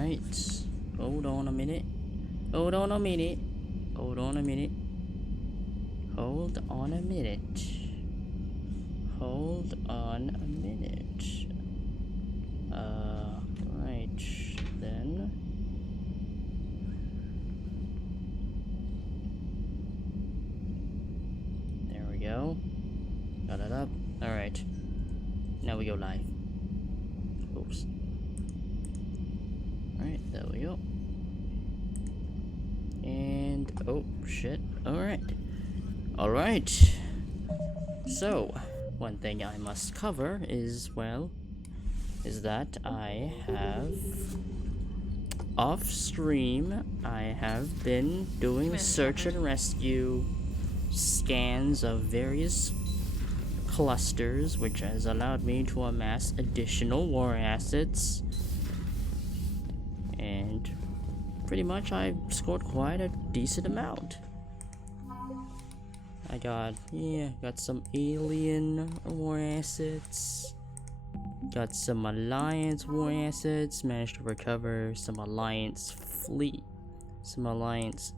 Alright. Hold on a minute. Hold on a minute. Hold on a minute. Hold on a minute. Hold on a minute. Right then. There we go. Got it up. Alright. Now we go live. Oops. Alright, there we go. And oh shit. Alright. Alright. So, one thing I must cover is, well, is that I have off stream I have been doing search and rescue scans of various clusters, which has allowed me to amass additional war assets, and pretty much I scored quite a decent amount. I got some alien war assets, got some alliance war assets, managed to recover some alliance fleets, some alliance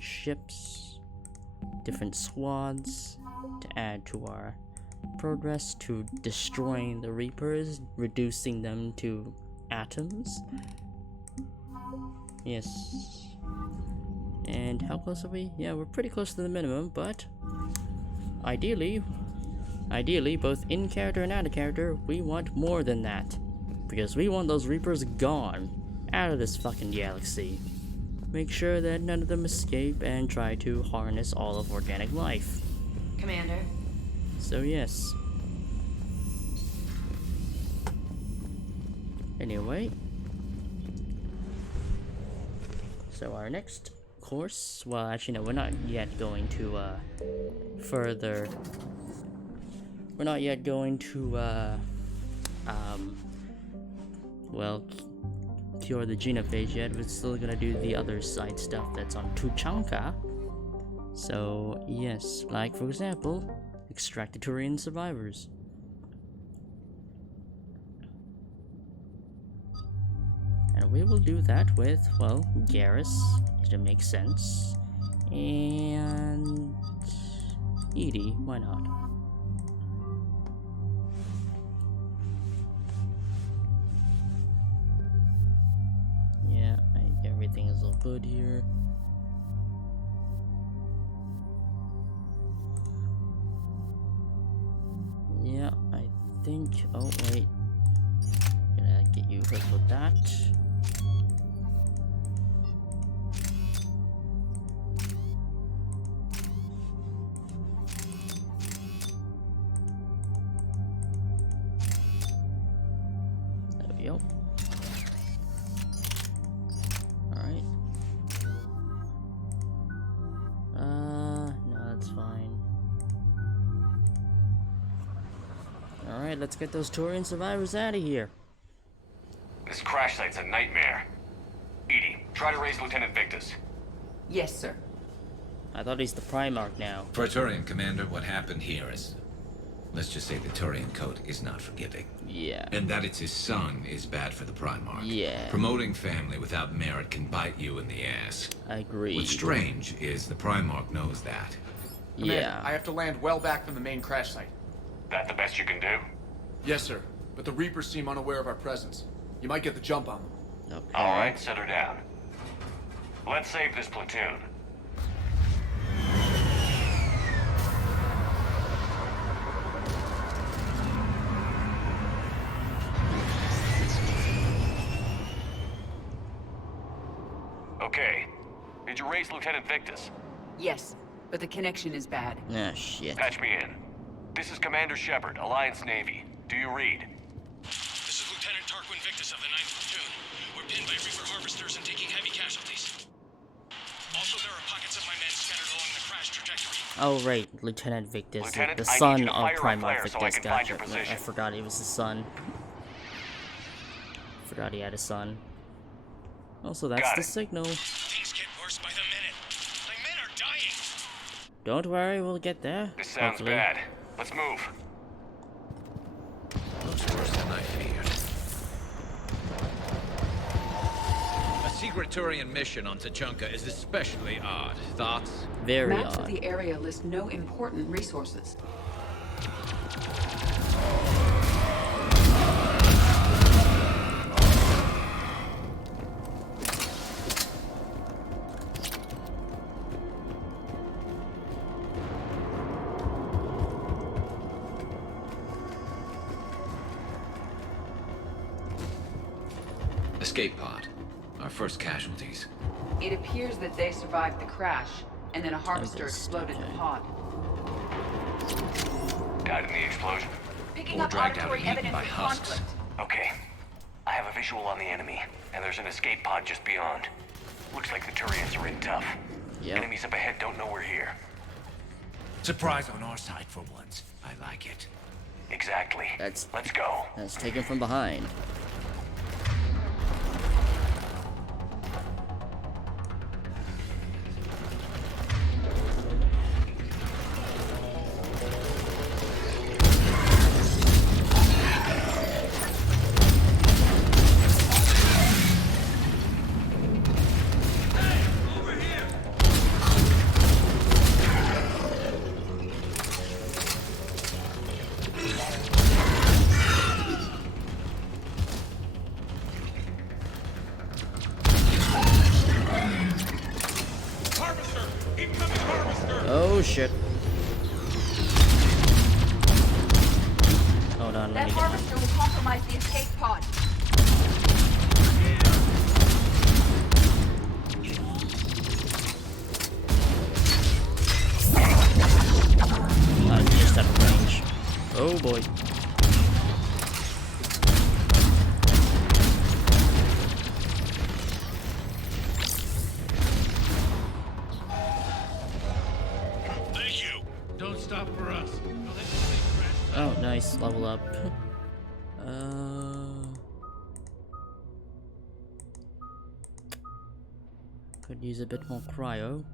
ships, different squads to add to our progress to destroying the Reapers, reducing them to atoms. Yes. And how close are we? Yeah, we're pretty close to the minimum, but ideally, both in character and out of character, we want more than that. Because we want those Reapers gone, out of this fucking galaxy. Make sure that none of them escape and try to harness all of organic life. Commander. So yes. Anyway. So our next course, well actually no, we're not yet going to further. We're not yet going to well, cure the genophage yet. We're still gonna do the other side stuff that's on Tuchanka. So yes, like for example, extract the Turian survivors. And we will do that with, well, Garrus, it makes sense, and Edie, why not? Yeah, everything is all good here. Yeah, I think, oh wait, gonna get you hooked with that. There we go. Alright. No, that's fine. Alright, let's get those Turian survivors out of here. This crash site's a nightmare. Edie, try to raise Lieutenant Victus. Yes, sir. I thought he's the Primarch now. For a Turian commander, what happened here is... let's just say the Turian code is not forgiving. Yeah. And that it's his son is bad for the Primarch. Yeah. Promoting family without merit can bite you in the ass. I agree. What's strange is the Primarch knows that. Yeah. I have to land well back from the main crash site. That the best you can do? Yes, sir. But the Reapers seem unaware of our presence. You might get the jump on them. Okay. Alright, set her down. Let's save this platoon. Okay. Did you raise Lieutenant Victus? Yes, but the connection is bad. Ah, shit. Patch me in. This is Commander Shepard, Alliance Navy. Do you read? This is Lieutenant Tarquin Victus of the 9th Platoon. We're pinned by Reaper harvesters and taking heavy casualties. Also, there are pockets of my men scattered along the crash trajectory. Oh, right, Lieutenant Victus, Lieutenant, the I son need you to of fire a Primarch flare so I Victus. can find Gotcha. your position. I forgot he was the son. Forgot he had a son. Also, that's Got the it. signal. Things get worse by the minute. My men are dying. Don't worry, we'll get there. This sounds hopefully. bad. Let's move. Looks worse than I secret Turian mission on Tachanka is especially odd. Thoughts? Very Maps of odd. the area list no important resources. Escape pod. Our first casualties. It appears that they survived the crash, and then a harvester this, exploded okay. the pod. Died in the explosion. Picking Or up dragged out auditory and eaten evidence by of husks. conflict. Okay. I have a visual on the enemy, and there's an escape pod just beyond. Looks like the Turians are in tough. Yep. Enemies up ahead don't know we're here. Surprise on our side for once. I like it. Exactly. That's- Let's go. That's taken from behind. Harvester! Incoming harvester! Oh shit. Hold on, let That me get harvester will compromise the escape pod. I'm just out of range. Oh boy. Thank you! Don't stop for us. Oh, nice. Level up. Could use a bit more cryo.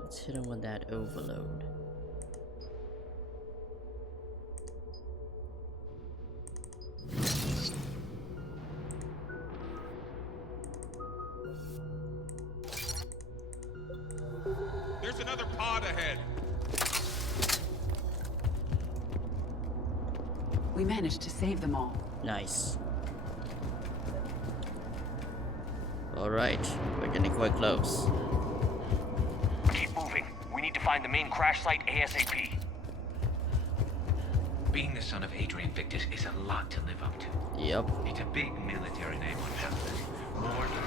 Let's hit him with that overload. There's another pod ahead. We managed to save them all. Nice. Alright, we're getting quite close. Keep moving. We need to find the main crash site ASAP. Being the son of Adrian Victus is a lot to live up to. Yep. It's a big military name on paper. More than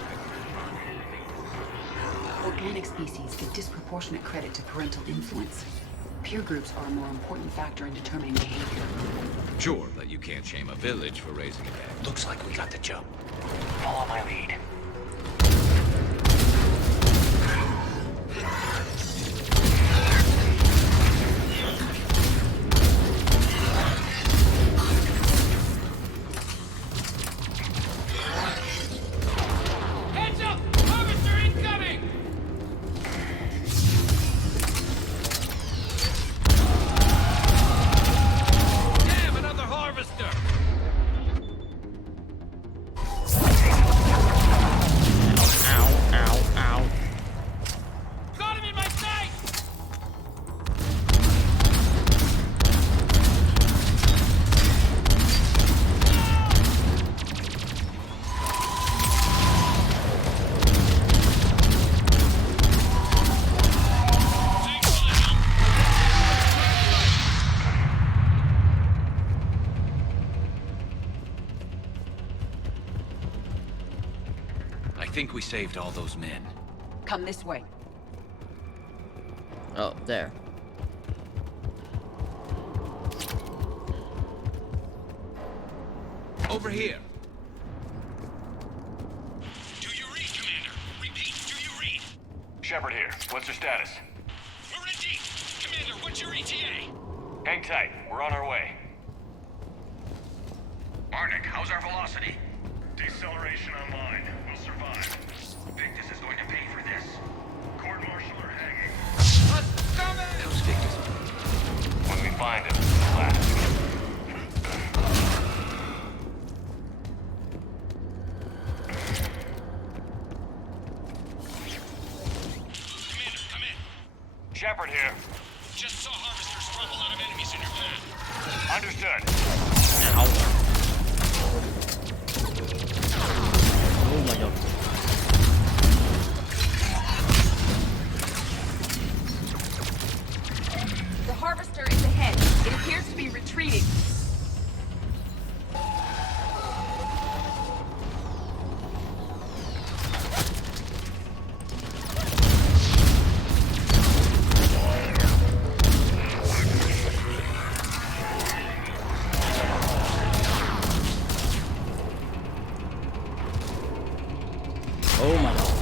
Organic species get disproportionate credit to parental influence. Peer groups are a more important factor in determining behavior. Sure, but you can't shame a village for raising a bad. Looks like we got the jump. Follow my lead. Heads up! Harvester incoming! Damn, another harvester! Ow, ow, ow. Got him in my sight! I think we saved all those men. Come this way. Oh, there. Over here. Do you read, Commander? Repeat, do you read? Shepard here. What's your status? We're in deep. Commander, what's your ETA? Hang tight. We're on our way. Arnick, how's our velocity? Deceleration online. We'll survive. Victus is going to pay for this. Court-martial or hanging. How's Victus? When we find him, we'll ask. Commander, come in. Shepard here. Just saw harvesters crumble out of enemies in your path. Understood. Ow. Oh my god. The harvester is ahead. It appears to be retreating. Oh my god.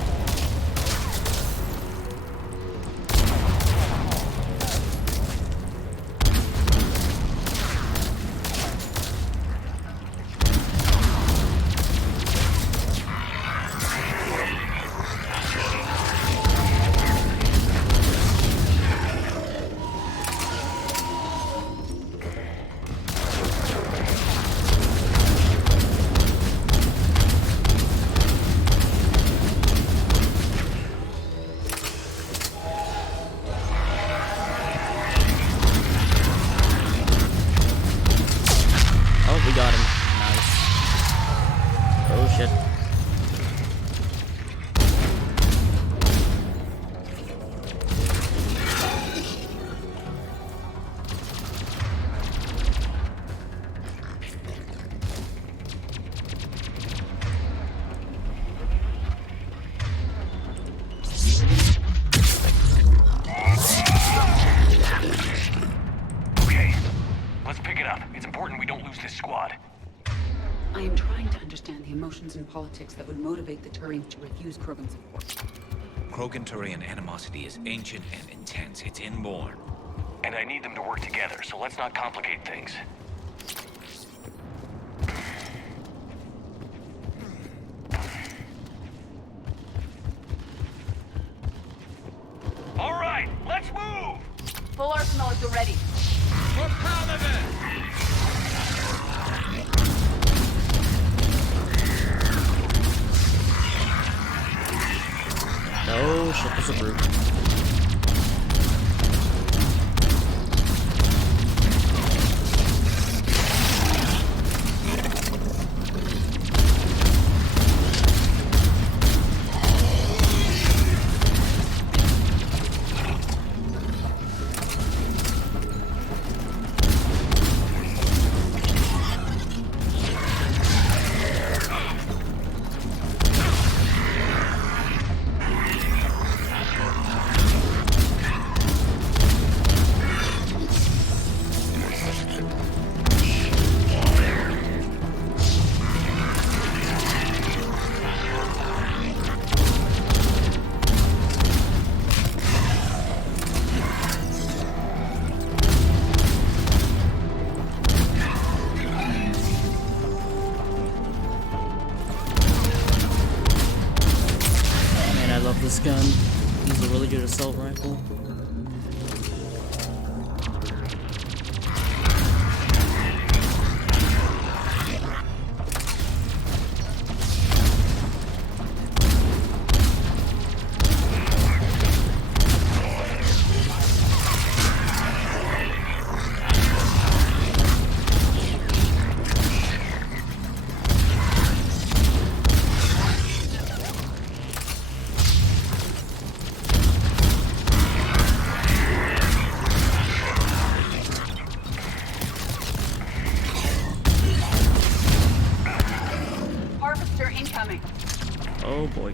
Oh, we got him. Nice. Oh shit. Okay. Let's pick it up. It's important we don't lose this squad. I am trying to understand the emotions and politics that would motivate the Turians to refuse Krogan's support. Krogan-Turian animosity is ancient and intense. It's inborn. And I need them to work together, so let's not complicate things. All right, let's move! Full arsenal is ready. No shit, that's a brute. Man, I love this gun. It's a really good assault rifle. Harvester incoming. Oh boy.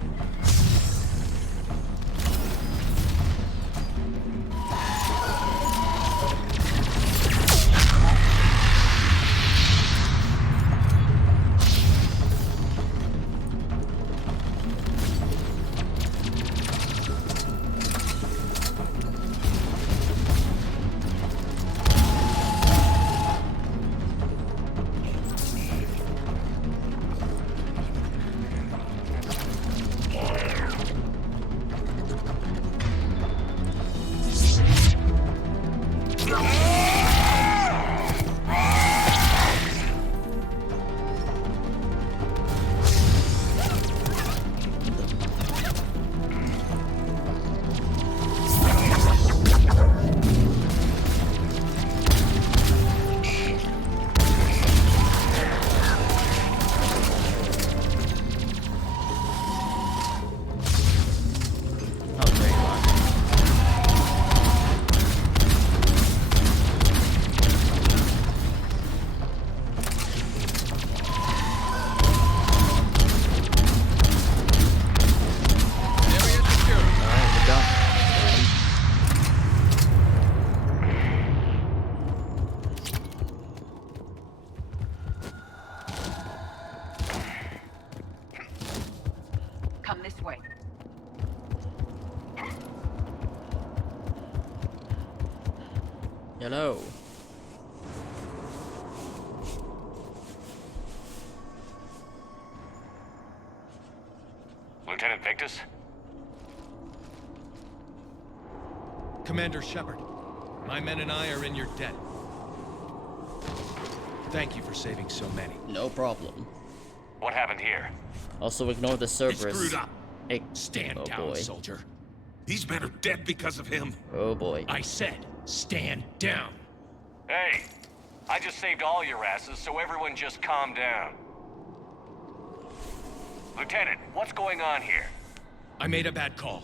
Hello. Lieutenant Victus? Commander Shepard, my men and I are in your debt. Thank you for saving so many. No problem. What happened here? Also ignore the Cerberus. He screwed up. Stand Oh down, boy. soldier. These men are dead because of him. Oh boy. I said, stand down. Hey, I just saved all your asses, so everyone just calm down. Lieutenant, what's going on here? I made a bad call.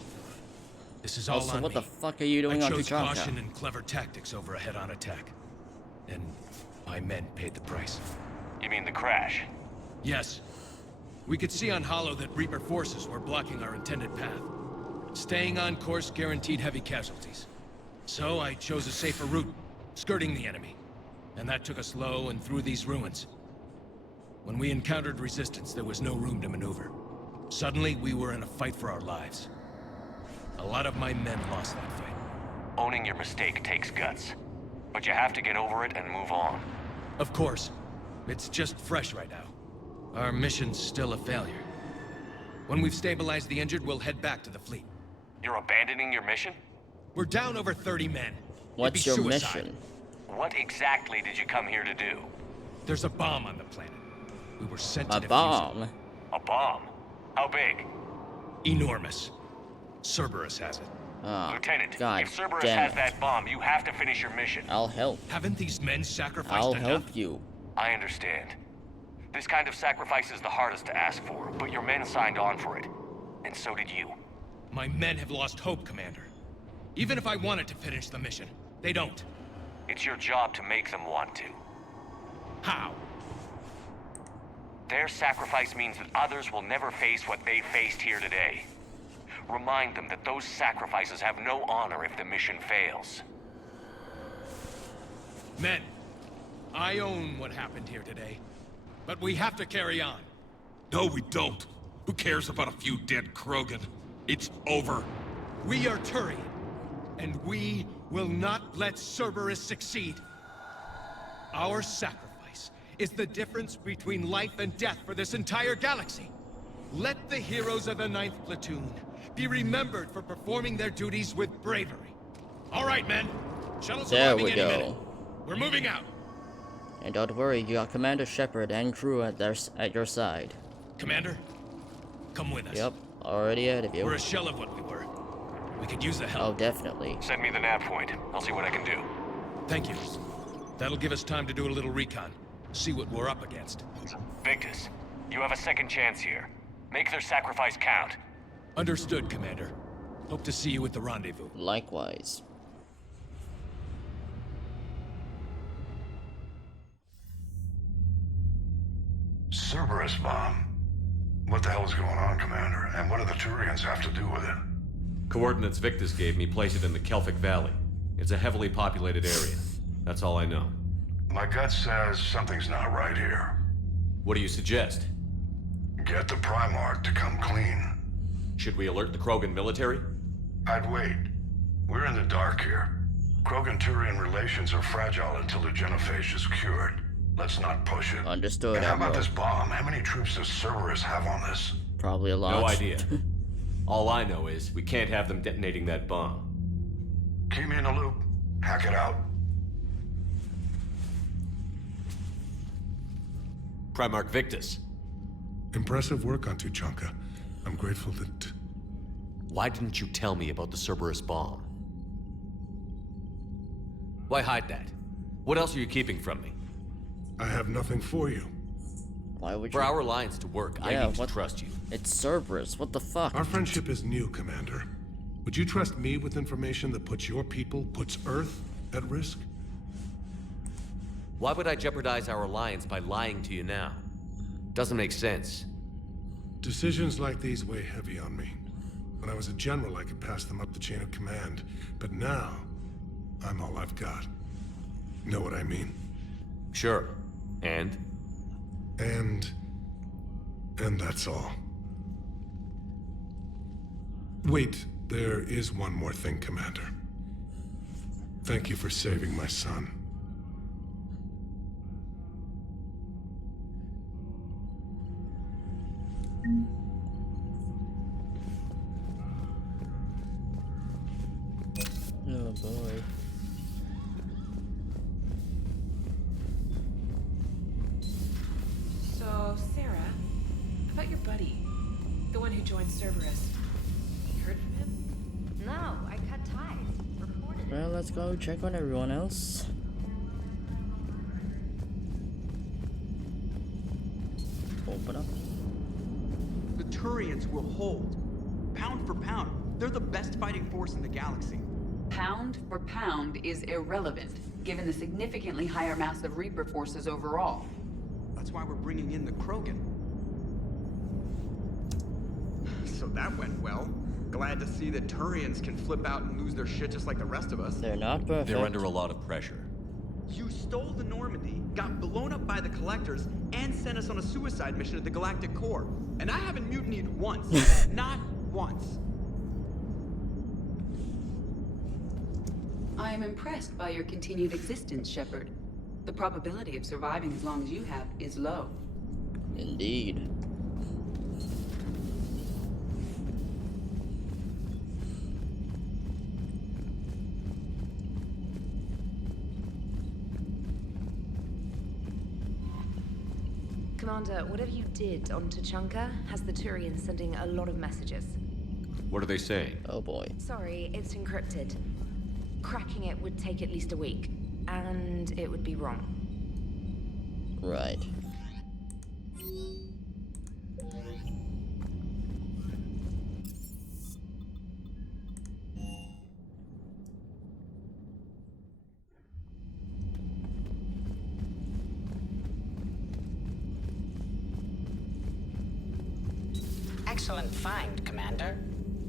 This is all Also, on what me. the fuck are you doing I on chose Tuchanka? caution and clever tactics over a head-on attack. And my men paid the price. You mean the crash? Yes. We could see on Hollow that Reaper forces were blocking our intended path. Staying on course guaranteed heavy casualties. So I chose a safer route, skirting the enemy. And that took us low and through these ruins. When we encountered resistance, there was no room to maneuver. Suddenly, we were in a fight for our lives. A lot of my men lost that fight. Owning your mistake takes guts. But you have to get over it and move on. Of course. It's just fresh right now. Our mission's still a failure. When we've stabilized the injured, we'll head back to the fleet. You're abandoning your mission? We're down over 30 men. What's It'd your be suicide. mission? What exactly did you come here to do? There's a bomb on the planet. We were sent to A defuse bomb? A bomb? How big? it. Enormous. Cerberus has it. Oh, Lieutenant, God if Cerberus damn has it. that bomb, you have to finish your mission. I'll help. Haven't these men sacrificed I'll enough? help you. I understand. This kind of sacrifice is the hardest to ask for, but your men signed on for it. And so did you. My men have lost hope, Commander. Even if I wanted to finish the mission, they don't. It's your job to make them want to. How? Their sacrifice means that others will never face what they faced here today. Remind them that those sacrifices have no honor if the mission fails. Men, I own what happened here today. But we have to carry on. No, we don't. Who cares about a few dead Krogan? It's over. We are Turian, and we will not let Cerberus succeed. Our sacrifice is the difference between life and death for this entire galaxy. Let the heroes of the 9th Platoon be remembered for performing their duties with bravery. All right, men. Shuttle's There arriving we any go. minute. We're moving out. And don't worry, you got Commander Shepard and crew at your side. Commander, come with us. Yep, already ahead of you. We're a shell of what we were. We could use the Oh, help. definitely. Send me the nav point. I'll see what I can do. Thank you. That'll give us time to do a little recon. See what we're up against. Victus, you have a second chance here. Make their sacrifice count. Understood, Commander. Hope to see you at the rendezvous. Likewise. Cerberus bomb. What the hell is going on, Commander? And what do the Turians have to do with it? Coordinates Victus gave me place it in the Kelphic Valley. It's a heavily populated area. That's all I know. My gut says something's not right here. What do you suggest? Get the Primarch to come clean. Should we alert the Krogan military? I'd wait. We're in the dark here. Krogan-Turian relations are fragile until the genophage is cured. Let's not push it. Understood, And how about Admiral. this bomb? How many troops does Cerberus have on this? Probably a lot. No idea. All I know is we can't have them detonating that bomb. Keep me in the loop. Hack it out. Primarch Victus, Impressive work on Tuchanka. I'm grateful that... why didn't you tell me about the Cerberus bomb? Why hide that? What else are you keeping from me? I have nothing for you. Why would For you? our alliance to work, I Yeah, need to what- trust you. It's Cerberus. What the fuck? Our friendship is new, Commander. Would you trust me with information that puts your people, puts Earth, at risk? Why would I jeopardize our alliance by lying to you now? Doesn't make sense. Decisions like these weigh heavy on me. When I was a general, I could pass them up the chain of command. But now, I'm all I've got. Know what I mean? Sure. And? And that's all. Wait, there is one more thing, Commander. Thank you for saving my son. Oh boy. So, Sarah, about your buddy, the one who joined Cerberus. You heard from him? No, I cut ties. Reported it. Well, let's go check on everyone else. Open up. The Turians will hold. Pound for pound, they're the best fighting force in the galaxy. Pound for pound is irrelevant, given the significantly higher mass of Reaper forces overall. That's why we're bringing in the Krogan. So that went well. Glad to see that Turians can flip out and lose their shit just like the rest of us. They're not perfect. They're under a lot of pressure. You stole the Normandy, got blown up by the Collectors, and sent us on a suicide mission at the Galactic Core. And I haven't mutinied once. Not once. I am impressed by your continued existence, Shepard. The probability of surviving as long as you have is low. Indeed. Commander, whatever you did on Tuchanka has the Turians sending a lot of messages. What are they saying? Oh boy. Sorry, it's encrypted. Cracking it would take at least a week, and it would be wrong. Right. Excellent find, Commander.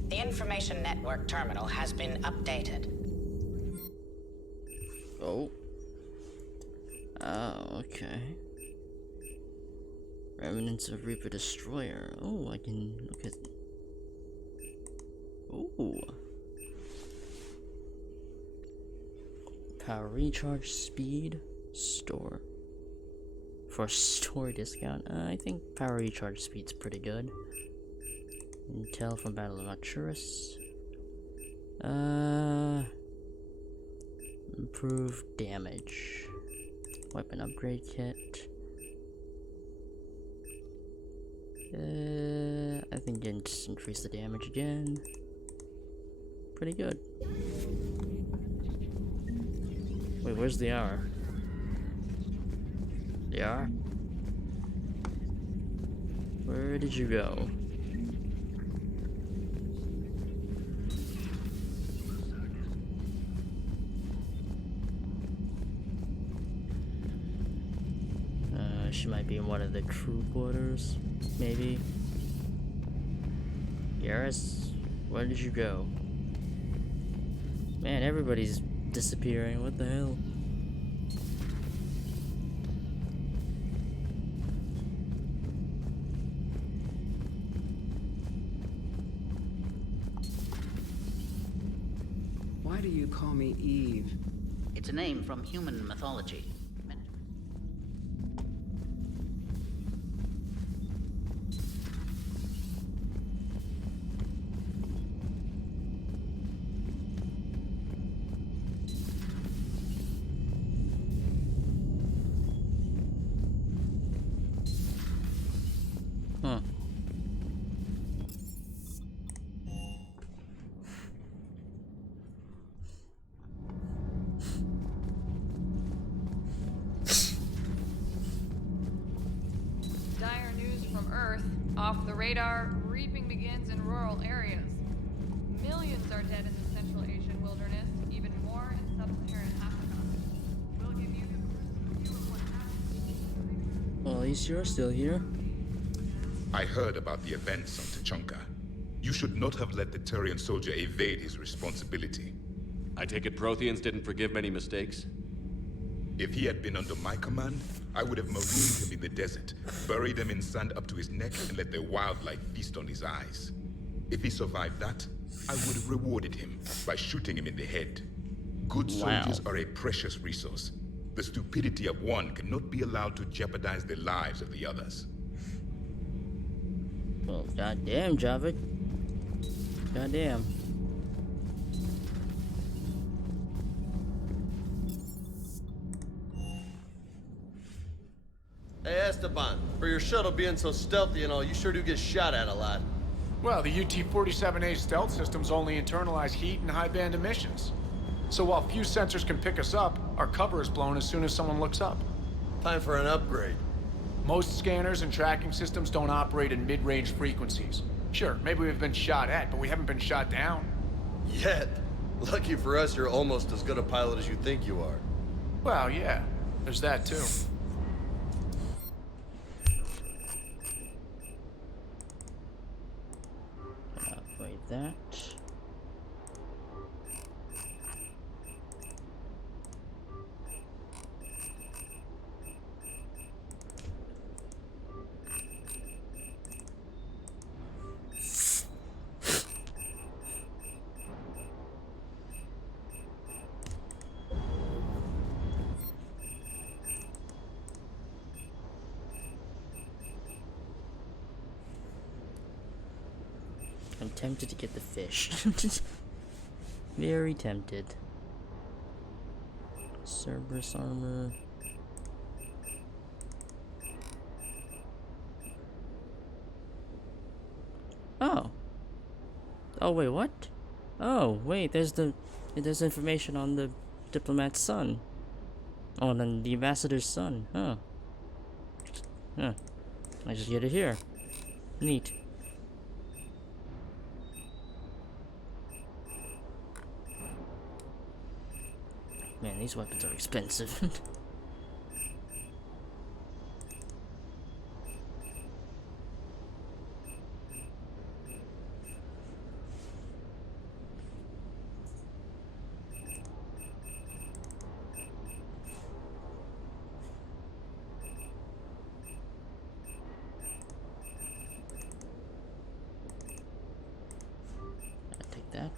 The information network terminal has been updated. Oh. Oh, okay. Remnants of Reaper Destroyer. Oh, I can look at... Ooh. Power recharge speed. Store. For store discount, I think power recharge speed's pretty good. Intel from Battle of Arcturus. Improved damage. Weapon upgrade kit. I think just increase the damage again. Pretty good. Wait, where's the hour? The hour? Where did you go? She might be in one of the crew quarters, maybe. Yaris, where did you go? Man, everybody's disappearing. What the hell? Why do you call me Eve? It's a name from human mythology. Huh. Dire news from Earth. Off the radar, reaping begins in rural areas. Millions are dead in the Central Asian wilderness, even more in sub-Saharan Africa. We'll give you the first view of what happened. Well, at least you're still here. I heard about the events on Tuchanka. You should not have let the Turian soldier evade his responsibility. I take it Protheans didn't forgive many mistakes? If he had been under my command, I would have marooned him in the desert, buried him in sand up to his neck, and let the wildlife feast on his eyes. If he survived that, I would have rewarded him by shooting him in the head. Good soldiers are a precious resource. The stupidity of one cannot be allowed to jeopardize the lives of the others. Well, goddamn, Javid. Goddamn. Hey, Esteban, for your shuttle being so stealthy and all, you sure do get shot at a lot. Well, the UT-47A stealth systems only internalize heat and high-band emissions. So while few sensors can pick us up, our cover is blown as soon as someone looks up. Time for an upgrade. Most scanners and tracking systems don't operate in mid-range frequencies. Sure, maybe we've been shot at, but we haven't been shot down. Yet. Lucky for us, you're almost as good a pilot as you think you are. Well, yeah. There's that, too. Upgrade that. I'm tempted to get the fish. Very tempted. Cerberus armor. Oh. Oh wait, what? Oh wait, there's information on the diplomat's son. Oh, and then the ambassador's son. Huh. Huh. I just get it here. Neat. Man, these weapons are expensive. I'll take that.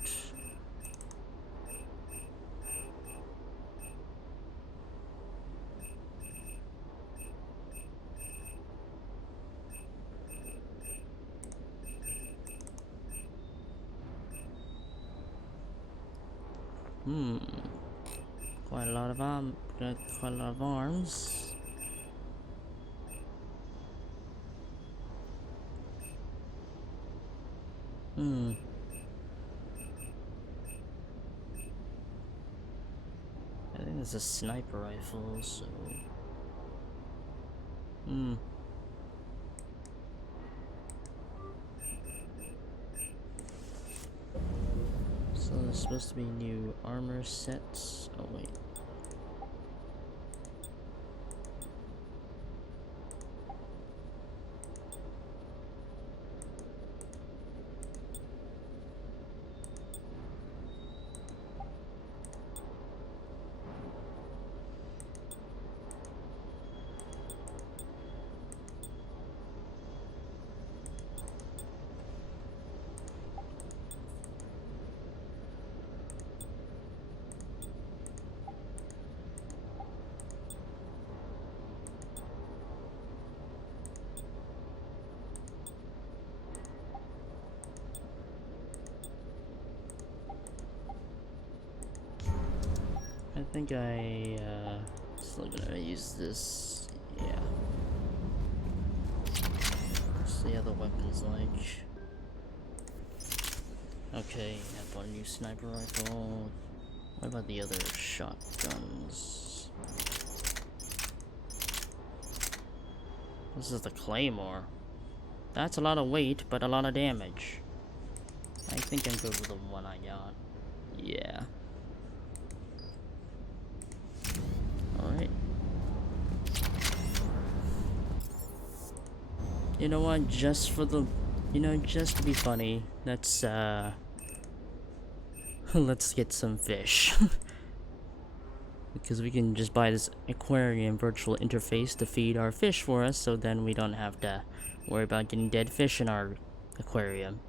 Quite a lot of arms. I think it's a sniper rifle, so so there's supposed to be new armor sets. Oh wait. I think I still gonna use this. Yeah. What's the other weapons like? Okay, I bought a new sniper rifle. What about the other shotguns? This is the Claymore. That's a lot of weight, but a lot of damage. I think I'm good with the one I got. Yeah. Alright. You know what, just for the, just to be funny, let's let's get some fish. Because we can just buy this aquarium virtual interface to feed our fish for us, so then we don't have to worry about getting dead fish in our aquarium.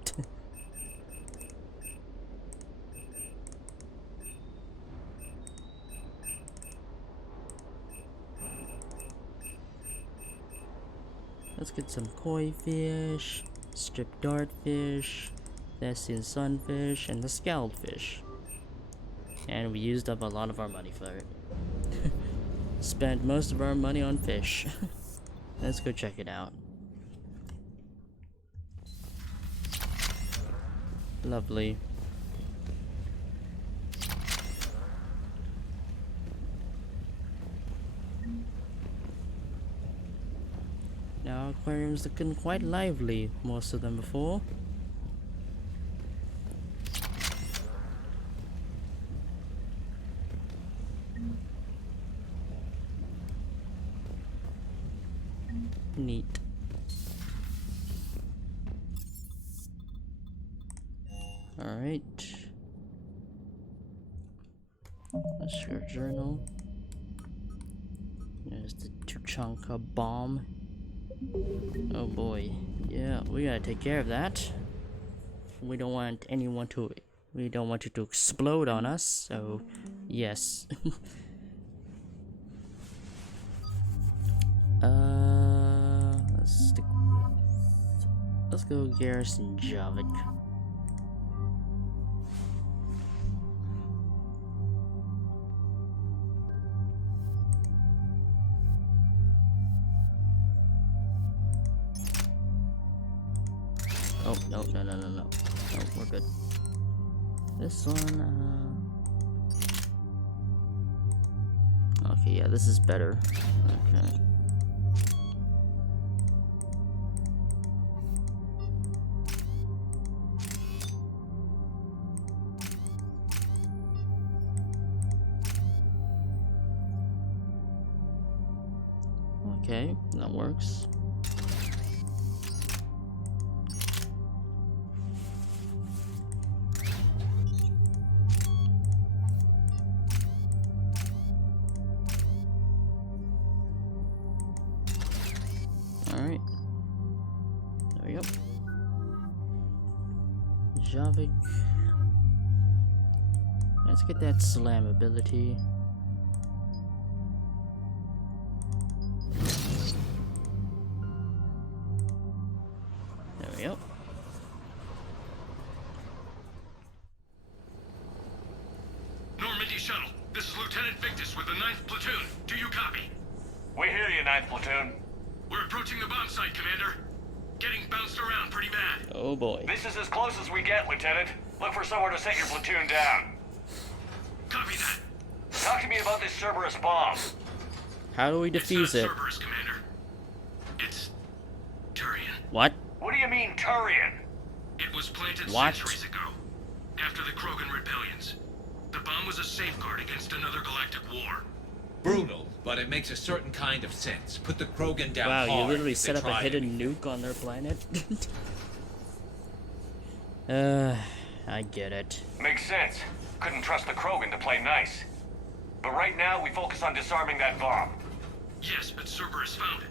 Let's get some koi fish, strip dartfish, Thessian sunfish, and the scald fish. And we used up a lot of our money for it. Spent most of our money on fish. Let's go check it out. Lovely. Now aquarium's looking quite lively, more so than before. Neat. Alright. That's your journal. There's the Tuchanka bomb. Oh boy. Yeah, we gotta take care of that. We don't want anyone to... We don't want it to explode on us, so... Yes. Let's go Garrison Javik. Oh, no. No, we're good. This one, okay, yeah, this is better. Okay. Okay, that works. Alright. There we go. Javik. Let's get that slam ability. There we go. Normandy shuttle. This is Lieutenant Victus with the 9th Platoon. Do you copy? We hear you, 9th Platoon. We're approaching the bomb site, Commander. Getting bounced around pretty bad. Oh boy. This is as close as we get, Lieutenant. Look for somewhere to set your platoon down. Copy that. Talk to me about this Cerberus bomb. How do we defuse it? Cerberus, Commander. It's Turian. What? What do you mean, Turian? It was planted What? centuries ago, after the Krogan rebellions. The bomb was a safeguard against another galactic war. Brutal, but it makes a certain kind of sense. Put the Krogan down Wow, hard you literally if they set up a try hidden nuke on their planet? I get it. Makes sense. Couldn't trust the Krogan to play nice. But right now, we focus on disarming that bomb. Yes, but Cerberus found it.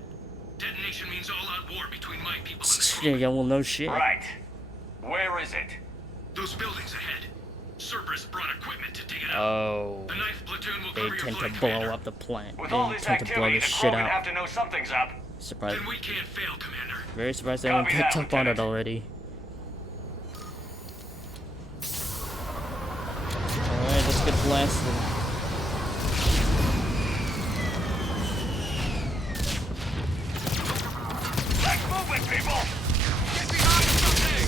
Detonation means all-out war between my people and the Yeah, Krogan. yeah, well, no shit. Right. Where is it? Those buildings ahead. Cerberus brought equipment to dig it out. Oh. The 9th Platoon will They cover your tend to flank, blow Commander. up the plant. With They all this tend to blow activity, this the shit Krogan out. have to know something's up. Surprised. Then we can't fail, Commander. Very surprised they haven't Copy picked that, up on it Lieutenant. already. Alright, let's get blasted. Let's move it, people! Get behind something!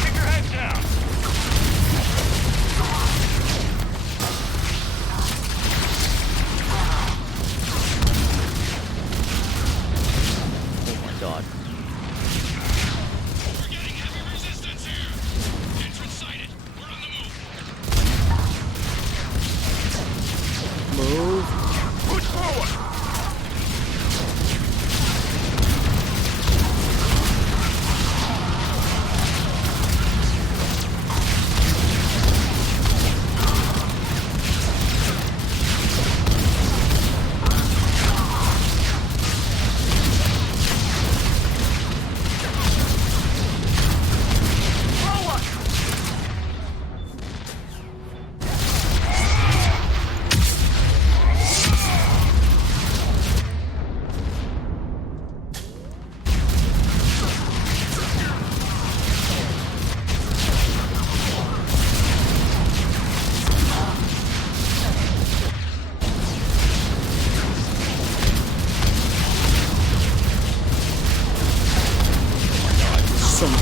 Keep your heads down! Oh my god. We're getting heavy resistance here. Entrance sighted. We're on the move.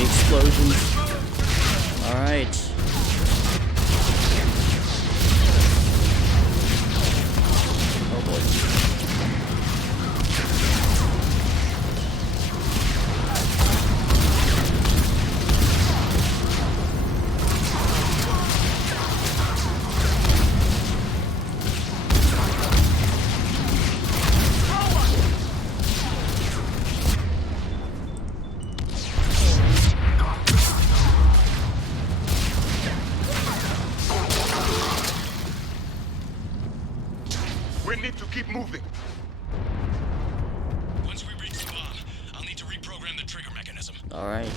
explosions. Alright. Oh boy. We need to keep moving. Once we reach the bomb, I'll need to reprogram the trigger mechanism. Alright.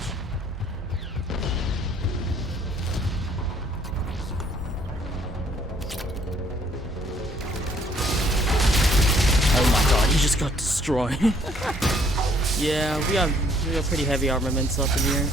Oh my god, he just got destroyed. Yeah, we have pretty heavy armaments up in here.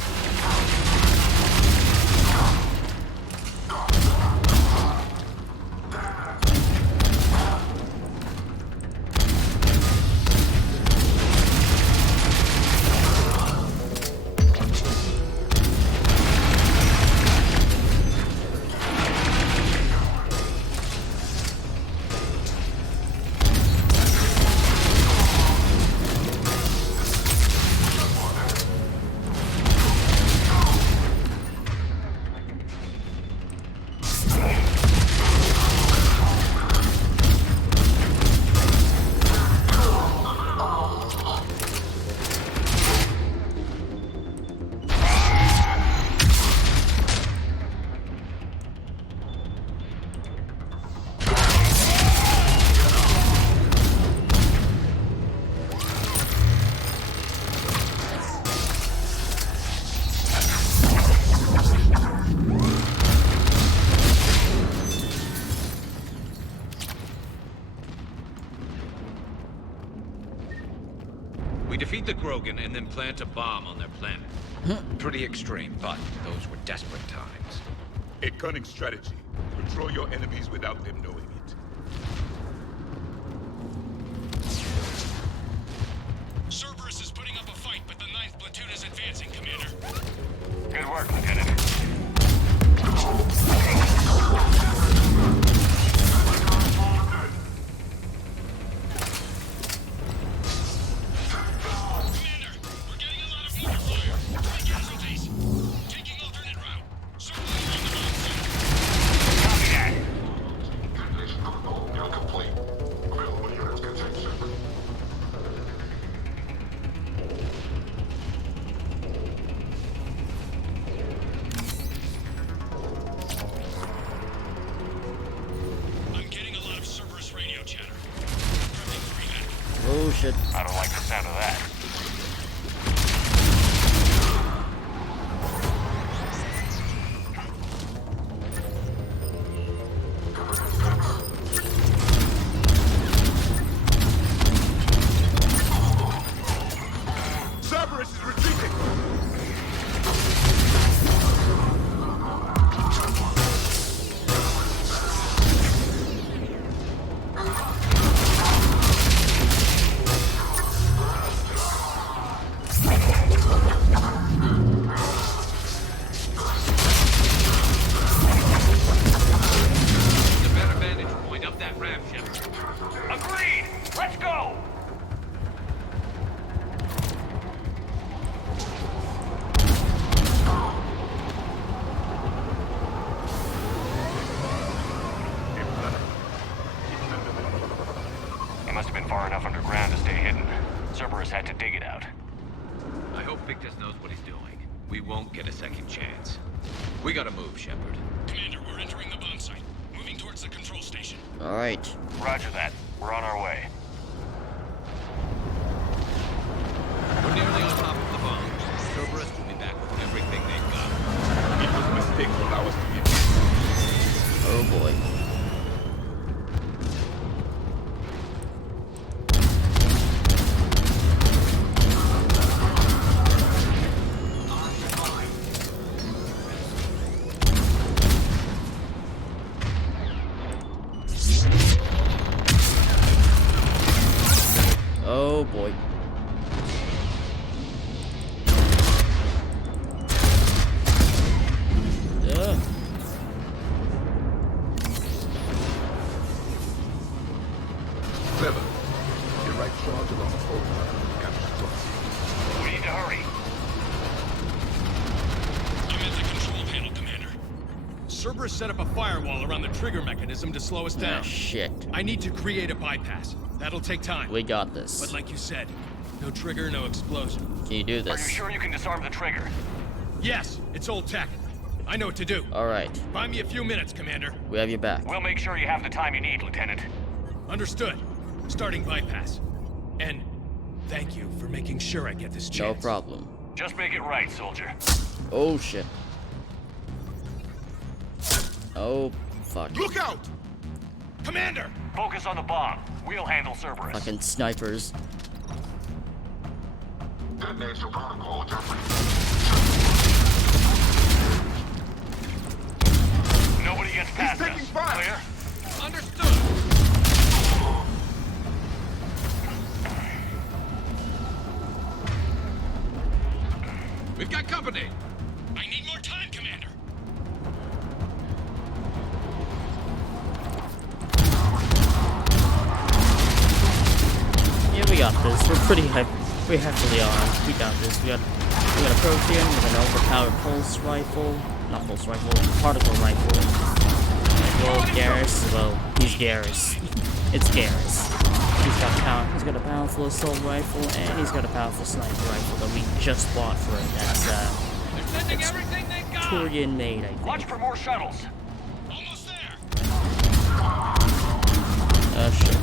We defeat the Krogan and then plant a bomb on their planet. Pretty extreme, but those were desperate times. A cunning strategy. Control your enemies without them knowing it. Cerberus is putting up a fight, but the 9th platoon is advancing, Commander. Good work, Lieutenant. Oh shit. I don't like the sound of that. Cerberus is retreating! Agreed! Let's go! It must have been far enough underground to stay hidden. Cerberus had to dig it out. I hope Victus knows what he's doing. We won't get a second chance. We gotta move, Shepard. Commander, we're entering the bomb site. Moving towards the control station. Alright. Roger that. We're on our way. We're nearly on top of the bomb. Cerberus will be back with everything they've got. It was a mistake to allow us to get in. Oh boy. Oh boy. charge along the whole line. We need to hurry. I'm at the control panel, Commander. Cerberus set up a firewall around the trigger mechanism to slow us down. Ah, shit. I need to create a bypass. That'll take time. We got this. But like you said, no trigger, no explosion. Can you do Are you this? sure you can disarm the trigger? Yes, it's old tech. I know what to do. Alright. Buy me a few minutes, Commander. We have your back. We'll make sure you have the time you need, Lieutenant. Understood. Starting bypass. And thank you for making sure I get this No chance. problem. Just make it right, soldier. Oh shit. Oh fuck. Look out! Commander! Focus on the bomb. We'll handle Cerberus. Fucking snipers. Detonation protocol adjustment. Nobody gets past us. Clear? Understood! We've got company. I need more time, Commander. Yeah, we got this. We're pretty we're heavily armed. We got this. We got a Prothean with an overpowered pulse rifle. Not pulse rifle, particle rifle. Well, Garrus. Well, he's Garrus. It's Garrus. He's got a powerful assault rifle and he's got a powerful sniper rifle that we just bought for him. That's Turian made, I think. Watch for more shuttles. Almost there. Oh shit.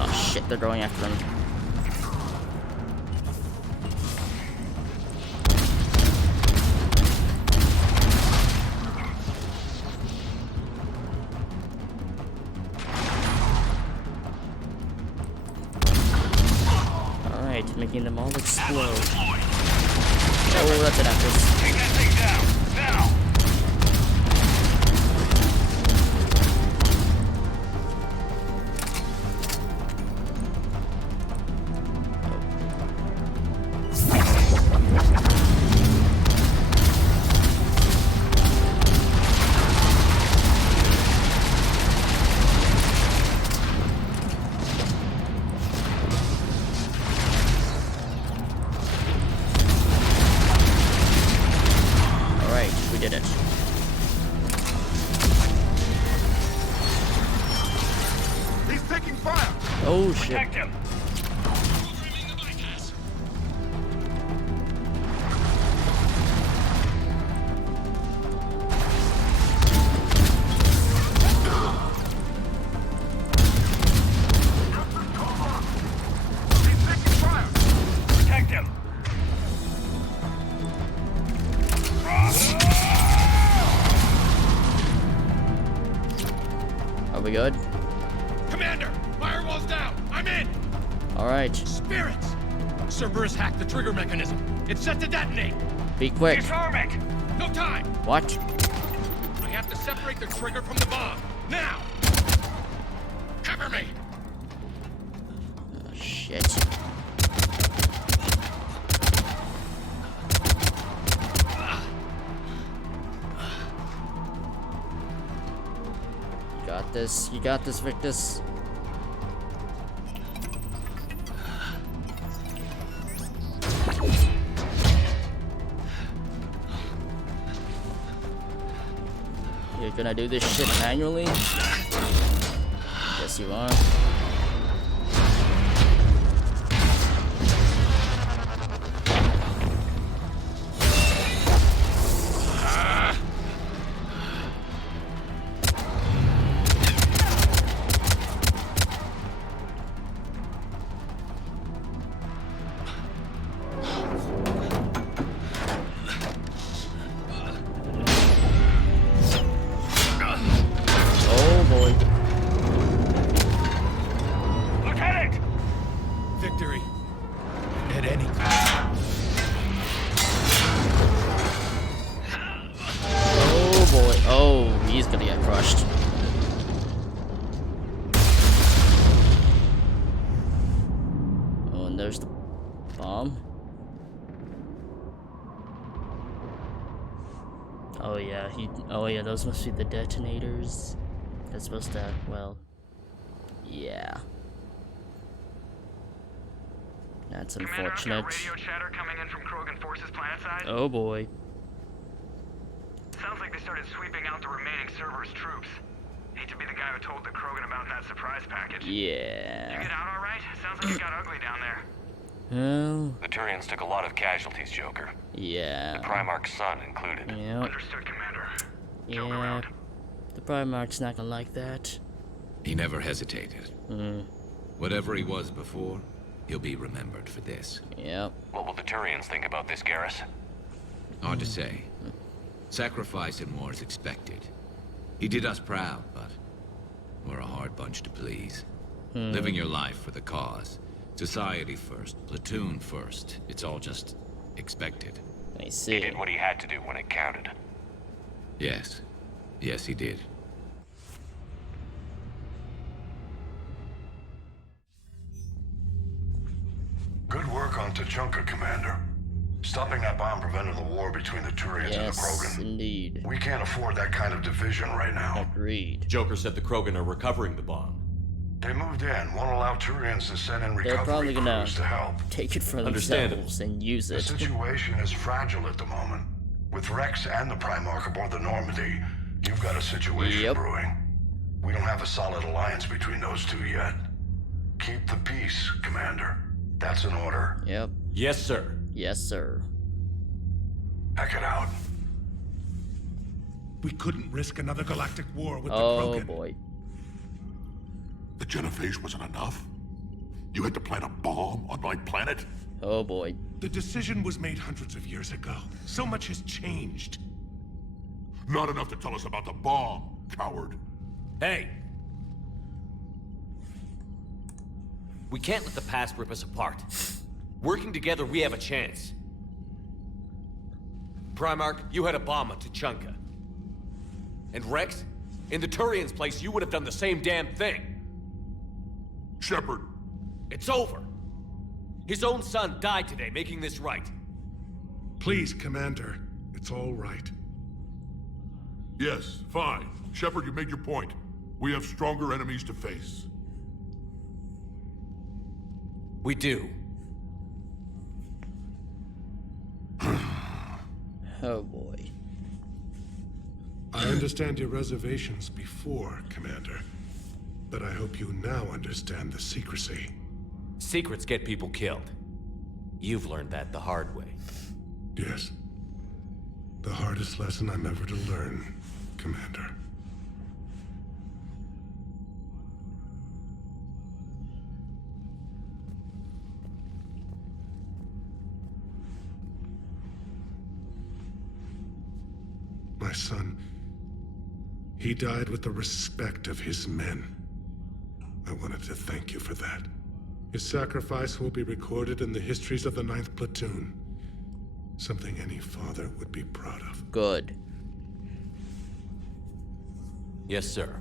Oh shit, they're going after him. Alright, making them all explode. Oh, that's an Atlas. Take that thing down. Now. We did it. He's taking fire! Oh shit. Protect him. Protect him. Are we good? Commander, firewall's down. I'm in. Alright. Spirits. Cerberus hacked the trigger mechanism. It's set to detonate. Be quick. Disarm it. No time. What? I have to separate the trigger from the bomb. Now. Cover me. Oh, shit. Got this. You got this, Victus. You're gonna do this shit manually? Yes, you are. Oh boy. Lieutenant! Victory. At any cost. Oh boy. Oh, he's gonna get crushed. Oh, and there's the bomb. Oh yeah, oh yeah, those must be the detonators. That's supposed to, well, yeah. That's unfortunate. Radio chatter coming in from Krogan forces planetside. Oh boy. Sounds like they started sweeping out the remaining server's troops. Hate to be the guy who told the Krogan about that surprise package. Yeah. You get out all right? Sounds like it got ugly down there. Well. The Turians took a lot of casualties, Joker. Yeah. The Primarch's son included. Yeah. Understood, Commander. Joke Yeah. around. The Primarch's not gonna like that. He never hesitated. Hmm. Whatever he was before, he'll be remembered for this. Yep. What will the Turians think about this, Garrus? Hard to say. Sacrifice in war is expected. He did us proud, but we're a hard bunch to please. Living your life for the cause. Society first, platoon first. It's all just expected. I see. He did what he had to do when it counted. Yes. Yes, he did. Good work on Tachanka, Commander. Stopping that bomb prevented the war between the Turians and the Krogan. Indeed. We can't afford that kind of division right now. Agreed. Joker said the Krogan are recovering the bomb. They moved in, won't allow Turians to send in They're probably recovery gonna crews to help. take it for Understandable. themselves and use The it. situation is fragile at the moment. With Rex and the Primarch aboard the Normandy, you've got a situation brewing. We don't have a solid alliance between those two yet. Keep the peace, Commander. That's an order. Yep. Yes, sir. Yes, sir. Heck it out. We couldn't risk another galactic war with the Oh Krogan. boy. The genophage wasn't enough? You had to plant a bomb on my planet? Oh boy. The decision was made hundreds of years ago. So much has changed. Not enough to tell us about the bomb, coward. Hey! We can't let the past rip us apart. Working together, we have a chance. Primarch, you had a bomb on Tachanka. And Rex, in the Turian's place, you would have done the same damn thing. Shepard. It's over. His own son died today, making this right. Please, Commander. It's all right. Yes, fine. Shepard, you made your point. We have stronger enemies to face. We do. Oh boy. I understand your reservations before, Commander. But I hope you now understand the secrecy. Secrets get people killed. You've learned that the hard way. Yes. The hardest lesson I'm ever to learn, Commander. My son, he died with the respect of his men. I wanted to thank you for that. His sacrifice will be recorded in the histories of the 9th Platoon. Something any father would be proud of. Good. Yes, sir.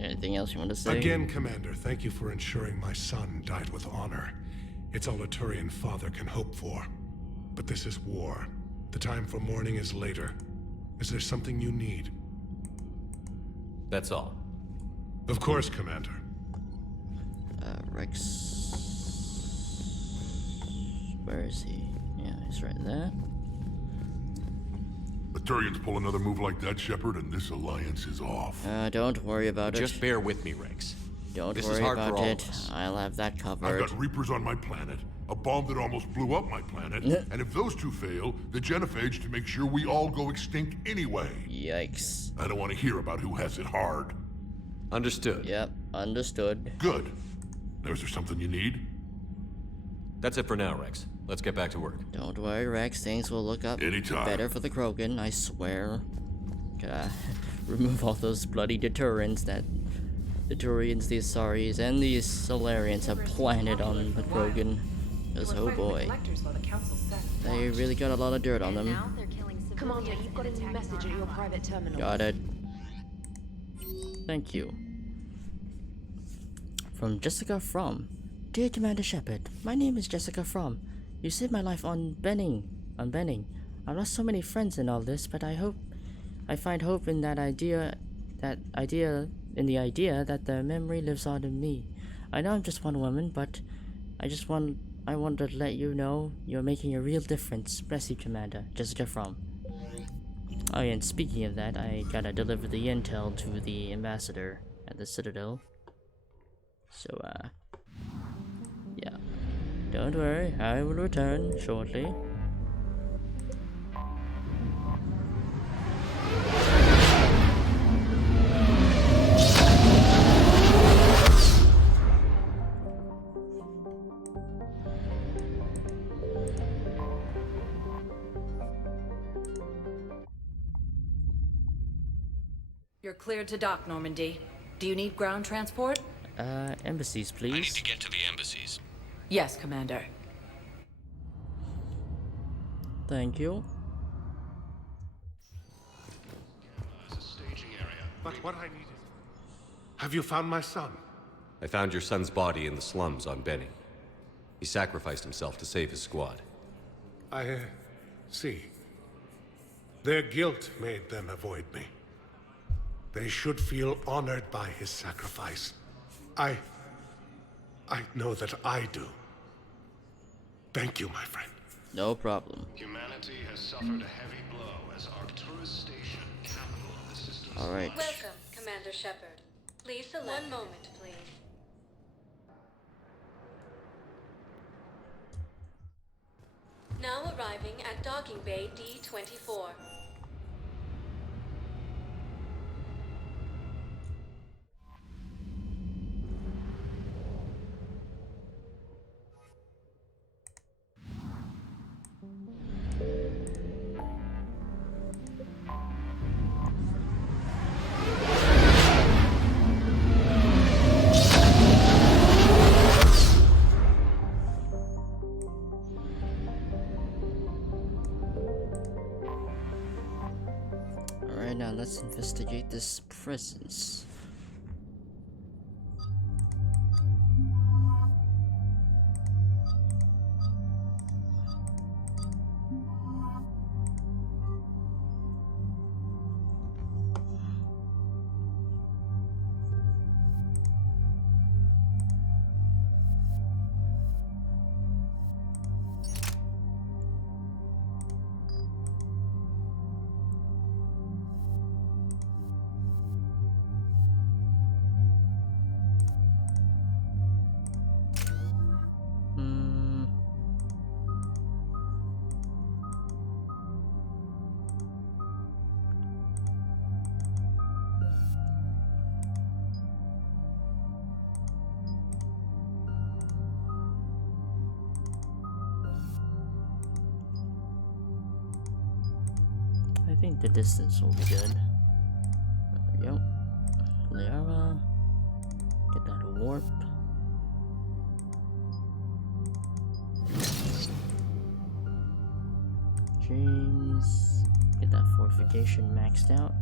Anything else you want to say? Again, Commander, thank you for ensuring my son died with honor. It's all a Turian father can hope for. But this is war. The time for mourning is later. Is there something you need? That's all. Of course, Commander. Rex... Where is he? Yeah, he's right there. The Turians pull another move like that, Shepard, and this alliance is off. Don't worry about it. Just bear with me, Rex. Don't This worry is hard about for all it. of us. I'll have that I've covered. got Reapers on my planet, a bomb that almost blew up my planet, and if those two fail, the genophage to make sure we all go extinct anyway. Yikes. I don't want to hear about who has it hard. Understood. Yep, understood. Good. Now, is there something you need? That's it for now, Rex. Let's get back to work. Don't worry, Rex. Things will look up Anytime. better for the Krogan, I swear. Gotta remove all those bloody deterrents that the Turians, the Asaris, and the Solarians have planted on the Krogan. Because, oh boy, they really got a lot of dirt on them. Commander, you've got a new message at your private terminal. Got it. Thank you. From Jessica From. Dear Commander Shepard, my name is Jessica From. You saved my life on Benning. I've lost so many friends in all this, but I find hope in the idea that the memory lives on in me. I know I'm just one woman, but I want to let you know you're making a real difference. Bless you, Commander. Jessica From. Oh yeah, and speaking of that, I gotta deliver the intel to the ambassador at the Citadel. So, yeah. Don't worry, I will return shortly. You're cleared to dock, Normandy. Do you need ground transport? Embassies, please. I need to get to the embassies. Yes, Commander. Thank you. But what I needed... Have you found my son? I found your son's body in the slums on Benning. He sacrificed himself to save his squad. I see. Their guilt made them avoid me. They should feel honored by his sacrifice. I know that I do. Thank you, my friend. No problem. Humanity has suffered a heavy blow as Arcturus Station, capital of the system. All right. Welcome, Commander Shepard. Please select. One moment, please. Now arriving at docking bay D-24. Alright, now let's investigate this presence. I think the distance will be good. There we go. Liara. Get that warp. James. Get that fortification maxed out.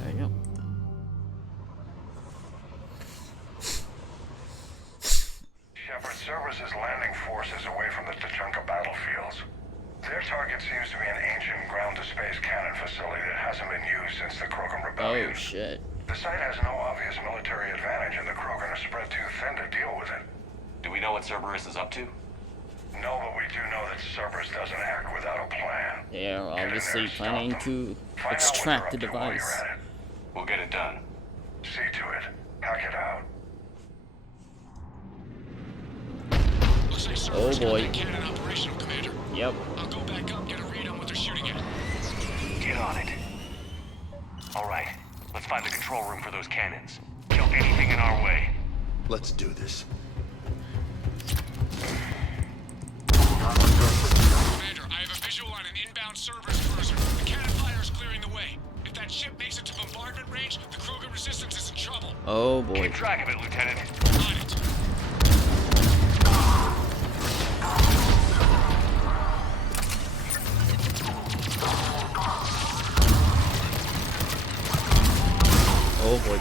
There you go. Services landing forces away from the Tachanka battlefields. Their target seems to be an ancient ground-to-space cannon facility that hasn't been used since the Krogan Rebellion. Oh, shit. The site has no obvious military advantage, and the Krogan are spread too thin to deal with it. Do we know what Cerberus is up to? No, but we do know that Cerberus doesn't act without a plan. They are obviously planning to extract the device. We'll get it done. See to it. Hack it out. Looks like Oh Cerberus got boy. that cannon operational, Commander. Yep. I'll go back up, get a read on what they're shooting at. Get on it. All right, let's find the control room for those cannons. Kill anything in our way. Let's do this. Commander, I have a visual on an inbound Cerberus cruiser. The cannon fire is clearing the way. If that ship makes it to bombardment range, the Krogan resistance is in trouble. Oh boy. Keep track of it, Lieutenant. On it. Oh boy.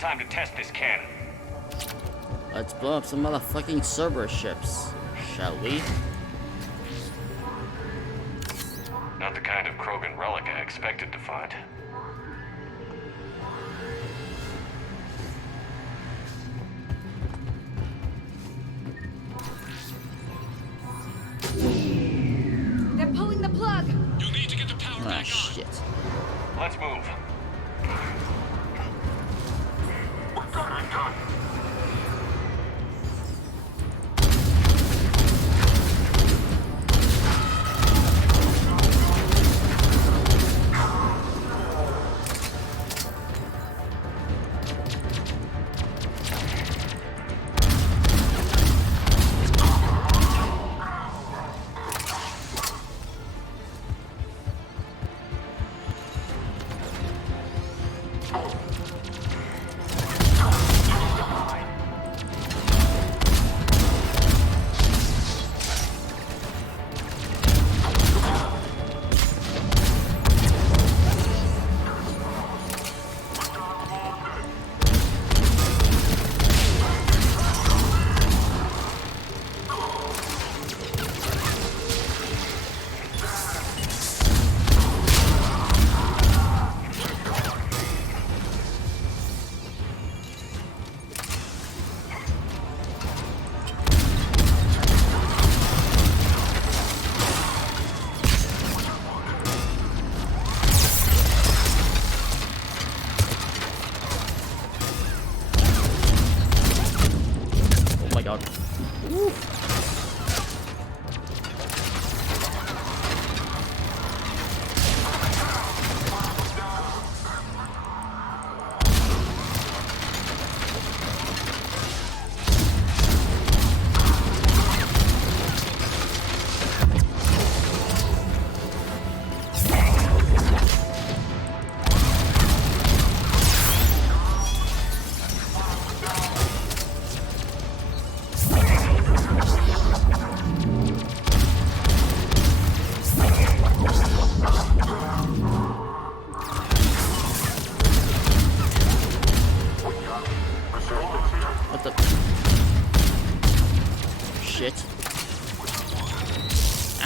Time to test this cannon. Let's blow up some motherfucking Cerberus ships, shall we? Not the kind of Krogan relic I expected to find. They're pulling the plug. You'll need to get the power back on. Shit. Let's move.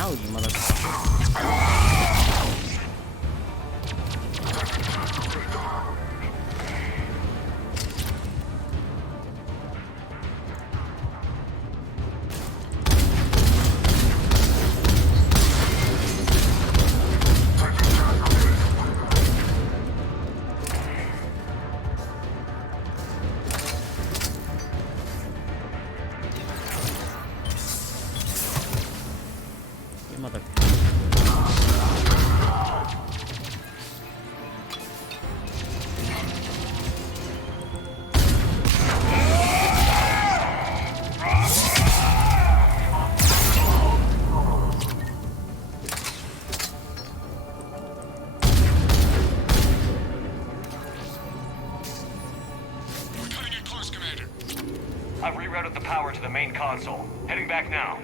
Ow, you motherfucker. Mother. We're cutting it close, Commander. I've rerouted the power to the main console. Heading back now.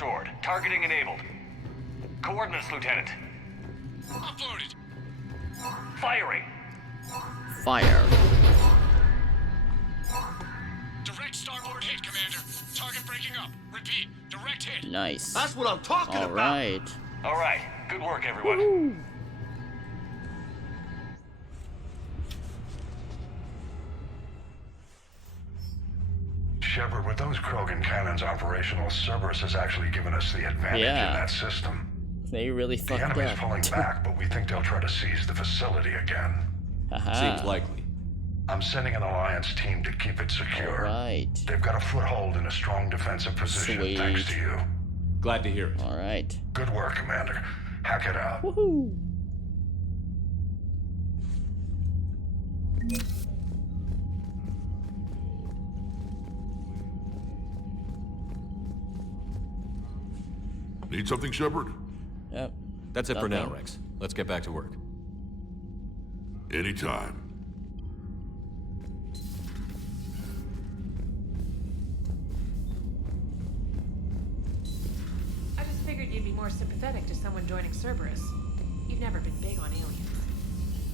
restored. Targeting enabled. Coordinates, Lieutenant. Uploaded. Firing. Fire. Direct starboard hit, Commander. Target breaking up. Repeat. Direct hit. Nice. That's what I'm talking All about. right. All right. Good work, everyone. Woo-hoo. Shepard, with those Krogan cannons operational, Cerberus has actually given us the advantage in that system. They really The fucked enemy's up. pulling back, but we think they'll try to seize the facility again. Seems likely. I'm sending an Alliance team to keep it secure. Right. They've got a foothold in a strong defensive position thanks to you. Glad to hear it. All right. Good work, Commander. Hack it out. Woohoo. Need something, Shepard? Yep. That's it for now, Rex. Let's get back to work. Anytime. I just figured you'd be more sympathetic to someone joining Cerberus. You've never been big on aliens.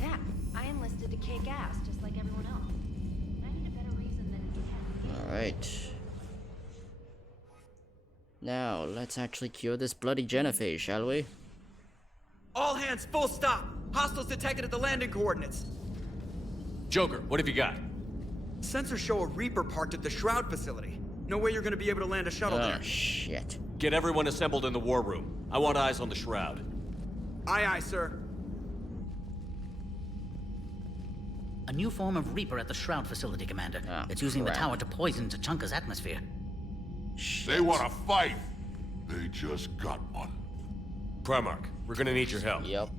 Yeah, I enlisted to kick ass, just like everyone else. I need a better reason than All right. Now, let's actually cure this bloody genophage, shall we? All hands, full stop. Hostiles detected at the landing coordinates. Joker, what have you got? Sensors show a Reaper parked at the Shroud facility. No way you're gonna be able to land a shuttle there. Shit. Get everyone assembled in the war room. I want eyes on the Shroud. Aye, aye, sir. A new form of Reaper at the Shroud facility, Commander. It's using the tower to poison Tachanka's atmosphere. They want to fight. They just got one. Primarch, we're gonna need your help. Yep.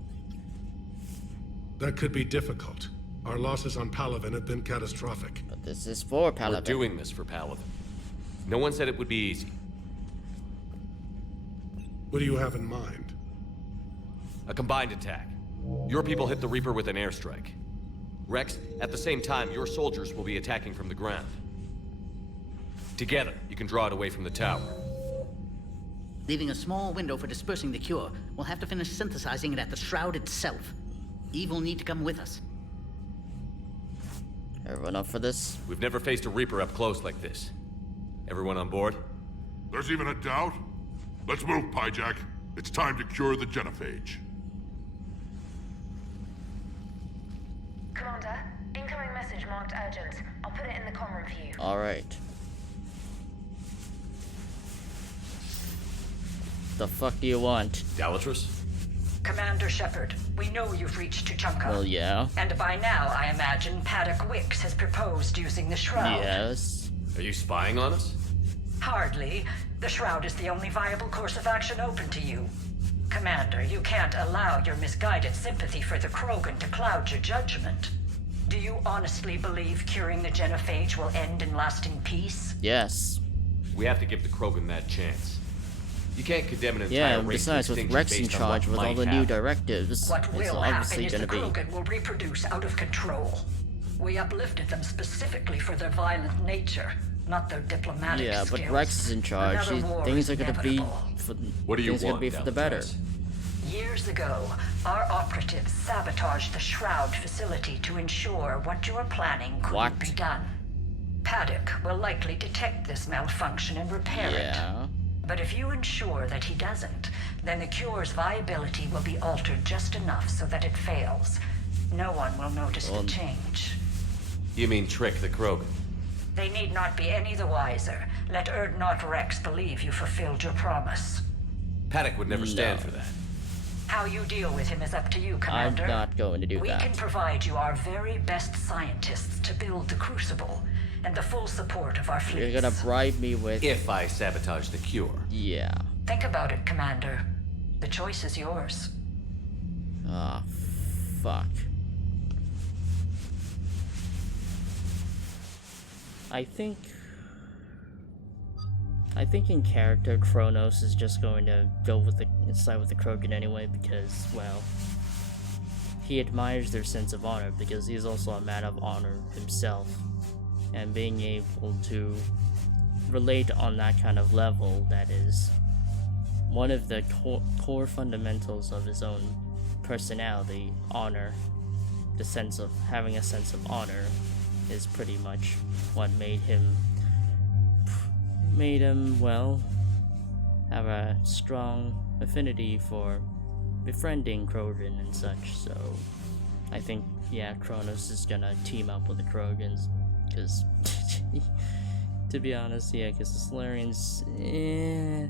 That could be difficult. Our losses on Palaven have been catastrophic. But this is for Palaven. We're doing this for Palaven. No one said it would be easy. What do you have in mind? A combined attack. Your people hit the Reaper with an airstrike. Rex, at the same time, your soldiers will be attacking from the ground. Together, you can draw it away from the tower. Leaving a small window for dispersing the cure, we'll have to finish synthesizing it at the Shroud itself. Eve will need to come with us. Everyone up for this? We've never faced a Reaper up close like this. Everyone on board? There's even a doubt? Let's move, Pyjack. It's time to cure the genophage. Commander, incoming message marked urgent. I'll put it in the comm room for you. All right. The fuck do you want? Dalatrus? Commander Shepard, we know you've reached Tuchanka. Well, yeah. And by now, I imagine Paddock Wicks has proposed using the Shroud. Yes. Are you spying on us? Hardly. The Shroud is the only viable course of action open to you. Commander, you can't allow your misguided sympathy for the Krogan to cloud your judgment. Do you honestly believe curing the genophage will end in lasting peace? Yes. We have to give the Krogan that chance. You can't condemn an entire Yeah, race besides to with extinction Rex in based on charge what with all might the new happen. directives, What it's will happen obviously is the gonna be... Krogan will reproduce out of control. We uplifted them specifically for their violent nature, not their diplomatic Yeah, but skills. Rex is in charge. Another war Things is are gonna be inevitable. for What do you things are gonna want, be for the better. Years ago, our operatives sabotaged the Shroud facility to ensure what you were planning couldn't be done. Paddock will likely detect this malfunction and repair it. But if you ensure that he doesn't, then the cure's viability will be altered just enough so that it fails. No one will notice the change. You mean trick the Krogan? They need not be any the wiser. Let Erdnot Rex believe you fulfilled your promise. Paddock would never stand for that. How you deal with him is up to you, Commander. I'm not going to do We that. can provide you our very best scientists to build the Crucible, and the full support of our fleet. You're gonna bribe me with... If I sabotage the cure. Yeah. Think about it, Commander. The choice is yours. Ah, fuck. I think in character, Kronos is just going to go with side with the Krogan anyway because, well, he admires their sense of honor because he's also a man of honor himself. And being able to relate on that kind of level, that is one of the core fundamentals of his own personality, honor, the sense of having a sense of honor, is pretty much what made him well have a strong affinity for befriending Krogan and such. So I think, yeah, Kronos is gonna team up with the Krogans, because to be honest, yeah, because the Solarians,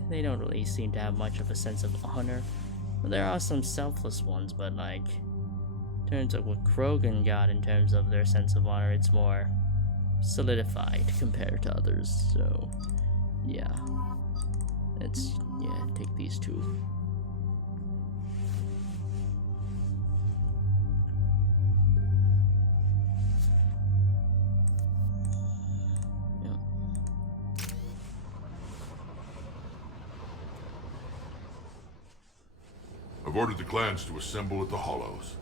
they don't really seem to have much of a sense of honor. Well, there are some selfless ones, but like, in terms of what Krogan got in terms of their sense of honor, it's more solidified compared to others. So yeah, let's take these two. I've ordered the clans to assemble at the Hollows.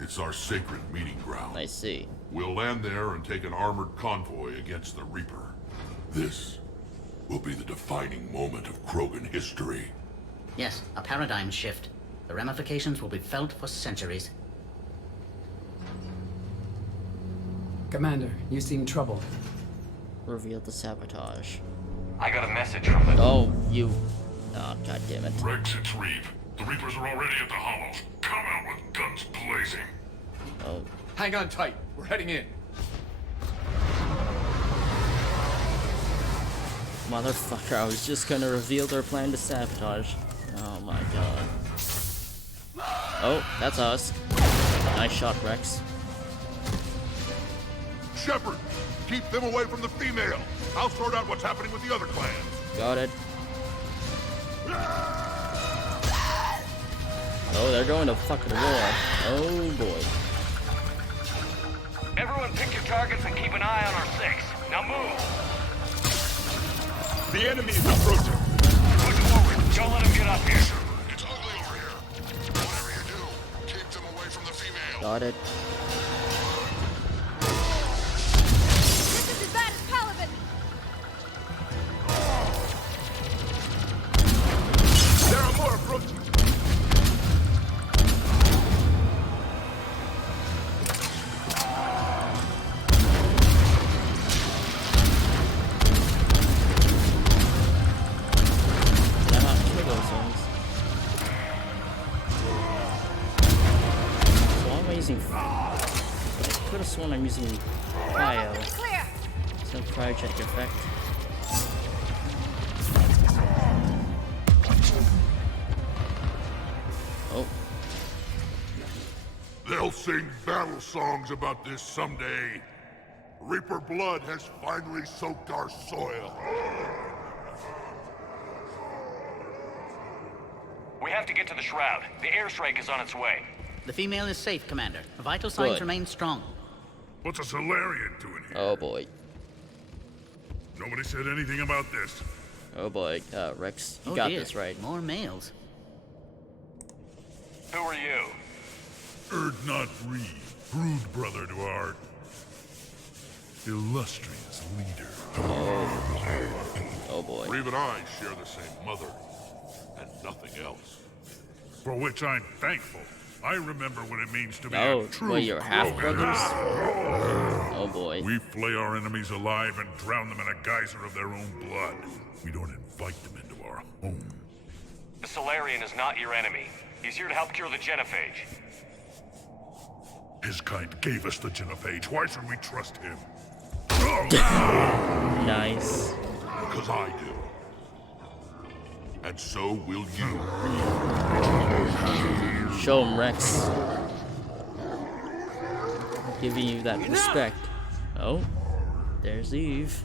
It's our sacred meeting ground. I see. We'll land there and take an armored convoy against the Reaper. This will be the defining moment of Krogan history. Yes, a paradigm shift. The ramifications will be felt for centuries. Commander, you seem troubled. Reveal the sabotage. I got a message from the... Oh, you... Oh, god damn it. Rex, it's Reeve. The Reapers are already at the Hollows. Come out with guns blazing. Oh. Hang on tight. We're heading in. Motherfucker, I was just gonna reveal their plan to sabotage. Oh my god. Oh, that's us. Nice shot, Rex. Shepard, keep them away from the female. I'll sort out what's happening with the other clans. Got it. Oh, they're going to fucking war. Oh boy. Everyone pick your targets and keep an eye on our 6. Now move! The enemy is approaching. Push forward. Don't let him get up here. It's ugly over here. Whatever you do, keep them away from the female. Got it. This is as bad as Palaven! There are more approaching. I could have sworn I'm using cryo. It's no cryogenic effect. Oh. They'll sing battle songs about this someday. Reaper blood has finally soaked our soil. We have to get to the Shroud. The airstrike is on its way. The female is safe, Commander. Vital signs Good. remain strong. What's a Solarian doing here? Oh boy. Nobody said anything about this. Oh boy. Rex, you Oh got dear. this right. More males. Who are you? Not Reeve, brood brother to our illustrious leader. Oh boy. Reeve and I share the same mother, and nothing else. For which I'm thankful. I remember what it means to be a true well, you're half Krogan. brothers? Oh boy. We flay our enemies alive and drown them in a geyser of their own blood. We don't invite them into our home. The Solarian is not your enemy. He's here to help cure the genophage. His kind gave us the genophage. Why should we trust him? Nice. Because I do. And so will you. Show him, Rex. Giving you that respect. Oh, there's Eve.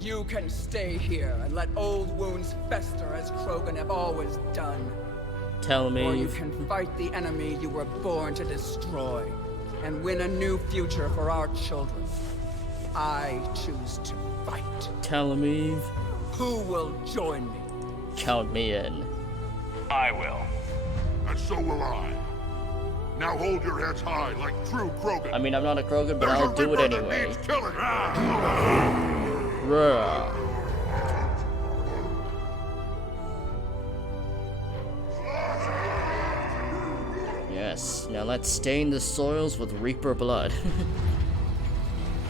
You can stay here and let old wounds fester as Krogan have always done. Tell me. Or you can fight the enemy you were born to destroy and win a new future for our children. I choose to fight. Tell him, Eve. Who will join me? Count me in. I will. And so will I. Now hold your heads high like true Krogan. I mean, I'm not a Krogan, but I'll do it anyway. Yes, now let's stain the soils with Reaper blood.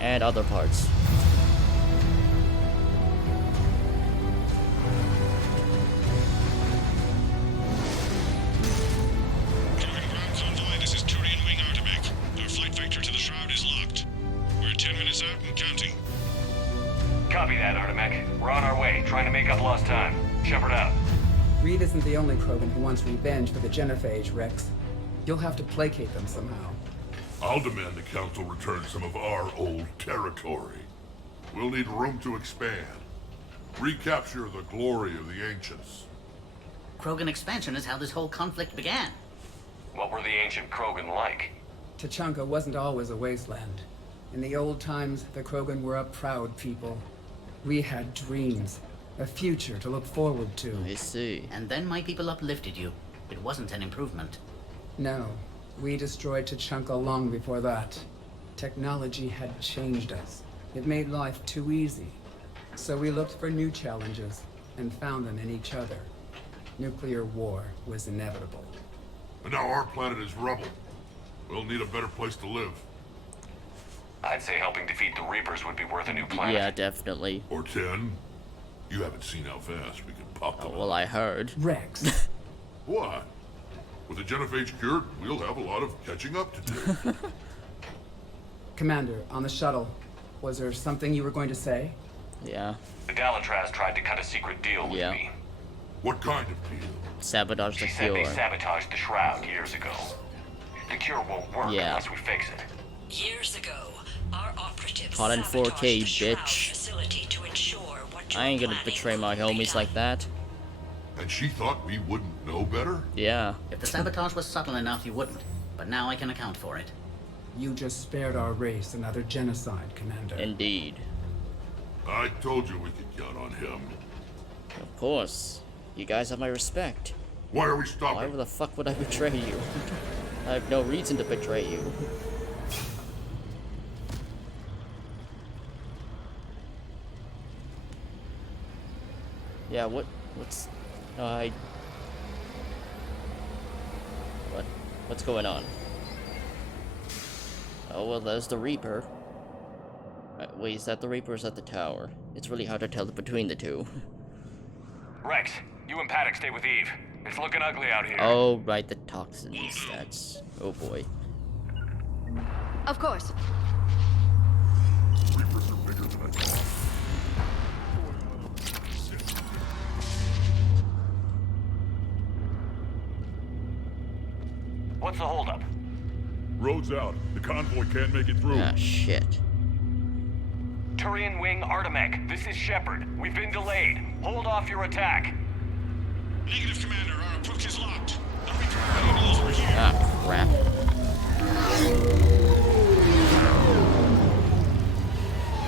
And other parts. This is Turian Wing Artemek. Our flight vector to the Shroud is locked. We're 10 minutes out and counting. Copy that, Artemek. We're on our way, trying to make up lost time. Shepard out. Reed isn't the only Krogan who wants revenge for the Genophage, Rex. You'll have to placate them somehow. I'll demand the Council return some of our old territory. We'll need room to expand. Recapture the glory of the Ancients. Krogan expansion is how this whole conflict began. What were the ancient Krogan like? Tuchanka wasn't always a wasteland. In the old times, the Krogan were a proud people. We had dreams, a future to look forward to. I see. And then my people uplifted you. It wasn't an improvement. No, we destroyed Tuchanka long before that. Technology had changed us. It made life too easy. So we looked for new challenges and found them in each other. Nuclear war was inevitable. And now our planet is rubble. We'll need a better place to live. I'd say helping defeat the Reapers would be worth a new planet. Yeah, definitely. Or 10. You haven't seen how fast we can pop them. Oh, well, I heard. Rex. What? With the Genophage cured, we'll have a lot of catching up to do. Commander, on the shuttle, was there something you were going to say? Yeah. The Dalatraz tried to cut a secret deal with me. What kind of deal? Sabotage the She said cure. they sabotaged the Shroud years ago. The cure won't work unless we fix it. Years ago, our operatives Caught in 4K, sabotaged the Shroud bitch. facility to ensure what I ain't gonna betray my homies like that. And she thought we wouldn't know better? Yeah. If the sabotage was subtle enough, you wouldn't. But now I can account for it. You just spared our race another genocide, Commander. Indeed. I told you we could count on him. Of course. You guys have my respect. Why are we stopping? Why the fuck would I betray you? I have no reason to betray you. Yeah, what's... What's going on? Oh, well, there's the Reaper. Wait, is that the Reaper or is that the tower? It's really hard to tell between the two. Rex, you and Paddock stay with Eve. It's looking ugly out here. Oh, right, the toxins. That's... Oh, boy. Of course. Reapers are bigger than I thought. What's the holdup? Road's out. The convoy can't make it through. Ah, shit. Turian Wing Artemek, this is Shepard. We've been delayed. Hold off your attack. Negative, Commander. Our approach is locked. The Reaper already knows we're here. Ah, crap.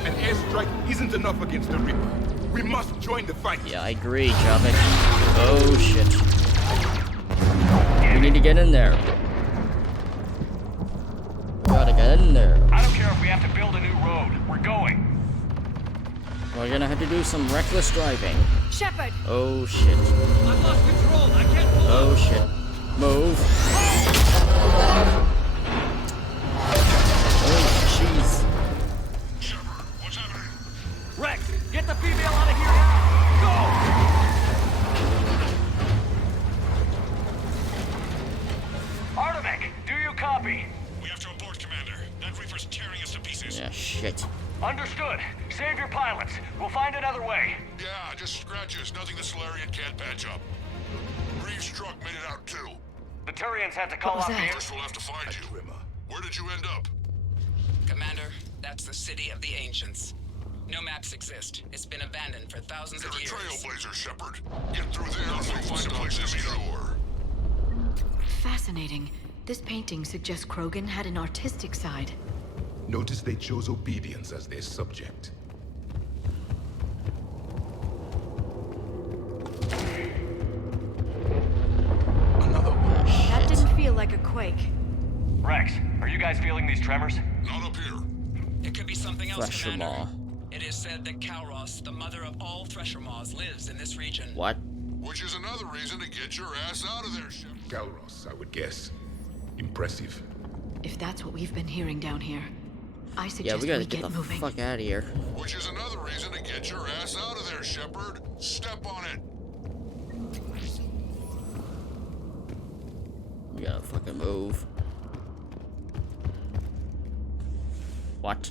An airstrike isn't enough against the Reaper. We must join the fight. Yeah, I agree, Javik. Oh, shit. We need to get in there. We gotta get in there. I don't care if we have to build a new road. We're going. We're gonna have to do some reckless driving. Shepard! Oh, shit. I've lost control. I can't pull Oh, up. shit. Move. Oh, jeez. Rex, get the female out of here now. Go! Artemek, do you copy? We have to abort, Commander. That Reaper's tearing us to pieces. Yeah, shit. Understood. Save your pilots. We'll find another way. Yeah, just scratches. Nothing the Solarian can't patch up. Reeves' truck made it out too. The Turians had to call was off that? the First we'll have to find you. Where did you end up? Commander, that's the city of the Ancients. No maps exist. It's been abandoned for thousands of years. You're a trailblazer, Shepard. Get through there and we'll find a place to meet up. Fascinating. This painting suggests Krogan had an artistic side. Notice they chose obedience as their subject. That didn't feel like a quake. guys feeling these tremors? Not up here. It could be something else, Thresher Commander. Maw. It is said that Kalros, the mother of all Thresher Maws, lives in this region. What? Which is another reason to get your ass out of there, Shepard. Kalros, I would guess. Impressive. If that's what we've been hearing down here, I Yeah, suggest we gotta we get the moving. fuck out of here. Which is another reason to get your ass out of there, Shepard. Step on it. We gotta fucking move. What?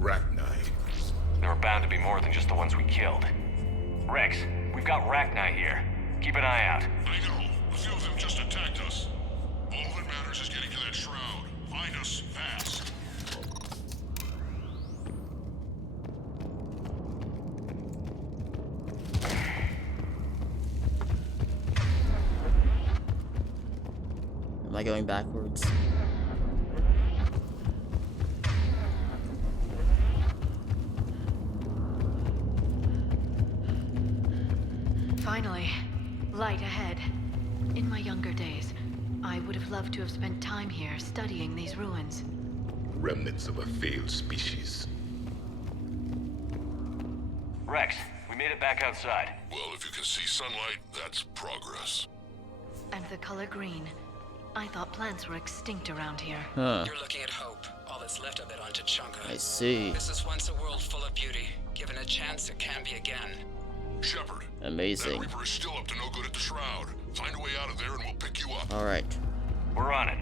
Rachni. There are bound to be more than just the ones we killed. Rex, we've got Rachni here. Keep an eye out. I know. A few of them just attacked us. All that matters is getting to that shroud. Find us fast. Am I going backwards? Finally, light ahead. In my younger days, I would have loved to have spent time here studying these ruins. Remnants of a failed species. Rex, we made it back outside. Well, if you can see sunlight, that's progress. And the color green. I thought plants were extinct around here. Huh. You're looking at hope. All that's left of it on Tachanka. I see. This is once a world full of beauty. Given a chance, it can be again. Shepard. Amazing. That Reaper is still up to no good at the shroud. Find a way out of there and we'll pick you up. Alright. We're on it.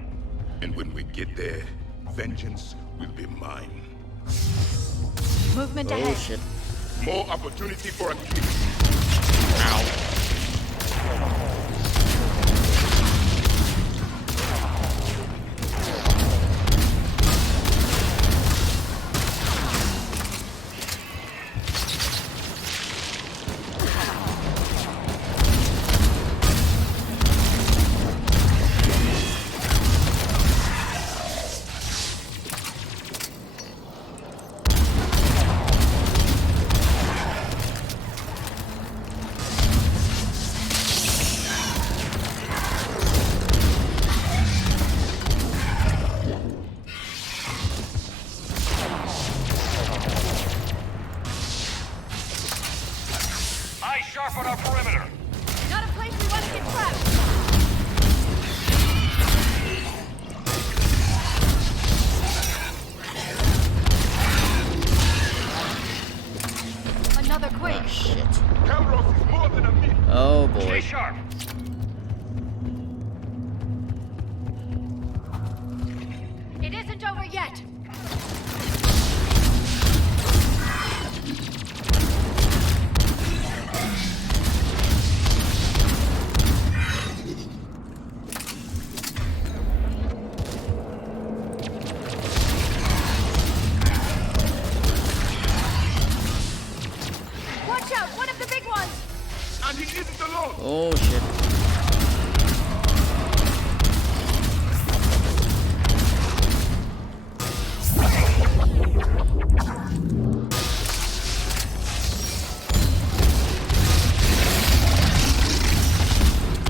And when we get there, vengeance will be mine. Movement Oh ahead. shit. More opportunity for a kick. Eyes sharp on our perimeter. Not a place we want to get trapped. Another quake. Oh shit. Kalros is more than a myth. Oh boy. Stay sharp. It isn't over yet. Watch out! One of the big ones! And he isn't alone. Oh shit.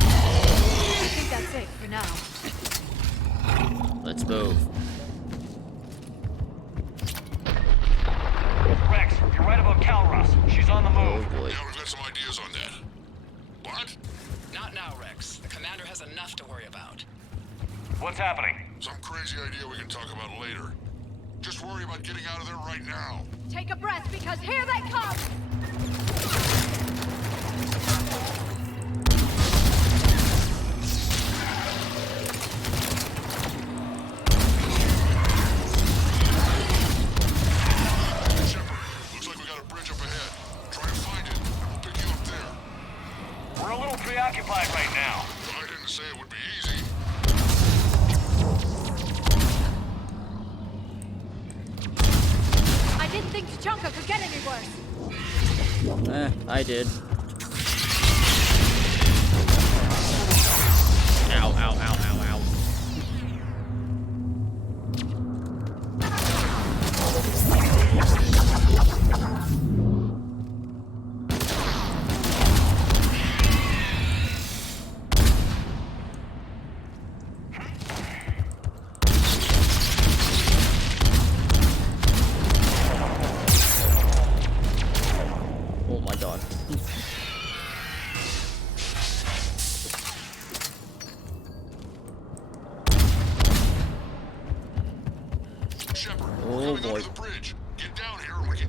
I think that's it for now. Let's move. Rex, you're right about Kalros. She's on the Oh move. boy. Yeah, we've got some ideas on that. What? Not now, Rex. The commander has enough to worry about. What's happening? Some crazy idea we can talk about later. Just worry about getting out of there right now. Take a breath because here they come! Shepard, looks like we got a bridge up ahead. Try to find it, and we'll pick you up there. We're a little preoccupied right now. I didn't say it would be easy. I didn't think Tachanka could get any worse. I did. Ow, ow, ow, ow, ow.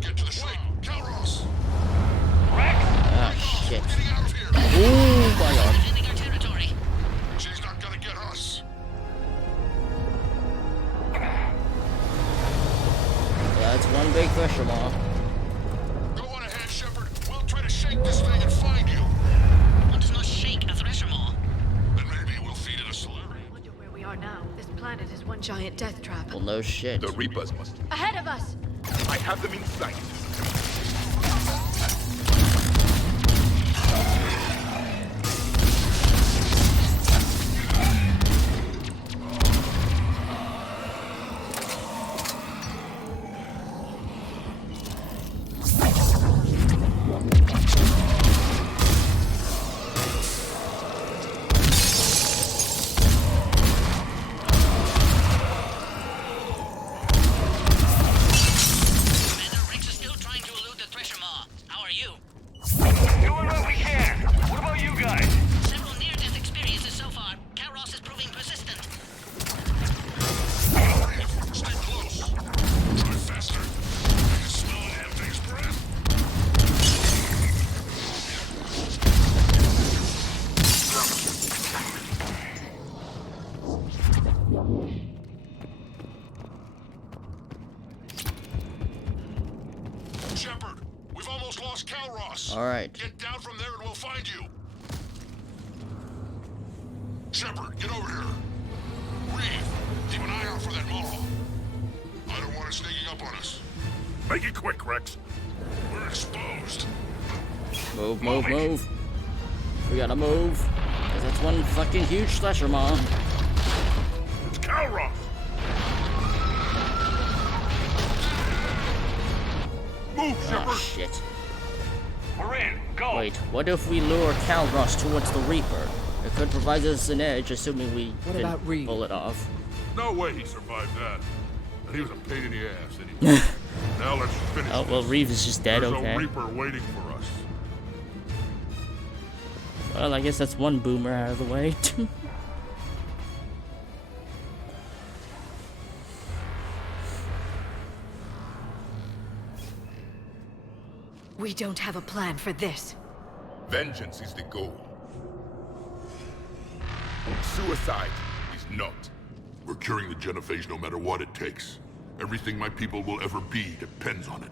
get to the shake. Calros! Ah, shit. Oh my god. She's not gonna get us. That's one big thresher maw. Go on ahead, Shepard. We'll try to shake this thing and find you. One does not shake a thresher maw. Then maybe we'll feed it a salary. I wonder where we are now. This planet is one giant death trap. Well, no shit. The Reapers must. Ahead of us! I have them in sight. Doing what we can. What about you guys? Several near-death experiences so far. Calros is proving persistent. Stay close. Try faster. I can smell an damn thing's breath. Shepard, we've almost lost Calros. All right. Get down from there and we'll find you. Shepard, get over here. Reeve, keep an eye out for that Moro. I don't want it sneaking up on us. Make it quick, Rex. We're exposed. Move, move, move. We gotta move. Cause that's one fucking huge thresher maw. It's Calros. Move, Shepard. Ah, shit. We're in. Go. Wait, what if we lure Calros towards the Reaper? It could provide us an edge, assuming we What about can Reeve? pull it off. No way he survived that. And he was a pain in the ass anyway. Now let's finish Oh, well, this. Reeve is just dead, There's okay. a Reaper waiting for us. Well, I guess that's one boomer out of the way. We don't have a plan for this. Vengeance is the goal. Suicide is not. We're curing the genophage no matter what it takes. Everything my people will ever be depends on it.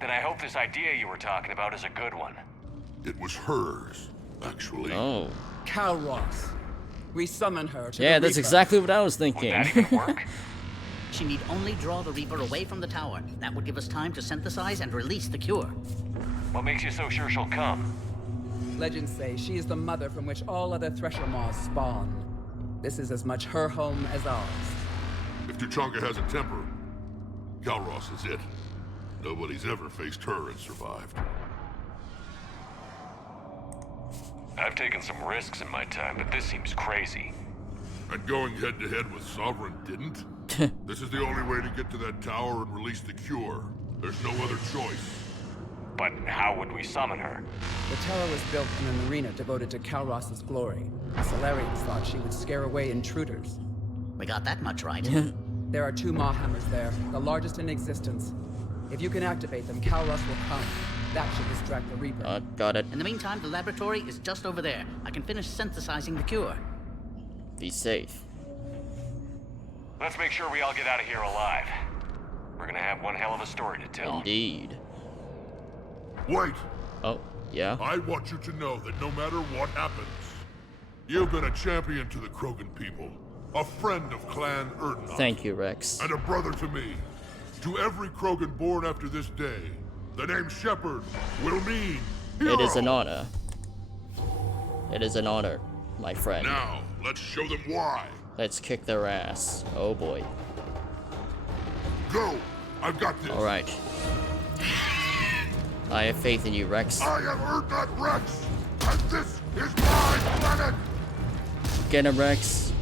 Then I hope this idea you were talking about is a good one. It was hers, actually. Oh. Calros. We summon her to Yeah, the that's Reaper. exactly what I was thinking. Would that even work? She need only draw the Reaper away from the tower. That would give us time to synthesize and release the cure. What makes you so sure she'll come? Legends say she is the mother from which all other thresher maws spawn. This is as much her home as ours. If Tuchanka has a temper, Calros is it. Nobody's ever faced her and survived. I've taken some risks in my time, but this seems crazy. And going head-to-head with Sovereign didn't? This is the only way to get to that tower and release the cure. There's no other choice. But how would we summon her? The tower was built in an arena devoted to Calros' glory. The Solarians thought she would scare away intruders. We got that much right. There are 2 Maw hammers there, the largest in existence. If you can activate them, Calros will come. That should distract the Reaper. Got it. In the meantime, the laboratory is just over there. I can finish synthesizing the cure. Be safe. Let's make sure we all get out of here alive. We're gonna have one hell of a story to tell. Indeed. Wait! Oh, yeah? I want you to know that no matter what happens, you've been a champion to the Krogan people, a friend of Clan Erdnot. Thank you, Rex. And a brother to me. To every Krogan born after this day, the name Shepard will mean hero. It is an honor. It is an honor, my friend. Now, let's show them why. Let's kick their ass. Oh boy. Go! I've got this. Alright. I have faith in you, Rex. I am Erdnot Rex, and this is my planet! Get him, Rex.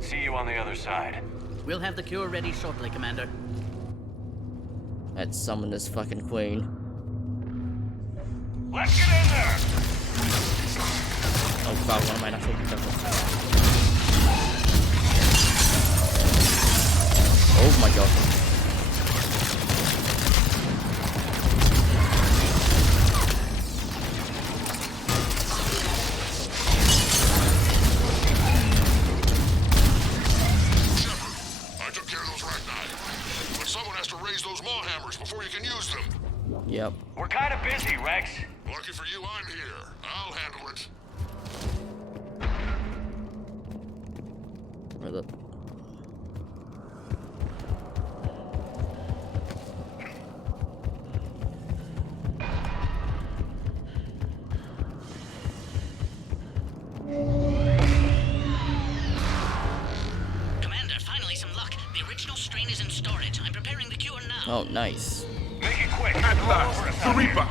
See you on the other side. We'll have the cure ready shortly, Commander. Let's summon this fucking queen. Let's get in there! Oh god, what am I not taking careful? Oh my god. before you can use them. Yep. We're kind of busy, Rex. Lucky for you, I'm here. I'll handle it. Where the... Commander, finally some luck. The original strain is in storage. I'm preparing the cure now. Oh, nice. Make it quick. At last, the Reaper.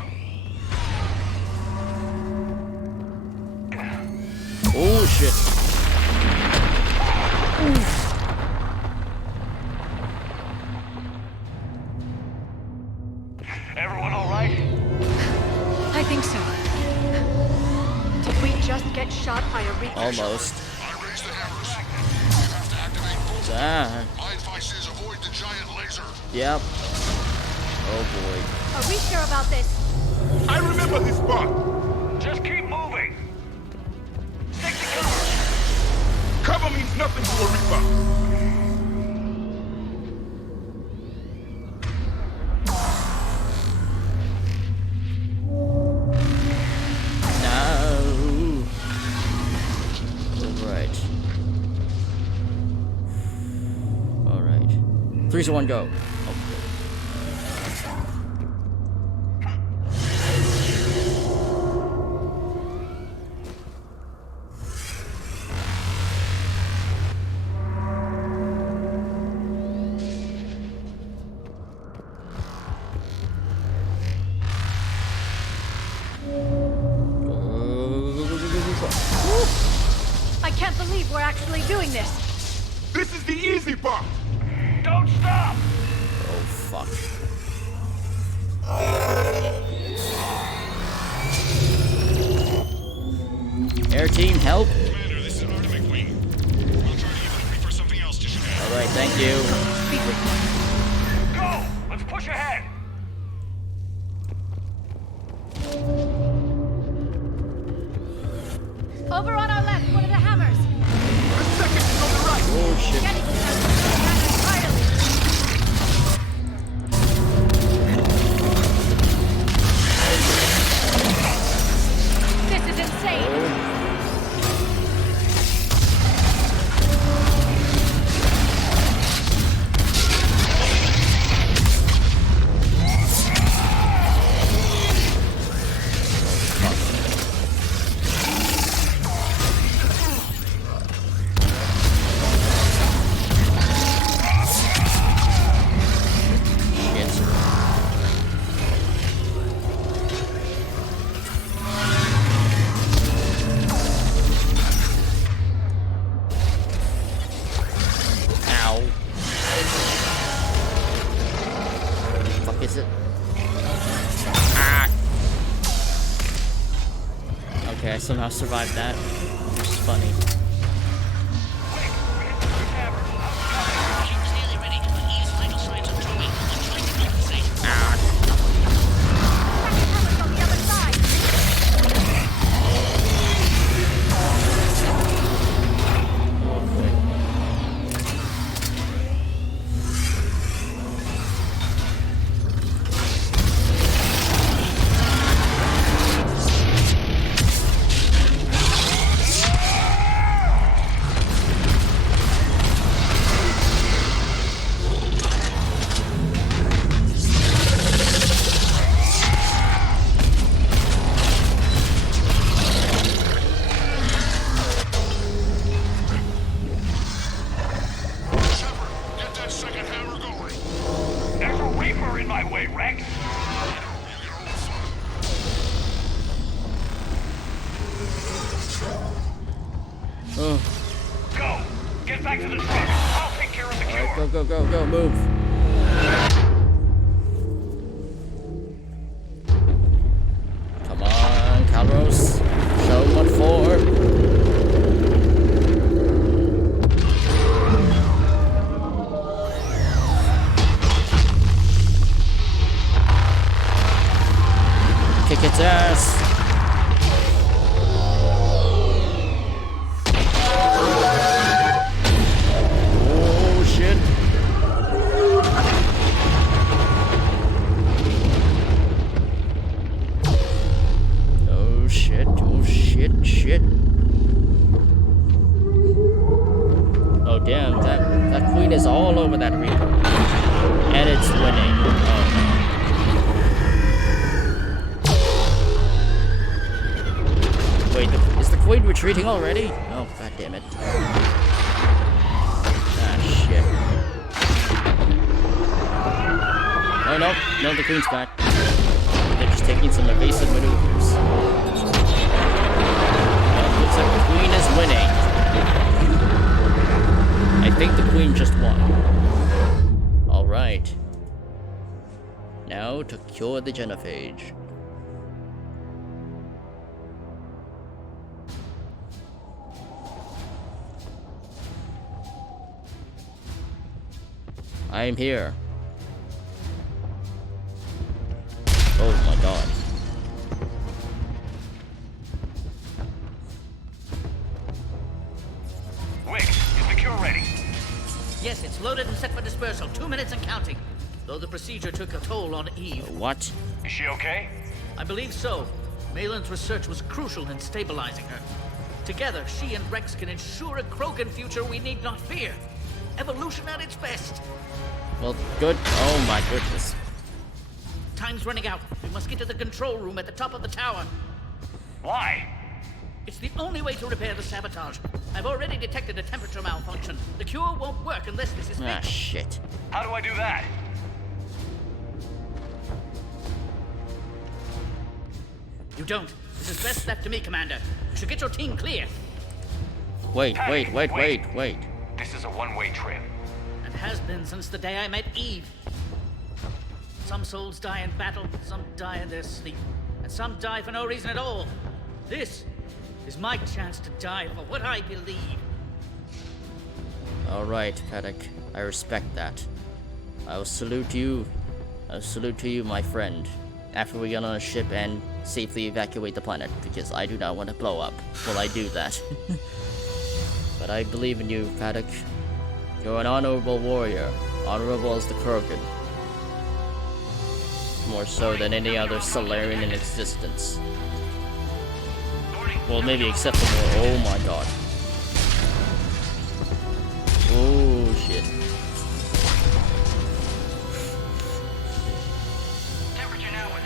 Oh, shit. Everyone all right? I think so. Did we just get shot by a Reaper? Almost. I raised the hammers. You have to activate both. Ah. My advice is avoid the giant laser. Yep. Oh, boy. Are we sure about this? I remember this spot. Just keep moving. Stick to cover. Cover means nothing to a Reaper. No. All right. 3, 2, 1, go. Oh. I can't believe we're actually doing this. This is the easy part. Don't stop. Oh, fuck. Air team, help. Commander, this is Artemis Wing. I'll try to give the Reaper something else to shoot at. All right, thank you. Speak with me. Go. Let's push ahead. Over on our left, one of the hammers. The second is on the right. Oh, shit. Getting to that entirely. This is insane. Is it? Ah! Okay, I somehow survived that. Which is funny. Go! Get back to the truck. I'll take care of the cure. Alright, go, move. Come on, Calros. Show 1-4. Kick its ass. Oh shit. retreating already? Oh, god damn it. Ah, shit. Oh, no. No, the queen's back. They're just taking some evasive maneuvers. Looks like the queen is winning. I think the queen just won. Alright. Now to cure the genophage. I am here. Oh my god. Wix, is the cure ready? Yes, it's loaded and set for dispersal. 2 minutes and counting. Though the procedure took a toll on Eve. What? Is she okay? I believe so. Malin's research was crucial in stabilizing her. Together, she and Rex can ensure a Krogan future we need not fear. Evolution at its best. Well, good. Oh my goodness. Time's running out. We must get to the control room at the top of the tower. Why? It's the only way to repair the sabotage. I've already detected a temperature malfunction. The cure won't work unless this is fixed. Ah, shit. How do I do that? You don't. This is best left to me, Commander. You should get your team clear. Wait. This is a one-way trip. And has been since the day I met Eve. Some souls die in battle, some die in their sleep, and some die for no reason at all. This is my chance to die for what I believe. Alright, Paddock. I respect that. I will salute you. I will salute to you, my friend. After we get on a ship and safely evacuate the planet, because I do not want to blow up while I do that. But I believe in you, Paddock. You're an honorable warrior. Honorable as the Krogan. More so than any other Solarian in existence. Well, maybe except for more. Oh my god. Oh shit.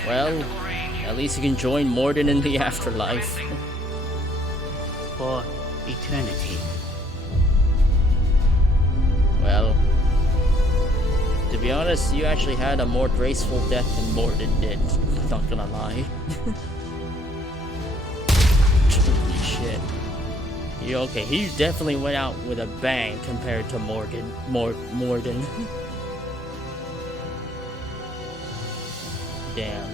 Well, at least you can join Morden in the afterlife. For eternity. Well, to be honest, you actually had a more graceful death than Morden did. Not gonna lie. Holy shit. Okay, he definitely went out with a bang compared to Morden. Damn.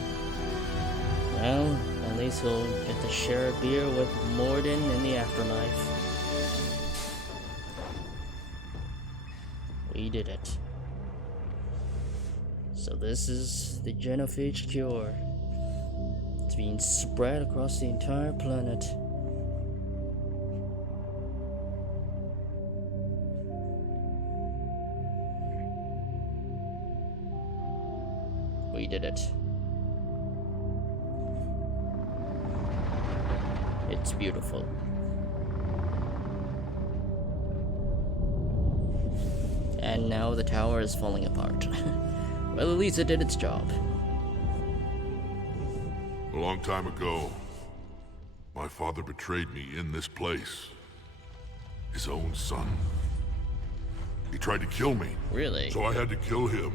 Well, at least he'll get to share a beer with Morden in the afterlife. We did it. So this is the genophage cure. It's being spread across the entire planet. We did it. It's beautiful. And now the tower is falling apart. Well, at least it did its job. A long time ago, my father betrayed me in this place. His own son. He tried to kill me. Really? So I had to kill him.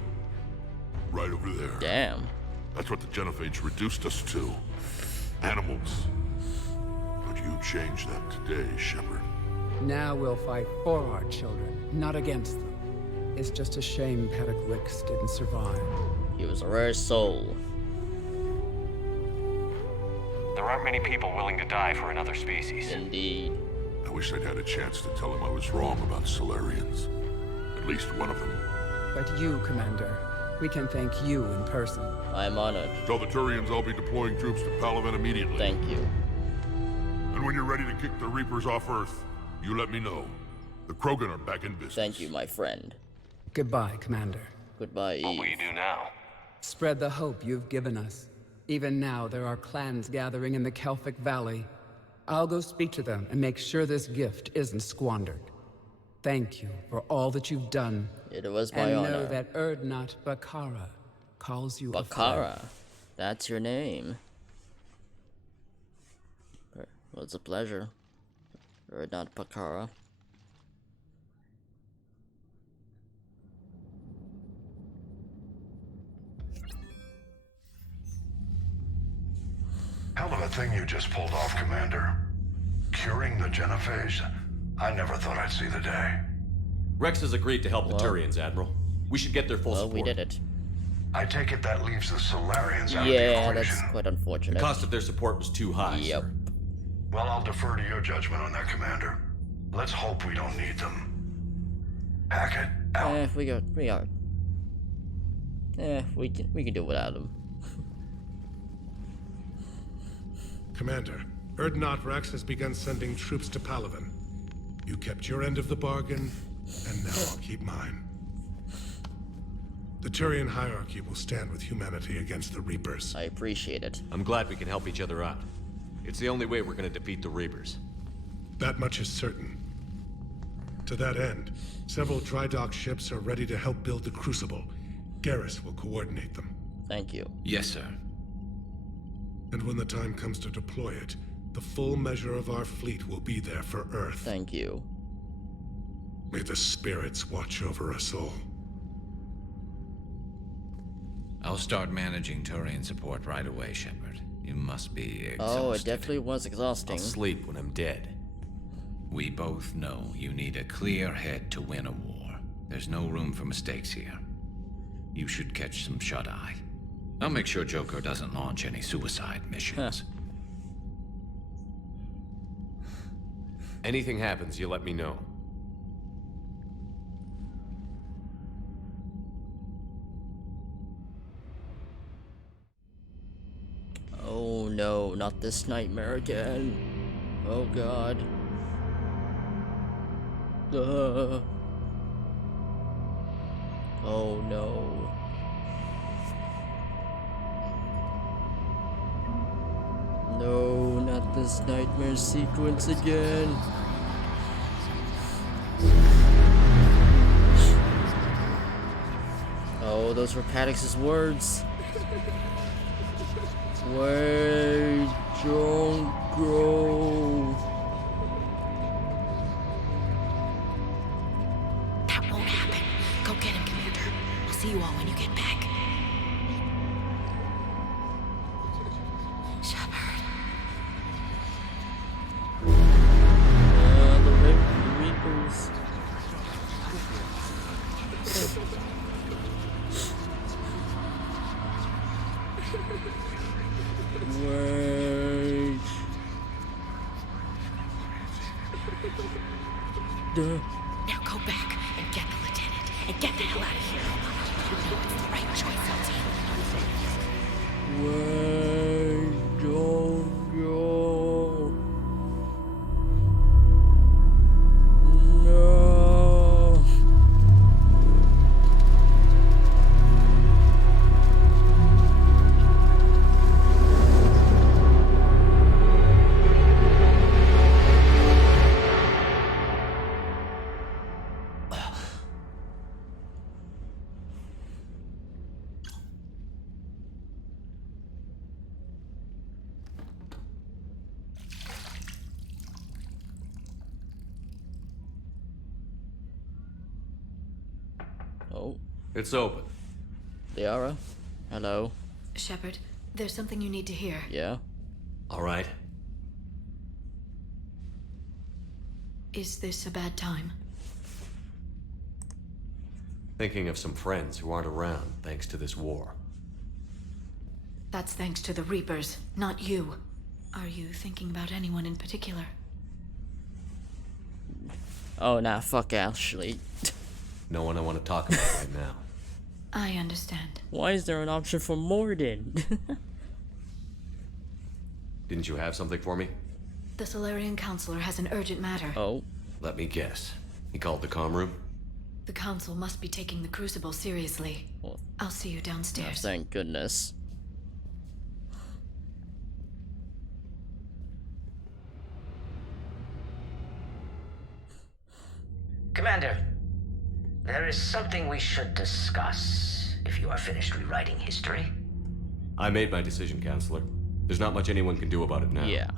Right over there. Damn. That's what the genophage reduced us to. Animals. But you changed that today, Shepard. Now we'll fight for our children, not against them. It's just a shame Paddock Wicks didn't survive. He was a rare soul. There aren't many people willing to die for another species. Indeed. I wish I'd had a chance to tell him I was wrong about Solarians. At least one of them. But you, Commander, we can thank you in person. I'm honored. Tell the Turians I'll be deploying troops to Palaven immediately. Thank you. And when you're ready to kick the Reapers off Earth, you let me know. The Krogan are back in business. Thank you, my friend. Goodbye, Commander. Goodbye, Eve. What will you do now? Spread the hope you've given us. Even now, there are clans gathering in the Kelphic Valley. I'll go speak to them and make sure this gift isn't squandered. Thank you for all that you've done. It was my honor. honor. And know that Erdnot Bakara calls you Bakara. That's your name. Well, it's a pleasure. Or not Pakara. Hell of a thing you just pulled off, Commander. Curing the genophage? I never thought I'd see the day. Rex has agreed to help the Turians, Admiral. We should get their full support. We did it. I take it that leaves the Solarians out of the Yeah, equation. that's quite unfortunate. The cost of their support was too high, Yep. sir. Well, I'll defer to your judgment on that, Commander. Let's hope we don't need them. Hackett, out. We can do without them. Commander, Erdnot Rex has begun sending troops to Palaven. You kept your end of the bargain, and now I'll keep mine. The Turian hierarchy will stand with humanity against the Reapers. I appreciate it. I'm glad we can help each other out. It's the only way we're gonna defeat the Reapers. That much is certain. To that end, several dry dock ships are ready to help build the Crucible. Garrus will coordinate them. Thank you. Yes, sir. And when the time comes to deploy it, the full measure of our fleet will be there for Earth. Thank you. May the spirits watch over us all. I'll start managing Turian support right away, Shepard. You must be exhausted. Oh, it definitely was exhausting. I'll sleep when I'm dead. We both know you need a clear head to win a war. There's no room for mistakes here. You should catch some shut-eye. I'll make sure Joker doesn't launch any suicide missions. Anything happens, you let me know. Oh no, not this nightmare again. Oh god. Oh no. No, not this nightmare sequence again. Oh, those were Paddock's words. Wait, don't go. That won't happen. Go get him, Commander. I'll see you all when you get back. Shepard. The Reapers. Wait. Now go back and get the lieutenant and get the hell out of here. You know it's the right choice, LT. Wait, don't go. No. Oh. It's open. Liara? Hello? Shepard, there's something you need to hear. Yeah? All right. Is this a bad time? Thinking of some friends who aren't around thanks to this war. That's thanks to the Reapers, not you. Are you thinking about anyone in particular? Oh, nah, fuck Ashley. No one I want to talk about right now. I understand. Why is there an option for Morden? Didn't you have something for me? The Solarian Counselor has an urgent matter. Oh. Let me guess. He called the comm room? The Council must be taking the Crucible seriously. Well, I'll see you downstairs. Oh, thank goodness. Commander, there is something we should discuss, if you are finished rewriting history. I made my decision, Counselor. There's not much anyone can do about it now. Yeah.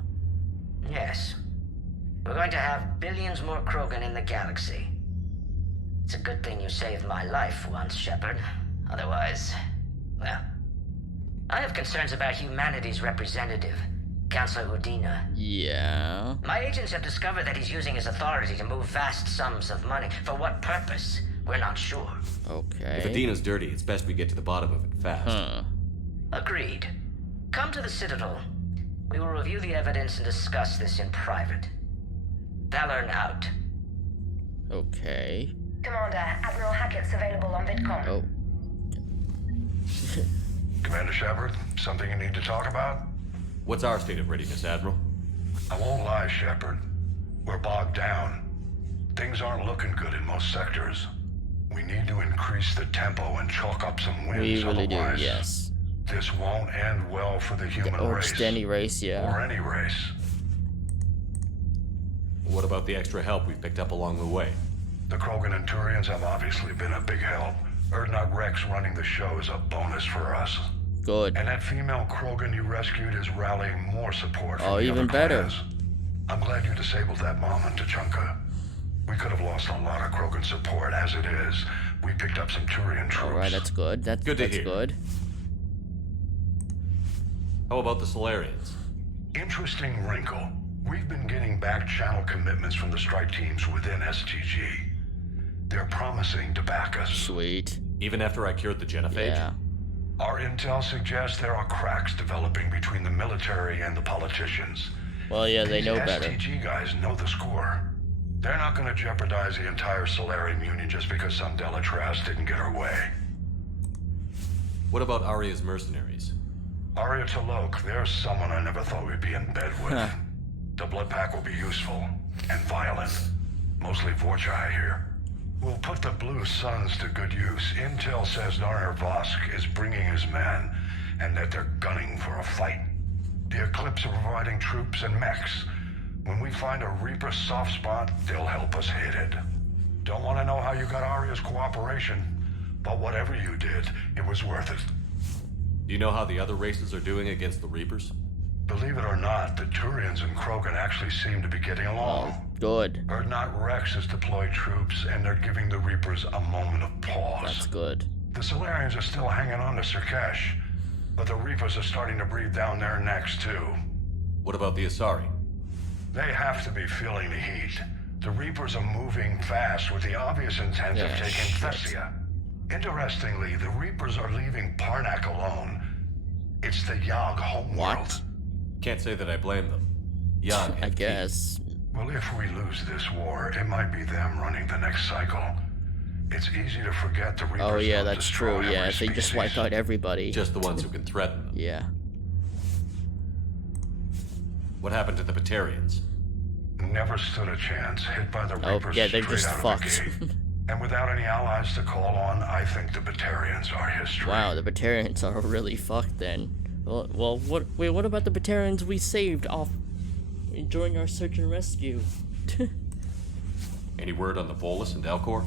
Yes. We're going to have billions more Krogan in the galaxy. It's a good thing you saved my life once, Shepard. Otherwise, well, I have concerns about humanity's representative, Councilor Udina. Yeah. My agents have discovered that he's using his authority to move vast sums of money. For what purpose? We're not sure. Okay. If Adina's dirty, it's best we get to the bottom of it fast. Huh. Agreed. Come to the Citadel. We will review the evidence and discuss this in private. Valorn out. Okay. Commander, Admiral Hackett's available on VidCom. Oh. Commander Shepard, something you need to talk about? What's our state of readiness, Admiral? I won't lie, Shepard. We're bogged down. Things aren't looking good in most sectors. We need to increase the tempo and chalk up some wins. We really do, otherwise, yes. This won't end well for the human Or race. just any race, yeah. Or any race. What about the extra help we've picked up along the way? The Krogan and Turians have obviously been a big help. Urdnot Rex running the show is a bonus for us. Good. And that female Krogan you rescued is rallying more support from the even other better. clans. I'm glad you disabled that mom in Tuchanka. We could have lost a lot of Krogan support. As it is, we picked up some Turian troops. Alright, that's good. That's Good to that's hear. good. How about the Solarians? Interesting wrinkle. We've been getting back channel commitments from the strike teams within STG. They're promising to back us. Sweet. Even after I cured the genophage? Yeah. Our intel suggests there are cracks developing between the military and the politicians. Well, yeah, they These know better. STG guys know the score. They're not going to jeopardize the entire Solarian Union just because some Delatras didn't get her way. What about Arya's mercenaries? Arya T'Loak, there's someone I never thought we'd be in bed with. Huh. The blood pack will be useful and violent. Mostly Vorcha, I hear. We'll put the Blue Suns to good use. Intel says Narner Vosk is bringing his men, and that they're gunning for a fight. The Eclipse are providing troops and mechs. When we find a Reaper soft spot, they'll help us hit it. Don't want to know how you got Arya's cooperation, but whatever you did, it was worth it. Do you know how the other races are doing against the Reapers? Believe it or not, the Turians and Krogan actually seem to be getting along. Good. Urdnot Rex has deployed troops, and they're giving the Reapers a moment of pause. That's good. The Solarians are still hanging on to Sirkesh, but the Reapers are starting to breathe down their necks, too. What about the Asari? They have to be feeling the heat. The Reapers are moving fast with the obvious intent of taking Thessia. Interestingly, the Reapers are leaving Parnak alone. It's the Yogg homeworld. Can't say that I blame them. Yogg, I guess. Well, if we lose this war, it might be them running the next cycle. It's easy to forget the Reapers. Oh yeah, don't that's destroy true. Yeah, every if they just wipe out everybody. Just the ones who can threaten them. Yeah. What happened to the Batarians? Never stood a chance. Hit by the Reapers yeah, they're straight just out of fucked. the gate. And without any allies to call on, I think the Batarians are history. Wow, the Batarians are really fucked then. Well, what about the Batarians we saved off during our search and rescue? Any word on the Volus and Elcor?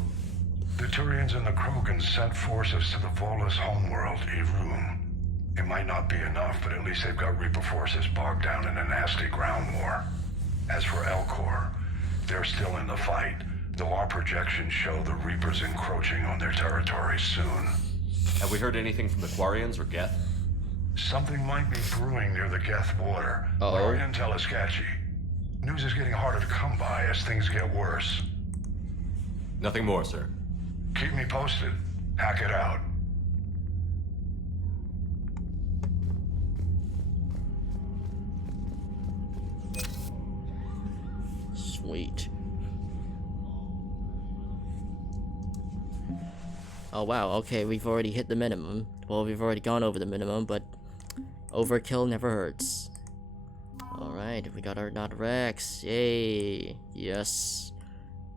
The Turians and the Krogan sent forces to the Volus homeworld, Irun. It might not be enough, but at least they've got Reaper forces bogged down in a nasty ground war. As for Elcor, they're still in the fight, though our projections show the Reapers encroaching on their territory soon. Have we heard anything from the Quarians or Geth? Something might be brewing near the Geth border, but our intel is sketchy. News is getting harder to come by as things get worse. Nothing more, sir. Keep me posted. Hack it out. Sweet. Oh wow, okay, we've already hit the minimum. Well, we've already gone over the minimum, but overkill never hurts. Alright, we got our Urdnot Rex. Yay! Yes.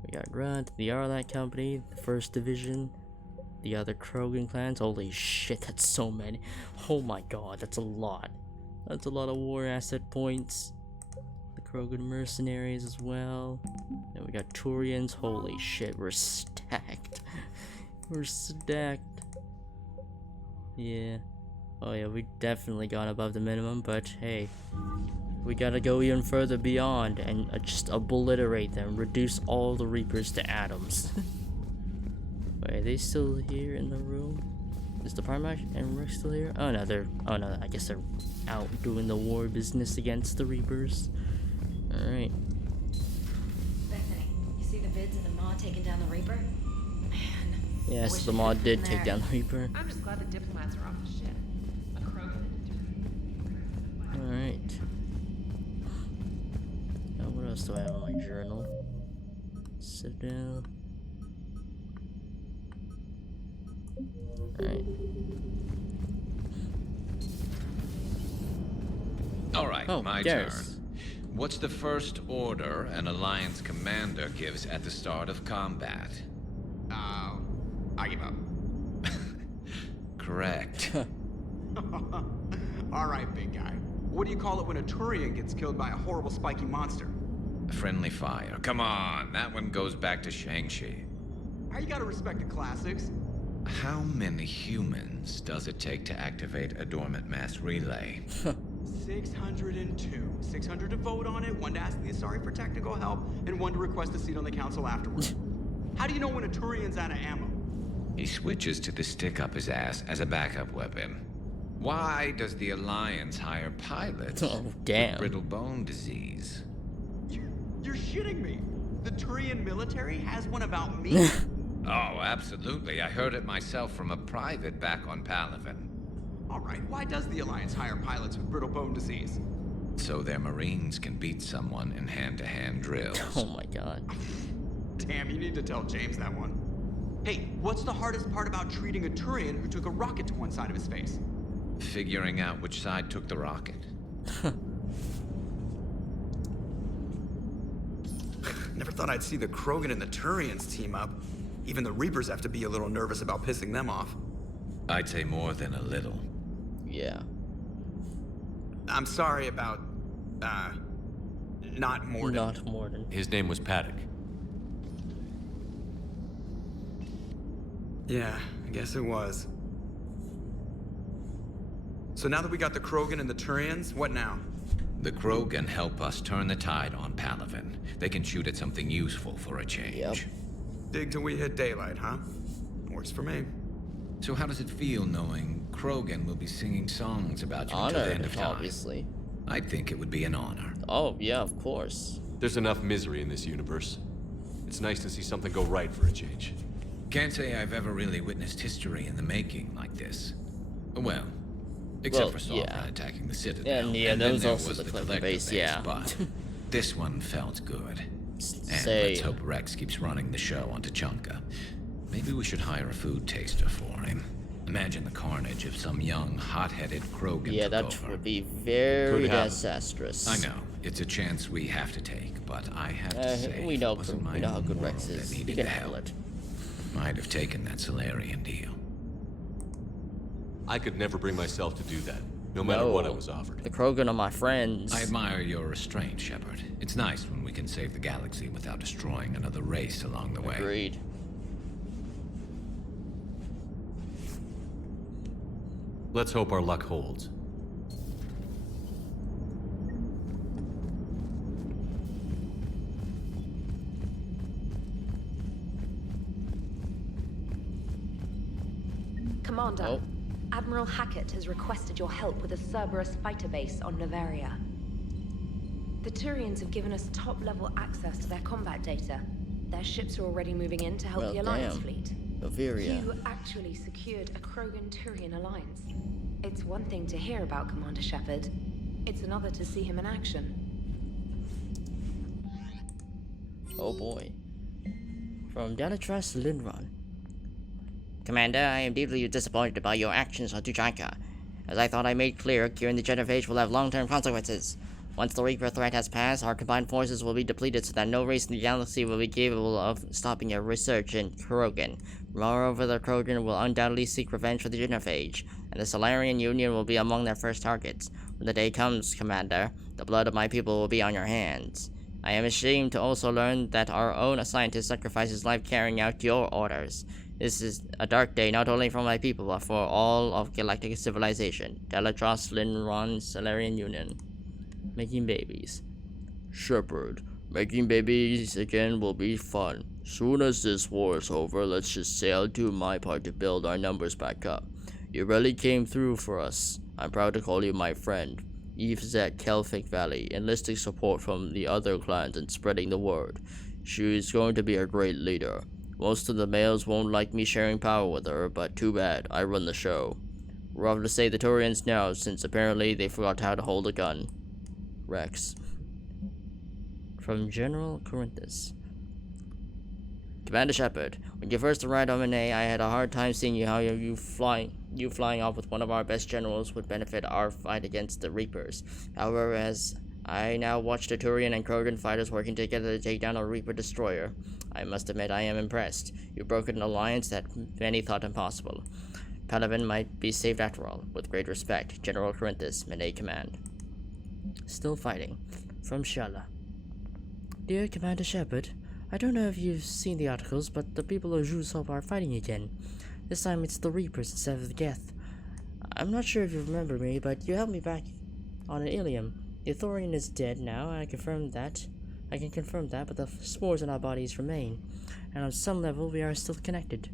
We got Runt, the Arlat Company, the 1st Division, the other Krogan clans. Holy shit, that's so many. Oh my god, that's a lot. That's a lot of war asset points. The Krogan mercenaries as well. And we got Turians. Holy shit, we're stacked. We're stacked. Yeah. Oh yeah, we definitely got above the minimum, but hey. We gotta go even further beyond and just obliterate them, reduce all the Reapers to atoms. Wait, are they still here in the room? Is the Primarch and Rex still here? Oh no, I guess they're out doing the war business against the Reapers. Alright. Bethany, you see the vids of the Maw taking down the Reaper? Man. Yes, the Maw did take down the Reaper. I'm just glad the diplomats are off the ship. A Krogan and a Turian. Alright. Now what else do I have on my journal? Sit down. Alright. Alright, my turn. What's the first order an Alliance commander gives at the start of combat? I give up. Correct. Alright, big guy. What do you call it when a Turian gets killed by a horrible spiky monster? Friendly fire. Come on, that one goes back to Shang-Chi. How you gotta respect the classics? How many humans does it take to activate a dormant mass relay? 602. 600 to vote on it, 1 to ask the Asari for technical help, and 1 to request a seat on the council afterward. How do you know when a Turian's out of ammo? He switches to the stick up his ass as a backup weapon. Why does the Alliance hire pilots with brittle bone disease? You're shitting me. The Turian military has one about me? Oh, absolutely. I heard it myself from a private back on Palaven. Alright, why does the Alliance hire pilots with brittle bone disease? So their Marines can beat someone in hand-to-hand drills. Oh my god. Damn, you need to tell James that one. Hey, what's the hardest part about treating a Turian who took a rocket to one side of his face? Figuring out which side took the rocket. Never thought I'd see the Krogan and the Turians team up. Even the Reapers have to be a little nervous about pissing them off. I'd say more than a little. Yeah. I'm sorry about, not Morden. Not Morden. His name was Paddock. Yeah, I guess it was. So now that we got the Krogan and the Turians, what now? The Krogan help us turn the tide on Palaven. They can shoot at something useful for a change. Yep. Dig till we hit daylight, huh? Works for me. So how does it feel knowing Krogan will be singing songs about you until the end of time? Obviously. I think it would be an honor. Oh, yeah, of course. There's enough misery in this universe. It's nice to see something go right for a change. Can't say I've ever really witnessed history in the making like this. Well, except for Sovereign attacking the Citadel. And then those there also was the Collector Collector base, yeah. But this one felt good. And Say- let's hope Rex keeps running the show on Tachanka. Maybe we should hire a food taster for him. Imagine the carnage if some young, hot-headed Krogan Yeah, took that over. would be very disastrous. I know. It's a chance we have to take, but I have to say, we know, it wasn't my how own good Rex world that is. He needed can the handle help. it. Might have taken that Solarian deal. I could never bring myself to do that, no matter what I was offered. The Krogan are my friends. I admire your restraint, Shepard. It's nice when we can save the galaxy without destroying another race along the way. Agreed. Let's hope our luck holds. Commander, Admiral Hackett has requested your help with a Cerberus fighter base on Novaria. The Turians have given us top-level access to their combat data. Their ships are already moving in to help the Alliance fleet. Novaria. You actually secured a Krogan-Turian alliance. It's one thing to hear about Commander Shepard. It's another to see him in action. Oh boy. From Dalatrus Linron. Commander, I am deeply disappointed by your actions on Tuchanka. As I thought I made clear, curing the genophage will have long-term consequences. Once the Reaper threat has passed, our combined forces will be depleted so that no race in the galaxy will be capable of stopping a research in Krogan. Moreover, the Krogan will undoubtedly seek revenge for the genophage, and the Solarian Union will be among their first targets. When the day comes, Commander, the blood of my people will be on your hands. I am ashamed to also learn that our own scientist sacrificed his life carrying out your orders. This is a dark day not only for my people, but for all of galactic civilization. Delatros Linron Solarian Union. Making babies. Shepard, making babies again will be fun. Soon as this war is over, let's just say I'll do my part to build our numbers back up. You really came through for us. I'm proud to call you my friend. Eve is at Kelphic Valley, enlisting support from the other clans and spreading the word. She's going to be a great leader. Most of the males won't like me sharing power with her, but too bad, I run the show. We're off to save the Turians now, since apparently they forgot how to hold a gun. Rex. From General Corinthus. Commander Shepard, when you first arrived on Monet, I had a hard time seeing how you flying off with one of our best generals would benefit our fight against the Reapers. However, as I now watch the Turian and Krogan fighters working together to take down a Reaper destroyer, I must admit I am impressed. You've broken an alliance that many thought impossible. Palaven might be saved after all. With great respect, General Corinthus, Monet Command. Still fighting. From Shala. Dear Commander Shepard, I don't know if you've seen the articles, but the people of Jusop are fighting again. This time it's the Reapers instead of the Geth. I'm not sure if you remember me, but you helped me back on an Ilium. The Thorian is dead now, and I can confirm that, but the spores in our bodies remain, and on some level we are still connected.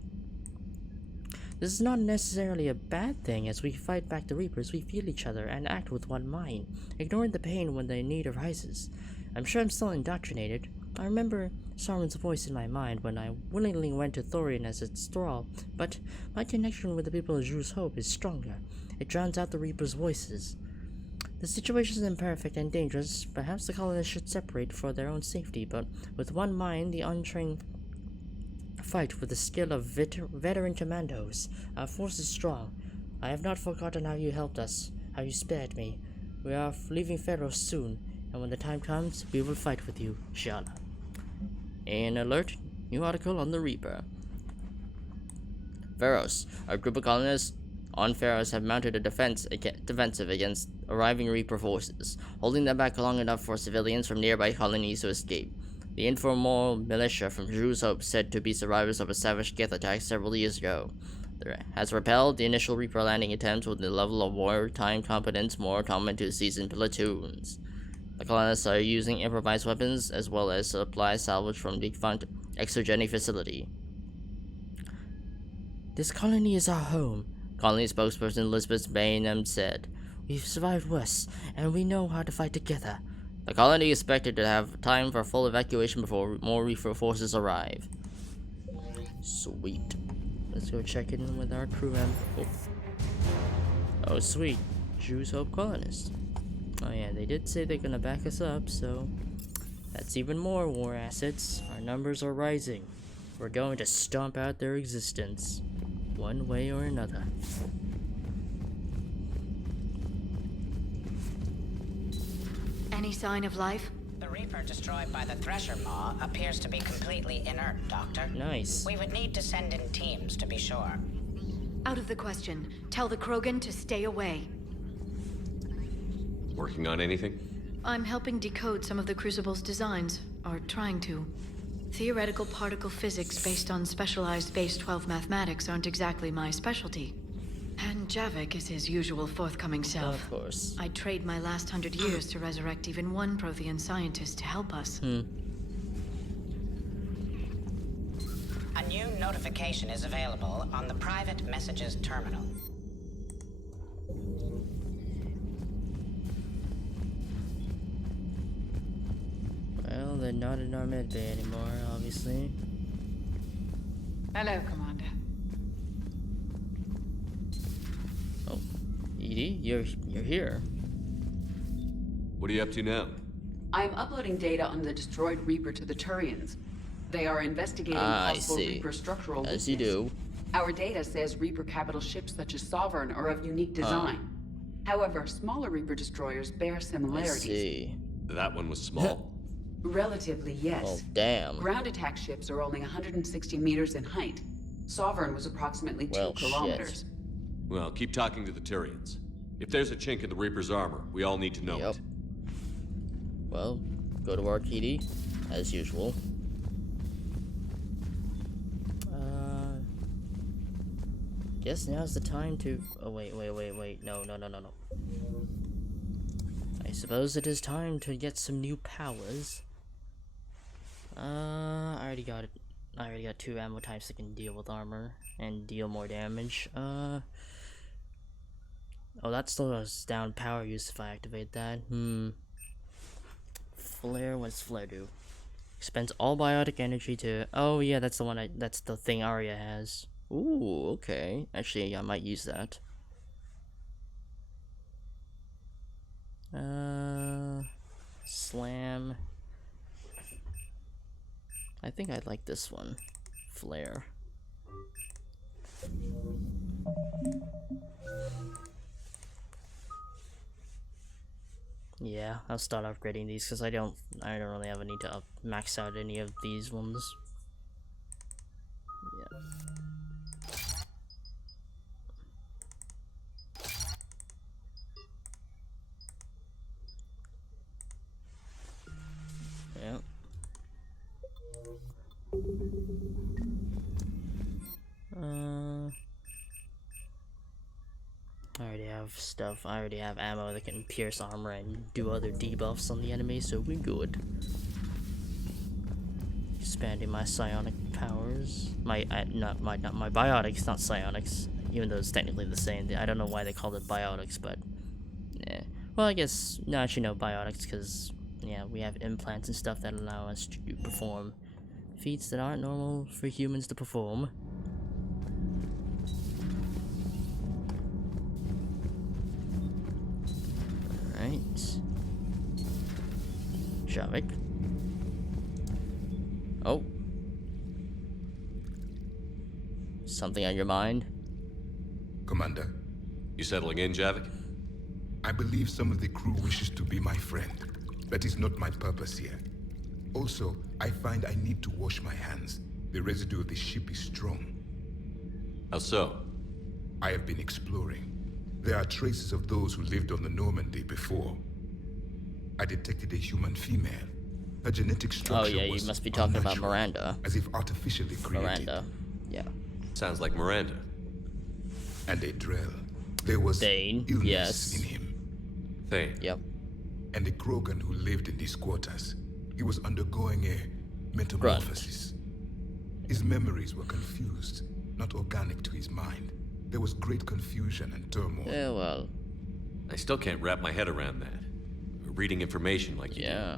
This is not necessarily a bad thing. As we fight back the Reapers, we feel each other and act with one mind, ignoring the pain when the need arises. I'm sure I'm still indoctrinated. I remember Sauron's voice in my mind when I willingly went to Thorian as its thrall, but my connection with the people of Ju's Hope is stronger. It drowns out the Reapers' voices. The situation is imperfect and dangerous. Perhaps the colonists should separate for their own safety, but with one mind, the untrained fight with the skill of veteran commandos. Our force is strong. I have not forgotten how you helped us, how you spared me. We are leaving Pharaoh soon, and when the time comes, we will fight with you, Shala. An alert, new article on the Reaper. Pharaohs. A group of colonists on Pharaohs have mounted a defensive against arriving Reaper forces, holding them back long enough for civilians from nearby colonies to escape. The informal militia from Ju's Hope, said to be survivors of a savage Geth attack several years ago, has repelled the initial Reaper landing attempts with the level of wartime competence more common to seasoned platoons. The colonists are using improvised weapons as well as supplies salvaged from the defunct exogenic facility. This colony is our home, colony spokesperson Elizabeth Bainham said. We've survived worse, and we know how to fight together. The colony is expected to have time for full evacuation before more Reaper forces arrive. Sweet. Let's go check in with our crew member. Oh, sweet. Ju's Hope colonists. Oh yeah, they did say they're gonna back us up, so that's even more war assets. Our numbers are rising. We're going to stomp out their existence, one way or another. Any sign of life? The Reaper destroyed by the Thresher Maw appears to be completely inert, Doctor. Nice. We would need to send in teams to be sure. Out of the question. Tell the Krogan to stay away. Working on anything? I'm helping decode some of the Crucible's designs, or trying to. Theoretical particle physics based on specialized base 12 mathematics aren't exactly my specialty. And Javik is his usual forthcoming self. Of course. I'd trade my last 100 years to resurrect even one Prothean scientist to help us. A new notification is available on the private messages terminal. Well, they're not in our med bay anymore, obviously. Hello, Commander. Oh, Edie, you're here. What are you up to now? I am uploading data on the destroyed Reaper to the Turians. They are investigating possible Reaper structural weakness. As you do. Our data says Reaper capital ships such as Sovereign are of unique design. However, smaller Reaper destroyers bear similarities. I see. That one was small. Relatively, yes. Oh, damn. Ground attack ships are only 160 meters in height. Sovereign was approximately 2 kilometers. Well, keep talking to the Turians. If there's a chink in the Reaper's armor, we all need to know it. Well, go to Arkady, as usual. Guess now's the time to... Oh, wait. No. I suppose it is time to get some new powers. I already got 2 ammo types that can deal with armor and deal more damage. Oh, that slows down power use if I activate that. Flare, what does Flare do? Expends all biotic energy to... Oh yeah, that's the one that's the thing Arya has. Ooh, okay. Actually, yeah, I might use that. Slam. I think I'd like this one. Flare. Yeah, I'll start upgrading these because I don't really have a need to max out any of these ones. Yeah. Yep. I already have stuff. I already have ammo that can pierce armor and do other debuffs on the enemy, so we're good. Expanding my psionic powers. Not my biotics, not psionics. Even though it's technically the same. I don't know why they called it biotics, but yeah. Well, I guess actually no biotics, because yeah, we have implants and stuff that allow us to perform feats that aren't normal for humans to perform. Alright. Javik. Oh. Something on your mind? Commander. You settling in, Javik? I believe some of the crew wishes to be my friend. That is not my purpose here. Also, I find I need to wash my hands. The residue of the ship is strong. How so? I have been exploring. There are traces of those who lived on the Normandy before. I detected a human female. Her genetic structure was... Oh yeah, you must be talking about Miranda. As if artificially created. Miranda, yeah. Sounds like Miranda. And a Drell. There was Thane, illness yes. in him. Thane. Yep. And a Krogan who lived in these quarters. He was undergoing a metamorphosis. His memories were confused, not organic to his mind. There was great confusion and turmoil. Yeah, well... I still can't wrap my head around that. Reading information like you do.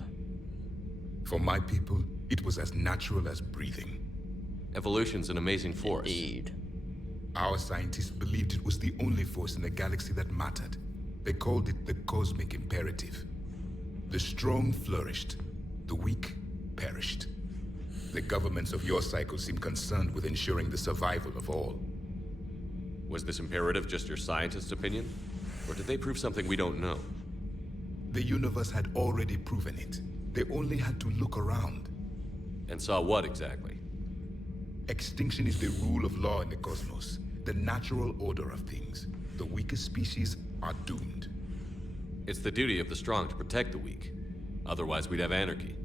For my people, it was as natural as breathing. Evolution's an amazing force. Indeed. Our scientists believed it was the only force in the galaxy that mattered. They called it the cosmic imperative. The strong flourished, the weak perished. The governments of your cycle seem concerned with ensuring the survival of all. Was this imperative just your scientist's opinion? Or did they prove something we don't know? The universe had already proven it. They only had to look around. And saw what exactly? Extinction is the rule of law in the cosmos, the natural order of things. The weakest species are doomed. It's the duty of the strong to protect the weak. Otherwise, we'd have anarchy.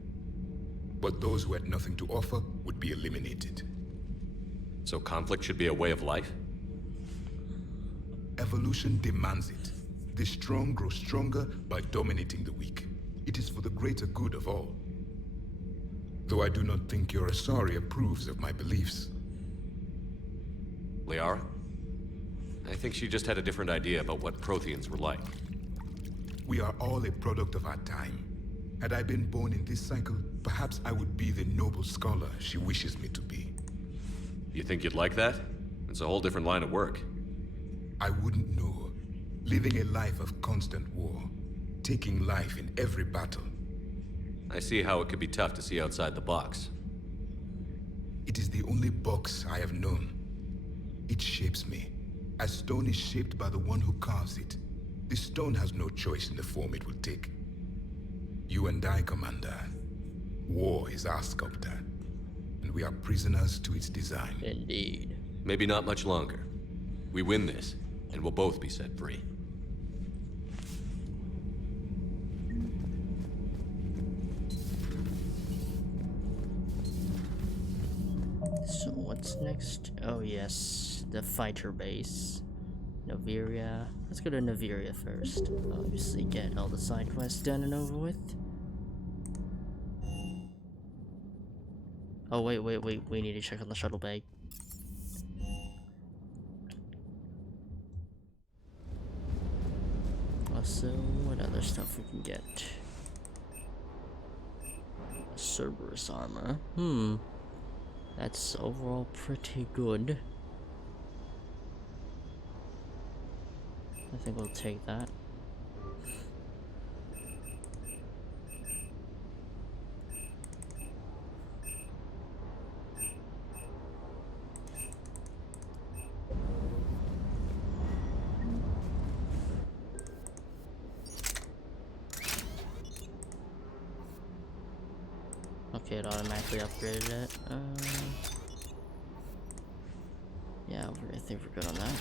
But those who had nothing to offer would be eliminated. So conflict should be a way of life? Evolution demands it. The strong grow stronger by dominating the weak. It is for the greater good of all. Though I do not think your Asari approves of my beliefs. Liara? I think she just had a different idea about what Protheans were like. We are all a product of our time. Had I been born in this cycle, perhaps I would be the noble scholar she wishes me to be. You think you'd like that? It's a whole different line of work. I wouldn't know. Living a life of constant war. Taking life in every battle. I see how it could be tough to see outside the box. It is the only box I have known. It shapes me, as stone is shaped by the one who carves it. The stone has no choice in the form it will take. You and I, Commander. War is our sculptor, and we are prisoners to its design. Indeed. Maybe not much longer. We win this, and we'll both be set free. So what's next? Oh yes, the fighter base. Noveria. Let's go to Noveria first. Obviously, get all the side quests done and over with. Oh, wait. We need to check on the shuttle bay. Also, what other stuff we can get? Cerberus armor. That's overall pretty good. I think we'll take that. Okay, it automatically upgraded it. Yeah, I think we're good on that.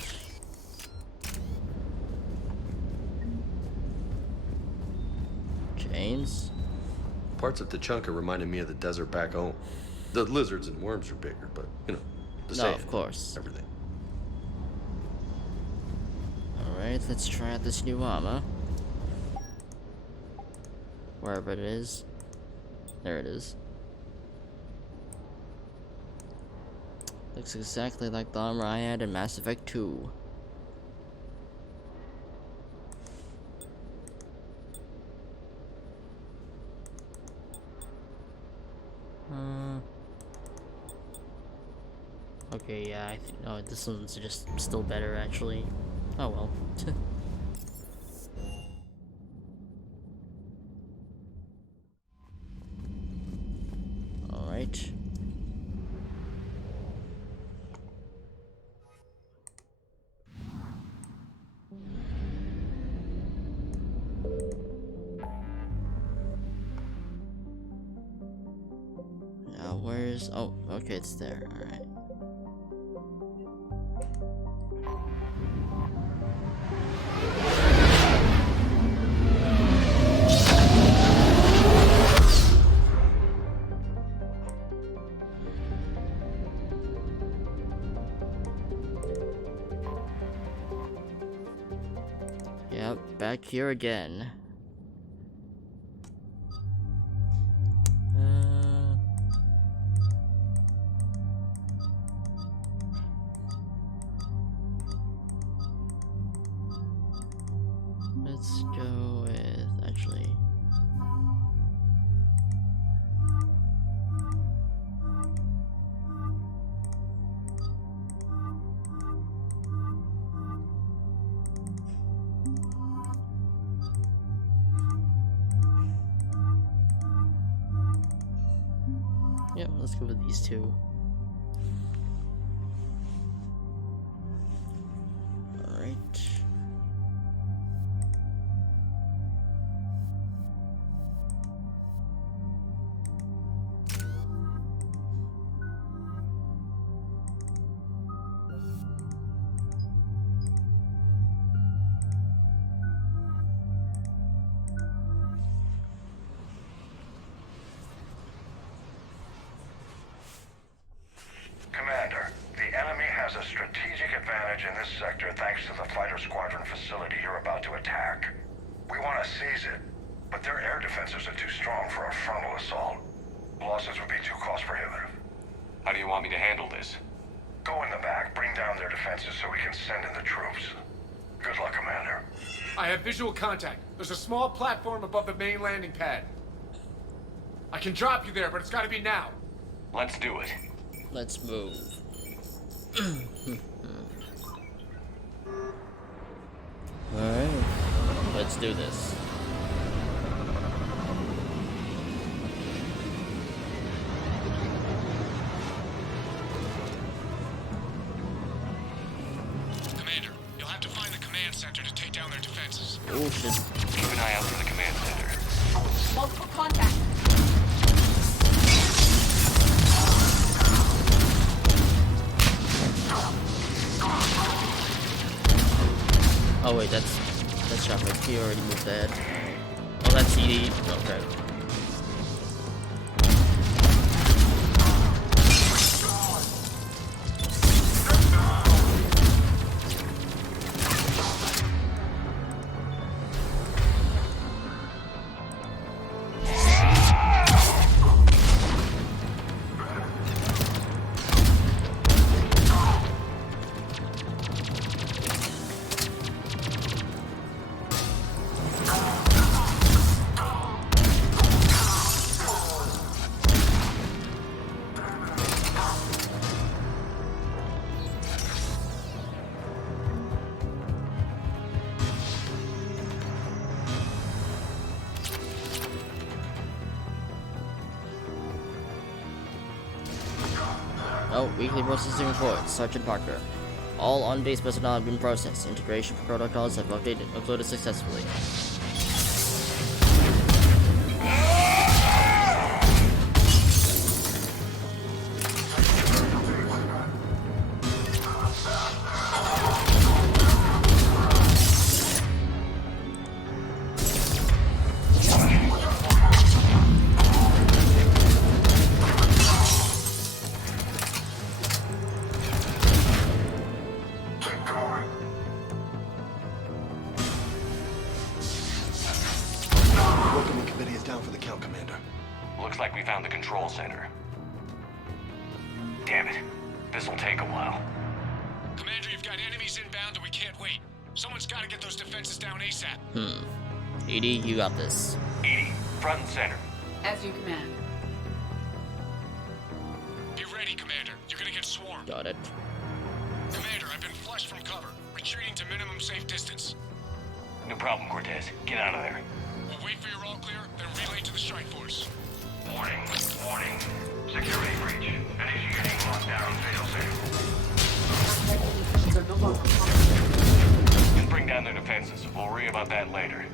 Chains. Parts of Tachanka reminded me of the desert back home. The lizards and worms are bigger, but, you know, the same. No, of course. Everything. Alright, let's try out this new armor. Wherever it is. There it is. Looks exactly like the armor I had in Mass Effect 2. Okay, yeah, I think. Oh, this one's just still better, actually. Oh well. Alright. Now, where's. Oh, okay, it's there. Alright. Yep, back here again. Let's go with, actually. Yep, let's go with these two. Alright. Commander, the enemy has a strategic advantage in this sector thanks to the fighter squadron facility you're about to attack. We want to seize it, but their air defenses are too strong for a frontal assault. Losses would be too cost prohibitive. How do you want me to handle this? Go in the back, bring down their defenses so we can send in the troops. Good luck, Commander. I have visual contact. There's a small platform above the main landing pad. I can drop you there, but it's gotta be now. Let's do it. Let's move. Alright, let's do this. Commander, you'll have to find the command center to take down their defenses. Oh shit. Keep an eye out for the command center. Multiple contact. Oh wait, that's traffic. He already moved that. Oh, that's CD. Okay. Oh, weekly processing report. Sergeant Parker. All on-base personnel have been processed. Integration protocols have uploaded successfully. Looks like we found the control center. Damn it. This'll take a while. Commander, you've got enemies inbound and we can't wait. Someone's got to get those defenses down ASAP. Edie, you got this. Edie, front and center. As you command. Be ready, Commander. You're gonna get swarmed. Got it. Commander, I've been flushed from cover. Retreating to minimum safe distance. No problem, Cortez. Get out of there. We'll wait for your all clear, then relay to the strike force. Warning, warning. Security breach. Initiating lockdown failsafe. Are no longer Just bring down their defenses. We'll worry about that later.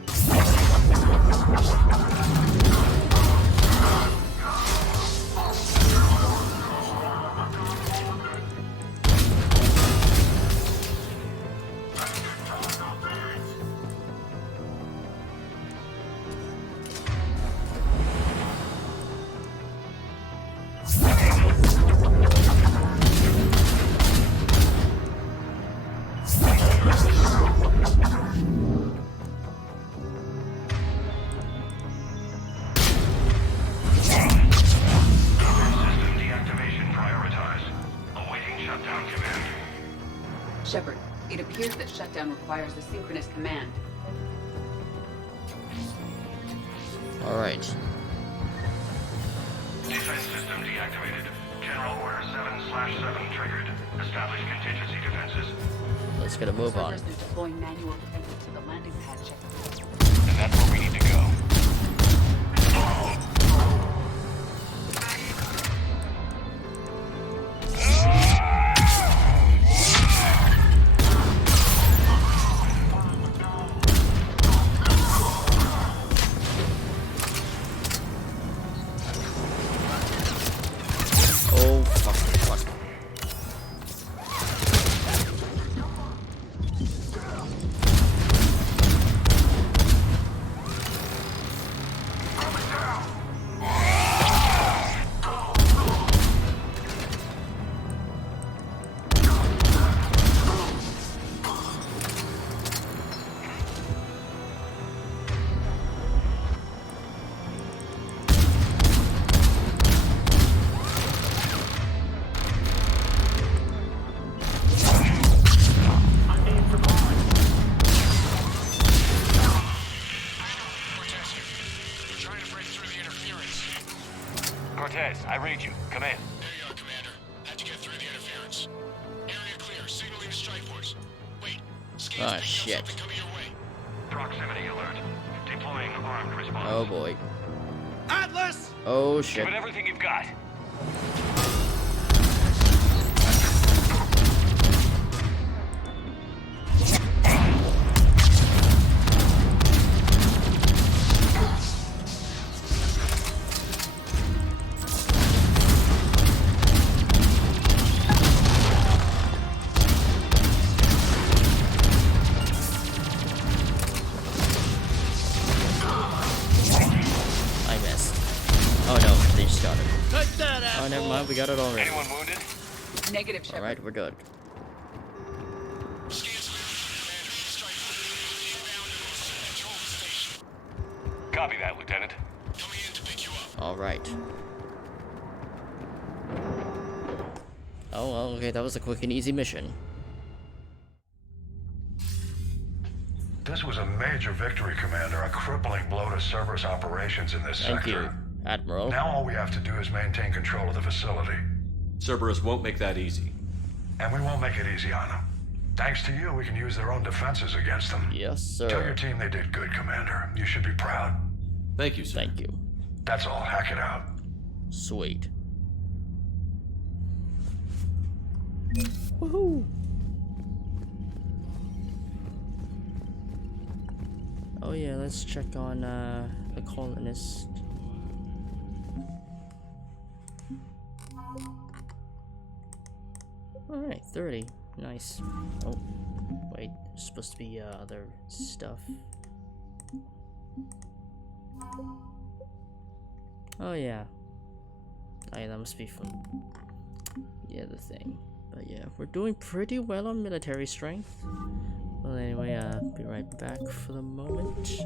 Shepard, it appears that shutdown requires a synchronous command. Alright. Defense system deactivated. General Order 7/7 triggered. Establish contingency defenses. Let's get a move on. Servers are deploying manual defenses to the landing pad, Shepard. And that's where we need to go. Oh, fuck. Cortez, I read you. Come in. There you are, Commander. Had to get through the interference. Area clear. Signaling to strike force. Wait. Oh, shit. Coming your way. Proximity alert. Deploying armed response. Oh, boy. Atlas! Oh, shit. Give it everything you've got. I missed. Oh no, they just got it. Oh, never mind, we got it already. Anyone wounded? Negative, Shepard. Alright, we're good. Copy that, Lieutenant. Alright. Oh, well, okay, that was a quick and easy mission. This was a major victory, Commander. A crippling blow to Cerberus operations in this Thank sector. you, Admiral. Now all we have to do is maintain control of the facility. Cerberus won't make that easy. And we won't make it easy on them. Thanks to you, we can use their own defenses against them. Yes, sir. Tell your team they did good, Commander. You should be proud. Thank you, sir. Thank you. That's all. Hack it out. Sweet. Woohoo! Oh yeah, let's check on the colonist. Alright, 30. Nice. Oh, wait, there's supposed to be other stuff. Oh yeah. Oh yeah, that must be from the other thing. But yeah, we're doing pretty well on military strength. Well anyway, be right back for the moment.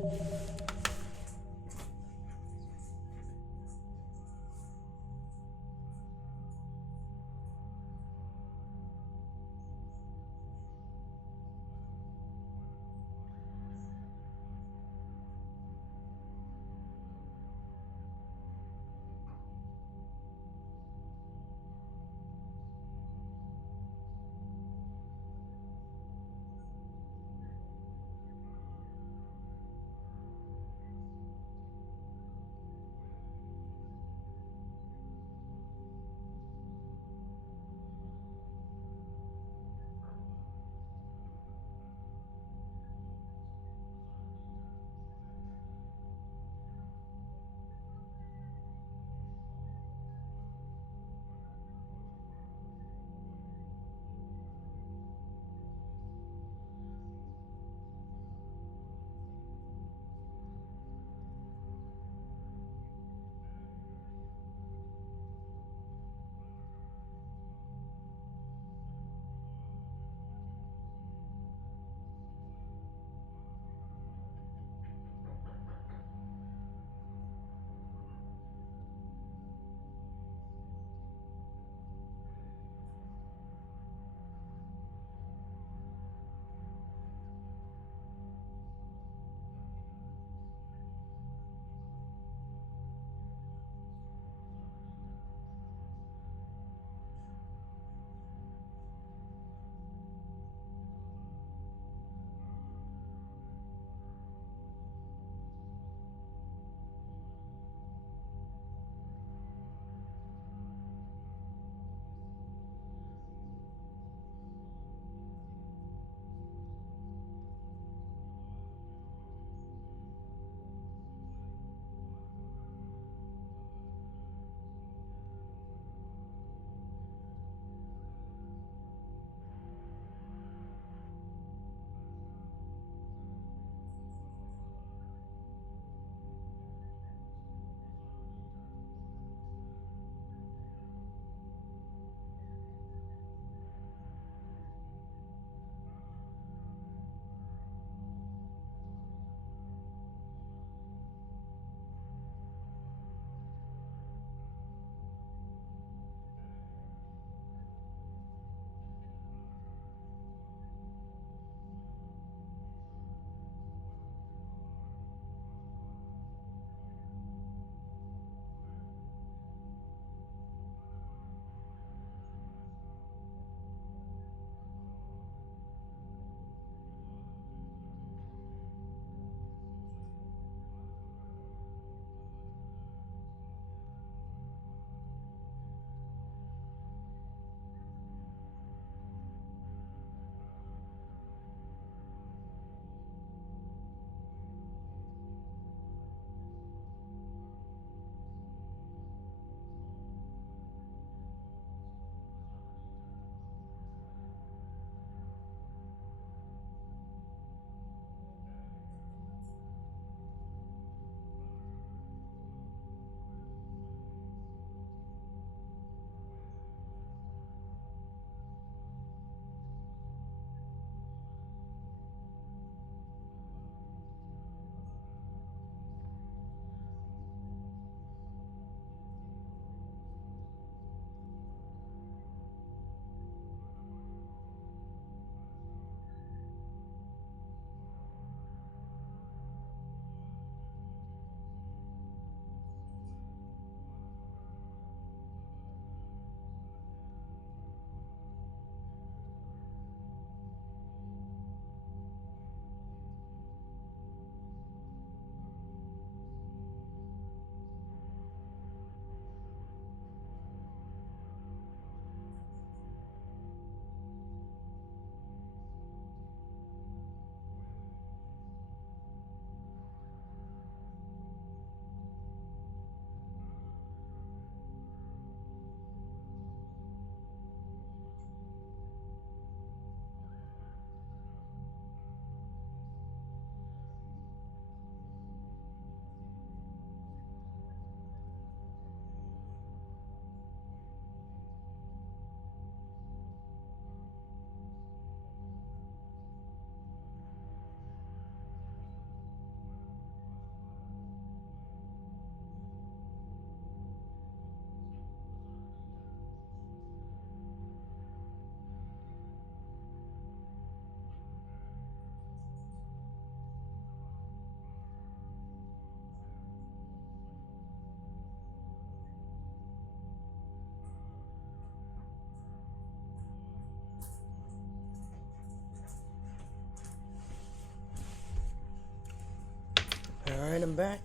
Alright, I'm back.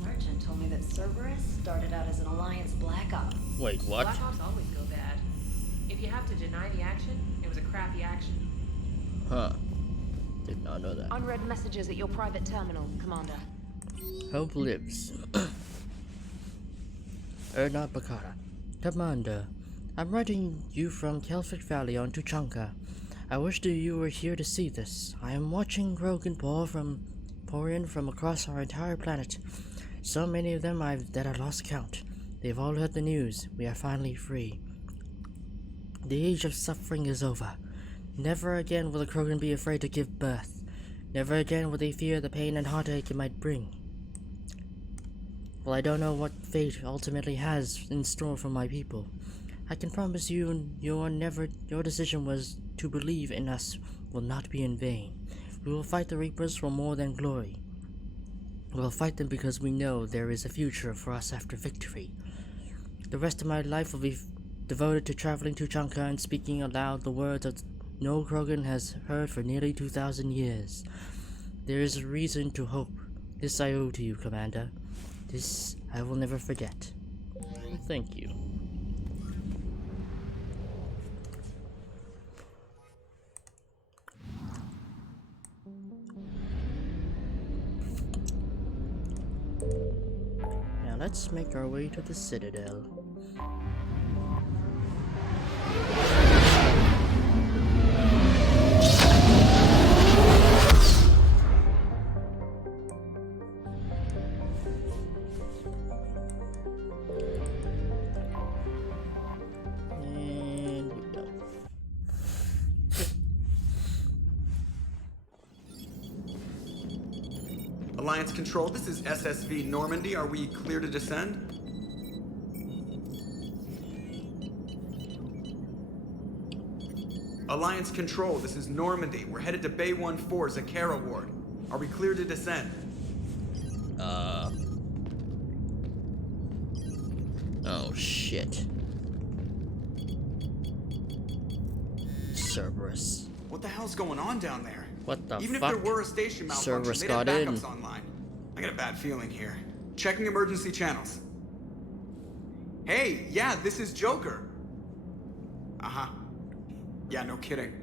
Sergeant told me that Cerberus started out as an Alliance Black Op. Wait, what? Black Ops always go bad. If you have to deny the action, it was a crappy action. Huh. Did not know that. Unread messages at your private terminal, Commander. Hope lives. Erna Bakara. Commander, I'm writing you from Kelfic Valley on Tuchanka. I wish that you were here to see this. I am watching Krogan pour in from across our entire planet. So many of them that I lost count. They've all heard the news. We are finally free. The age of suffering is over. Never again will the Krogan be afraid to give birth. Never again will they fear the pain and heartache it might bring. Well, I don't know what fate ultimately has in store for my people. I can promise you your decision was to believe in us will not be in vain. We will fight the Reapers for more than glory. We will fight them because we know there is a future for us after victory. The rest of my life will be devoted to traveling to Chanka and speaking aloud the words that no Krogan has heard for nearly 2,000 years. There is a reason to hope. This I owe to you, Commander. This I will never forget. Thank you. Now let's make our way to the Citadel. Alliance Control, this is SSV Normandy. Are we clear to descend? Alliance Control, this is Normandy. We're headed to Bay 1-4, Zakara Ward. Are we clear to descend? Oh, shit. Cerberus. What the hell's going on down there? What the Even fuck? if there were a station malfunction, Cerberus they'd got have in. backups online. I got a bad feeling here. Checking emergency channels. Hey, yeah, this is Joker. Uh-huh. Yeah, no kidding.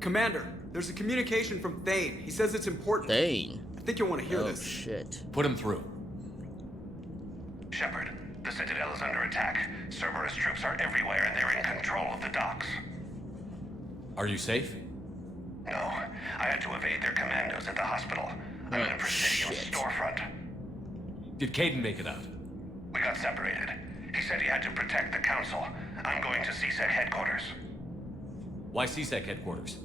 Commander, there's a communication from Thane. He says it's important. Thane? I think you'll want to hear this. Oh, shit. Put him through. Shepard, the Citadel is under attack. Cerberus troops are everywhere and they're in control of the docks. Are you safe? No, I had to evade their commandos at the hospital. I'm in a Presidium storefront. Did Caden make it out? We got separated. He said he had to protect the Council. I'm going to CSEC headquarters. Why CSEC headquarters?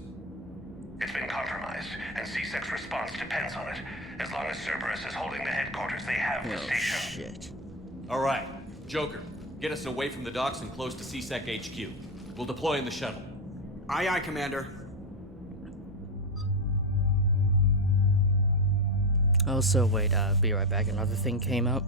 It's been compromised, and CSEC's response depends on it. As long as Cerberus is holding the headquarters, they have the station. Shit. All right, Joker, get us away from the docks and close to CSEC HQ. We'll deploy in the shuttle. Aye, aye, Commander. Also, wait, be right back. Another thing came up.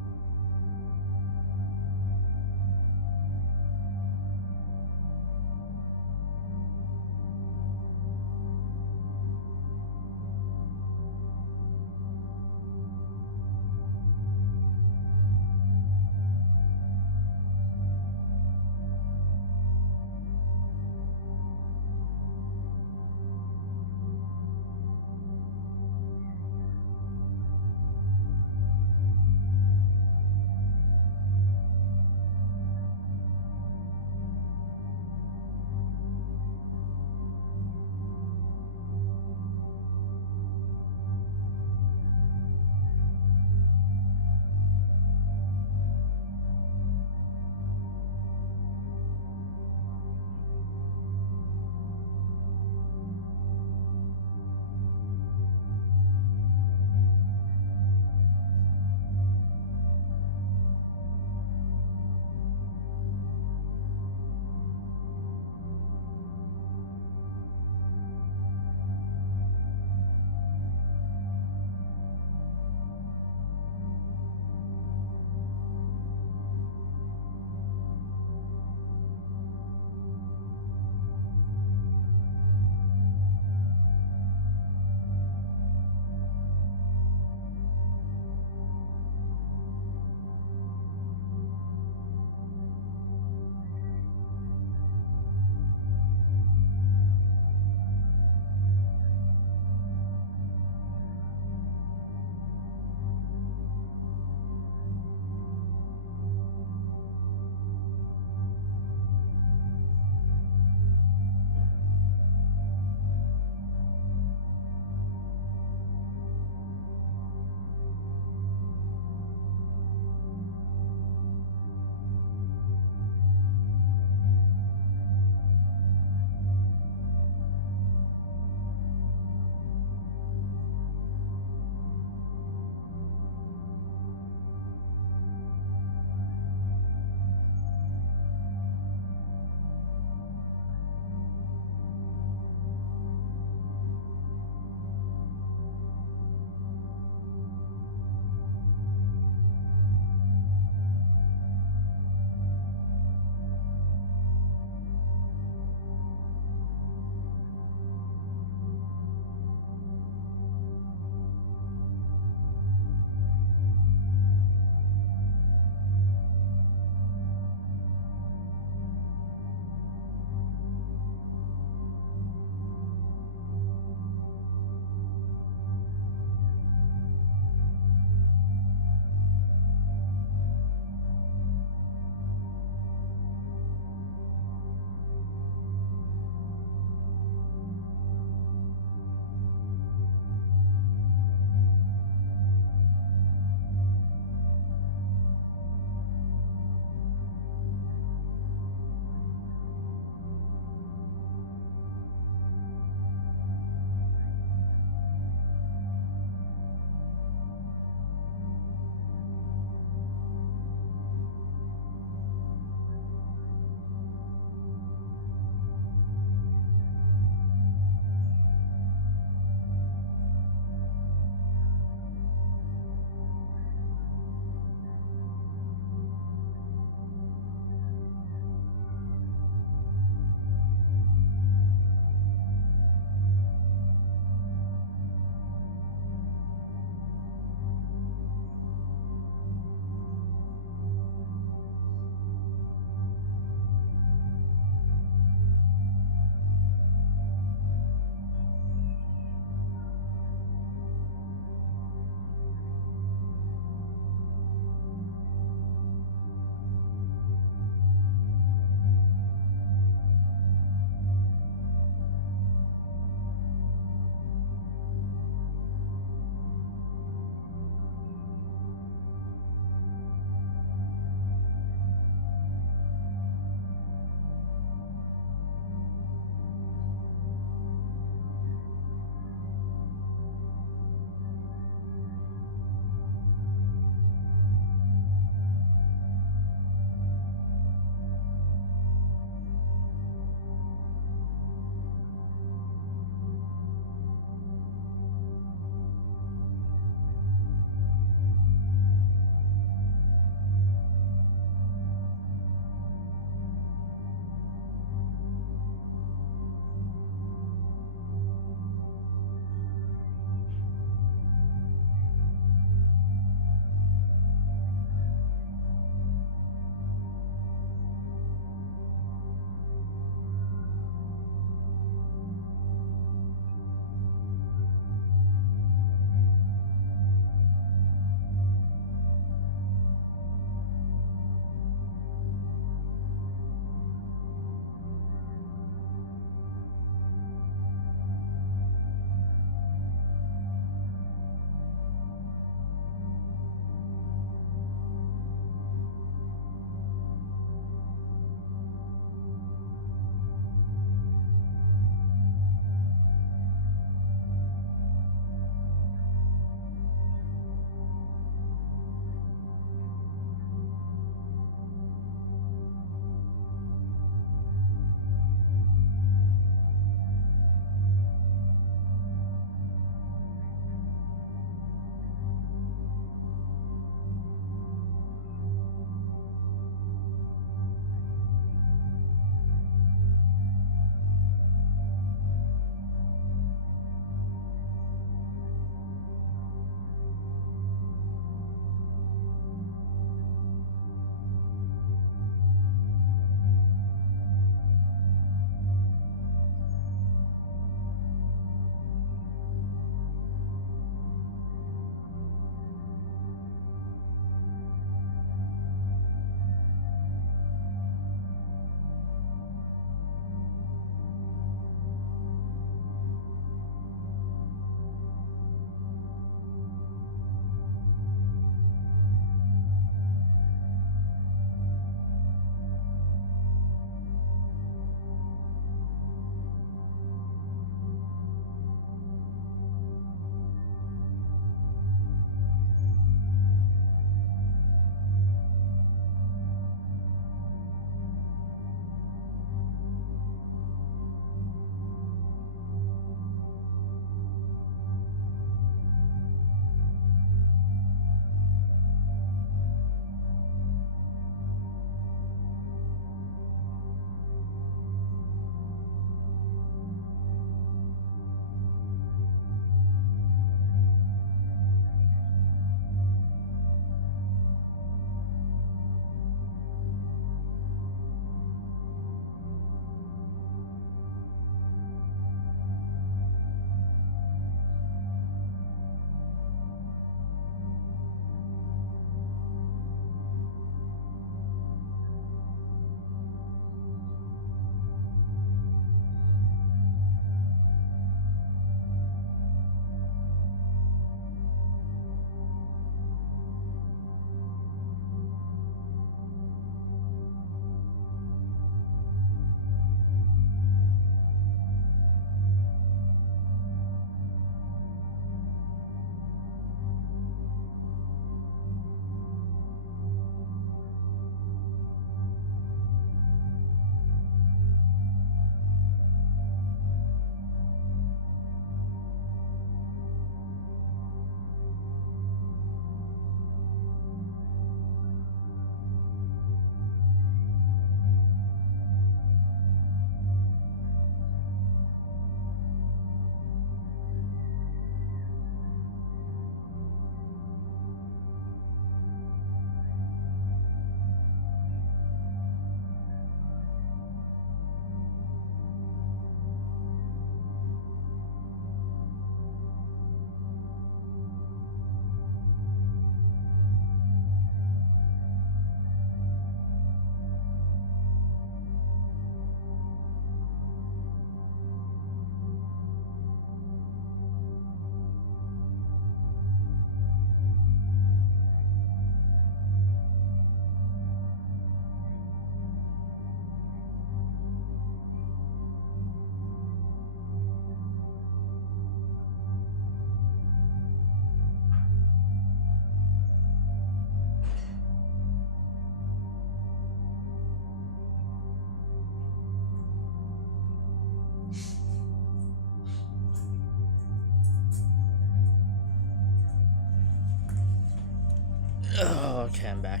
Oh, okay, I'm back.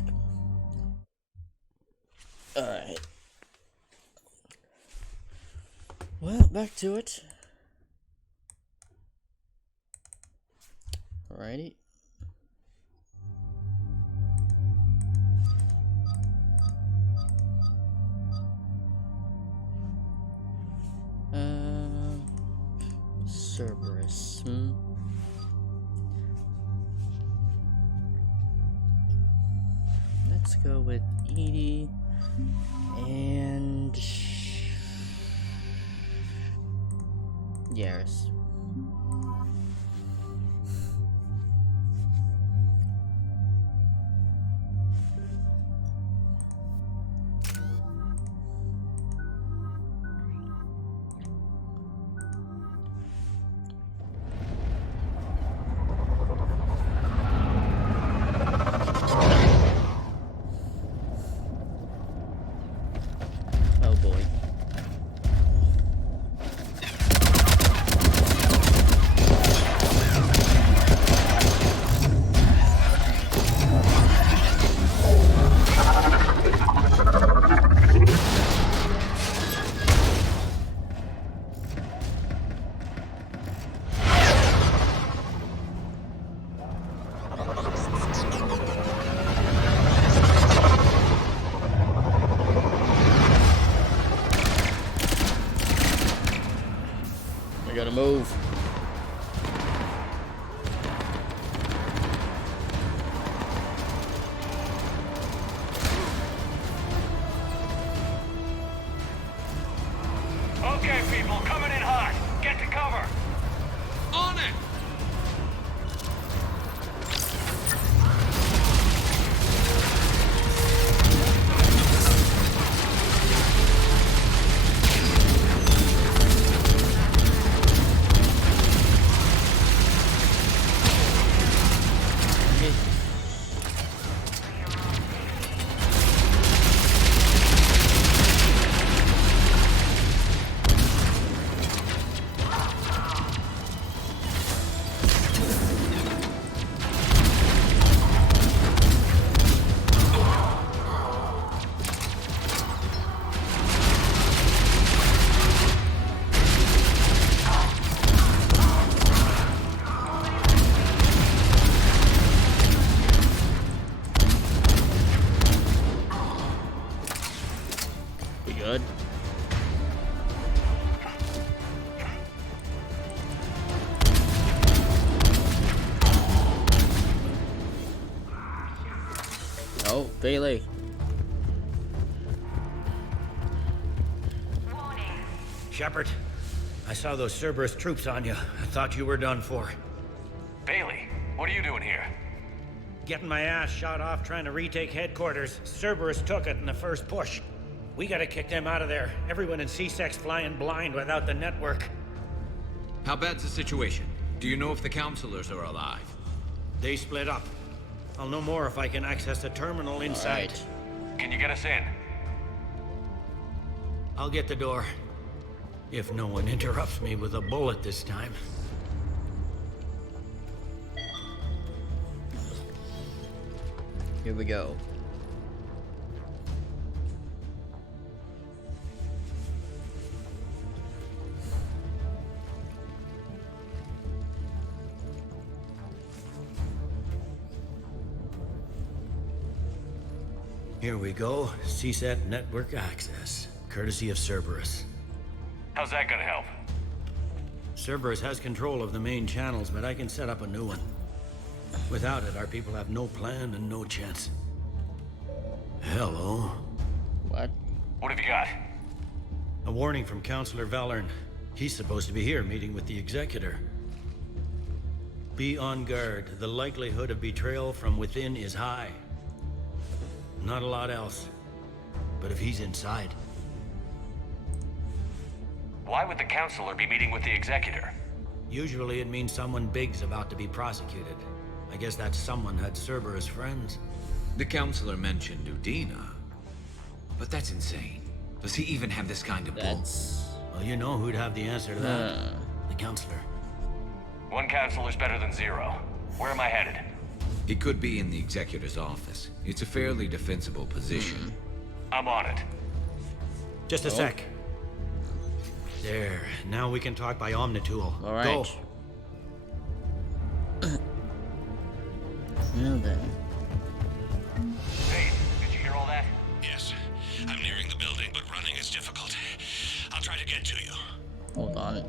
Alright. Well, back to it. Alrighty. Cerberus. Let's go with Edie and Yaris. Gotta move. Okay, people, coming in hot. Get to cover. On it! Good. Oh, Bailey. Shepard, I saw those Cerberus troops on you. I thought you were done for. Bailey, what are you doing here? Getting my ass shot off trying to retake headquarters. Cerberus took it in the first push. We gotta kick them out of there. Everyone in C-Sec's flying blind without the network. How bad's the situation? Do you know if the counselors are alive? They split up. I'll know more if I can access the terminal inside. Can you get us in? I'll get the door. If no one interrupts me with a bullet this time. Here we go. Here we go. CSAT network access, courtesy of Cerberus. How's that gonna help? Cerberus has control of the main channels, but I can set up a new one. Without it, our people have no plan and no chance. Hello. What? What have you got? A warning from Counselor Valern. He's supposed to be here meeting with the Executor. Be on guard. The likelihood of betrayal from within is high. Not a lot else. But if he's inside... Why would the counselor be meeting with the Executor? Usually it means someone big's about to be prosecuted. I guess that someone had Cerberus friends. The counselor mentioned Udina. But that's insane. Does he even have this kind of pull? Well, you know who'd have the answer to that. The counselor. One counselor's better than zero. Where am I headed? He could be in the Executor's office. It's a fairly defensible position. I'm on it. Just a sec. There. Now we can talk by Omnitool. All right. Go. Well then. Hey, did you hear all that? Yes. I'm nearing the building, but running is difficult. I'll try to get to you. Hold on.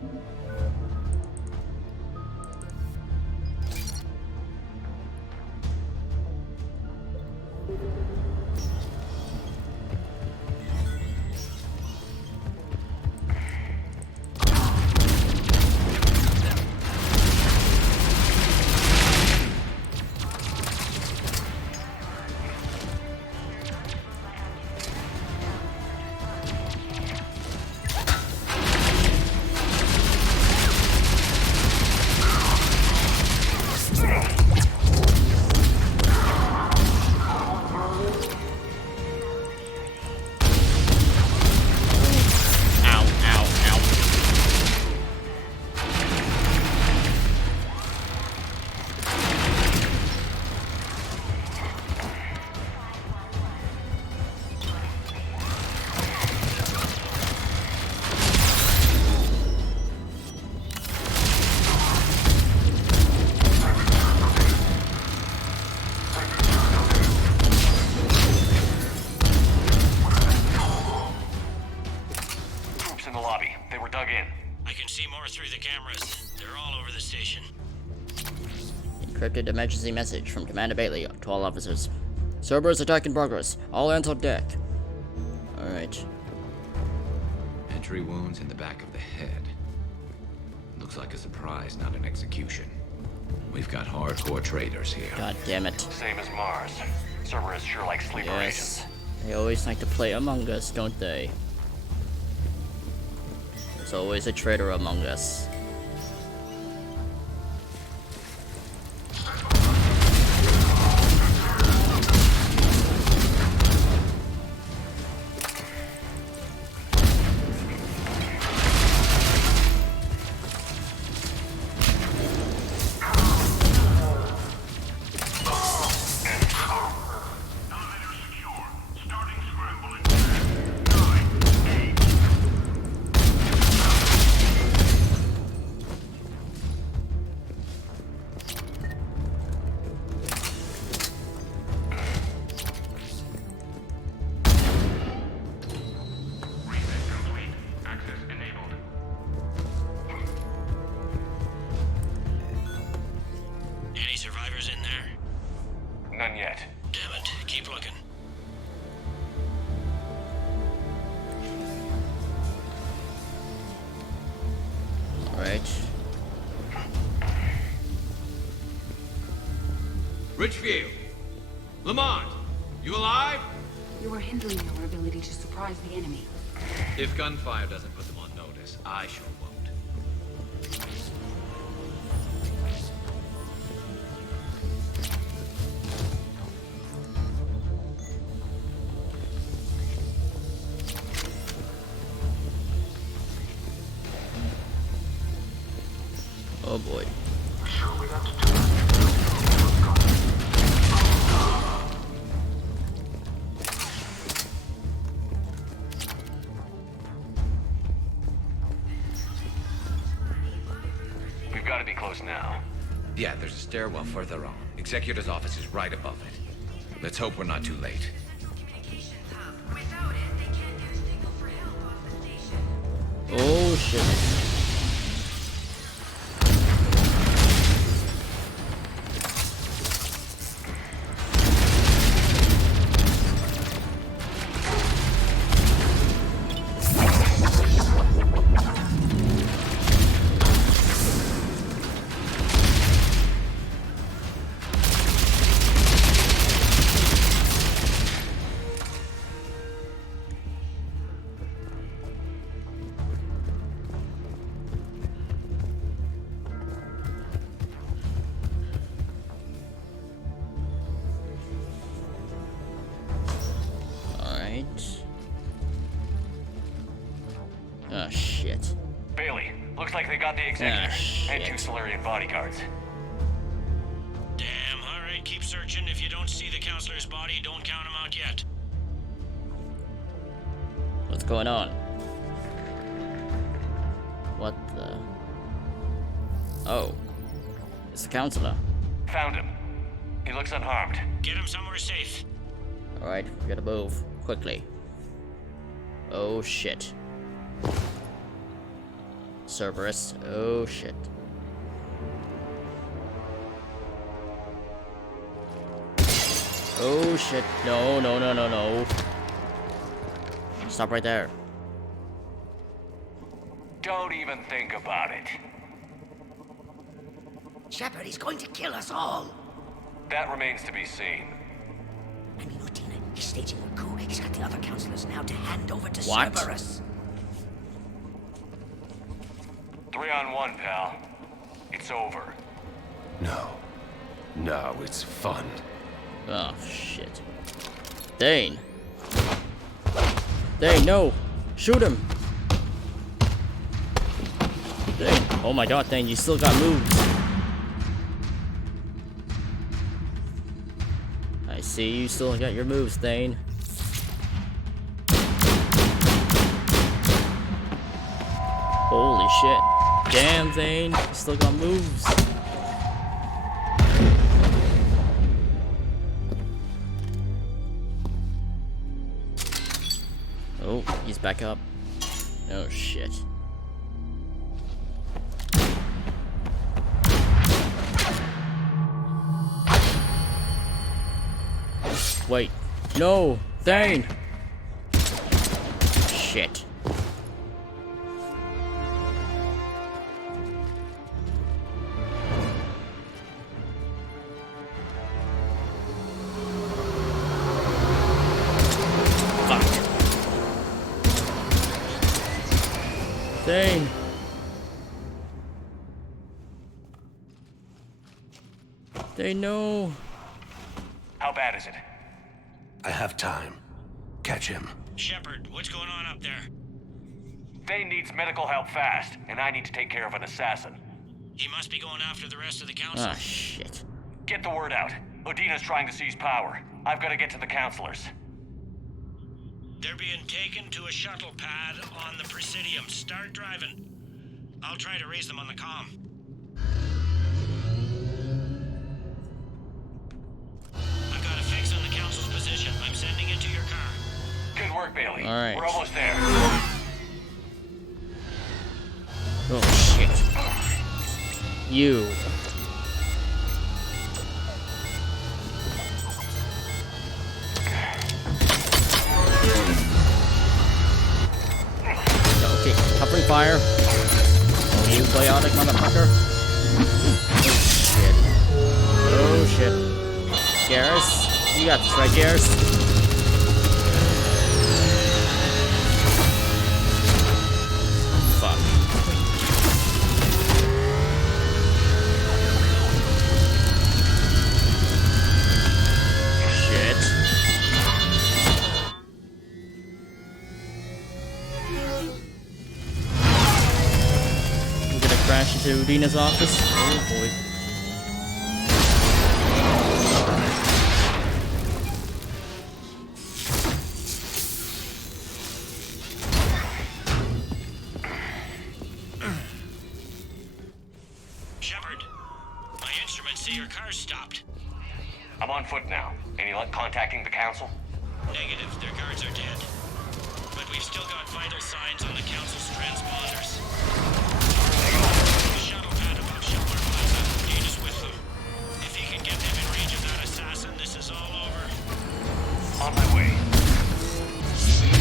Encrypted emergency message from Commander Bailey to all officers. Cerberus attack in progress. All hands on deck. Alright. Entry wounds in the back of the head. Looks like a surprise, not an execution. We've got hardcore traitors here. God damn it. Same as Mars. Cerberus sure likes sleeper agents. They always like to play Among Us, don't they? There's always a traitor among us. None yet. Damn it. Keep looking. Alright. Richfield! Lamont! You alive? You are hindering our ability to surprise the enemy. If gunfire doesn't put them on notice, I sure won't. Oh boy. We've got to be close now. Yeah, there's a stairwell further on. Executor's office is right above it. Let's hope we're not too late. Oh shit. Oh shit. Bailey, looks like they got the Executor and 2 Solarian bodyguards. Damn, alright. Keep searching. If you don't see the counselor's body, don't count him out yet. What's going on? What the? Oh. It's the counselor. Found him. He looks unharmed. Get him somewhere safe. Alright, we gotta move. Quickly. Oh shit. Cerberus. Oh shit. Oh shit. No, no, no, no, no. Stop right there. Don't even think about it. Shepard, he's going to kill us all. That remains to be seen. I mean, Odina, he's staging a coup. He's got the other counselors now to hand over to What? Cerberus. 3-on-1, pal. It's over. No. No, it's fun. Oh shit. Dane. Dane, no! Shoot him! Dane. Oh my god, Dane, you still got moves. I see you still got your moves, Dane. Holy shit. Damn, Dane, you still got moves. Oh, he's back up. Oh shit. Wait. No! Dane! Shit. Dane! Dane, no! How bad is it? I have time. Catch him. Shepard, what's going on up there? Dane needs medical help fast, and I need to take care of an assassin. He must be going after the rest of the council. Ah, shit. Get the word out. Odina's trying to seize power. I've got to get to the counselors. They're being taken to a shuttle pad on the Presidium. Start driving. I'll try to raise them on the comm. I've got a fix on the council's position. I'm sending it to your car. Good work, Bailey. All right. We're almost there. Oh, shit. You. Okay, covering fire. Oh, you biotic motherfucker. Oh shit. Oh shit. Garrus, you got this right, Garrus. Fuck. Shit. Crash into Udina's office. Oh boy. Shepard, my instruments say your car's stopped. I'm on foot now. Any luck contacting the council? Negative, their guards are dead. But we've still got vital signs on the council's transponders. On my way. Shit.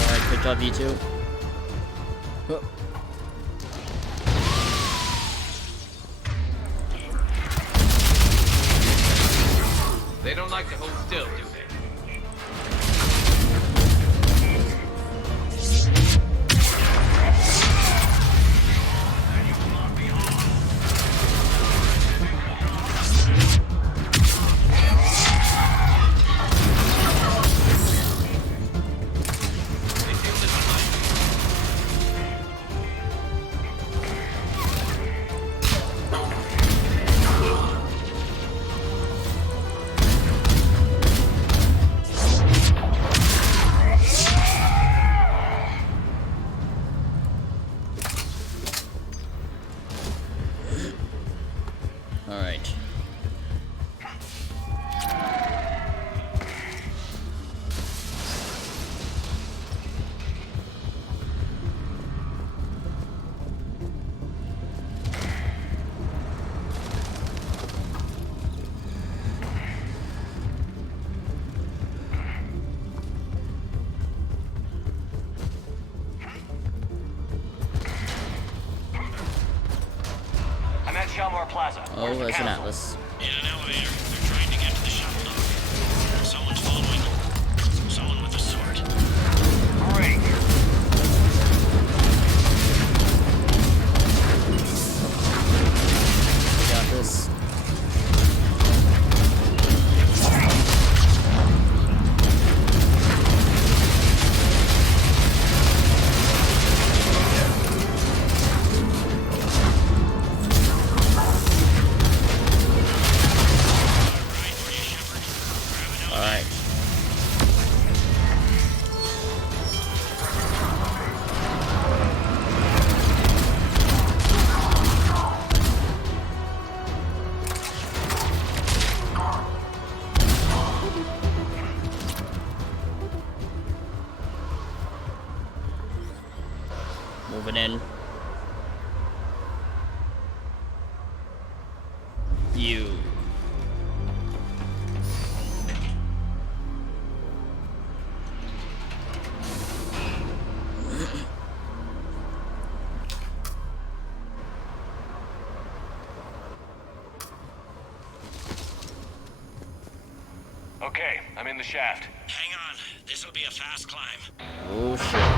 Alright, good job, you two. Oh. They don't like to hold still, do they? Oh, there's an atlas. In an elevator. They're trying to get to the shuttle dock. Someone's following them. Someone with a sword. Great. Got this. Alright. Moving in. You. Okay, I'm in the shaft. Hang on. This'll be a fast climb. Oh shit.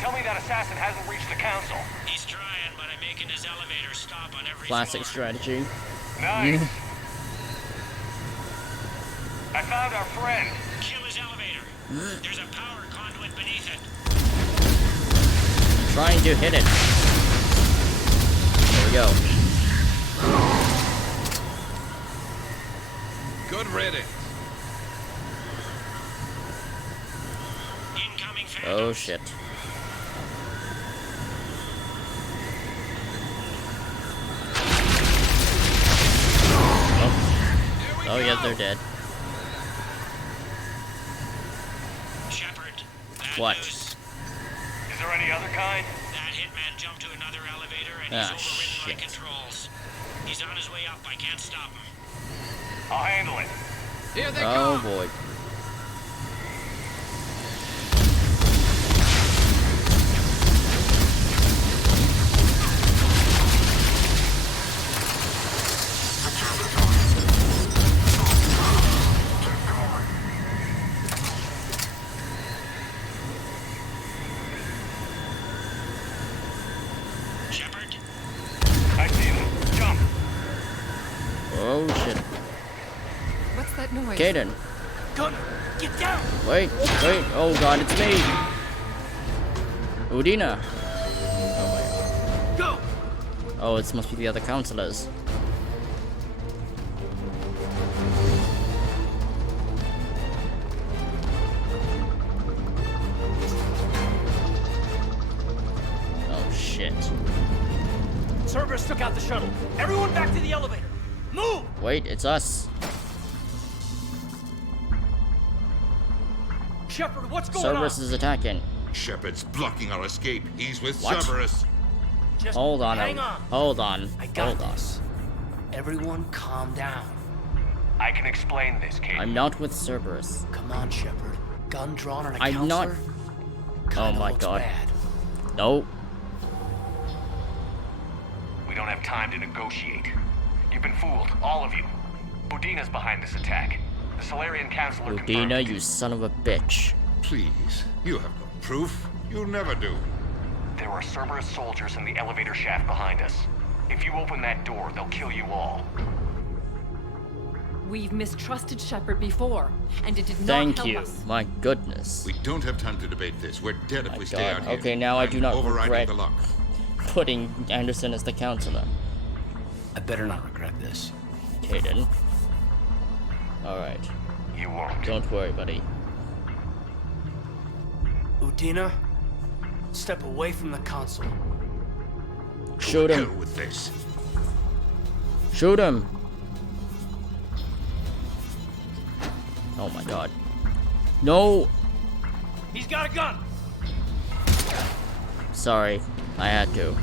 Tell me that assassin hasn't reached the council. He's trying, but I'm making his elevator stop on every Classic floor. strategy. Nice. I found our friend. Kill his elevator. There's a power conduit beneath it. Trying to hit it. There we go. Good riddance. Incoming phantom. Oh shit. Oh yeah, they're dead. Shepard, bad What? news. Is there any other kind? That hitman jumped to another elevator and Ah, he's overridden my shit. controls. He's on his way up. I can't stop him. I'll handle it. Here they Oh come. boy. Shepard, I see them. Jump. Oh shit. What's that noise? Kaden. Gunner, get down. Wait, wait. Oh god, it's me. Udina. Oh my god. Go. Oh, it must be the other counselors. Oh shit. Cerberus took out the shuttle. Everyone back to the elevator. Move. Wait, it's us. Shepard, what's going Cerberus is attacking. Shepard's blocking our escape. He's with What? Cerberus. Just Hold on. hang on. Hold on. I got Hold on. this. Everyone calm down. I can explain this, Kate. I'm not with Cerberus. Come on, Shepard. Gun drawn on a I'm not. counselor? Oh Kinda my looks god. bad. No. We don't have time to negotiate. You've been fooled, all of you. Udina's behind this attack. The Solarian Councilor confirmed Udina, it. you son of a bitch. Please, you have no proof. You'll never do. There are Cerberus soldiers in the elevator shaft behind us. If you open that door, they'll kill you all. We've mistrusted Shepard before, and it did not Thank help you. us. My goodness. We don't have time to debate this. We're dead if My we stay god. out here. Okay, now I do I'm not overriding regret the lock. putting Anderson as the counselor. I better not regret this. Kaden. Alright. You won't. Don't worry, buddy. Udina, step away from the console. Shoot Hell him. with this. Shoot him. Oh my god. No. He's got a gun. Sorry. I had to.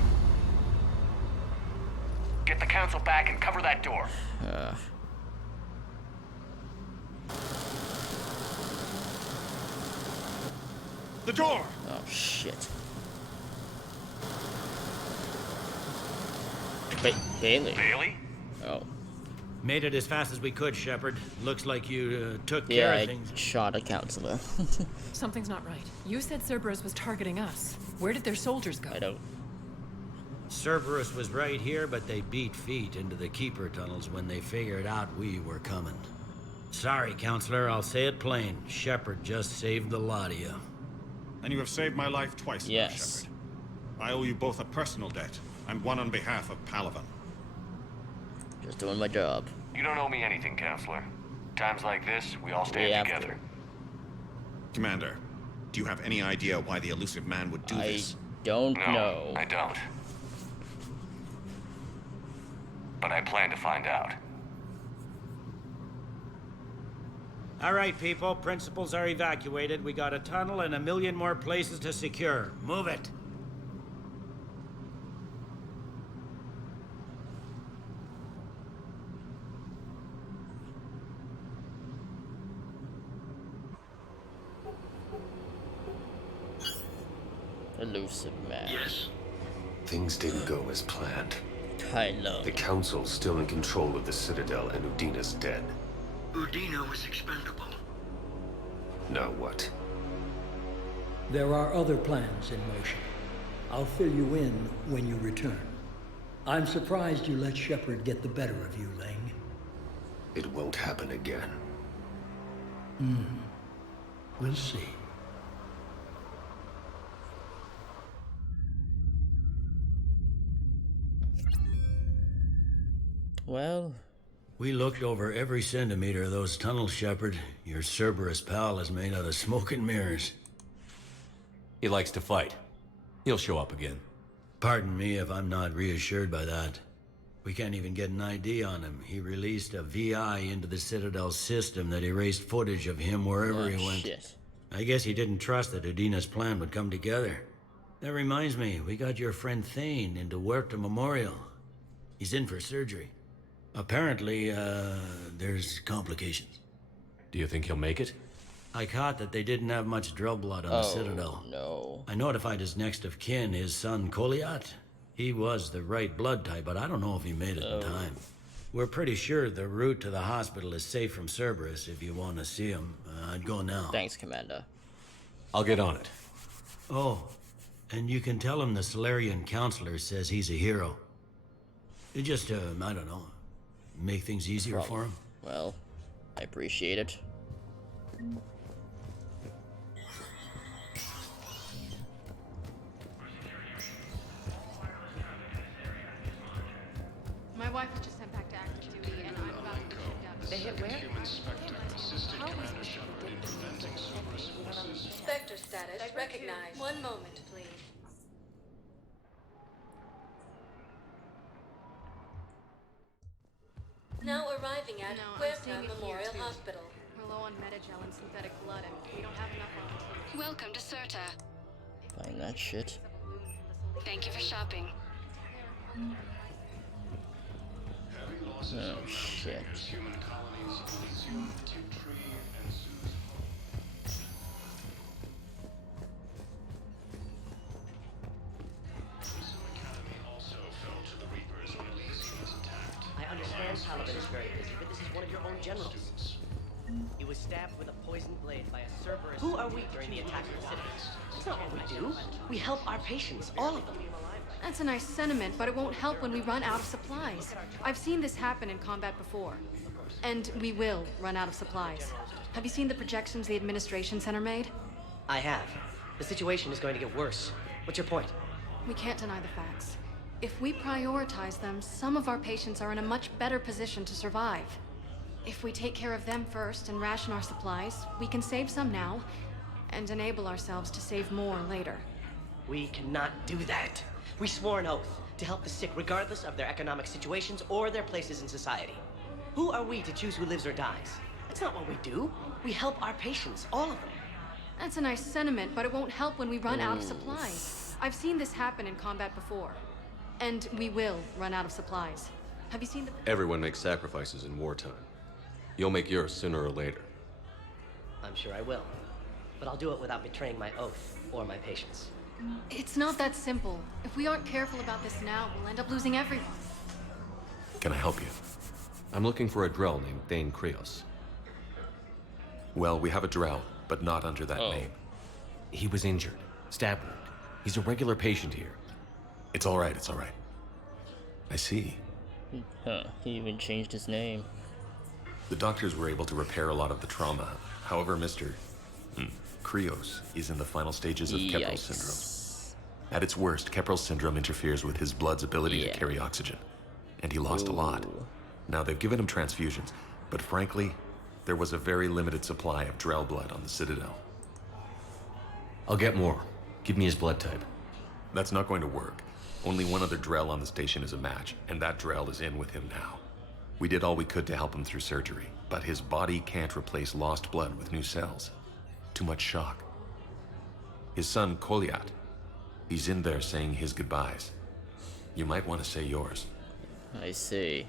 Get the council back and cover that door. The door. Oh shit. Bailey? Bailey? Oh. Made it as fast as we could, Shepard. Looks like you took Yeah, care I of things. shot a counselor. Something's not right. You said Cerberus was targeting us. Where did their soldiers go? I don't. Cerberus was right here, but they beat feet into the Keeper tunnels when they figured out we were coming. Sorry, Counselor, I'll say it plain. Shepard just saved the lot of you. And you have saved my life twice now, Shepard. I owe you both a personal debt, and one on behalf of Palaven. Just doing my job. You don't owe me anything, Counselor. Times like this, we all stand together. Commander, do you have any idea why the elusive man would do this? Don't No, know. I don't. But I plan to find out. All right, people. Principals are evacuated. We got a tunnel and 1 million more places to secure. Move it. Elusive man. Yes. Things didn't go as planned. Kylo. The Council's still in control of the Citadel, and Udina's dead. Udina was expendable. Now what? There are other plans in motion. I'll fill you in when you return. I'm surprised you let Shepard get the better of you, Ling. It won't happen again. We'll see. Well, we looked over every centimeter of those tunnels, Shepard. Your Cerberus pal is made out of smoke and mirrors. He likes to fight. He'll show up again. Pardon me if I'm not reassured by that. We can't even get an ID on him. He released a VI into the Citadel system that erased footage of him wherever he went. Shit. I guess he didn't trust that Udina's plan would come together. That reminds me, we got your friend Thane into Huerta Memorial. He's in for surgery. Apparently, there's complications. Do you think he'll make it? I caught that they didn't have much drill blood on the Citadel. No. I notified his next of kin, his son Koliat. He was the right blood type, but I don't know if he made it in time. We're pretty sure the route to the hospital is safe from Cerberus if you want to see him. I'd go now. Thanks, Commander. I'll get on it. Oh, and you can tell him the Solarian counselor says he's a hero. It just, I don't know, make things easier for him. Well, I appreciate it. My wife was just sent back to active duty, and I'm about to be shipped out. They hit where? Spectre status recognized. One moment, please. Now arriving at Huerta Memorial Hospital. We're low on Metagel and synthetic blood, and we don't have enough volunteers. Welcome to Serta. Find that shit. Thank you for shopping. Oh, shit. I understand Palaven is very busy, but this is one of your own generals. He was stabbed with a poisoned blade by a Cerberus. Who are we during the attack of the city? That's not what we do. We help our patients, all of them. That's a nice sentiment, but it won't help when we run out of supplies. I've seen this happen in combat before. And we will run out of supplies. Have you seen the projections the administration center made? I have. The situation is going to get worse. What's your point? We can't deny the facts. If we prioritize them, some of our patients are in a much better position to survive. If we take care of them first and ration our supplies, we can save some now and enable ourselves to save more later. We cannot do that. We swore an oath to help the sick regardless of their economic situations or their places in society. Who are we to choose who lives or dies? That's not what we do. We help our patients, all of them. That's a nice sentiment, but it won't help when we run out of supplies. I've seen this happen in combat before. And we will run out of supplies. Have you seen the... Everyone makes sacrifices in wartime. You'll make yours sooner or later. I'm sure I will. But I'll do it without betraying my oath or my patients. It's not that simple. If we aren't careful about this now, we'll end up losing everyone. can I help you? I'm looking for a Drell named Thane Krios. Well, we have a Drell, but not under that name. He was injured. Stab wound. He's a regular patient here. It's all right, it's all right. I see. Huh, he even changed his name. The doctors were able to repair a lot of the trauma. However, Mr. Krios is in the final stages of Keppel syndrome. At its worst, Keppel syndrome interferes with his blood's ability to carry oxygen. And he lost a lot. Now, they've given him transfusions, but frankly, there was a very limited supply of Drell blood on the Citadel. I'll get more. Give me his blood type. That's not going to work. Only one other Drell on the station is a match, and that Drell is in with him now. We did all we could to help him through surgery, but his body can't replace lost blood with new cells. Too much shock. His son, Kolyat, he's in there saying his goodbyes. You might want to say yours. I see.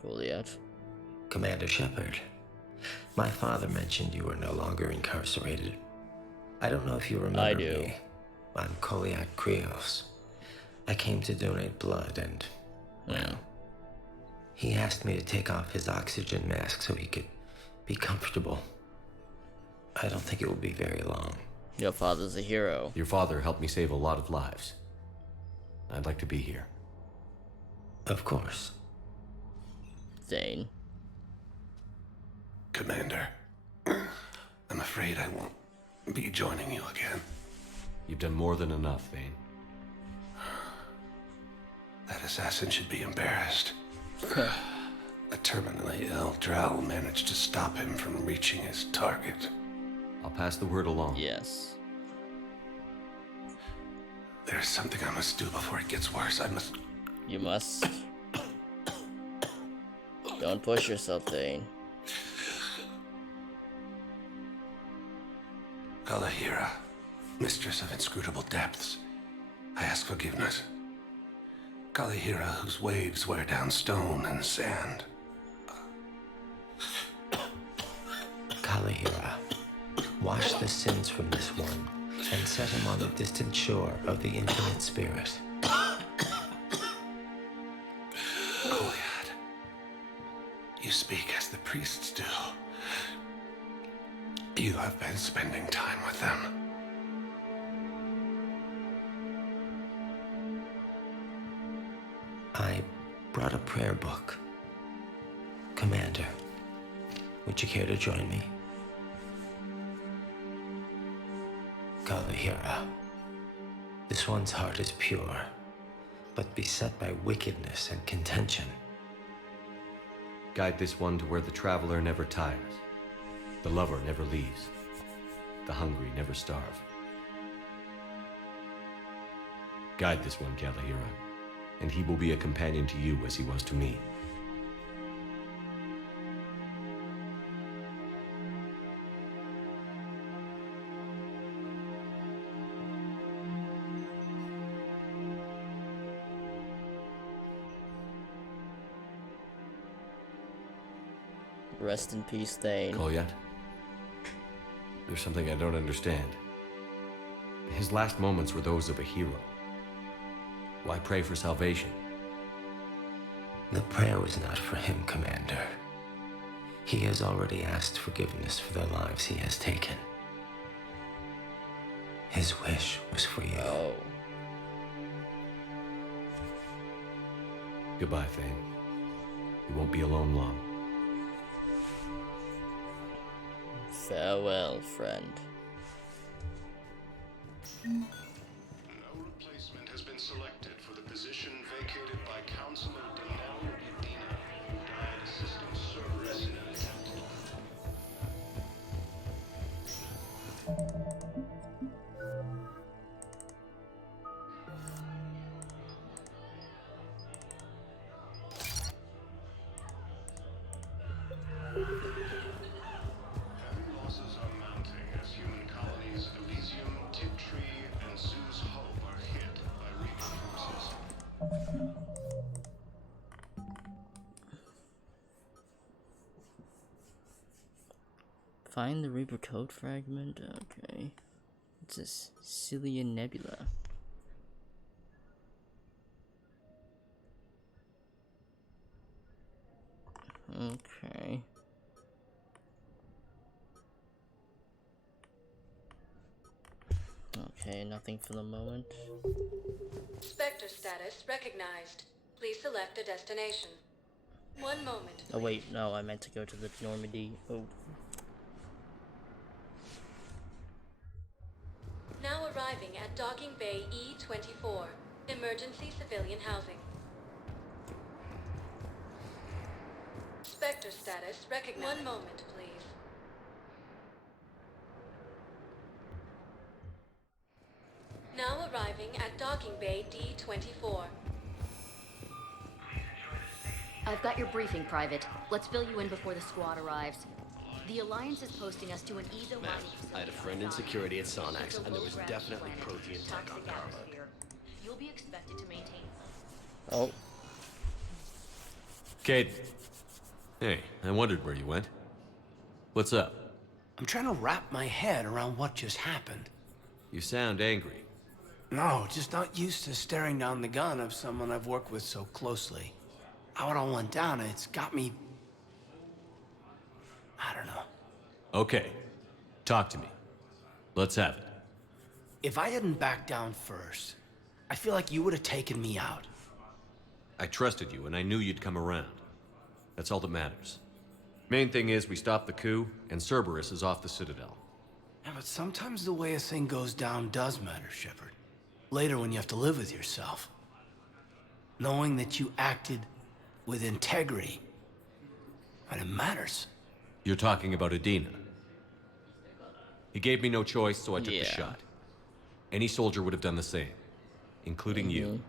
Kolyat. Commander Shepard, my father mentioned you were no longer incarcerated. I don't know if you remember I do. me. I'm Kolyat Krios. I came to donate blood and, well, he asked me to take off his oxygen mask so he could be comfortable. I don't think it will be very long. Your father's a hero. Your father helped me save a lot of lives. I'd like to be here. Of course. Thane. Commander, I'm afraid I won't be joining you again. You've done more than enough, Thane. That assassin should be embarrassed. A terminally ill Drell managed to stop him from reaching his target. I'll pass the word along. Yes. There's something I must do before it gets worse. I must... You must. Don't push yourself, Thane. Kalahira, mistress of inscrutable depths, I ask forgiveness. Kalahira, whose waves wear down stone and sand. Kalahira, wash the sins from this one and set him on the distant shore of the infinite spirit. Kolyat, you speak as the priests do. You have been spending time with them. I brought a prayer book. Commander, would you care to join me? Kalahira, this one's heart is pure, but beset by wickedness and contention. Guide this one to where the traveler never tires. The lover never leaves. The hungry never starve. Guide this one, Kalahira, and he will be a companion to you as he was to me. Rest in peace, Thane. Kolyat? There's something I don't understand. His last moments were those of a hero. Why pray for salvation? The prayer was not for him, Commander. He has already asked forgiveness for the lives he has taken. His wish was for you. Oh. Goodbye, Thane. You won't be alone long. Farewell, friend. No replacement has been selected for the position vacated by Councilor Danelle Udina, who died assisting Cerberus in an attempt to... Losses are mounting as human colonies Elysium, Tiptree, and Zeus Hope are hit by Reaper forces. Find the Reaper code fragment. Okay. What's this? Cillian Nebula. Okay. Okay, nothing for the moment. Spectre status recognized. Please select a destination. 1 moment. Oh wait, no, I meant to go to the Normandy. Oh. Now arriving at Docking Bay E24. Emergency civilian housing. Spectre status recognized. 1 moment, please. Now arriving at Docking Bay D24. I've got your briefing, Private. Let's fill you in before the squad arrives. The Alliance is posting us to an EZO mining facility. I had a friend in security at Sonax, and there was definitely protein tech on Carlo. You'll be expected to maintain. Oh. Cade. Hey, I wondered where you went. What's up? I'm trying to wrap my head around what just happened. You sound angry. No, just not used to staring down the gun of someone I've worked with so closely. How it all went down, it's got me... I don't know. Okay. Talk to me. Let's have it. If I hadn't backed down first, I feel like you would have taken me out. I trusted you, and I knew you'd come around. That's all that matters. Main thing is we stopped the coup, and Cerberus is off the Citadel. Yeah, but sometimes the way a thing goes down does matter, Shepard. Later when you have to live with yourself. Knowing that you acted with integrity, and it matters. You're talking about Adina. He gave me no choice, so I took the shot. Any soldier would have done the same, including you.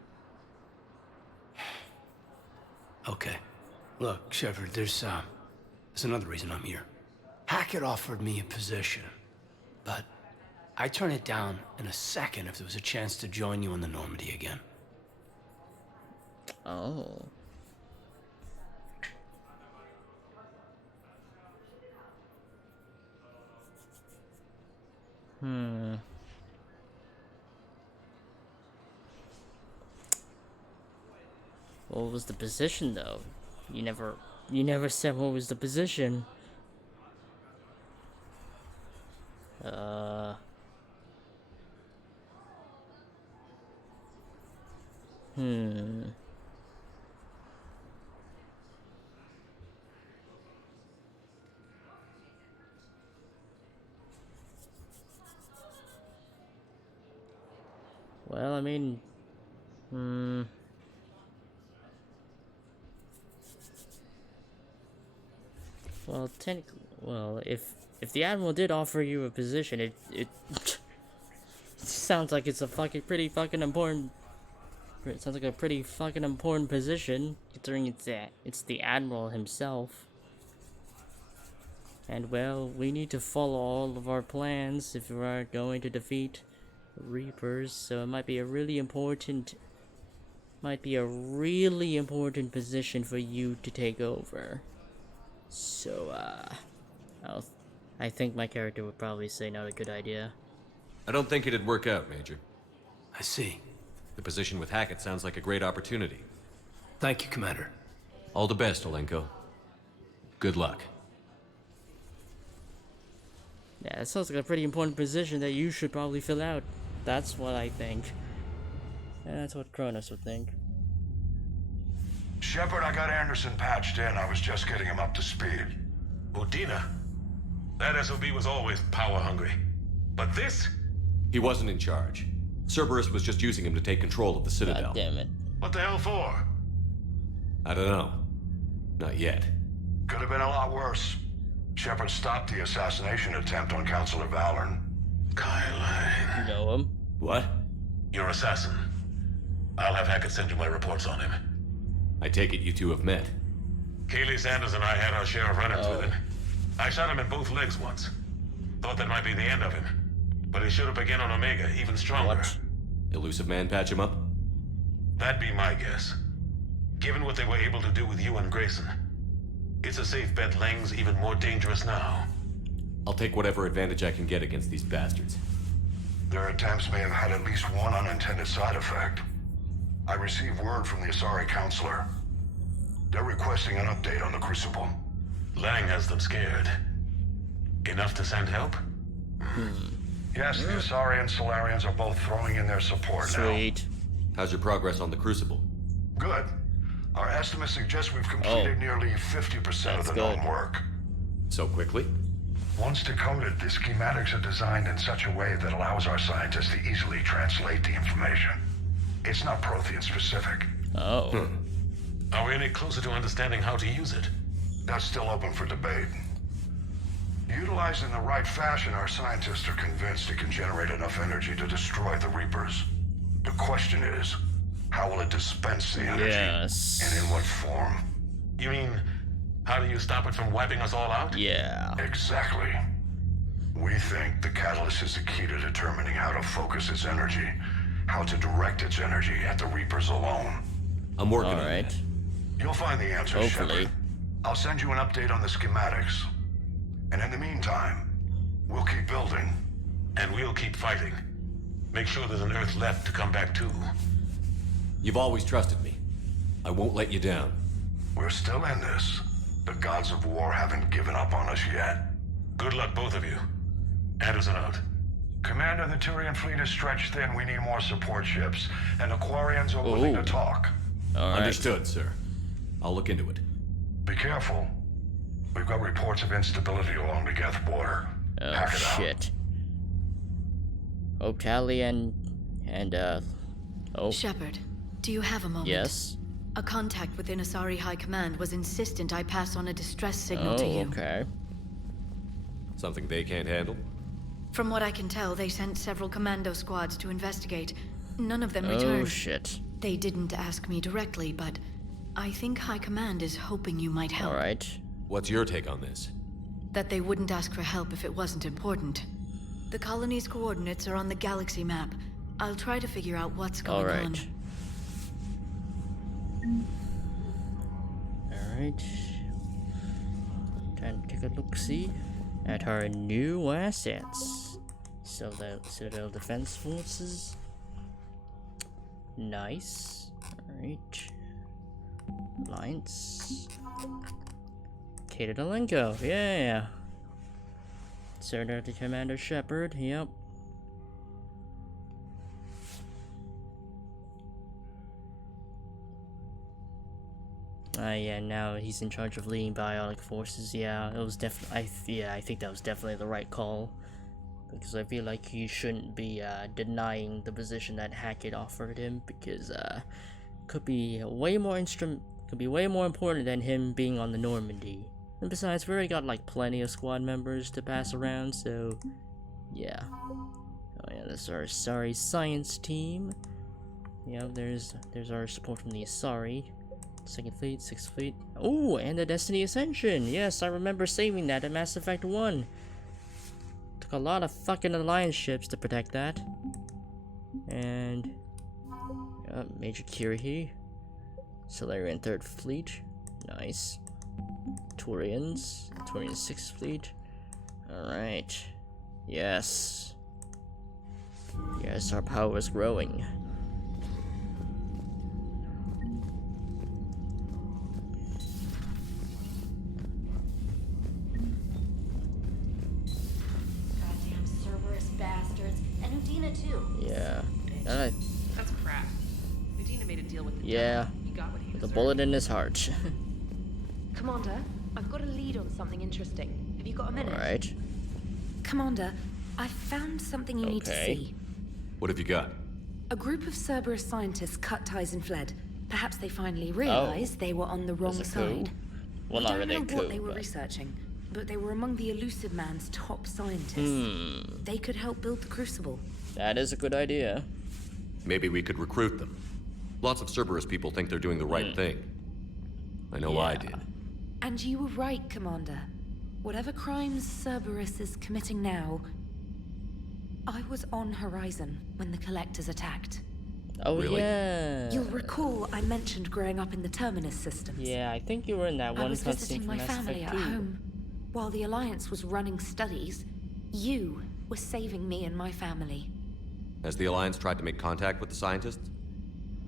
Okay. Look, Shepard, there's another reason I'm here. Hackett offered me a position, but I'd turn it down in a second if there was a chance to join you in the Normandy again. Oh. What was the position though? You never said what was the position. Well, I mean, well, technically, if the Admiral did offer you a position, it sounds like it's a pretty fucking important. It sounds like a pretty fucking important position, considering it's the Admiral himself. And well, we need to follow all of our plans if we are going to defeat Reapers, so it might be a really important position for you to take over. So I think my character would probably say not a good idea. I don't think it'd work out, Major. I see. The position with Hackett sounds like a great opportunity. Thank you, Commander. All the best, Olenko. Good luck. Yeah, that sounds like a pretty important position that you should probably fill out. That's what I think. And that's what Kronos would think. Shepard, I got Anderson patched in. I was just getting him up to speed. Udina? That SOB was always power-hungry. But this? He wasn't in charge. Cerberus was just using him to take control of the Citadel. God damn it. What the hell for? I don't know. Not yet. Could have been a lot worse. Shepard stopped the assassination attempt on Counselor Valorn. Kyle. You know him? What? Your assassin. I'll have Hackett send you my reports on him. I take it you two have met. Kaylee Sanders and I had our share of run-ins with him. I shot him in both legs once. Thought that might be the end of him. But he should have begun on Omega, even stronger. What? Elusive Man patch him up? That'd be my guess. Given what they were able to do with you and Grayson. It's a safe bet Lang's even more dangerous now. I'll take whatever advantage I can get against these bastards. Their attempts may have had at least one unintended side effect. I received word from the Asari counselor. They're requesting an update on the Crucible. Lang has them scared. Enough to send help? Yes, the Asari and Solarians are both throwing in their support Sweet. How's your progress on the Crucible? now. Good. Our estimates suggest we've completed nearly 50% of the known work. So quickly? Once decoded, the schematics are designed in such a way that allows our scientists to easily translate the information. It's not Prothean specific. Oh. Are we any closer to understanding how to use it? That's still open for debate. Utilized in the right fashion, our scientists are convinced it can generate enough energy to destroy the Reapers. The question is, how will it dispense the energy? Yes. And in what form? You mean, how do you stop it from wiping us all out? Yeah. Exactly. We think the catalyst is the key to determining how to focus its energy, how to direct its energy at the Reapers alone. I'm working All on right. it. You'll find the answers, Hopefully. Shepard. I'll send you an update on the schematics. And in the meantime, we'll keep building. And we'll keep fighting. Make sure there's an Earth left to come back to. You've always trusted me. I won't let you down. We're still in this. The gods of war haven't given up on us yet. Good luck, both of you. Anderson out. Commander, the Turian fleet is stretched thin. We need more support ships. And the Quarians are willing to talk. All right. Understood, sir. I'll look into it. Be careful. We've got reports of instability along the Geth border. Oh, Hack it shit. Oh, Tally and oh. Shepard, do you have a moment? Yes. A contact within Asari High Command was insistent I pass on a distress signal Oh, to you. okay. Something they can't handle? From what I can tell, they sent several commando squads to investigate. None of them Oh, returned. shit. They didn't ask me directly, but I think High Command is hoping you might help. All right. What's your take on this? That they wouldn't ask for help if it wasn't important. The colony's coordinates are on the galaxy map. I'll try to figure out what's going on. Alright. Time to take a look-see at our new assets. Citadel Defense Forces. Nice. Alright. Alliance. Kata Delenko, yeah. Citadel to Commander Shepard, yep. Yeah, now he's in charge of leading bionic forces. Yeah, it was definitely. I think that was definitely the right call, because I feel like he shouldn't be denying the position that Hackett offered him, because could be way more important than him being on the Normandy. And besides, we already got like plenty of squad members to pass around, so yeah. Oh yeah, this is our Asari science team. Yeah, there's our support from the Asari. 2nd Fleet, 6th Fleet. Oh, and the Destiny Ascension. Yes, I remember saving that in Mass Effect 1. Took a lot of fucking Alliance ships to protect that. And Major Kirih. Solarian 3rd Fleet. Nice. Turian 6th Fleet. Alright. Yes. Yes, our power is growing. Yeah. That's crap. Medina made a deal with the yeah. devil. He got what he With a deserved. bullet in his heart. Commander, I've got a lead on something interesting. Have you got a minute? Alright. Commander, I found something you need to see. What have you got? A group of Cerberus scientists cut ties and fled. Perhaps they finally realized they were on the wrong There's a side. coup. Well, We not don't really a know coup, what they were but- researching, but they were among the Elusive Man's top scientists. They could help build the Crucible. That is a good idea. Maybe we could recruit them. Lots of Cerberus people think they're doing the right thing. I know I did. And you were right, Commander. Whatever crimes Cerberus is committing now, I was on Horizon when the Collectors attacked. Oh, yeah. You'll recall I mentioned growing up in the Terminus systems. Yeah, I think you were in that I one was cutscene visiting from my Mass family Effect at 2. home. While the Alliance was running studies, you were saving me and my family. Has the Alliance tried to make contact with the scientists?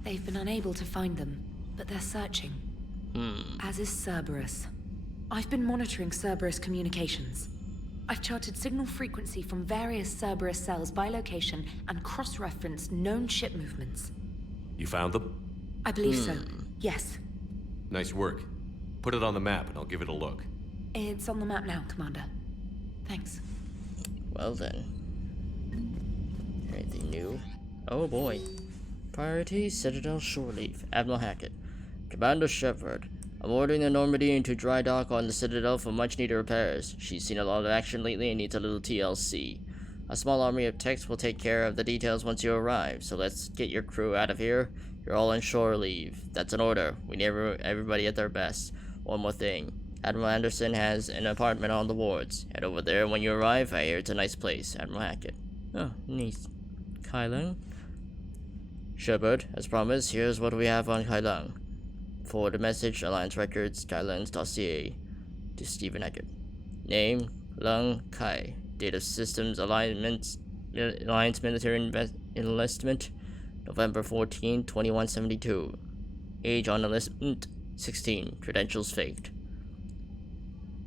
They've been unable to find them, but they're searching. As is Cerberus. I've been monitoring Cerberus communications. I've charted signal frequency from various Cerberus cells by location and cross-referenced known ship movements. You found them? I believe so, yes. Nice work. Put it on the map and I'll give it a look. It's on the map now, Commander. Thanks. Well then. Anything new? Oh boy. Priority, Citadel Shore Leave. Admiral Hackett. Commander Shepard. I'm ordering the Normandy into dry dock on the Citadel for much needed repairs. She's seen a lot of action lately and needs a little TLC. A small army of techs will take care of the details once you arrive, so let's get your crew out of here. You're all on shore leave. That's an order. We need everybody at their best. One more thing. Admiral Anderson has an apartment on the wards. Head over there when you arrive. I hear it's a nice place. Admiral Hackett. Oh, neat. Kylung? Shepard, as promised, here's what we have on Kylung. Forward a message, Alliance Records, Kylung's dossier, to Stephen Hackett. Name, Lung Kai. Date of Systems Alliance Military Enlistment, November 14, 2172. Age on enlistment, 16. Credentials faked.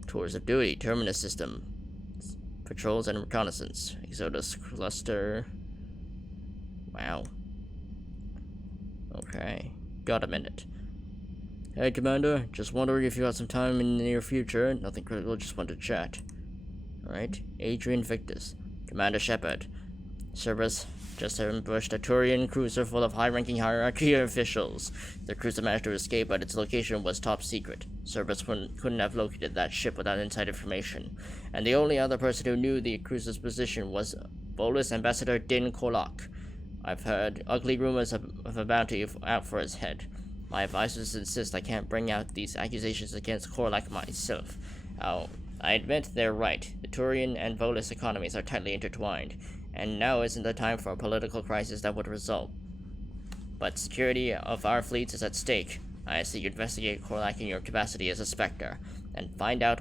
Tours of duty, Terminus System. Patrols and reconnaissance. Exodus Cluster. Wow. Okay. Got a minute. Hey, Commander. Just wondering if you got some time in the near future. Nothing critical, just want to chat. Alright. Adrian Victus. Commander Shepard. Cerberus just ambushed a Turian cruiser full of high-ranking hierarchy officials. The cruiser managed to escape, but its location was top secret. Cerberus couldn't have located that ship without inside information. And the only other person who knew the cruiser's position was Volus Ambassador Din Kolak. I've heard ugly rumors of a bounty out for his head. My advisors insist I can't bring out these accusations against Korlak myself. I admit they're right. The Turian and Volus economies are tightly intertwined, and now isn't the time for a political crisis that would result. But security of our fleets is at stake. I ask that you investigate Korlak in your capacity as a Spectre, and find out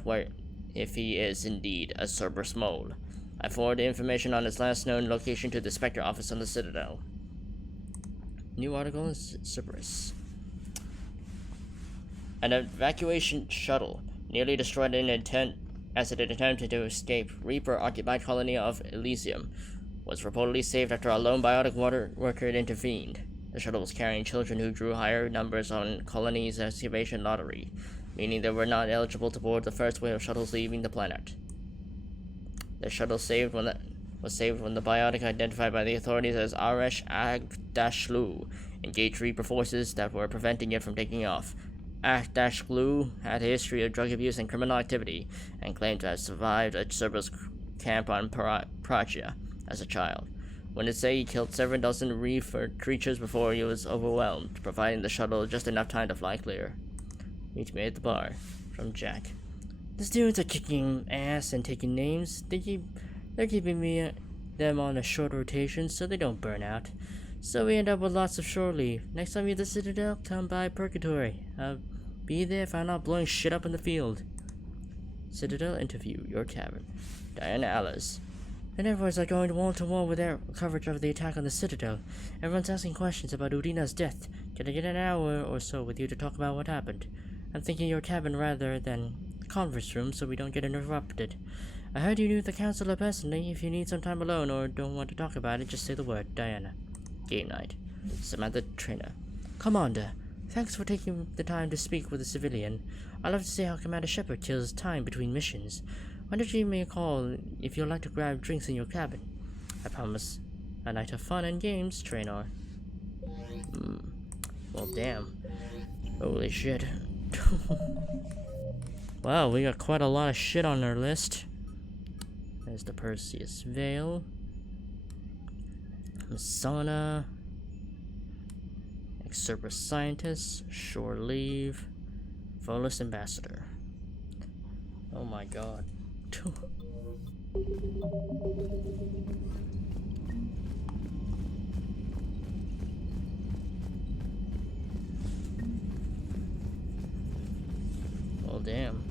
if he is indeed a Cerberus mole. I forward information on his last known location to the Spectre office on the Citadel. New article is Cerberus. An evacuation shuttle, nearly destroyed as it attempted to escape Reaper-occupied colony of Elysium, was reportedly saved after a lone biotic water worker intervened. The shuttle was carrying children who drew higher numbers on colony's excavation lottery, meaning they were not eligible to board the first wave of shuttles leaving the planet. The shuttle was saved when the biotic identified by the authorities as Aresh Agdashlu engaged Reaper forces that were preventing it from taking off. Agdashlu had a history of drug abuse and criminal activity, and claimed to have survived a Cerberus camp on Pragia as a child. When it say he killed 7 dozen Reaper creatures before he was overwhelmed, providing the shuttle just enough time to fly clear. Meet me at the bar. From Jack. The students are kicking ass and taking names. They're keeping them on a short rotation so they don't burn out. So we end up with lots of shore leave. Next time you're at the Citadel, come by Purgatory. I'll be there if I'm not blowing shit up in the field. Citadel interview, your cabin. Diana Alice. The networks are going wall to wall with their coverage of the attack on the Citadel. Everyone's asking questions about Udina's death. Can I get an hour or so with you to talk about what happened? I'm thinking your cabin rather than the conference room so we don't get interrupted. I heard you knew the counselor personally. If you need some time alone or don't want to talk about it, just say the word. Diana. Game night. Samantha Trainer. Commander, thanks for taking the time to speak with a civilian. I'd love to see how Commander Shepard kills time between missions. Why don't you give me a call if you'd like to grab drinks in your cabin? I promise a night of fun and games, Trainer. Well, damn. Holy shit. Wow, we got quite a lot of shit on our list. There's the Perseus Veil. Masana. Cerberus Scientist. Shore Leave. Volus Ambassador. Oh my god. Well, damn.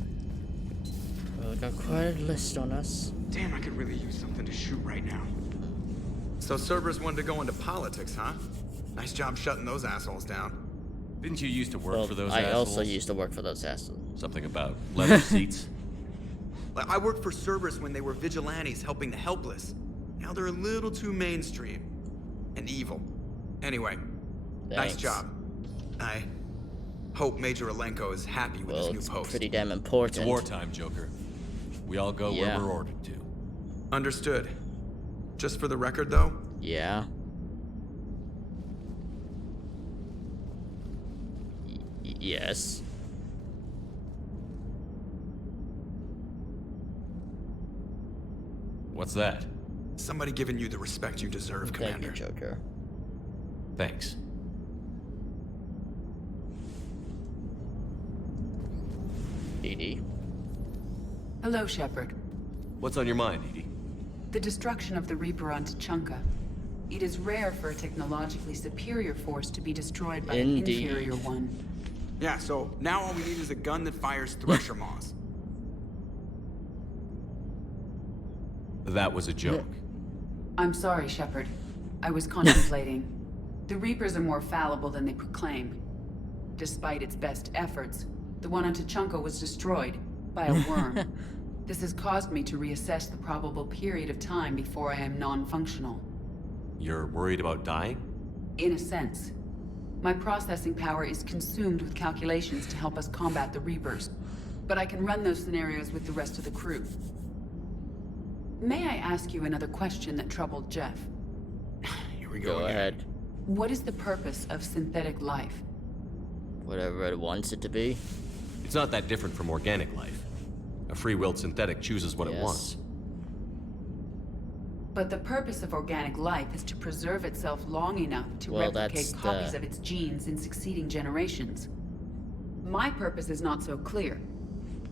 Well, we got quite a list on us. Damn, I could really use something to shoot right now. So Cerberus wanted to go into politics, huh? Nice job shutting those assholes down. Didn't you used to work for those I assholes? also used to work for those assholes. Something about leather seats? I worked for Cerberus when they were vigilantes helping the helpless. Now they're a little too mainstream. And evil. Anyway, nice Thanks. job. I hope Major Alenko is happy with his new post. Pretty damn important. It's wartime, Joker. We all go where we're ordered to. Understood. Just for the record, though? Yeah. Yes. What's that? Somebody giving you the respect you deserve, Commander. Thank you, Joker. Thanks. Edie. Hello, Shepard. What's on your mind, Edie? The destruction of the Reaper on Tuchanka. It is rare for a technologically superior force to be destroyed by an inferior one. Yeah, so now all we need is a gun that fires thresher maws. That was a joke. I'm sorry, Shepard. I was contemplating. The Reapers are more fallible than they proclaim. Despite its best efforts, the one on Tuchanka was destroyed by a worm. This has caused me to reassess the probable period of time before I am non-functional. You're worried about dying? In a sense. My processing power is consumed with calculations to help us combat the Reapers, but I can run those scenarios with the rest of the crew. May I ask you another question that troubled Jeff? Here we go ahead. What is the purpose of synthetic life? Whatever it wants it to be. It's not that different from organic life. A free-willed synthetic chooses what it wants. But the purpose of organic life is to preserve itself long enough to replicate copies of its genes in succeeding generations. My purpose is not so clear.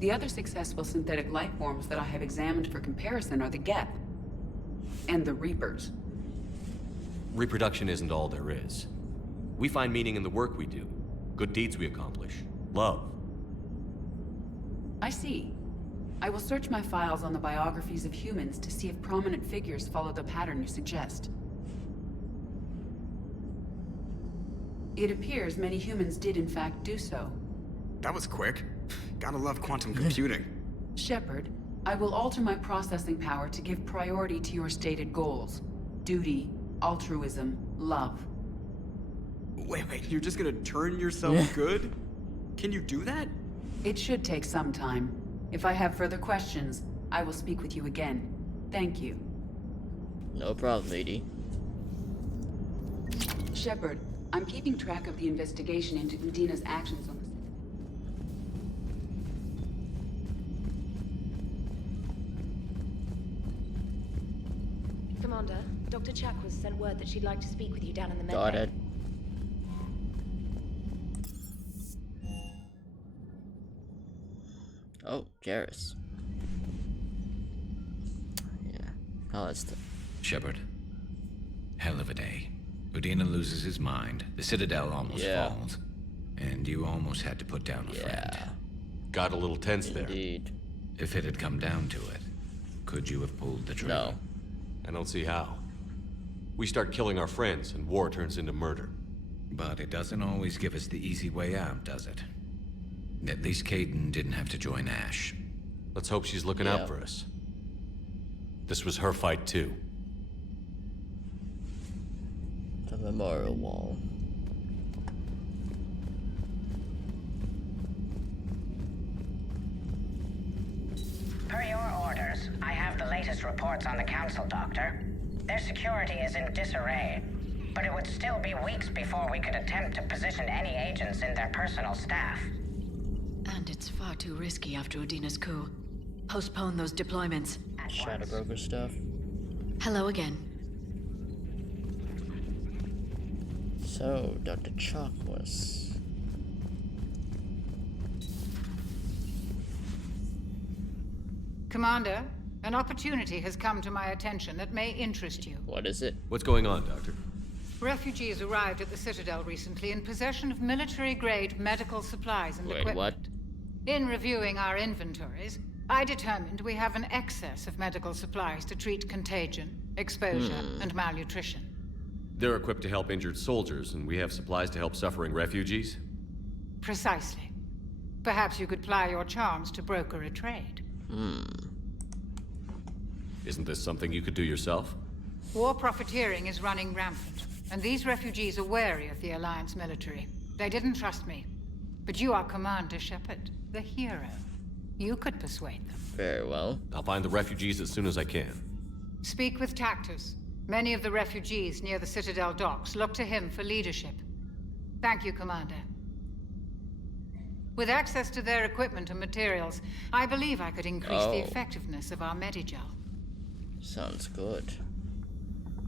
The other successful synthetic life forms that I have examined for comparison are the Gep and the Reapers. Reproduction isn't all there is. We find meaning in the work we do, good deeds we accomplish, love. I see. I will search my files on the biographies of humans to see if prominent figures follow the pattern you suggest. It appears many humans did in fact do so. That was quick. Gotta love quantum computing. Shepard, I will alter my processing power to give priority to your stated goals. Duty, altruism, love. Wait, you're just gonna turn yourself good? Can you do that? It should take some time. If I have further questions, I will speak with you again. Thank you. No problem, lady. Shepard, I'm keeping track of the investigation into Udina's actions on the... Commander, Dr. Chakwas sent word that she'd like to speak with you down in the med Got bay. it. Oh, Jarrus. Yeah. Oh, that's the... Shepard. Hell of a day. Udina loses his mind, the Citadel almost falls, and you almost had to put down a friend. Got a little tense there. Indeed. If it had come down to it, could you have pulled the trigger? No. I don't see how. We start killing our friends, and war turns into murder. But it doesn't always give us the easy way out, does it? At least Kaidan didn't have to join Ash. Let's hope she's looking out for us. This was her fight, too. The memorial wall. Per your orders, I have the latest reports on the Council, Doctor. Their security is in disarray, but it would still be weeks before we could attempt to position any agents in their personal staff. And it's far too risky after Udina's coup. Postpone those deployments. Shadow Broker stuff. Hello again. So, Dr. Chakwas. Commander, an opportunity has come to my attention that may interest you. What is it? What's going on, Doctor? Refugees arrived at the Citadel recently in possession of military-grade medical supplies and equipment. What? In reviewing our inventories, I determined we have an excess of medical supplies to treat contagion, exposure, and malnutrition. They're equipped to help injured soldiers, and we have supplies to help suffering refugees? Precisely. Perhaps you could ply your charms to broker a trade. Isn't this something you could do yourself? War profiteering is running rampant, and these refugees are wary of the Alliance military. They didn't trust me. But you are Commander Shepard, the hero. You could persuade them. Very well. I'll find the refugees as soon as I can. Speak with Tactus. Many of the refugees near the Citadel docks look to him for leadership. Thank you, Commander. With access to their equipment and materials, I believe I could increase the effectiveness of our Medigel. Sounds good.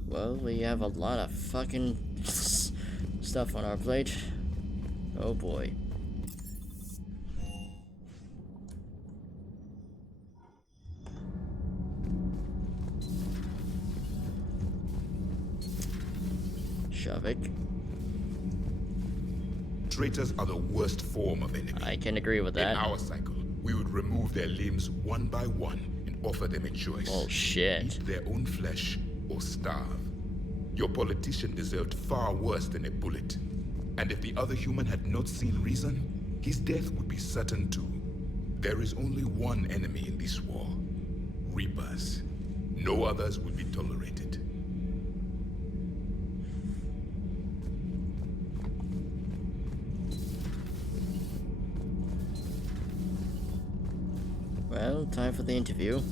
Well, we have a lot of fucking stuff on our plate. Oh boy. Shavik. Traitors are the worst form of enemy. I can agree with that. In our cycle, we would remove their limbs one by one and offer them a choice. Oh shit. Eat their own flesh or starve. Your politician deserved far worse than a bullet. And if the other human had not seen reason, his death would be certain too. There is only one enemy in this war. Reapers. No others would be tolerated. Well, time for the interview.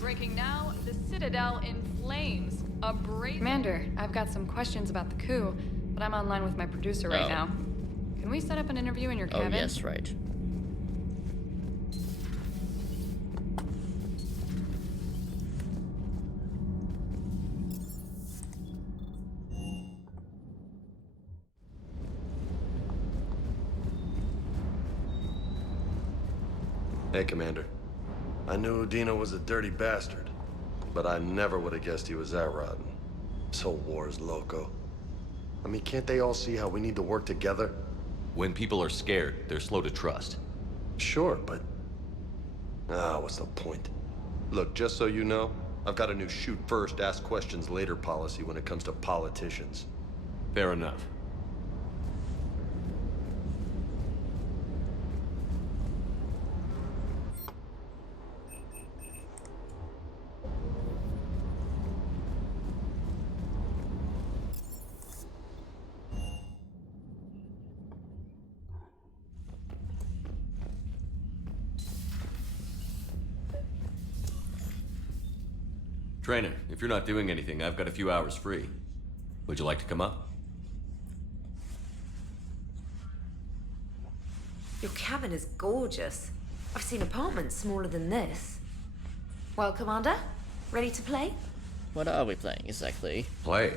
Breaking now, the Citadel in flames. A brazen... Commander, I've got some questions about the coup, but I'm online with my producer right now. Can we set up an interview in your cabin? Oh, yes, right. Hey, Commander. I knew Udina was a dirty bastard, but I never would have guessed he was that rotten. This whole war is loco. I mean, can't they all see how we need to work together? When people are scared, they're slow to trust. Sure, but... what's the point? Look, just so you know, I've got a new shoot first, ask questions later policy when it comes to politicians. Fair enough. Trainer, if you're not doing anything, I've got a few hours free. Would you like to come up? Your cabin is gorgeous. I've seen apartments smaller than this. Well, Commander, ready to play? What are we playing exactly? Play.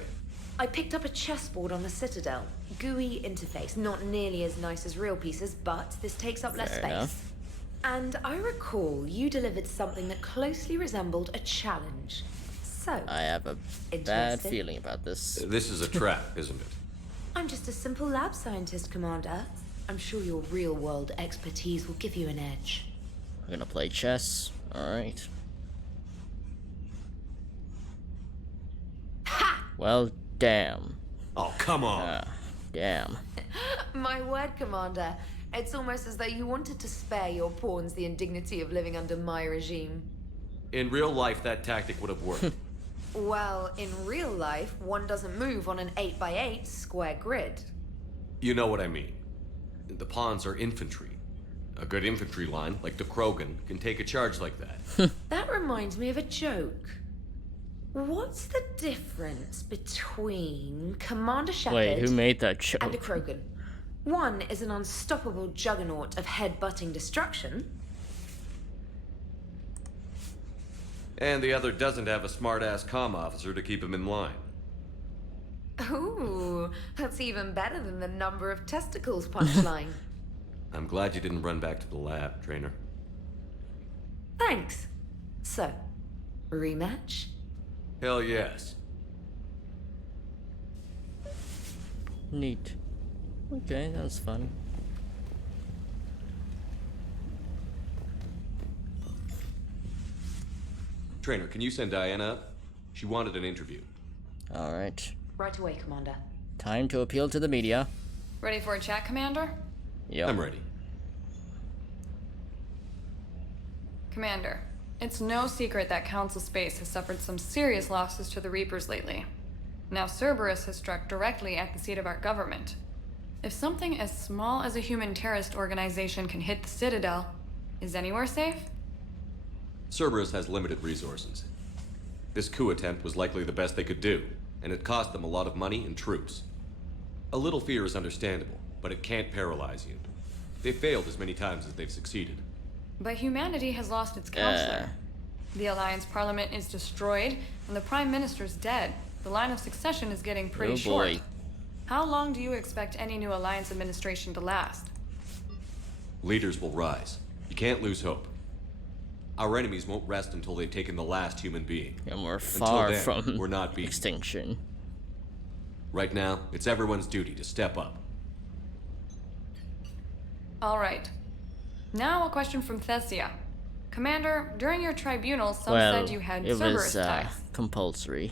I picked up a chessboard on the Citadel. GUI interface, not nearly as nice as real pieces, but this takes up less Fair space. enough. And I recall you delivered something that closely resembled a challenge. So, I have a bad feeling about this. This is a trap, isn't it? I'm just a simple lab scientist, Commander. I'm sure your real-world expertise will give you an edge. We're gonna play chess. Alright. Ha! Well, damn. Oh, come on. Damn. My word, Commander. It's almost as though you wanted to spare your pawns the indignity of living under my regime. In real life, that tactic would have worked. Well, in real life, one doesn't move on an 8x8 square grid. You know what I mean. The pawns are infantry. A good infantry line, like the Krogan, can take a charge like that. That reminds me of a joke. What's the difference between Commander Shepard Wait, who made that joke? and a Krogan? One is an unstoppable juggernaut of head-butting destruction. And the other doesn't have a smart-ass comm officer to keep him in line. Ooh, that's even better than the number of testicles punchline. I'm glad you didn't run back to the lab, Trainer. Thanks. So, rematch? Hell yes. Neat. Okay, that's fun. Trainer, can you send Diana up? She wanted an interview. Alright. Right away, Commander. Time to appeal to the media. Ready for a chat, Commander? Yep. I'm ready. Commander, it's no secret that Council Space has suffered some serious losses to the Reapers lately. Now Cerberus has struck directly at the seat of our government. If something as small as a human terrorist organization can hit the Citadel, is anywhere safe? Cerberus has limited resources. This coup attempt was likely the best they could do, and it cost them a lot of money and troops. A little fear is understandable, but it can't paralyze you. They've failed as many times as they've succeeded. But humanity has lost its counselor. The Alliance Parliament is destroyed, and the Prime Minister's dead. The line of succession is getting pretty short. How long do you expect any new Alliance administration to last? Leaders will rise. You can't lose hope. Our enemies won't rest until they've taken the last human being. And we're far from we're not beaten. Extinction. Right now, it's everyone's duty to step up. All right. Now a question from Thessia. Commander, during your tribunal, some said you had Cerberus ties. Compulsory.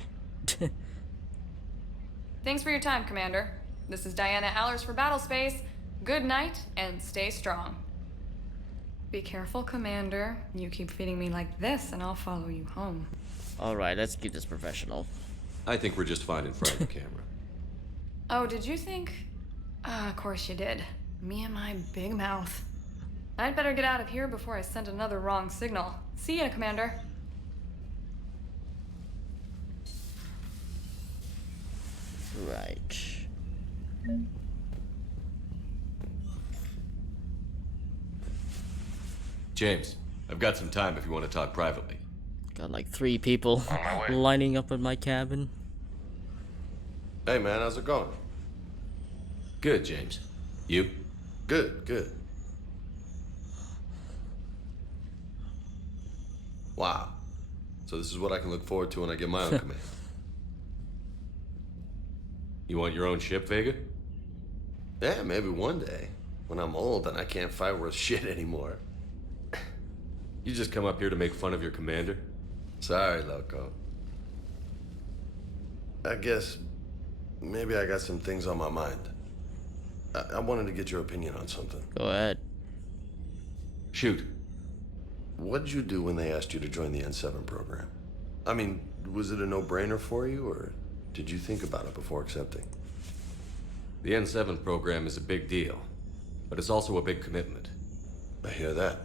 Thanks for your time, Commander. This is Diana Allers for Battlespace. Good night, and stay strong. Be careful, Commander. You keep feeding me like this, and I'll follow you home. Alright, let's keep this professional. I think we're just fine in front of the camera. Oh, did you think? Of course you did. Me and my big mouth. I'd better get out of here before I send another wrong signal. See ya, Commander. Right. James, I've got some time if you want to talk privately. Got like 3 people lining up in my cabin. Hey man, how's it going? Good, James. You? Good, good. Wow. So this is what I can look forward to when I get my own command. You want your own ship, Vega? Yeah, maybe one day. When I'm old and I can't fight worth shit anymore. You just come up here to make fun of your commander? Sorry, Loco. I guess maybe I got some things on my mind. I wanted to get your opinion on something. Go ahead. Shoot. What did you do when they asked you to join the N7 program? I mean, was it a no-brainer for you, or did you think about it before accepting? The N7 program is a big deal, but it's also a big commitment. I hear that.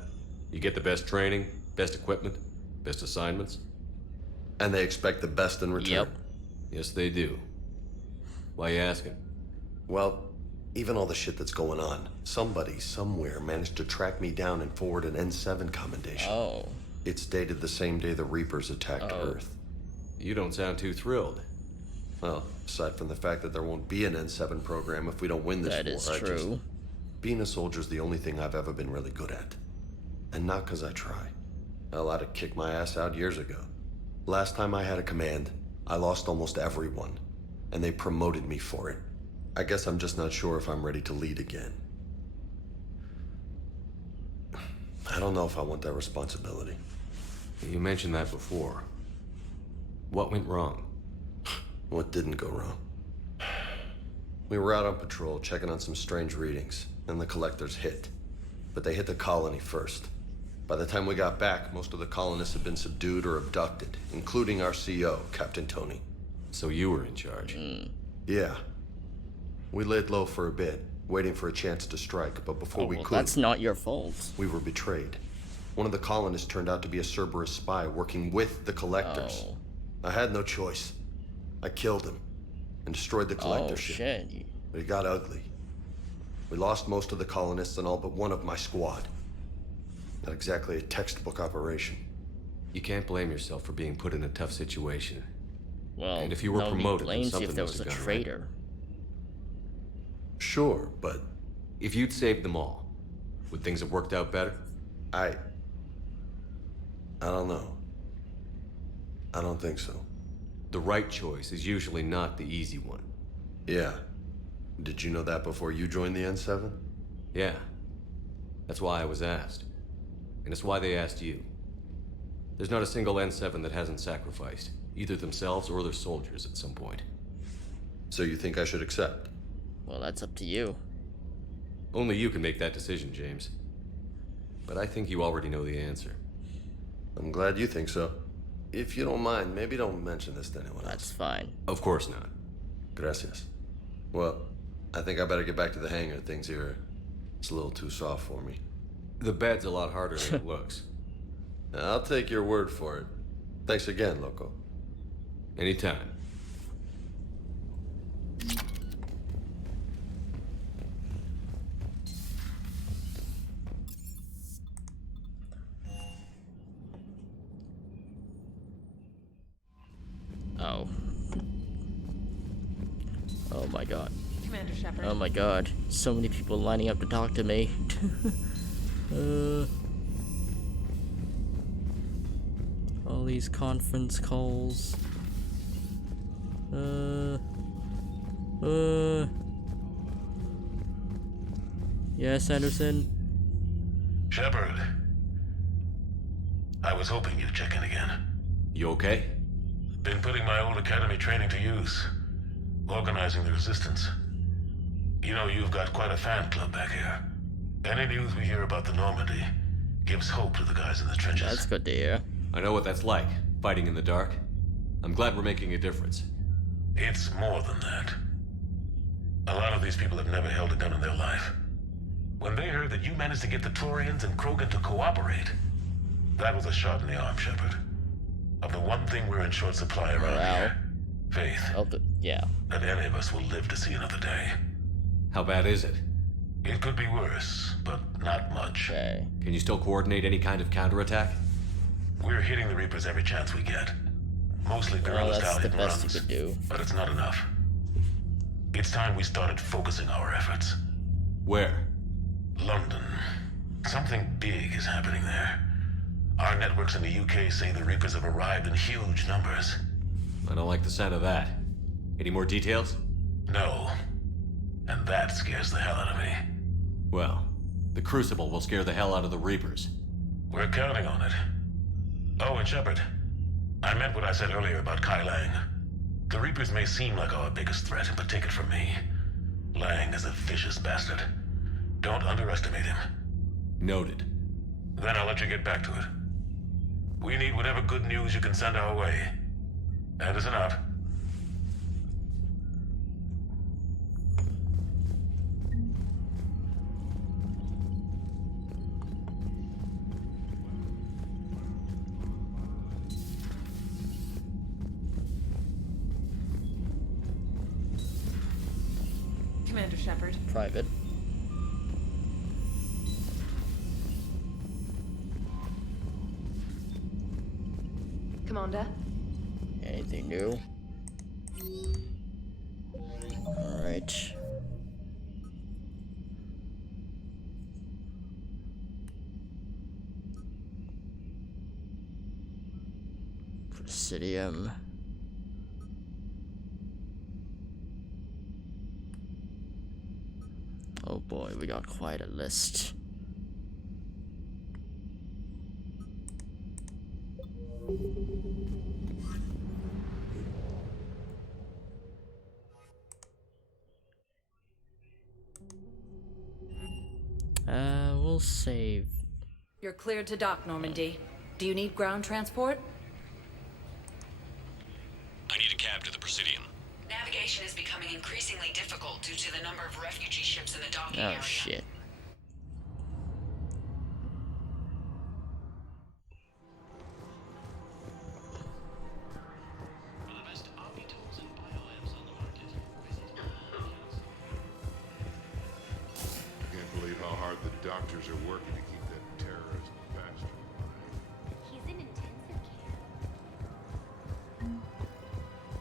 You get the best training, best equipment, best assignments. And they expect the best in return? Yep. Yes, they do. Why you asking? Well, even all the shit that's going on, somebody somewhere managed to track me down and forward an N7 commendation. Oh. It's dated the same day the Reapers attacked Earth. You don't sound too thrilled. Well, aside from the fact that there won't be an N7 program if we don't win this war. That is true. Being a soldier's the only thing I've ever been really good at. And not because I try. Hell, I'd have kicked my ass out years ago. Last time I had a command, I lost almost everyone. And they promoted me for it. I guess I'm just not sure if I'm ready to lead again. I don't know if I want that responsibility. You mentioned that before. What went wrong? What didn't go wrong? We were out on patrol, checking on some strange readings, and the collectors hit. But they hit the colony first. By the time we got back, most of the colonists had been subdued or abducted, including our CO, Captain Tony. So you were in charge? Yeah. We laid low for a bit, waiting for a chance to strike, but before we could... That's not your fault. We were betrayed. One of the colonists turned out to be a Cerberus spy working with the collectors. I had no choice. I killed him and destroyed the collector ship. Shit. But it got ugly. We lost most of the colonists and all but one of my squad. Not exactly a textbook operation. You can't blame yourself for being put in a tough situation. Well, and if you were promoted, then something if there was a traitor. Right. Sure, but if you'd saved them all, would things have worked out better? I don't know. I don't think so. The right choice is usually not the easy one. Yeah. Did you know that before you joined the N7? Yeah. That's why I was asked. And it's why they asked you. There's not a single N7 that hasn't sacrificed, either themselves or their soldiers at some point. So you think I should accept? Well, that's up to you. Only you can make that decision, James. But I think you already know the answer. I'm glad you think so. If you don't mind, maybe don't mention this to anyone else. That's fine. Of course not. Gracias. Well, I think I better get back to the hangar. Things here, it's a little too soft for me. The bed's a lot harder than it looks. I'll take your word for it. Thanks again, Loco. Anytime. Oh. Oh my god. Commander Shepard. Oh my god. So many people lining up to talk to me. All these conference calls. Yes, Anderson? Shepard. I was hoping you'd check in again. You okay? Been putting my old academy training to use. Organizing the resistance. You know, you've got quite a fan club back here. Any news we hear about the Normandy gives hope to the guys in the trenches. That's good to hear. I know what that's like, fighting in the dark. I'm glad we're making a difference. It's more than that. A lot of these people have never held a gun in their life. When they heard that you managed to get the Torians and Krogan to cooperate, that was a shot in the arm, Shepard. Of the one thing we're in short supply around here, faith. Yeah. That any of us will live to see another day. How bad is it? It could be worse, but not much. Okay. Can you still coordinate any kind of counterattack? We're hitting the Reapers every chance we get. Mostly guerrilla style hit and runs, you could do. but it's not enough. It's time we started focusing our efforts. Where? London. Something big is happening there. Our networks in the UK say the Reapers have arrived in huge numbers. I don't like the sound of that. Any more details? No. And that scares the hell out of me. Well, the Crucible will scare the hell out of the Reapers. We're counting on it. Oh, and Shepard, I meant what I said earlier about Kai Lang. The Reapers may seem like our biggest threat, but take it from me. Lang is a vicious bastard. Don't underestimate him. Noted. Then I'll let you get back to it. We need whatever good news you can send our way. Anderson out. Commander Shepard. Private. Commander? Anything new? Alright. Presidium. Oh boy, we got quite a list. We'll save. You're cleared to dock, Normandy. Do you need ground transport? I need a cab to the Presidium. Navigation is becoming increasingly difficult due to the number of refugee ships in the docking area. Oh shit. Doctors are working to keep that terrorist bastard alive. He's in intensive care.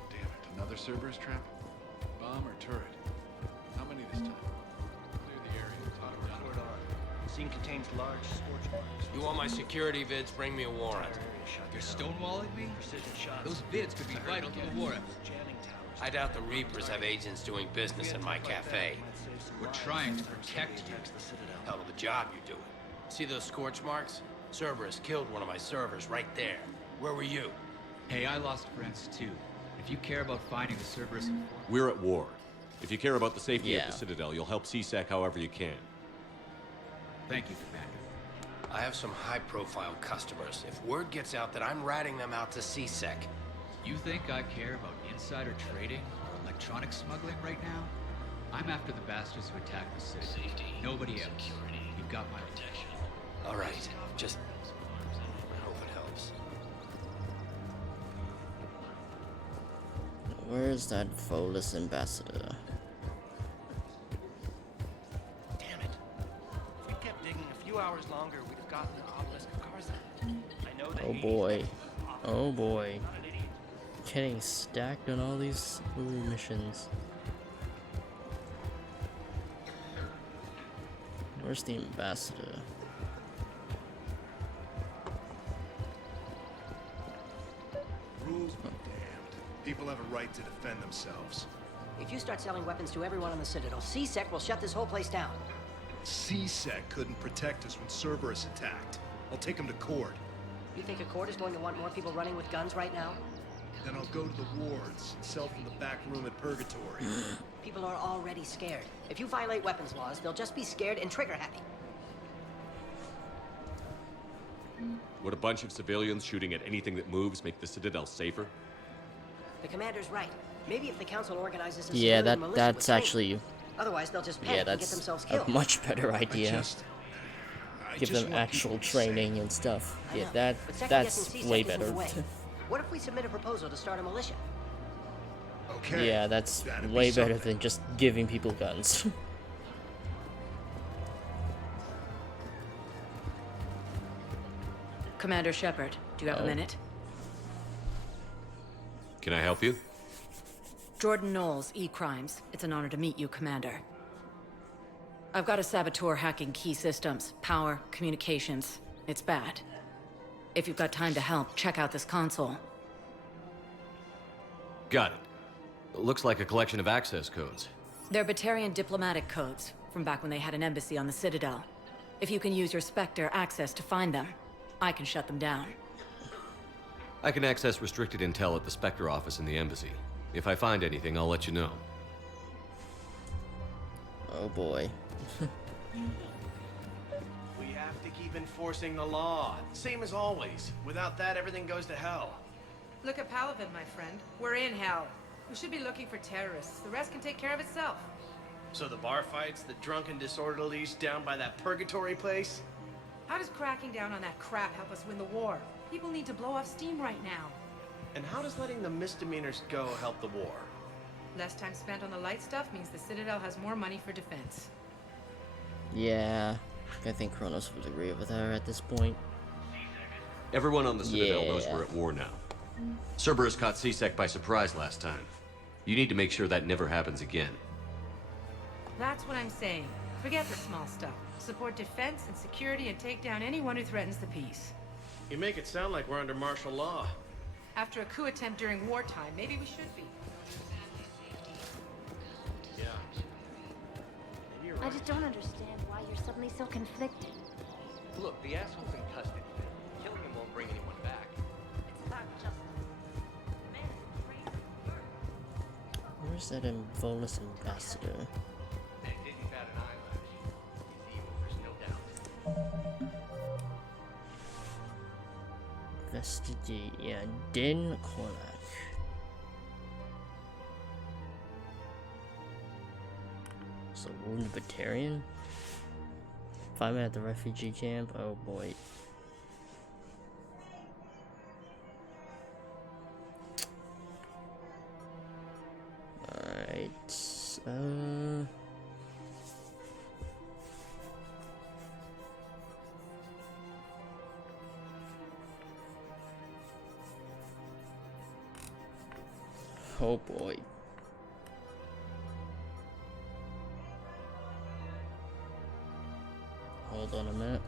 Damn it, another Cerberus trap? Bomb or turret? How many this time? Clear the area. Report on. Scene contains large scorch marks. You want my security vids? Bring me a warrant. You're stonewalling me? Precision shots. Those vids could be vital to the war effort. I doubt the Reapers have agents doing business in my cafe. We're trying to protect you. Hell of a job you're doing. See those scorch marks? Cerberus killed one of my servers right there. Where were you? Hey, I lost friends too. If you care about finding the Cerberus... We're at war. If you care about the safety Yeah. of the Citadel, you'll help CSEC however you can. Thank you, Commander. I have some high-profile customers. If word gets out that I'm ratting them out to CSEC... You think I care about insider trading or electronic smuggling right now? I'm after the bastards who attacked the city. Safety. Nobody else. You've got my protection. All right, just... I hope it helps. Where's that Volus ambassador? Damn it. If we kept digging a few hours longer, we'd have gotten the obelisk of Karza. I know Oh boy. Oh boy. Getting stacked on all these little missions. Where's the ambassador? Rules be damned. People have a right to defend themselves. If you start selling weapons to everyone on the Citadel, CSEC will shut this whole place down. CSEC couldn't protect us when Cerberus attacked. I'll take them to court. You think a court is going to want more people running with guns right now? Then I'll go to the wards and sell from the back room at Purgatory. People are already scared. If you violate weapons laws, they'll just be scared and trigger happy. Would a bunch of civilians shooting at anything that moves make the Citadel safer? The commander's right. Maybe if the council organizes a Yeah, civilian militia that's with training. actually... Otherwise, they'll just Yeah, panic and get that's themselves a killed. much better idea. I Give just them want actual people to training and stuff. I Yeah, know, but second that's guessing CSEC way isn't better. the way. What if we submit a proposal to start a militia? Okay. Yeah, that's that'd be way better something. than just giving people guns. Commander Shepard, do you have a minute? Can I help you? Jordan Knowles, E-Crimes. It's an honor to meet you, Commander. I've got a saboteur hacking key systems, power, communications. It's bad. If you've got time to help, check out this console. Got it. Looks like a collection of access codes. They're Batarian diplomatic codes, from back when they had an embassy on the Citadel. If you can use your Spectre access to find them, I can shut them down. I can access restricted intel at the Spectre office in the embassy. If I find anything, I'll let you know. Oh boy. We have to keep enforcing the law. Same as always. Without that, everything goes to hell. Look at Palavin, my friend. We're in hell. We should be looking for terrorists. The rest can take care of itself. So the bar fights, the drunken disorderlies down by that purgatory place? How does cracking down on that crap help us win the war? People need to blow off steam right now. And how does letting the misdemeanors go help the war? Less time spent on the light stuff means the Citadel has more money for defense. Yeah, I think Kronos would agree with her at this point. Everyone on the Citadel knows Yeah. we're at war now. Cerberus caught CSEC by surprise last time. You need to make sure that never happens again. That's what I'm saying. Forget the small stuff. Support defense and security and take down anyone who threatens the peace. You make it sound like we're under martial law. After a coup attempt during wartime, maybe we should be. Yeah. I just don't understand why you're suddenly so conflicted. Look, the asshole's in custody. Killing him won't bring anyone back. It's not just... Where's that Volus ambassador? And he didn't bat an eyelash. He's evil, there's no doubt. Investigate, yeah, Din Kornak. So, wounded Batarian? Find me at the refugee camp? Oh boy. Alright, oh boy. Hold on a minute.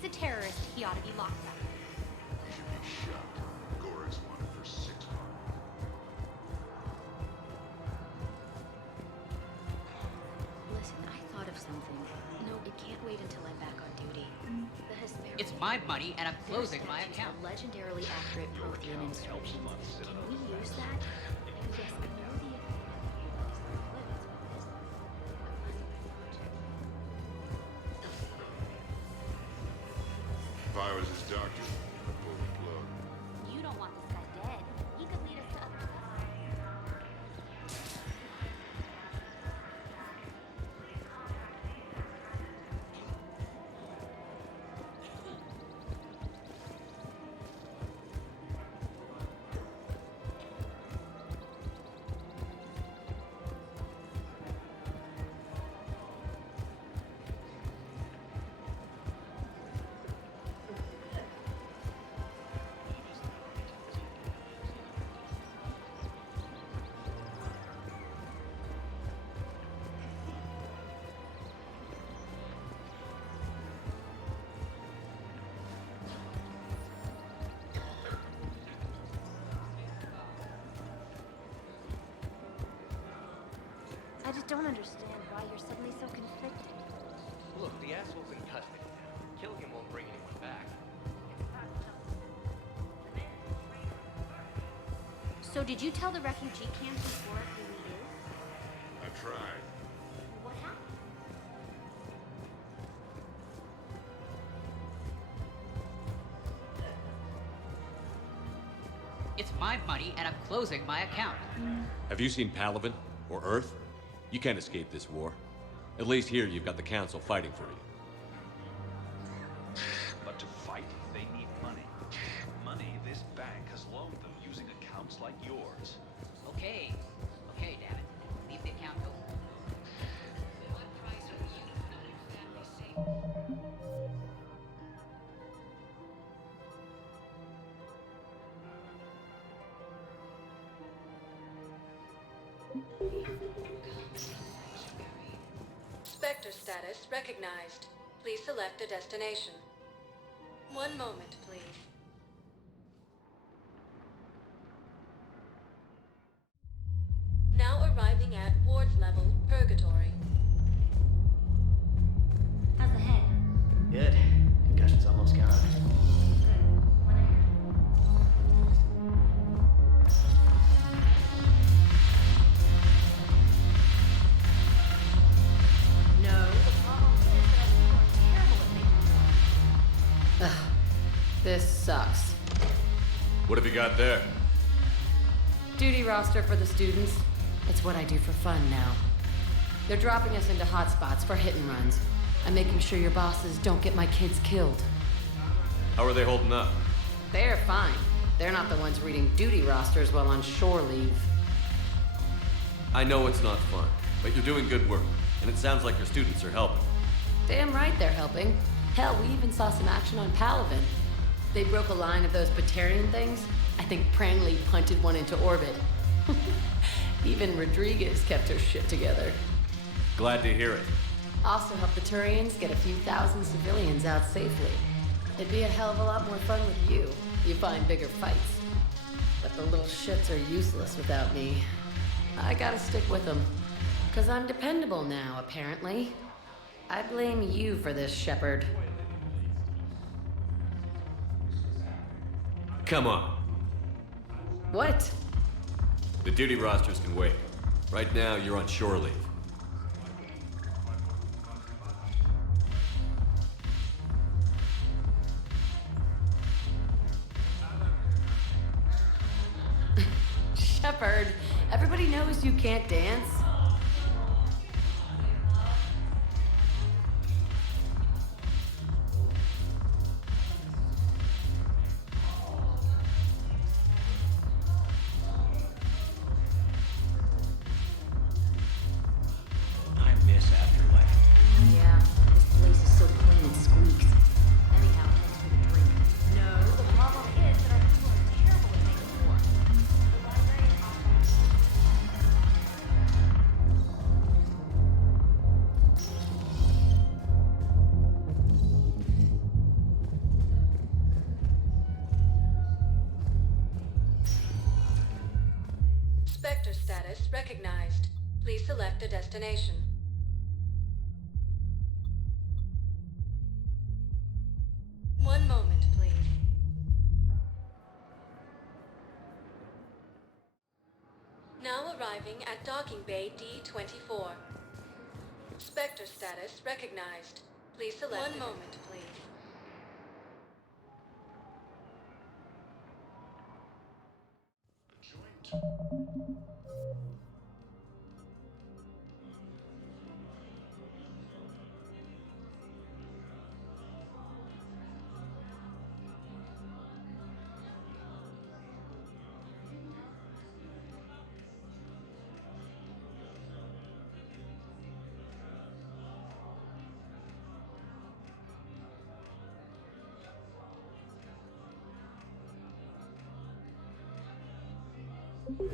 he's a terrorist, he ought to be locked up. He should be shot. Gore's wanted for 6 months. Listen, I thought of something. No, it can't wait until I'm back on duty. The Hesperian. It's my money, and I'm closing my Their account. statues are legendarily accurate Prothean inscriptions. Can we use that? Yes, I know the. If I was his doctor, I'd pull the plug. You don't want this guy dead. He could lead us to other. I just don't understand why you're suddenly so conflicted. Look, the asshole's in custody now. Killing him won't bring anyone back. So did you tell the refugee camp before who he is? I tried. What happened? It's my money, and I'm closing my account. Have you seen Palaven or Earth? You can't escape this war. At least here you've got the Council fighting for you. But to fight, they need money. Money this bank has loaned them using accounts like yours. Okay, damn it. Leave the account open. What price are you not family safe? Spectre status recognized. Please select a destination. One moment, please. Now arriving at Ward's level, Purgatory. How's the head? Good. Concussion's almost gone. No. Ugh. This sucks. What have you got there? Duty roster for the students. It's what I do for fun now. They're dropping us into hotspots for hit and runs. I'm making sure your bosses don't get my kids killed. How are they holding up? They're fine. They're not the ones reading duty rosters while on shore leave. I know it's not fun, but you're doing good work, and it sounds like your students are helping. Damn right they're helping. Hell, we even saw some action on Palaven. They broke a line of those Batarian things. I think Prangley punted one into orbit. Even Rodriguez kept her shit together. Glad to hear it. Also helped the Turians get a few thousand civilians out safely. It'd be a hell of a lot more fun with you. You find bigger fights. But the little shits are useless without me. I gotta stick with them. 'Cause I'm dependable now, apparently. I blame you for this, Shepard. Come on. What? The duty rosters can wait. Right now, you're on shore leave. Shepard, everybody knows you can't dance. I miss Afterlife. Yeah, this place is so clean and squeaks. Anyhow, thanks for the drink. No, the problem is that I think you are terrible at making war. The librarian Spectre status recognized. Please select a destination. One moment, please. Now arriving at docking bay D-24. Spectre status recognized. Please select One moment, please.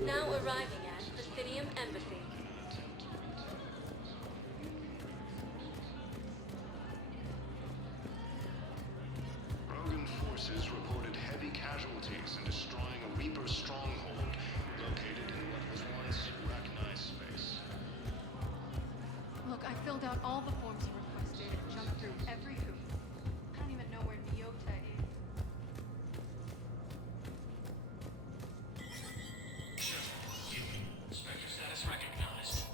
Now arriving at Presidium Embassy. Rogan forces reported heavy casualties in destroying a Reaper stronghold located in what was once recognized space. Look, I filled out all the forms you requested and jumped through every hoop. I don't even know where Nyota is. Spectre status recognized.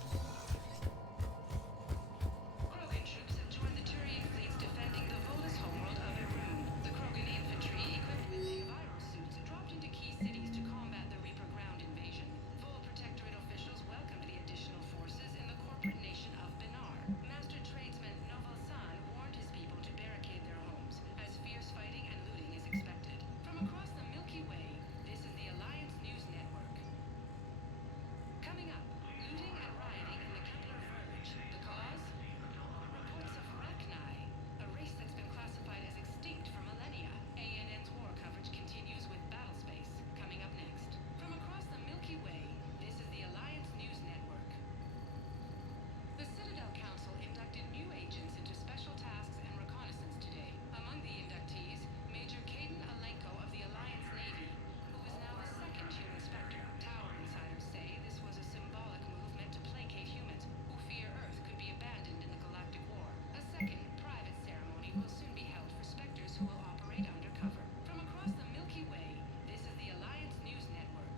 Krogan troops have joined the Turian fleets defending the Volus homeworld of Irun. The Krogan infantry, equipped with viral suits, dropped into key cities to combat the Reaper ground invasion. Vol Protectorate officials welcomed the additional forces in the corporate nation of Benar. Master tradesman Noval San warned his people to barricade their homes, as fierce fighting and looting is expected. From across the Milky Way, this is the Alliance News Network. Coming up, looting and rioting in the Kepler Verge. The cause? Reports of Rachni, a race that's been classified as extinct for millennia. ANN's war coverage continues with Battlespace, coming up next. From across the Milky Way, this is the Alliance News Network. The Citadel Council inducted new agents into special tasks and reconnaissance today. Among the inductees, Major Caden Alenko of the Alliance Navy, who is now the second human Spectre. Tower insiders say this was a symbolic move meant to placate humans who fear Earth could be abandoned in the galactic war. A second, private ceremony will soon be held for Spectres who will operate undercover. From across the Milky Way, this is the Alliance News Network.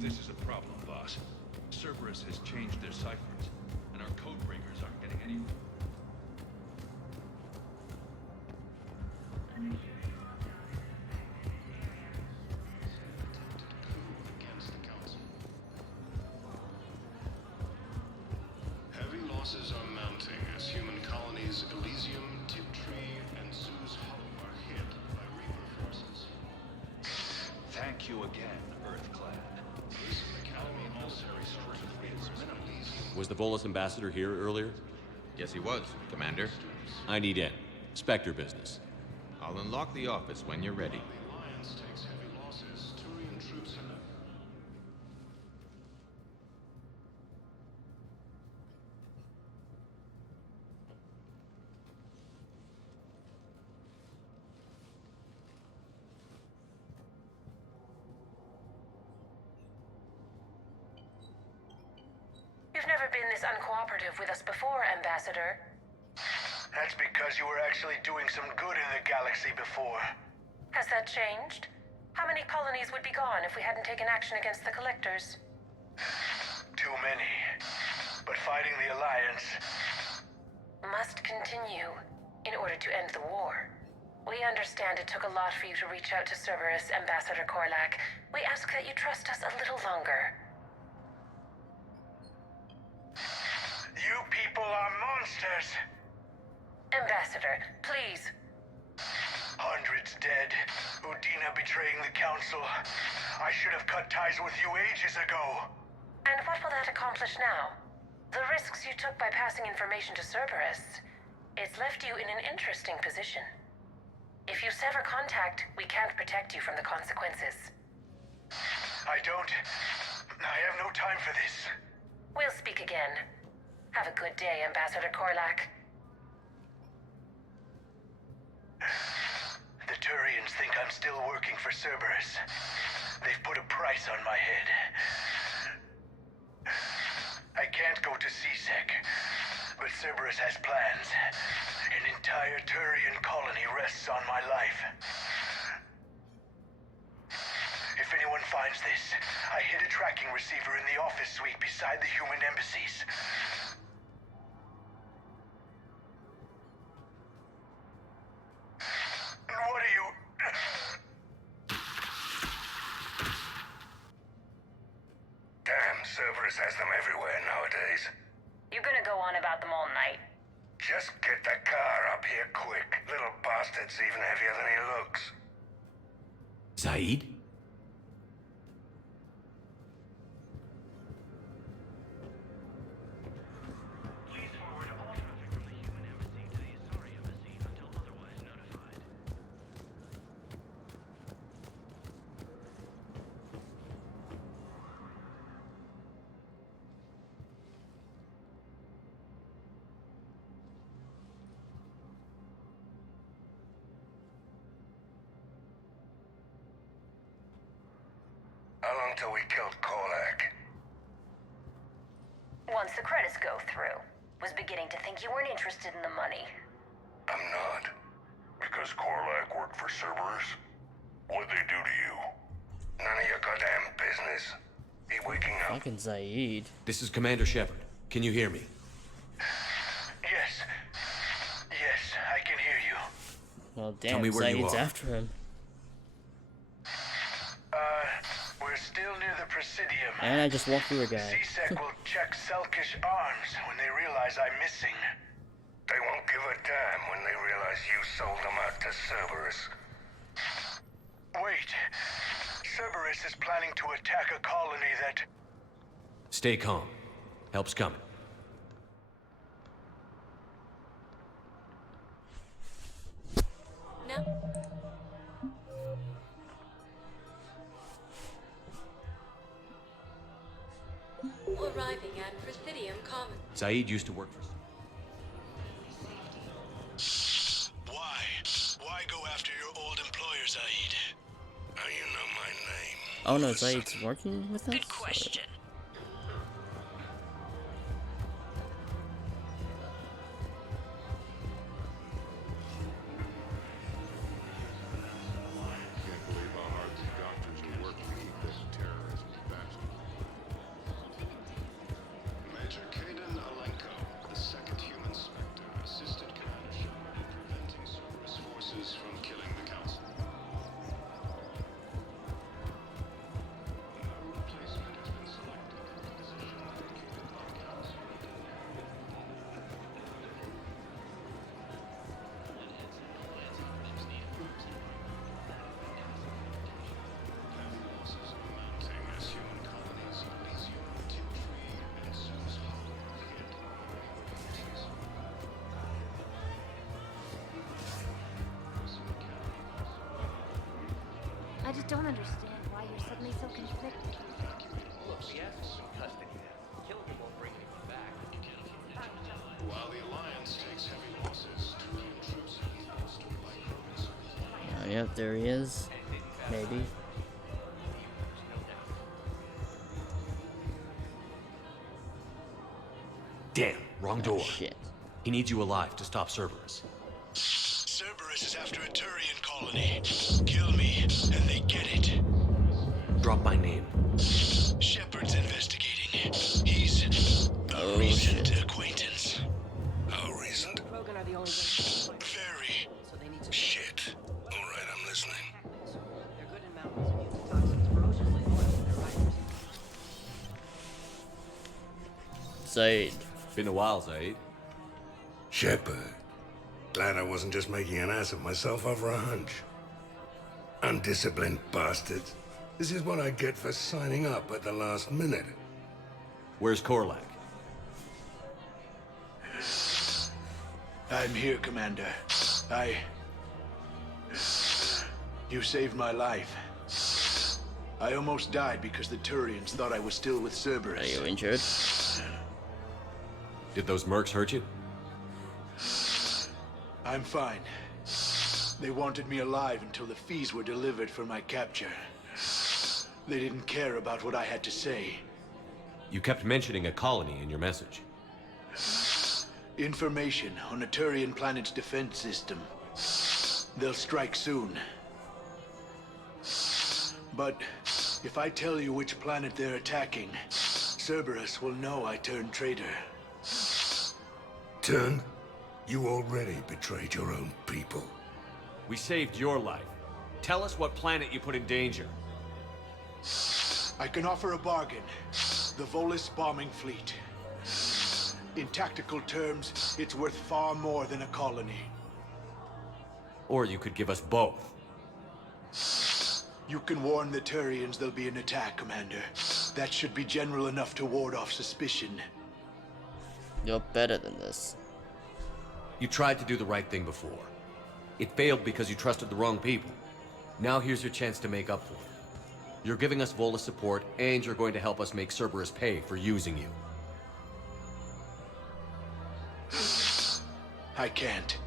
This is a problem, boss. Cerberus has changed their ciphers, and our code breakers aren't getting any. Against the Council. Heavy losses are mounting as human colonies Elysium, Tiptree, and Zeus Hollow are hit by Reaper forces. Thank you again, Earthclad. Was the Volus ambassador here earlier? Yes, he was, Commander. I need in. Spectre business. I'll unlock the office when you're ready. The Alliance takes heavy losses. Turian troops have... You've never been this uncooperative with us before, Ambassador. That's because you were actually doing some good in the galaxy before. Has that changed? How many colonies would be gone if we hadn't taken action against the Collectors? Too many. But fighting the Alliance... Must continue in order to end the war. We understand it took a lot for you to reach out to Cerberus, Ambassador Korlak. We ask that you trust us a little longer. monsters! Ambassador, please. Hundreds dead. Udina betraying the council. I should have cut ties with you ages ago. And what will that accomplish now? The risks you took by passing information to Cerberus. It's left you in an interesting position. If you sever contact, we can't protect you from the consequences. I have no time for this. We'll speak again. Have a good day, Ambassador Korlak. The Turians think I'm still working for Cerberus. They've put a price on my head. I can't go to CSEC, but Cerberus has plans. An entire Turian colony rests on my life. If anyone finds this, I hid a tracking receiver in the office suite beside the human embassies. What are you... Damn, Cerberus has them everywhere nowadays. You gonna go on about them all night? Just get the car up here quick. Little bastard's even heavier than he looks. Zaid? How long till we killed Korlak? Once the credits go through. Was beginning to think you weren't interested in the money. I'm not. Because Korlak worked for Cerberus? What'd they do to you? None of your goddamn business. He waking up? Fucking Zaid. This is Commander Shepard. Can you hear me? Yes. Yes, I can hear you. Well, Tell damn, me where you Zaid's are. after him. We're still near the Presidium. And I just walked through a guy. CSEC will check Selkish arms when they realize I'm missing. They won't give a damn when they realize you sold them out to Cerberus. Wait. Cerberus is planning to attack a colony that... Stay calm. Help's coming. Now, arriving at Presidium Commons. Zaid used to work for... Why? Why go after your old employer, Zaid? Now you know my name. Oh no, Zaid's working with us? Good question. Can't believe how hard these doctors are working to keep this terrorism at bay. Major Kaden Alenko, the second human Spectre, assisted Commander Shepard in preventing Cerberus forces from killing the Council. No replacement has been selected for the position vacated by the Council. Losses are mounting as human colonies of Elysium, Tiltree, and Zeus Hollow hit communities. I just don't understand why you're suddenly so conflicted. Look, we have some custody now. Killing him won't bring anyone back. While the Alliance takes heavy losses, Turian troops have been bolstered by Krogan soldiers. Oh, yep, there he is. Maybe. Damn, wrong door. Shit. He needs you alive to stop Cerberus. Cerberus is after a Turian colony. Kill me, and they get it. Drop my name. Shepard's investigating. He's a recent acquaintance. How recent? Krogan are the only ones. Very. So they need to Shit. All right, I'm listening. They're good in mountains and use the toxins ferociously loyal to their riders. Zaid. Been a while, Zaid. Shepard. Glad I wasn't just making an ass of myself over a hunch. Undisciplined bastards. This is what I get for signing up at the last minute. Where's Korlak? I'm here, Commander. You saved my life. I almost died because the Turians thought I was still with Cerberus. Are you injured? Did those mercs hurt you? I'm fine. They wanted me alive until the fees were delivered for my capture. They didn't care about what I had to say. You kept mentioning a colony in your message. Information on a Turian planet's defense system. They'll strike soon. But if I tell you which planet they're attacking, Cerberus will know I turned traitor. Turned? You already betrayed your own people. We saved your life. Tell us what planet you put in danger. I can offer a bargain. The Volus bombing fleet. In tactical terms, it's worth far more than a colony. Or you could give us both. You can warn the Turians there'll be an attack, Commander. That should be general enough to ward off suspicion. You're better than this. You tried to do the right thing before. It failed because you trusted the wrong people. Now here's your chance to make up for it. You're giving us Volus support, and you're going to help us make Cerberus pay for using you. I can't.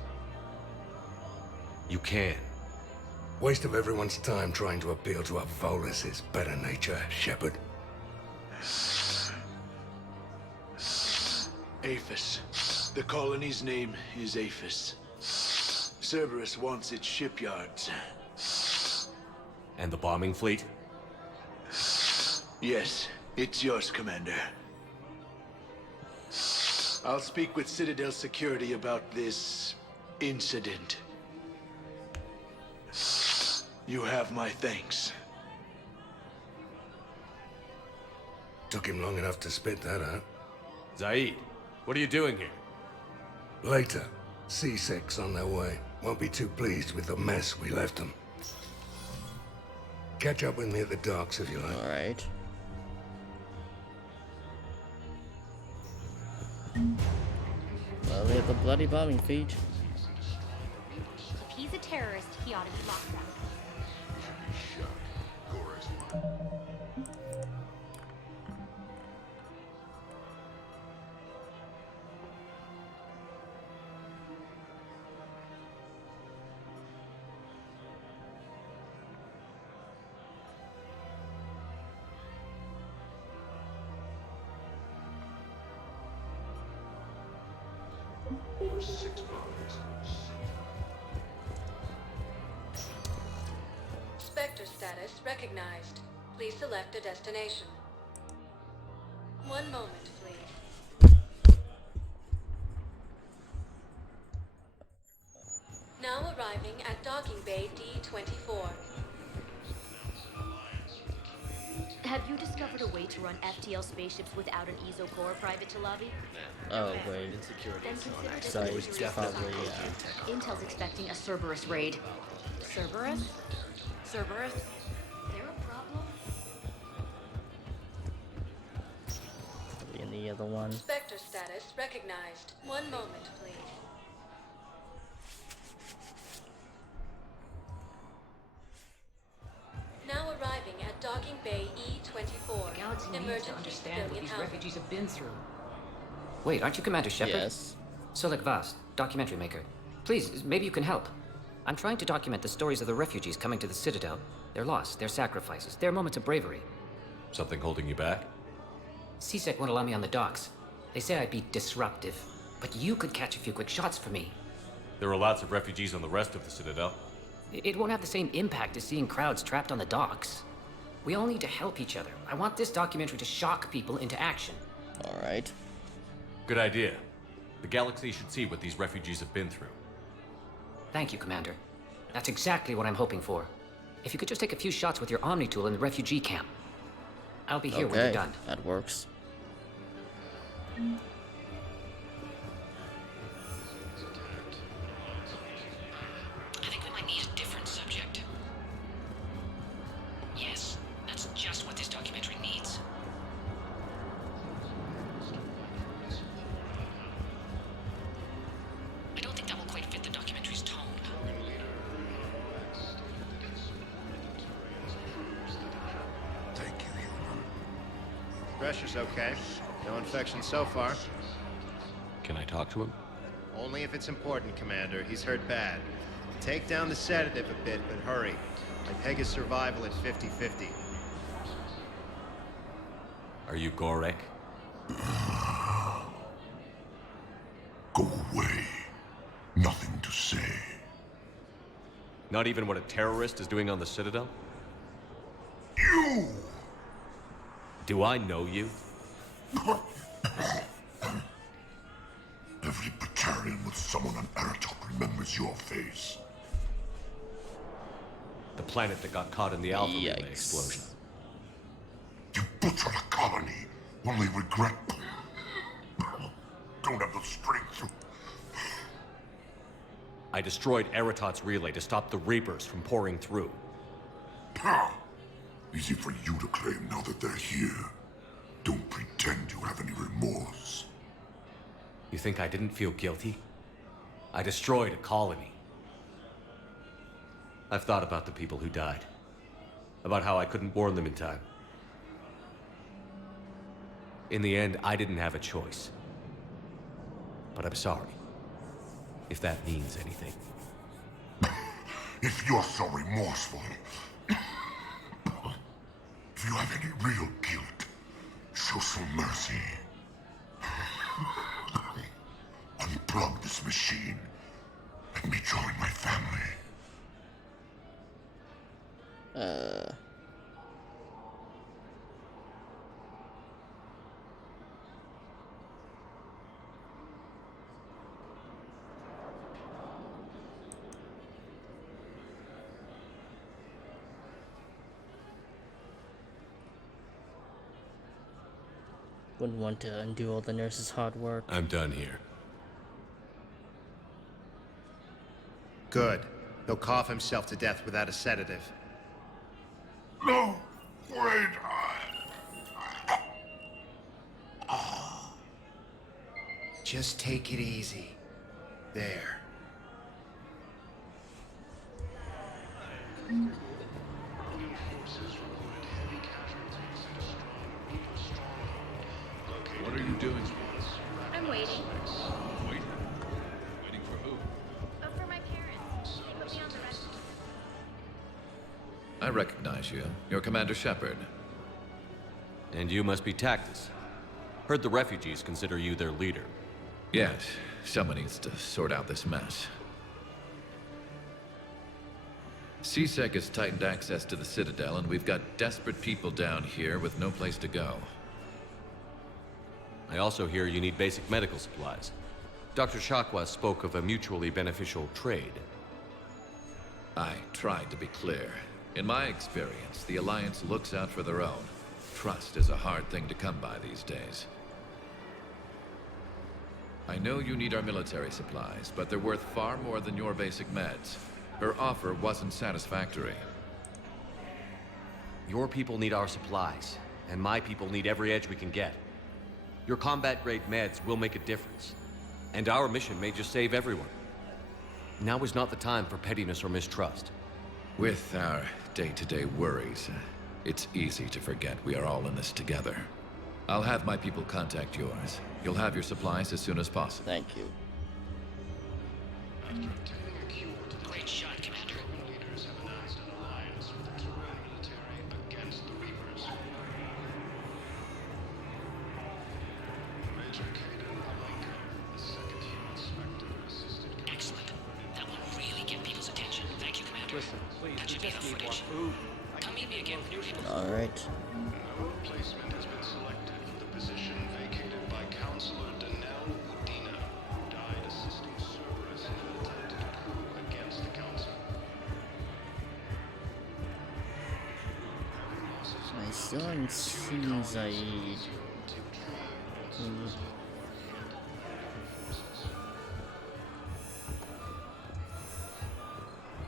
You can. Waste of everyone's time trying to appeal to a Volus's better nature, Shepard. Aphis. The colony's name is Aphis. Cerberus wants its shipyards. And the bombing fleet? Yes, it's yours, Commander. I'll speak with Citadel security about this incident. You have my thanks. Took him long enough to spit that out. Zaid, what are you doing here? Later. C6 on their way. Won't be too pleased with the mess we left them. Catch up with me at the docks if you like. Alright. Well, we have the bloody bombing feet. If he's a terrorist, he ought to be locked up. Spectre status recognized. Please select a destination. One moment, please. Now arriving at docking bay D24. Have you discovered a way to run FTL spaceships without an ESO core private to lobby? Oh, wait. Then consider So this it's a probably, Intel's expecting a Cerberus raid. Cerberus? Cerberus? There a problem? in the other one. Spectre status recognized. One moment, please. Now arriving at docking bay E24. The galaxy needs to understand what these refugees have been through. Wait, aren't you Commander Shepard? Yes. Solek Vast, documentary maker. Please, maybe you can help. I'm trying to document the stories of the refugees coming to the Citadel. Their loss, their sacrifices, their moments of bravery. Something holding you back? CSEC won't allow me on the docks. They say I'd be disruptive. But you could catch a few quick shots for me. There are lots of refugees on the rest of the Citadel. It won't have the same impact as seeing crowds trapped on the docks. We all need to help each other. I want this documentary to shock people into action. All right. Good idea. The galaxy should see what these refugees have been through. Thank you, Commander. That's exactly what I'm hoping for. If you could just take a few shots with your Omni tool in the refugee camp. I'll be here when you're done. That works. pressure's okay. No infection so far. Can I talk to him? Only if it's important, Commander. He's hurt bad. Take down the sedative a bit, but hurry. I peg his survival at 50-50. Are you Gorek? Go away. Nothing to say. Not even what a terrorist is doing on the Citadel? You! Do I know you? Every Batarian with someone on Aratok remembers your face. The planet that got caught in the Alpha Relay explosion. You butchered a colony, only regret. Don't have the strength to... I destroyed Eratot's relay to stop the Reapers from pouring through. Easy for you to claim now that they're here. Don't pretend you have any remorse. You think I didn't feel guilty? I destroyed a colony. I've thought about the people who died. About how I couldn't warn them in time. In the end, I didn't have a choice. But I'm sorry. If that means anything. If you're so remorseful, if you have any real guilt, show some mercy. Unplug this machine. Let me join my family. Wouldn't want to undo all the nurses' hard work. I'm done here. Good. He'll cough himself to death without a sedative. No! Wait! Just take it easy. There. What are you doing? I'm waiting. Waiting? Waiting for who? For my parents. They put me on the rescue. I recognize you. You're Commander Shepard. And you must be Tactus. Heard the refugees consider you their leader. Yes, someone needs to sort out this mess. CSEC has tightened access to the Citadel, and we've got desperate people down here with no place to go. I also hear you need basic medical supplies. Dr. Shakwa spoke of a mutually beneficial trade. I tried to be clear. In my experience, the Alliance looks out for their own. Trust is a hard thing to come by these days. I know you need our military supplies, but they're worth far more than your basic meds. Her offer wasn't satisfactory. Your people need our supplies, and my people need every edge we can get. Your combat-grade meds will make a difference, and our mission may just save everyone. Now is not the time for pettiness or mistrust. With our day-to-day worries, it's easy to forget we are all in this together. I'll have my people contact yours. You'll have your supplies as soon as possible. Thank you. Great shot, Commander. Leaders have announced an alliance with the Terran military against the Reapers. Major Kaden Alenko, the second human Spectre, assisted... Excellent. That will really get people's attention. Thank you, Commander. Listen, please, That we should be just enough need more footage. food. Come meet me again when you're able. Alright. Our replacement has been selected for the position vacated by Counselor Danelle Udina, who died assisting Cerberus in an attempted coup against the Council. I still haven't seen Zaid.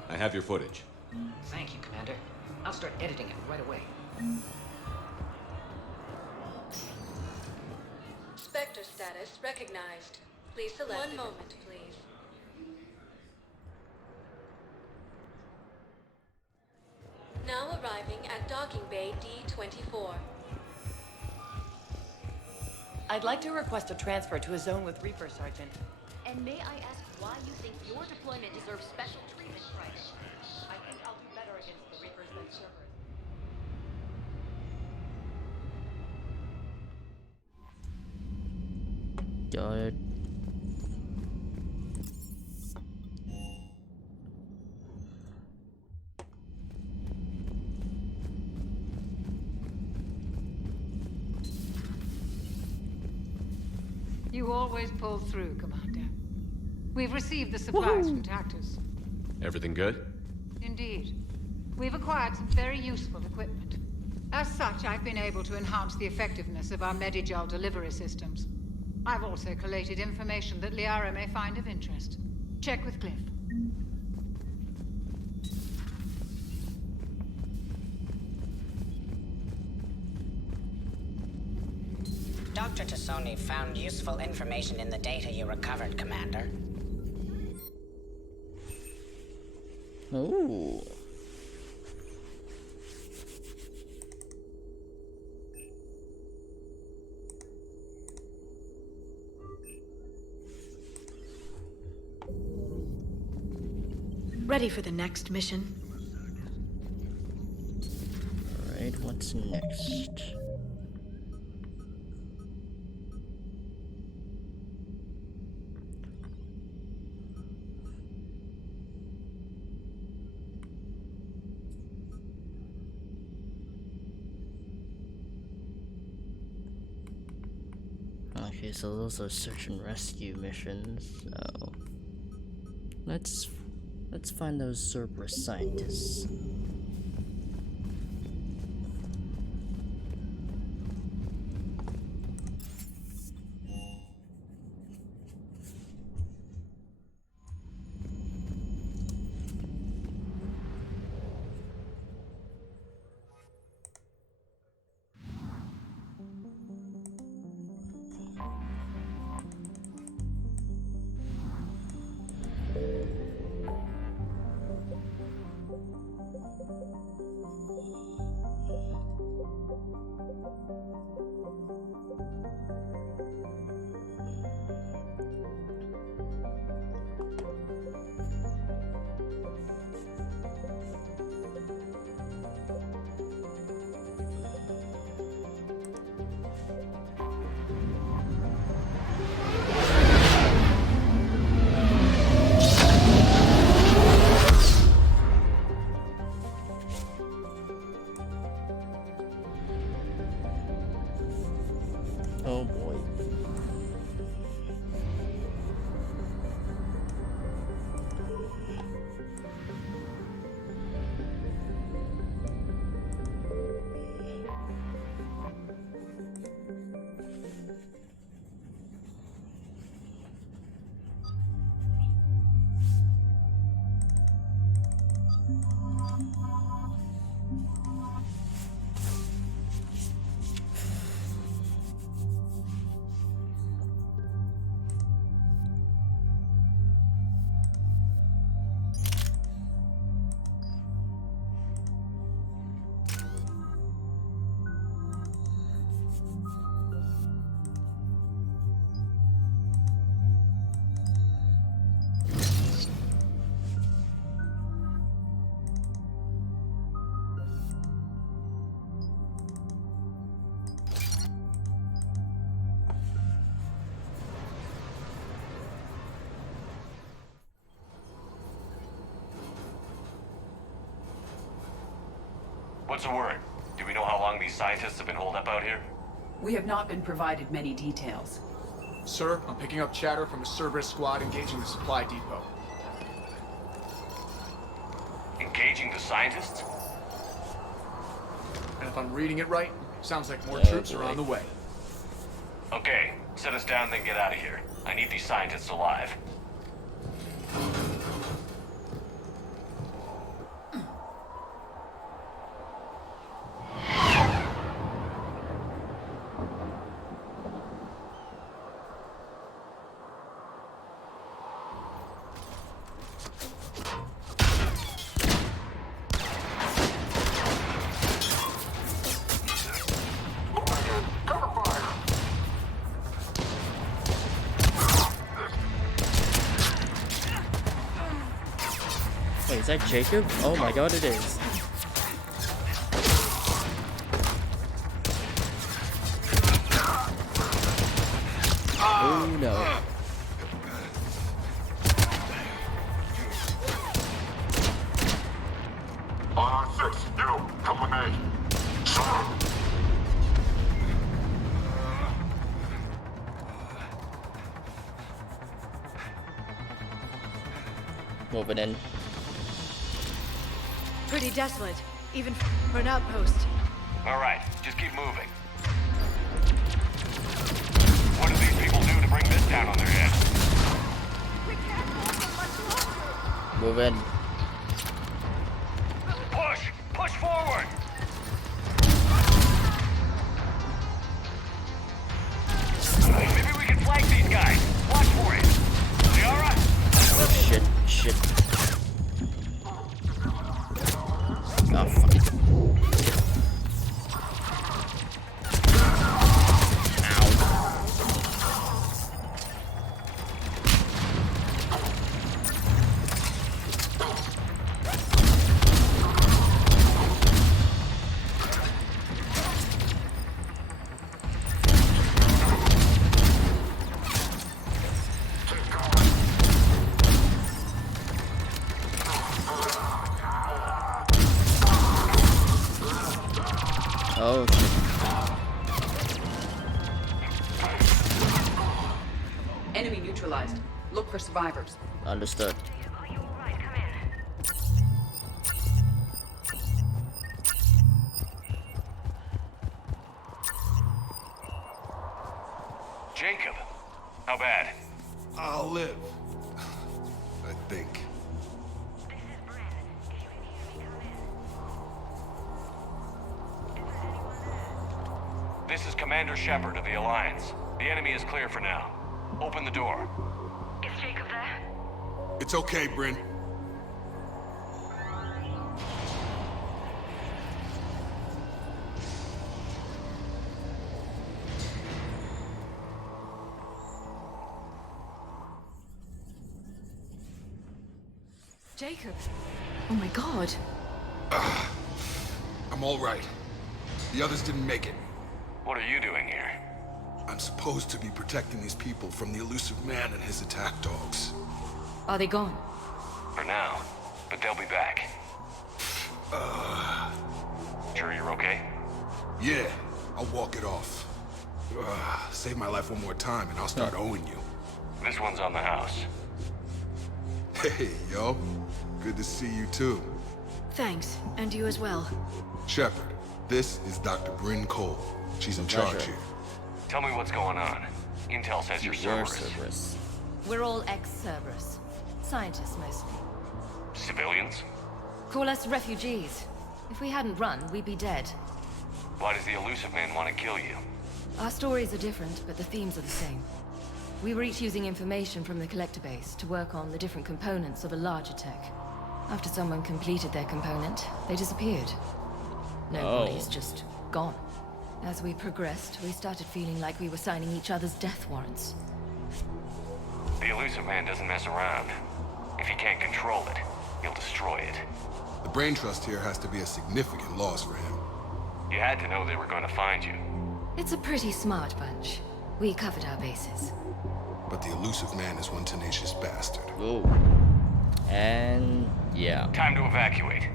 I have your footage. Thank you, Commander. I'll start editing it right away. Spectre status recognized. Please select. One moment, please. Now arriving at docking bay D24. I'd like to request a transfer to a zone with Reaper, Sergeant. And may I ask why you think your deployment deserves special treatment, Private? I think I'll do better against the Reapers than Cerberus. Got it. You always pull through, Commander. We've received the supplies from Tactus. Everything good? Indeed. We've acquired some very useful equipment. As such, I've been able to enhance the effectiveness of our Medigel delivery systems. I've also collated information that Liara may find of interest. Check with Cliff. Dr. Tassoni found useful information in the data you recovered, Commander. Oh. Ready for the next mission? Alright, what's next? Okay, so those are search and rescue missions. So let's find those Cerberus scientists. Oh boy. What's the word? Do we know how long these scientists have been holed up out here? We have not been provided many details. Sir, I'm picking up chatter from a Cerberus squad engaging the supply depot. Engaging the scientists? And if I'm reading it right, sounds like more troops are on the way. Okay, set us down, then get out of here. I need these scientists alive. Wait, is that Jacob? Oh my god, it is. Oh no. On 6, you, come with me. Moving in. Pretty desolate, even for an outpost. All right, just keep moving. What do these people do to bring this down on their head? Move in. Push! Push forward! Maybe we can flank these guys. Watch for it. Liara? Oh shit, shit. Oh fuck. Oh shit. Enemy neutralized. Look for survivors. Understood. Jacob, how bad? I'll live. I think. This is Commander Shepard of the Alliance. The enemy is clear for now. Open the door. Is Jacob there? It's okay, Bryn. Jacob. Oh my god. I'm all right. The others didn't make it. What are you doing here? I'm supposed to be protecting these people from the elusive man and his attack dogs. Are they gone? For now, but they'll be back. Sure you're okay? Yeah, I'll walk it off. Save my life one more time and I'll start owing you. This one's on the house. Hey, yo. Good to see you too. Thanks, and you as well. Shepard, this is Dr. Bryn Cole. She's in charge here. Tell me what's going on. Intel says you're Cerberus. We're all ex-Cerberus. Scientists, mostly. Civilians? Call us refugees. If we hadn't run, we'd be dead. Why does the elusive man want to kill you? Our stories are different, but the themes are the same. We were each using information from the collector base to work on the different components of a larger tech. After someone completed their component, they disappeared. No bodies, just gone. As we progressed, we started feeling like we were signing each other's death warrants. The elusive man doesn't mess around. If he can't control it, he'll destroy it. The brain trust here has to be a significant loss for him. You had to know they were going to find you. It's a pretty smart bunch. We covered our bases. But the elusive man is one tenacious bastard. Ooh. And yeah. Time to evacuate.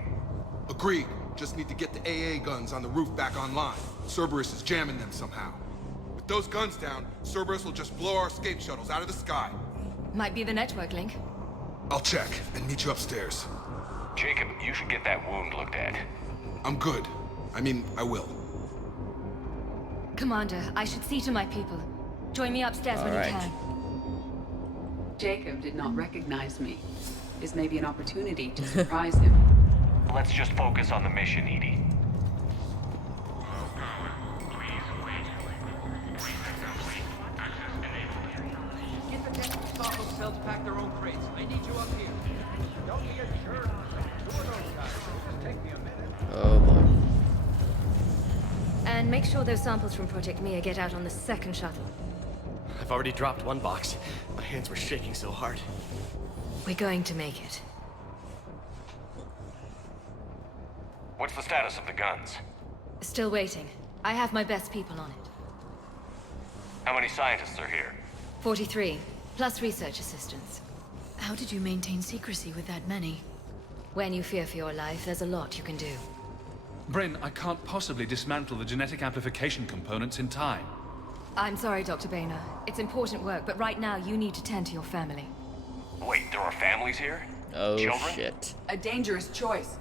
Agreed. Just need to get the AA guns on the roof back online. Cerberus is jamming them somehow. With those guns down, Cerberus will just blow our escape shuttles out of the sky. Might be the network link. I'll check and meet you upstairs. Jacob, you should get that wound looked at. I'm good. I mean, I will. Commander, I should see to my people. Join me upstairs when you can. Jacob did not recognize me. This may be an opportunity to surprise him. Let's just focus on the mission, Edie. Get the next stop hotel to pack their own crates. I need you up here. Don't be a jerk. Two of those guys. It'll just take me a minute. Oh boy. And make sure those samples from Project Mia get out on the second shuttle. I've already dropped one box. My hands were shaking so hard. We're going to make it. What's the status of the guns? Still waiting. I have my best people on it. How many scientists are here? 43, plus research assistants. How did you maintain secrecy with that many? When you fear for your life, there's a lot you can do. Bryn, I can't possibly dismantle the genetic amplification components in time. I'm sorry, Dr. Boehner. It's important work, but right now you need to tend to your family. Wait, there are families here? Oh, Children? shit. A dangerous choice.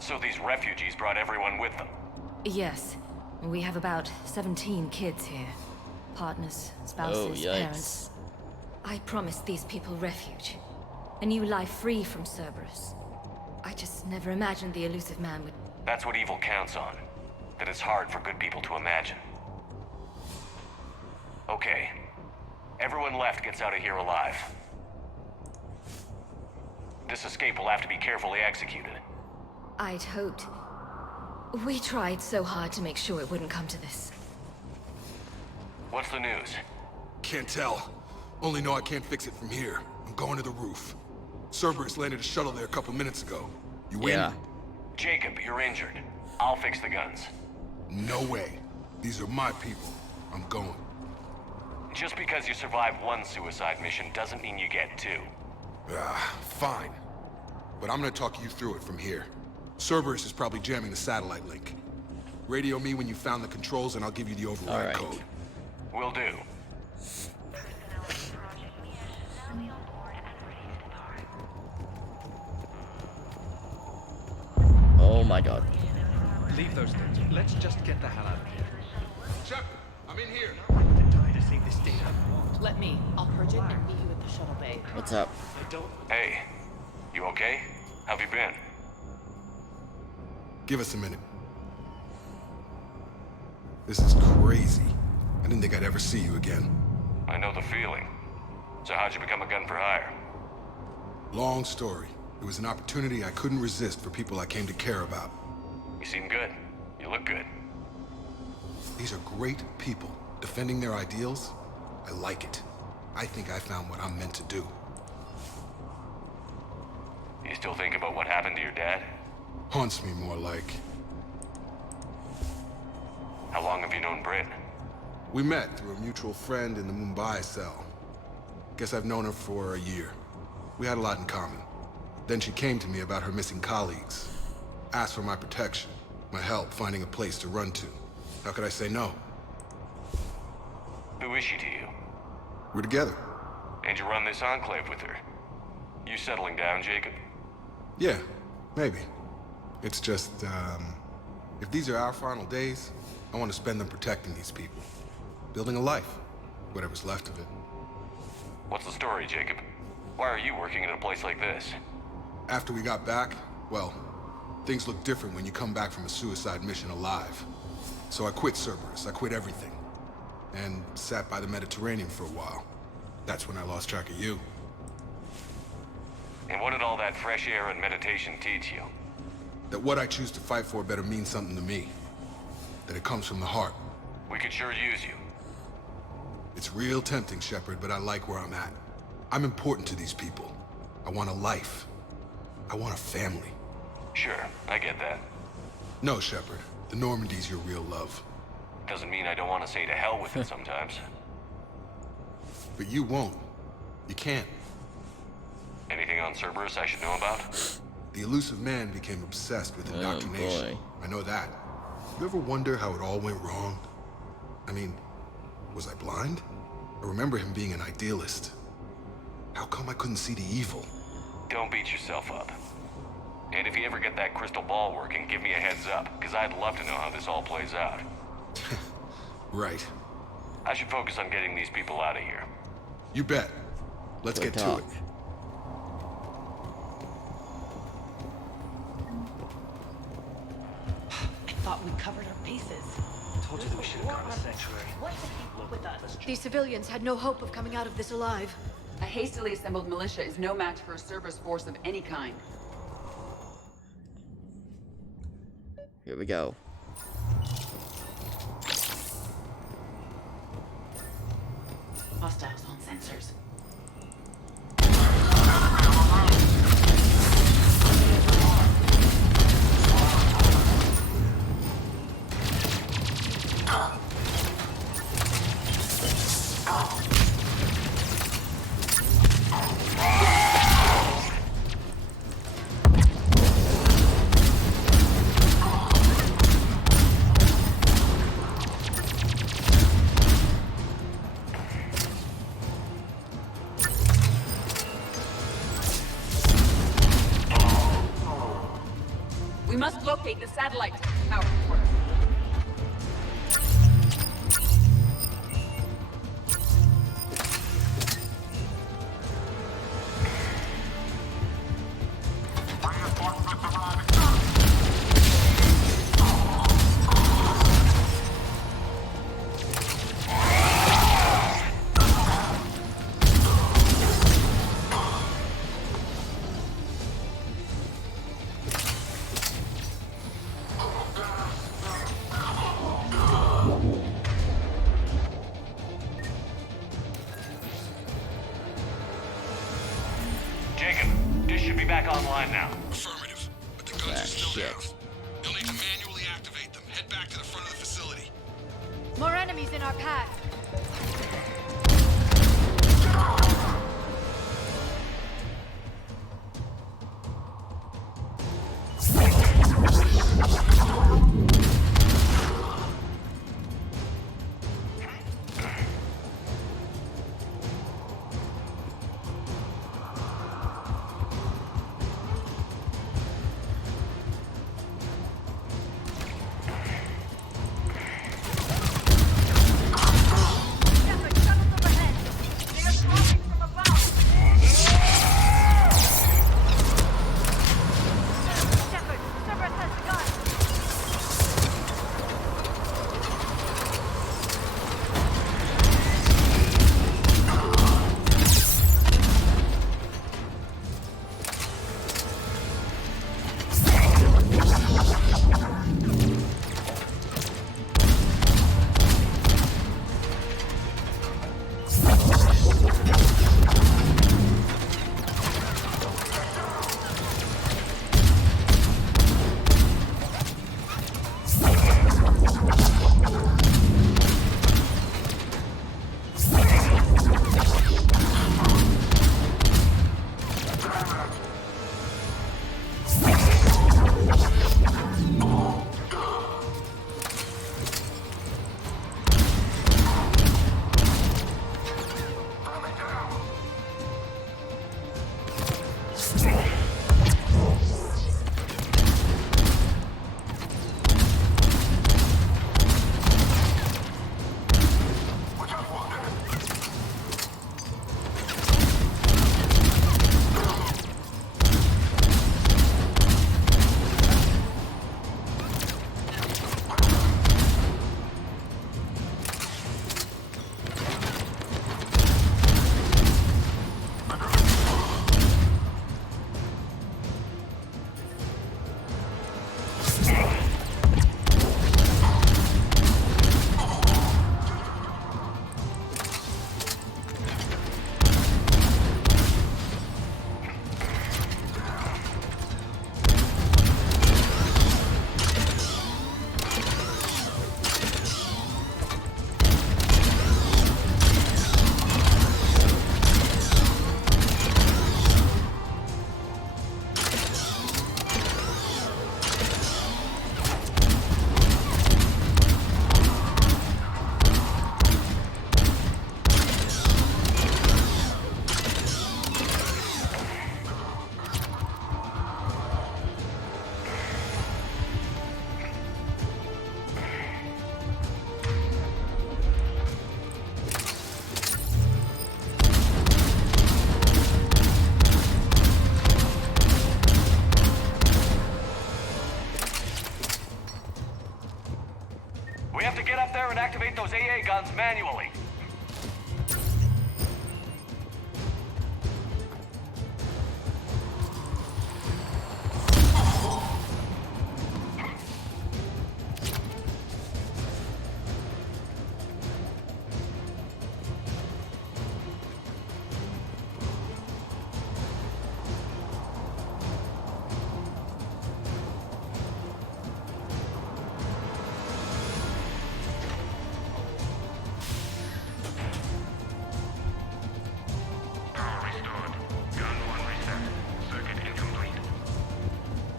So these refugees brought everyone with them? Yes. We have about 17 kids here. Partners, spouses, Oh, yikes. parents. I promised these people refuge. A new life free from Cerberus. I just never imagined the elusive man would... That's what evil counts on. That it's hard for good people to imagine. Okay. Everyone left gets out of here alive. This escape will have to be carefully executed. I'd hoped. We tried so hard to make sure it wouldn't come to this. What's the news? Can't tell. Only know I can't fix it from here. I'm going to the roof. Cerberus landed a shuttle there a couple minutes ago. You in? Yeah. Jacob, you're injured. I'll fix the guns. No way. These are my people. I'm going. Just because you survived one suicide mission doesn't mean you get two. Fine. But I'm gonna talk you through it from here. Cerberus is probably jamming the satellite link. Radio me when you found the controls and I'll give you the override code. Will do. Oh my god. Leave those things. Let's just get the hell out of here. Shepard, I'm in here. Die to save this data. Let me. I'll purge it and meet you at the shuttle bay. What's up? Hey, you okay? How've you been? Give us a minute. This is crazy. I didn't think I'd ever see you again. I know the feeling. So how'd you become a gun for hire? Long story. It was an opportunity I couldn't resist for people I came to care about. You seem good. You look good. These are great people, defending their ideals. I like it. I think I found what I'm meant to do. You still think about what happened to your dad? Haunts me more like. How long have you known Bryn? We met through a mutual friend in the Mumbai cell. Guess I've known her for a year. We had a lot in common. Then she came to me about her missing colleagues. Asked for my protection, my help finding a place to run to. How could I say no? Who is she to you? We're together. And you run this enclave with her? You settling down, Jacob? Yeah, maybe. It's just, if these are our final days, I want to spend them protecting these people. Building a life, whatever's left of it. What's the story, Jacob? Why are you working in a place like this? After we got back, well, things look different when you come back from a suicide mission alive. So I quit Cerberus, I quit everything. And sat by the Mediterranean for a while. That's when I lost track of you. And what did all that fresh air and meditation teach you? That what I choose to fight for better mean something to me. That it comes from the heart. We could sure use you. It's real tempting, Shepard, but I like where I'm at. I'm important to these people. I want a life. I want a family. Sure, I get that. No, Shepard. The Normandy's your real love. Doesn't mean I don't want to say to hell with it sometimes. But you won't. You can't. Anything on Cerberus I should know about? The elusive man became obsessed with indoctrination. boy. I know that. You ever wonder how it all went wrong? I mean, was I blind? I remember him being an idealist. How come I couldn't see the evil? Don't beat yourself up. And if you ever get that crystal ball working, give me a heads up, because I'd love to know how this all plays out. Right. I should focus on getting these people out of here. You bet. Let's get to it. I thought we covered our bases. Told you that we should have gone to Sanctuary. What's the people with us? These civilians had no hope of coming out of this alive. A hastily assembled militia is no match for a Cerberus force of any kind. Here we go. Hostiles on sensors. satellite power port. Jacob, dish should be back online now. Affirmative. But the guns are still down. You'll need to manually activate them. Head back to the front of the facility. More enemies in our path. and activate those AA guns manually.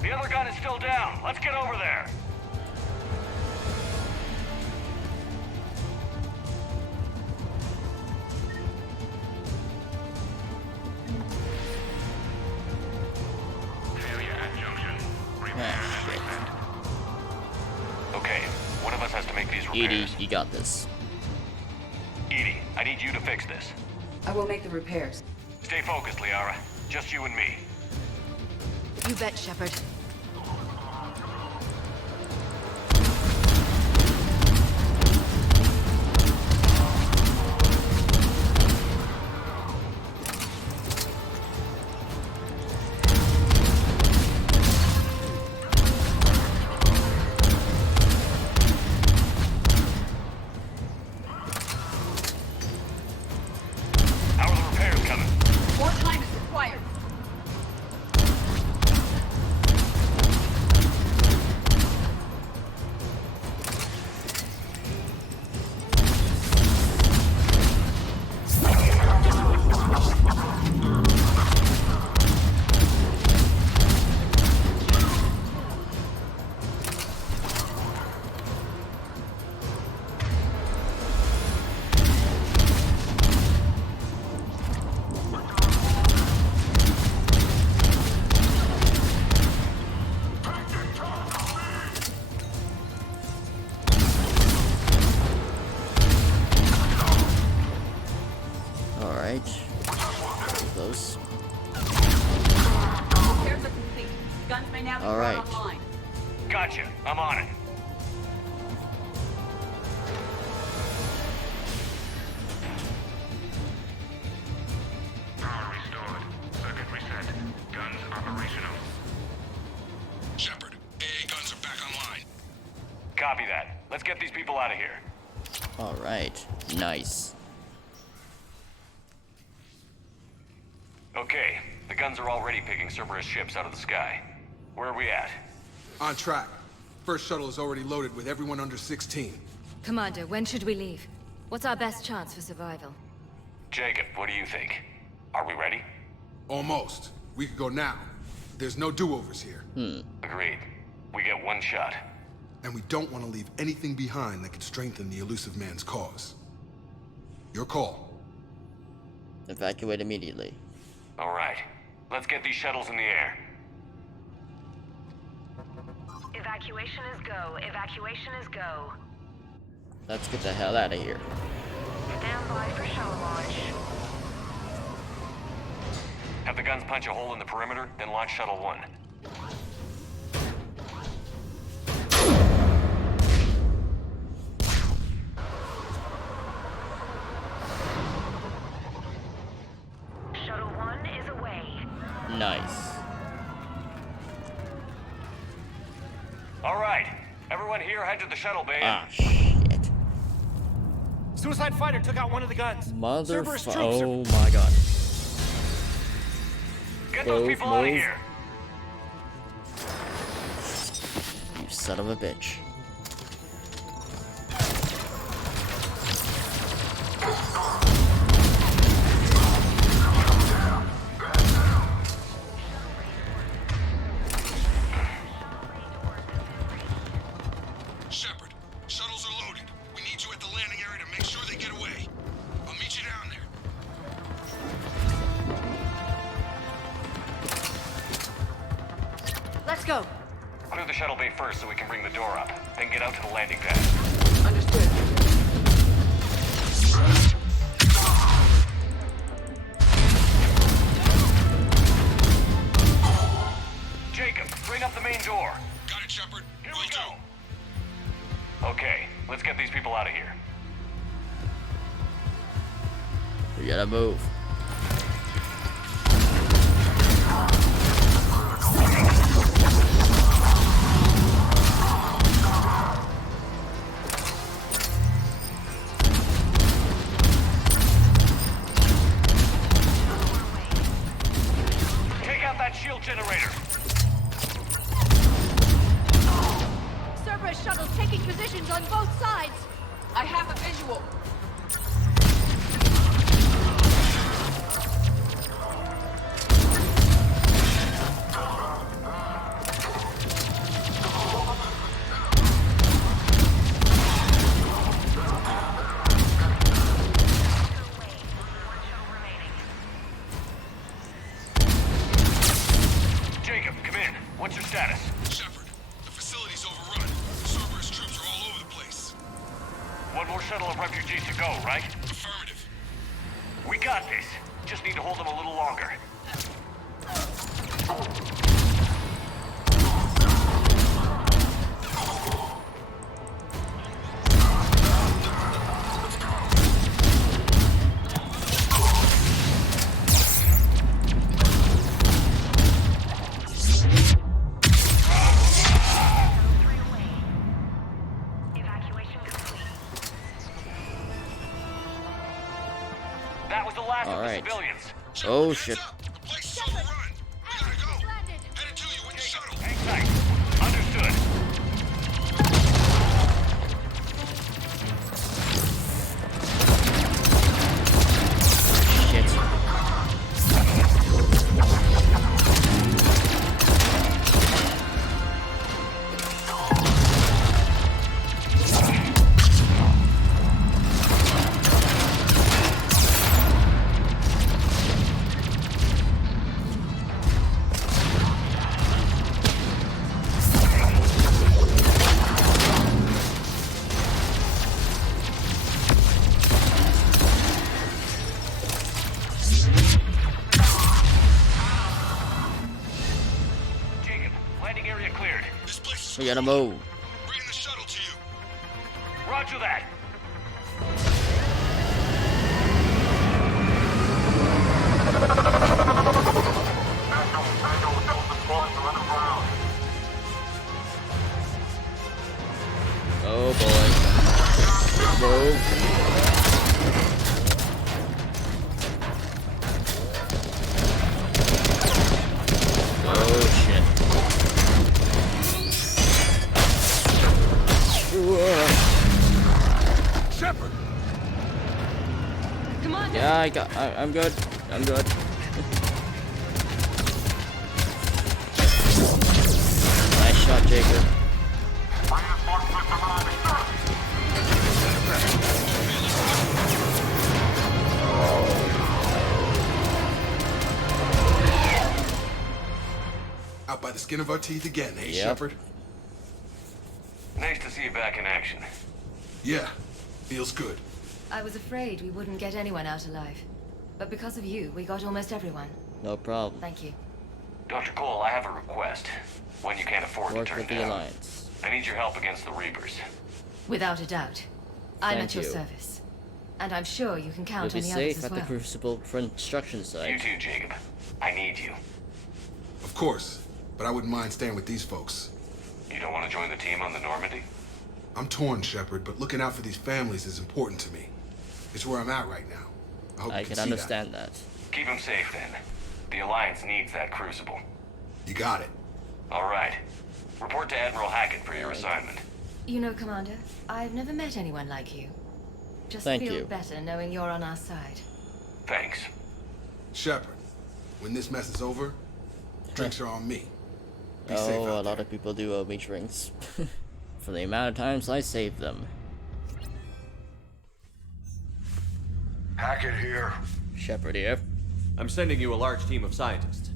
The other gun is still down. Let's get over there. Failure at junction. Repair and replant. make these Edie, repairs. you got this. Edie, I need you to fix this. I will make the repairs. Stay focused, Liara. Just you and me. You bet, Shepard. How are the repairs coming? More time is required. Alright. Close. Repairs are complete. Guns may now be All brought right. online. Gotcha. I'm on it. Power restored. Circuit reset. Guns operational. Shepard, AA guns are back online. Copy that. Let's get these people out of here. Alright. Nice. Okay, the guns are already picking Cerberus ships out of the sky. Where are we at? On track. First shuttle is already loaded with everyone under 16. Commander, when should we leave? What's our best chance for survival? Jacob, what do you think? Are we ready? Almost. We could go now. There's no do-overs here. Agreed. We get one shot. And we don't want to leave anything behind that could strengthen the elusive man's cause. Your call. Evacuate immediately. All right. Let's get these shuttles in the air. Evacuation is go. Evacuation is go. Let's get the hell out of here. Stand by for shuttle launch. Have the guns punch a hole in the perimeter, then launch Shuttle 1. Shuttle 1 is away. Nice. All right. Everyone here, head to the shuttle bay. Ah, shit. Suicide fighter took out one of the guns. Cerberus troops Oh my god. Get those people out of move. here. You son of a bitch. Shepard, shuttles are loaded. We need you at the landing area to make sure they get away. I'll meet you down there. Let's go. Clear the shuttle bay first so we can bring the door up. Then get out to the landing pad. Understood. Jacob, bring up the main door. Got it, Shepard. Here we go. Okay, let's get these people out of here. We gotta move. Take out that shield generator. Cerberus shuttles taking positions on both sides. I have a visual. Jacob, come in. What's your status? Shepard, the facility's overrun. Cerberus troops are all over the place. One more shuttle of refugees to go, right? Affirmative. We got this. Just need to hold them a little longer. That was the last of the civilians. Oh shit. Hang tight. Understood. Shit. We gotta move. Bring the shuttle to you. Roger that. Oh boy. Move. Oh shit. Shepard. Come on. Yeah, I'm good. I'm good. Nice shot, Jacob. Out by the skin of our teeth again, eh, Yep. Shepard? Nice to see you back in action. Yeah, feels good. I was afraid we wouldn't get anyone out alive. But because of you, we got almost everyone. No problem. Thank you. Dr. Cole, I have a request. One you can't afford Work to turn with the down. Alliance. I need your help against the Reapers. Without a doubt. I'm Thank at your you. service. And I'm sure you can count You'll on be the safe others at as the well. Crucible construction You site. too, Jacob. I need you. Of course, but I wouldn't mind staying with these folks. You don't want to join the team on the Normandy? I'm torn, Shepard, but looking out for these families is important to me. It's where I'm at right now. I hope I you can see understand that. Keep them safe then. The Alliance needs that Crucible. You got it. All right. Report to Admiral Hackett for your assignment. You know, Commander, I've never met anyone like you. Just Thank feel you. better knowing you're on our side. Thanks. Shepard, when this mess is over, drinks are on me. Be safe Oh, out a lot of people do owe me drinks. For the amount of times I saved them. Hackett here. Shepard here. I'm sending you a large team of scientists.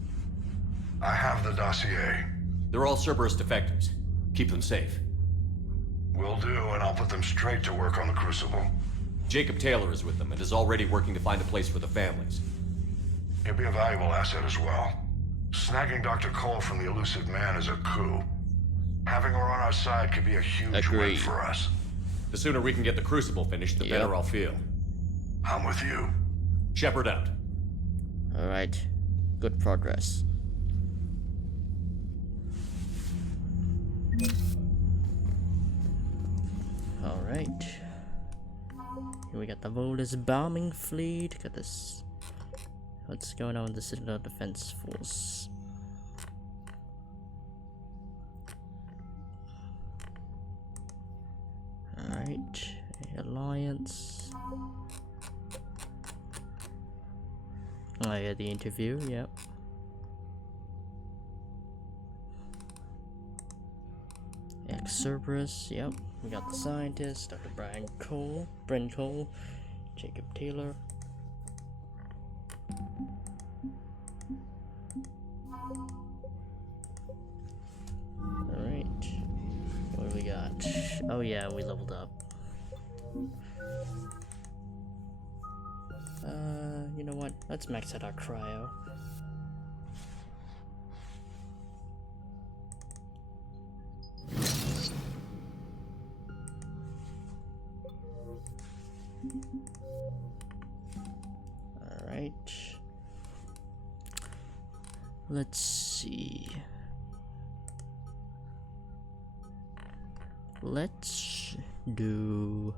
I have the dossier. They're all Cerberus defectors. Keep them safe. Will do, and I'll put them straight to work on the Crucible. Jacob Taylor is with them and is already working to find a place for the families. He'll be a valuable asset as well. Snagging Dr. Cole from the elusive man is a coup. Having her on our side could be a huge win Agreed. for us. The sooner we can get the Crucible finished, the better I'll feel. I'm with you. Shepard out. Alright. Good progress. Alright. Here we got the Volus bombing fleet. Got this. What's going on with the Citadel Defense Force? Alright. Alliance. Oh yeah, the interview, yep. Cerberus, yep. We got the scientist, Dr. Brent Cole, Jacob Taylor. Alright. What do we got? Oh yeah, we leveled up. You know what? Let's max out our cryo. Alright. Let's see. Let's do...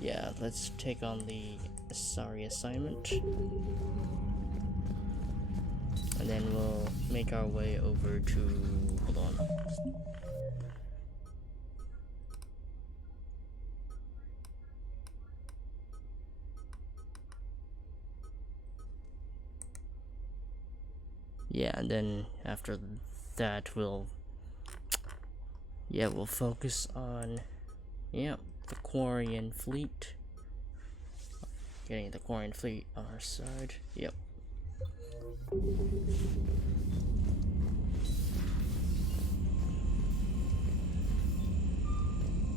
Yeah, let's take on the Asari assignment. And then we'll make our way over to... Hold on. Yeah, and then after that we'll focus on the Quarian fleet. Getting the Quarian fleet on our side. Yep.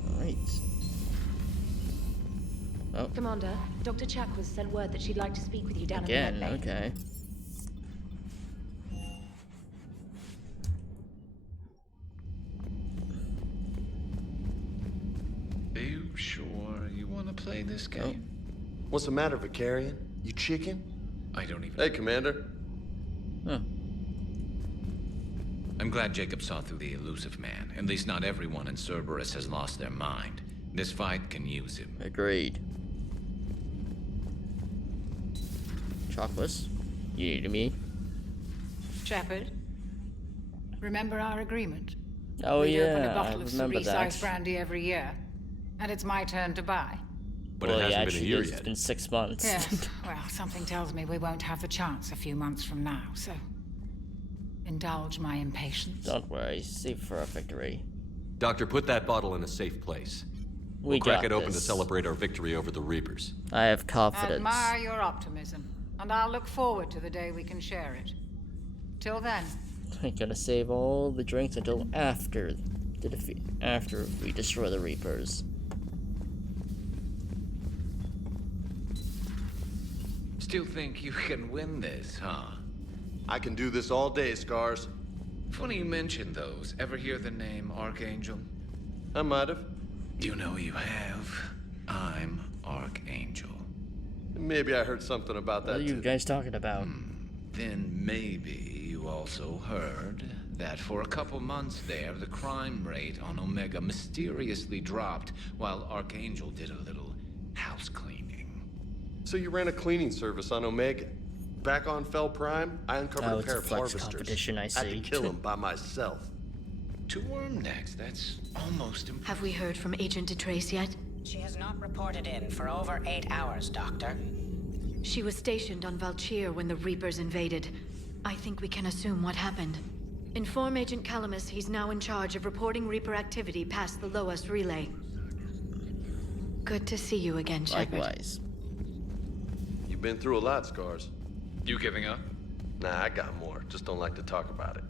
Alright. Oh. Commander, Dr. Chakwas sent word that she'd like to speak with you down Again, in the med bay. okay. Are you sure you want to play this game? What's the matter, Vicarian? You chicken? I don't even... Hey, Commander. Huh. I'm glad Jacob saw through the elusive man. At least not everyone in Cerberus has lost their mind. This fight can use him. Agreed. Chocolates? You needed me? Shepard, remember our agreement? Oh We'd open a yeah, I bottle of remember cerise that. brandy every year, and it's my turn to buy. But well, it hasn't yeah, been a actually, year it's yet. been 6 months. Yes, well, something tells me we won't have the chance a few months from now, so indulge my impatience. Don't worry, save for a victory. Doctor, put that bottle in a safe place. We We'll crack got it open this. to celebrate our victory over the Reapers. I have confidence. Admire your optimism, and I'll look forward to the day we can share it. Till then. I'm gonna save all the drinks until after the defeat, after we destroy the Reapers. Still think you can win this, huh? I can do this all day, Scars. Funny you mention those. Ever hear the name Archangel? I might have. You know you have. I'm Archangel. Maybe I heard something about that What are you too. guys talking about? Then maybe you also heard that for a couple months there, the crime rate on Omega mysteriously dropped while Archangel did a little house cleaning. So you ran a cleaning service on Omega. Back on Fel Prime, I uncovered Oh, a it's pair a of flex harvesters. competition, I Had see. to kill them by myself. Two worm necks, that's almost impossible. Have we heard from Agent DeTrace yet? She has not reported in for over 8 hours, Doctor. She was stationed on Valchir when the Reapers invaded. I think we can assume what happened. Inform Agent Calamus he's now in charge of reporting Reaper activity past the Loas relay. Good to see you again, Shepard. Likewise. You've been through a lot, Scars. You giving up? Nah, I got more. Just don't like to talk about it.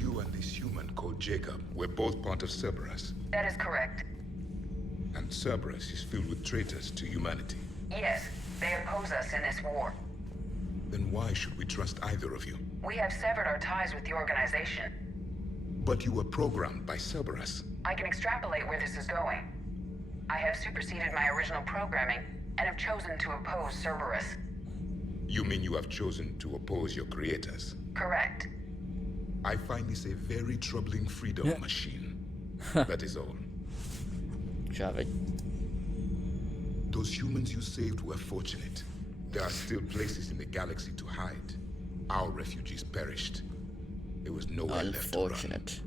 You and this human called Jacob were both part of Cerberus. That is correct. And Cerberus is filled with traitors to humanity. Yes, they oppose us in this war. Then why should we trust either of you? We have severed our ties with the organization. But you were programmed by Cerberus. I can extrapolate where this is going. I have superseded my original programming and have chosen to oppose Cerberus. You mean you have chosen to oppose your creators? Correct. I find this a very troubling freedom machine. That is all. Javid. Those humans you saved were fortunate. There are still places in the galaxy to hide. Our refugees perished. There was nowhere left to run. Unfortunate.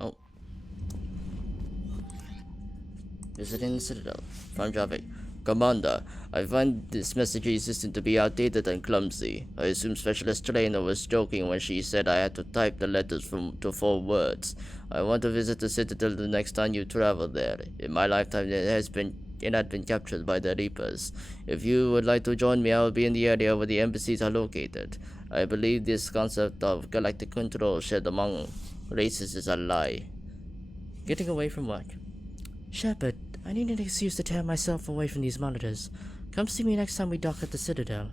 Oh. Visiting the Citadel. From Javik. Commander, I find this messaging system to be outdated and clumsy. I assume Specialist Trainer was joking when she said I had to type the letters to 4 words. I want to visit the Citadel the next time you travel there. In my lifetime, it had been captured by the Reapers. If you would like to join me, I will be in the area where the embassies are located. I believe this concept of galactic control shared among races is a lie. Getting away from work. Shepard, I need an excuse to tear myself away from these monitors. Come see me next time we dock at the Citadel.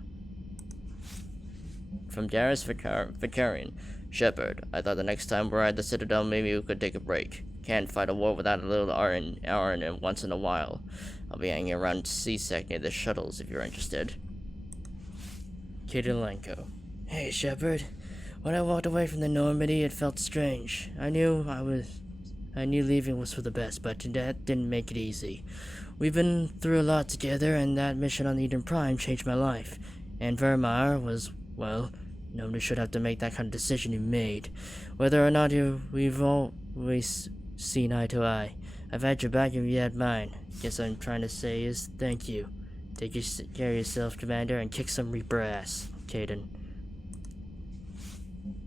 From Darius Vicarian. Shepard, I thought the next time we're at the Citadel, maybe we could take a break. Can't fight a war without a little iron once in a while. I'll be hanging around C-Sec near the shuttles if you're interested. Kidilenko. Hey, Shepard. When I walked away from the Normandy, it felt strange. I knew leaving was for the best, but that didn't make it easy. We've been through a lot together, and that mission on Eden Prime changed my life. And Vermeer was, well, nobody should have to make that kind of decision he made. Whether or not we've always seen eye to eye. I've had your back and you had mine. Guess what I'm trying to say is thank you. Take care of yourself, Commander, and kick some Reaper ass. Caden.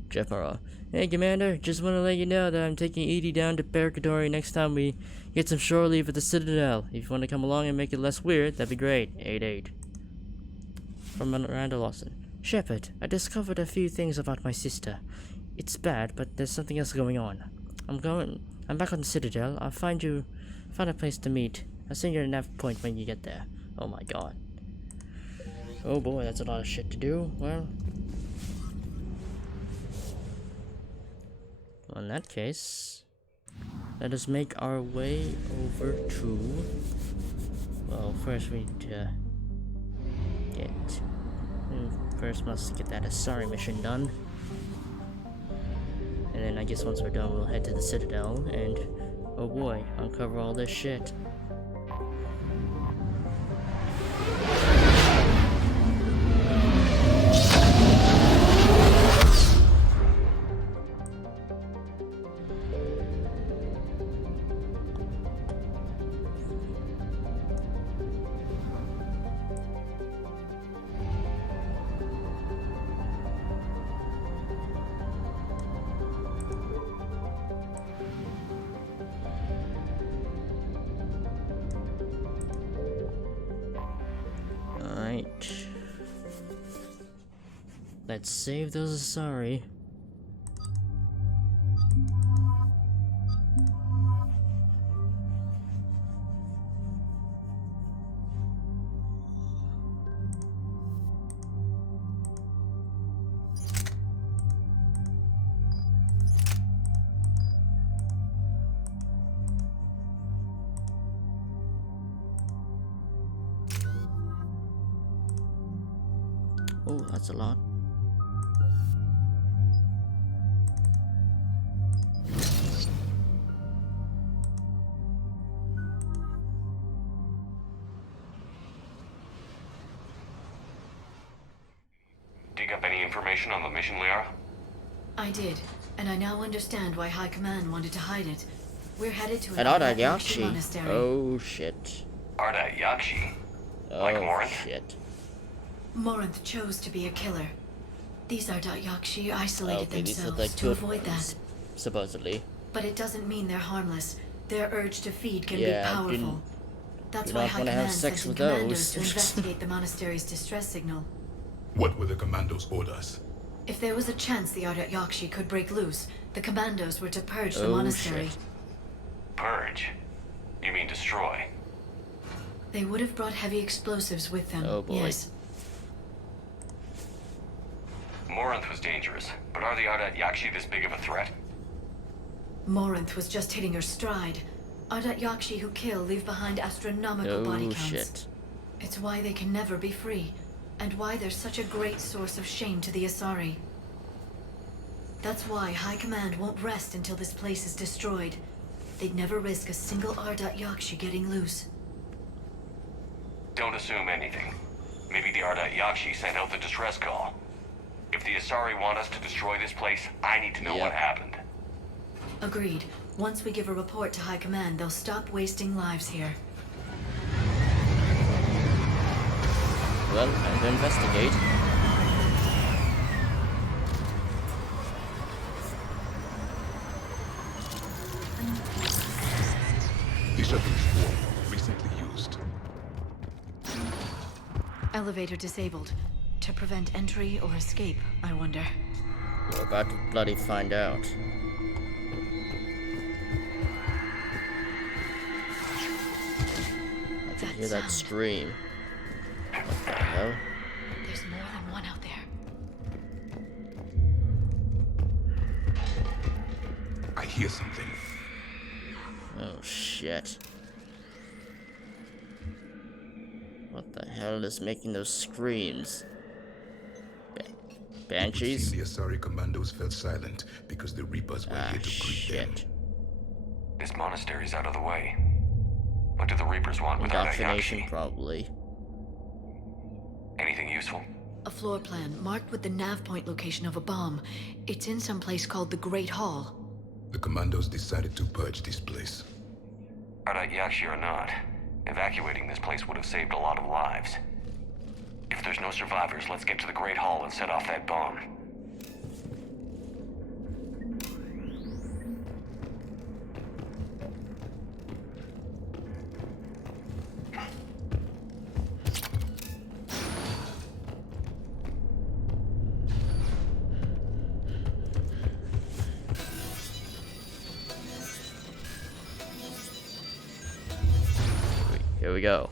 Jeff Morrow. Hey, Commander, just want to let you know that I'm taking Edie down to Purgatory next time we get some shore leave at the Citadel. If you want to come along and make it less weird, that'd be great. 8-8. From Miranda Lawson. Shepard, I discovered a few things about my sister. It's bad, but there's something else going on. I'm back on the Citadel. I'll find a place to meet. I'll send you a nav point when you get there. Oh my god. Oh boy, that's a lot of shit to do. Well, in that case, let us make our way over to... Well, first we need to first must get that Asari mission done. And then I guess once we're done, we'll head to the Citadel and, oh boy, uncover all this shit. Let's save those Asari. Oh, that's a lot. Dig up any information on the mission, Liara? I did, and I now understand why High Command wanted to hide it. We're headed to an Ardat Yakshi monastery. Oh shit. Ardat Yakshi? Oh like Morinth? Shit. Morinth chose to be a killer. These Ardat Yakshi isolated themselves like to avoid that. Supposedly. But it doesn't mean they're harmless. Their urge to feed can Yeah, be powerful. That's why High Command sent in commandos to investigate the monastery's distress signal. What were the commandos' orders? If there was a chance the Ardat Yakshi could break loose, the commandos were to purge the monastery. Shit. Purge? You mean destroy? They would have brought heavy explosives with them, Oh boy. yes. Morinth was dangerous, but are the Ardat Yakshi this big of a threat? Morinth was just hitting her stride. Ardat Yakshi who kill leave behind astronomical body counts. Shit. It's why they can never be free, and why they're such a great source of shame to the Asari. That's why High Command won't rest until this place is destroyed. They'd never risk a single Ardat Yakshi getting loose. Don't assume anything. Maybe the Ardat Yakshi sent out the distress call. If the Asari want us to destroy this place, I need to know what happened. Agreed. Once we give a report to High Command, they'll stop wasting lives here. well, time to investigate. These are things recently used. Elevator disabled. To prevent entry or escape, I wonder. We're about to bloody find out. I can hear that scream. What the hell? There's more than one out there. I hear something. Oh shit. What the hell is making those screams? Banshees? The Asari commandos fell silent because the Reapers were here to greet them. This monastery's out of the way. What do the Reapers want without Indoctrination, Ayakshi? probably. Anything useful? A floor plan marked with the nav point location of a bomb. It's in some place called the Great Hall. The commandos decided to purge this place. Ayakshi or not, evacuating this place would have saved a lot of lives. If there's no survivors, let's get to the Great Hall and set off that bomb. Here we go.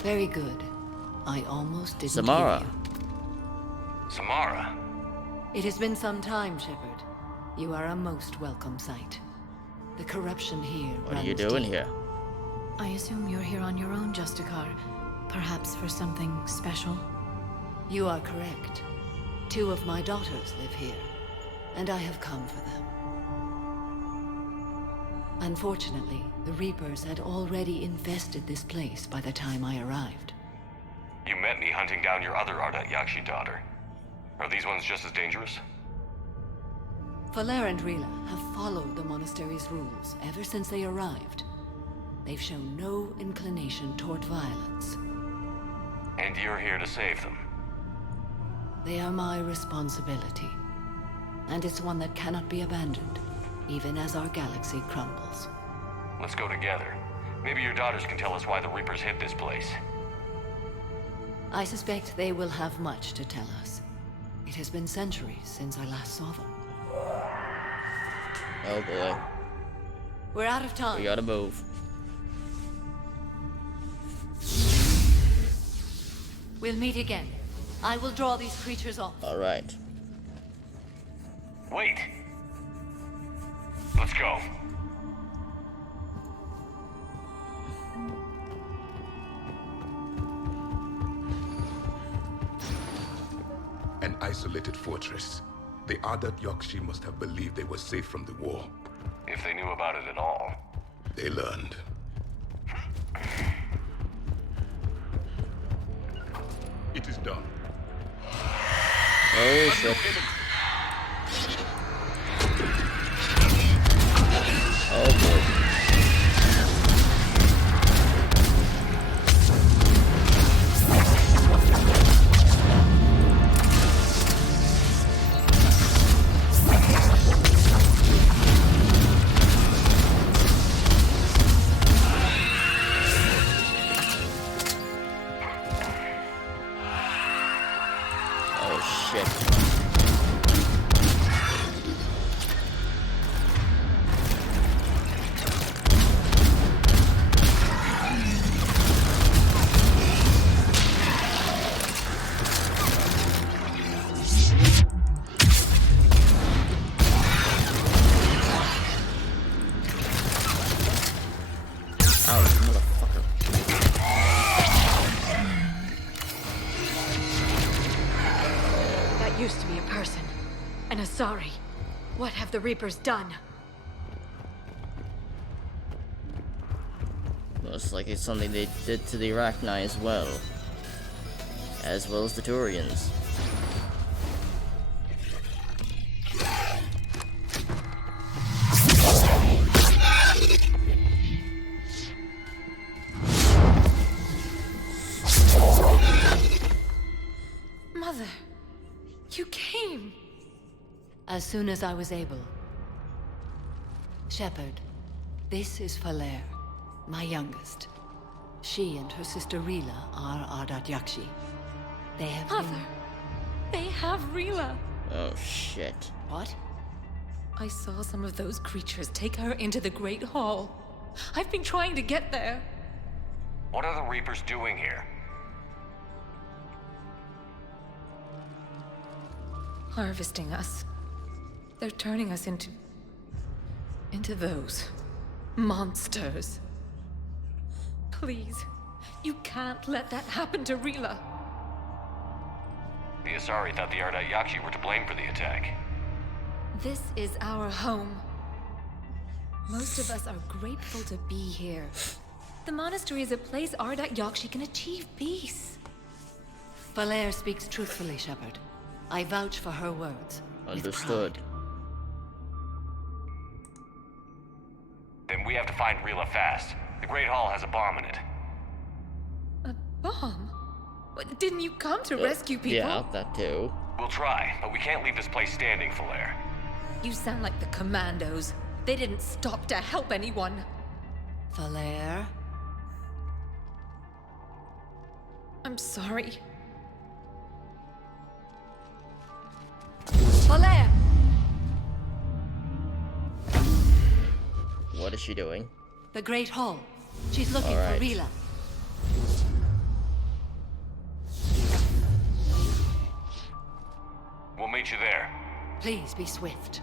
Very good. I almost didn't Samara. hear you. Samara? It has been some time, Shepard. You are a most welcome sight. The corruption here What are you runs doing deep. here? I assume you're here on your own, Justicar. Perhaps for something special? You are correct. 2 of my daughters live here, and I have come for them. Unfortunately, the Reapers had already infested this place by the time I arrived. You met me hunting down your other Ayakshi daughter. Are these ones just as dangerous? Valer and Rila have followed the monastery's rules ever since they arrived. They've shown no inclination toward violence. And you're here to save them. They are my responsibility. And it's one that cannot be abandoned, even as our galaxy crumbles. Let's go together. Maybe your daughters can tell us why the Reapers hit this place. I suspect they will have much to tell us. It has been centuries since I last saw them. Oh boy. We're out of time. We gotta move. We'll meet again. I will draw these creatures off. Alright. Wait. Let's go. An isolated fortress. The Adat Yakshi must have believed they were safe from the war. If they knew about it at all. They learned. It is done. Oh shit. Oh boy. Used to be a person. An Asari. What have the Reapers done? Looks like it's something they did to the Arachni as well. As well as the Turians. As soon as I was able. Shepard, this is Falere, my youngest. She and her sister Rila are Ardat Yakshi. They have Mother, they have Rila. Oh shit. What? I saw some of those creatures take her into the Great Hall. I've been trying to get there. What are the Reapers doing here? Harvesting us. They're turning us into those monsters. Please, you can't let that happen to Rila. The Asari thought the Ardat Yakshi were to blame for the attack. This is our home. Most of us are grateful to be here. The monastery is a place Ardat Yakshi can achieve peace. Falere speaks truthfully, Shepard. I vouch for her words. Understood. Then we have to find Rila fast. The Great Hall has a bomb in it. A bomb? What, didn't you come to rescue people? Yeah, that too. We'll try, but we can't leave this place standing, Falere. You sound like the commandos. They didn't stop to help anyone. Falere? I'm sorry. Falere! What is she doing? The Great Hall. She's looking All right. for Rila. We'll meet you there. Please be swift.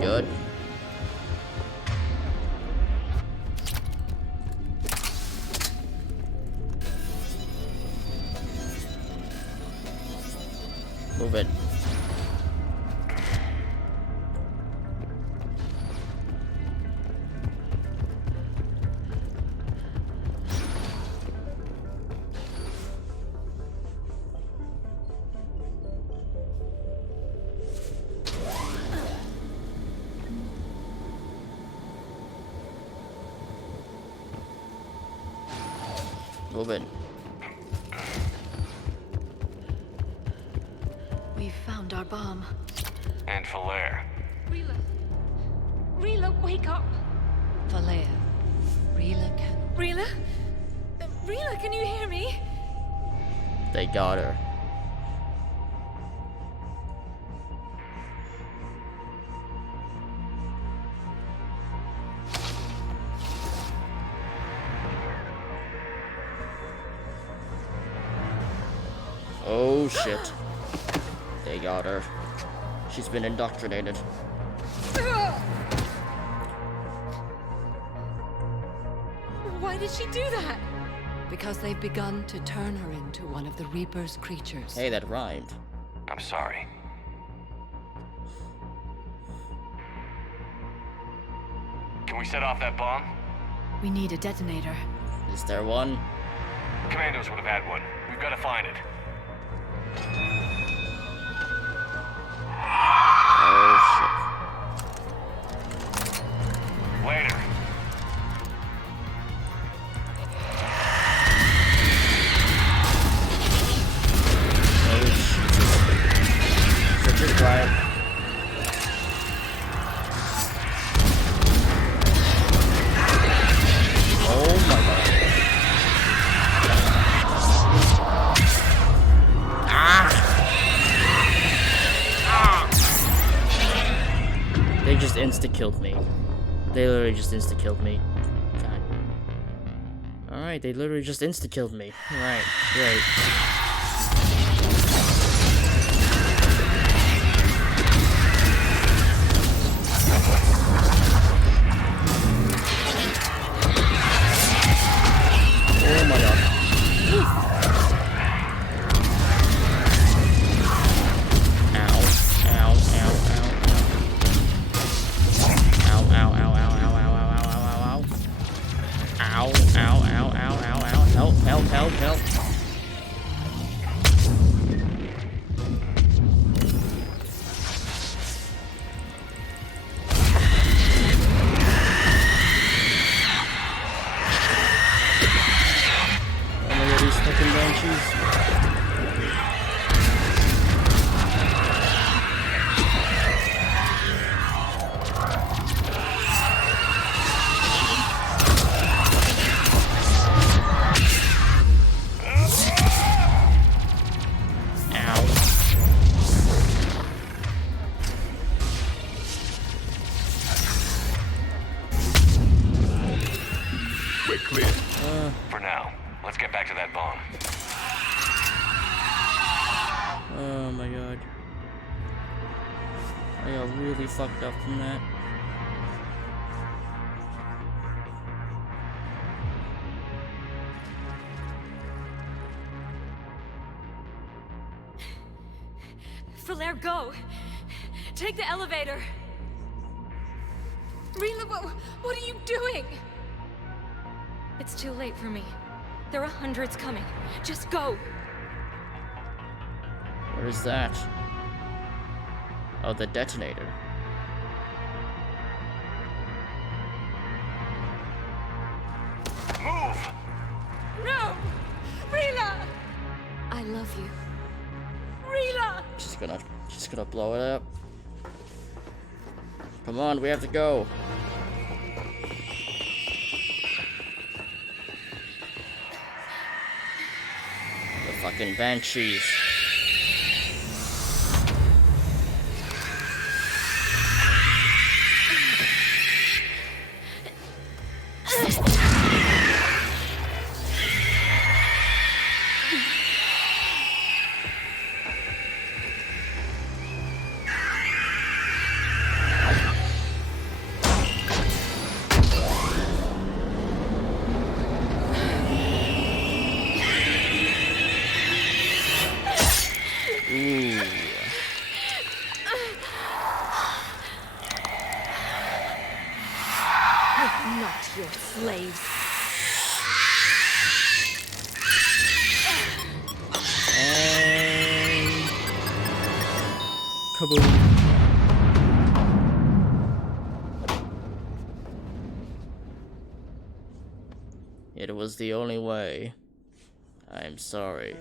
Good. Move it. Move it. We found our bomb. And Falere. Rila! Rila, wake up! Falere. Rila can... Rila? Rila, can you hear me? They got her. Oh shit. They got her. She's been indoctrinated. Why did she do that? Because they've begun to turn her into one of the Reaper's creatures. Hey, that rhymed. I'm sorry. Can we set off that bomb? We need a detonator. Is there one? Commandos would have had one. We've got to find it. Oh shit. Later. Oh shit. Such a quiet. Oh my god. They just insta-killed me. They literally just insta-killed me. God. Alright, they literally just insta-killed me. Right, great. Oh my god. Help. Oh my god, these fucking banshees. For now, let's get back to that bomb. Oh my god. I got really fucked up from that. Flair, go! Take the elevator! Rila, what are you doing? It's too late for me. There are hundreds coming. Just go! What is that? Oh, the detonator. Move! No! Rila! I love you. Rila! She's gonna blow it up. Come on, we have to go. The fucking banshees. Not your slaves. And kaboom. It was the only way. I'm sorry.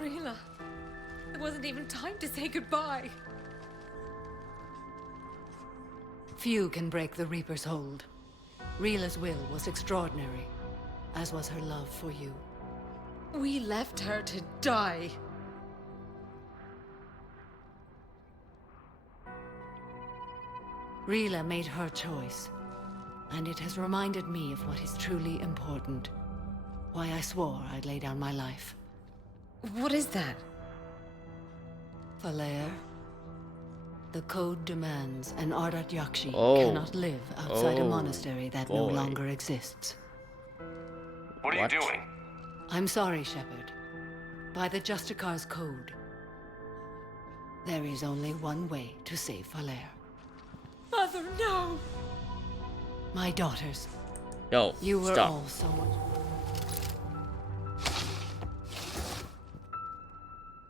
Rila, it wasn't even time to say goodbye. Few can break the Reaper's hold. Rila's will was extraordinary, as was her love for you. We left her to die. Rila made her choice, and it has reminded me of what is truly important. Why I swore I'd lay down my life. What is that? Falair. The code demands an Ardat Yakshi Oh. cannot live outside a Oh, monastery that no boy. longer exists. What are you doing? I'm sorry, Shepard. By the Justicar's code, there is only one way to save Falair. Mother, no! My daughters. Yo, You were stop. all so much.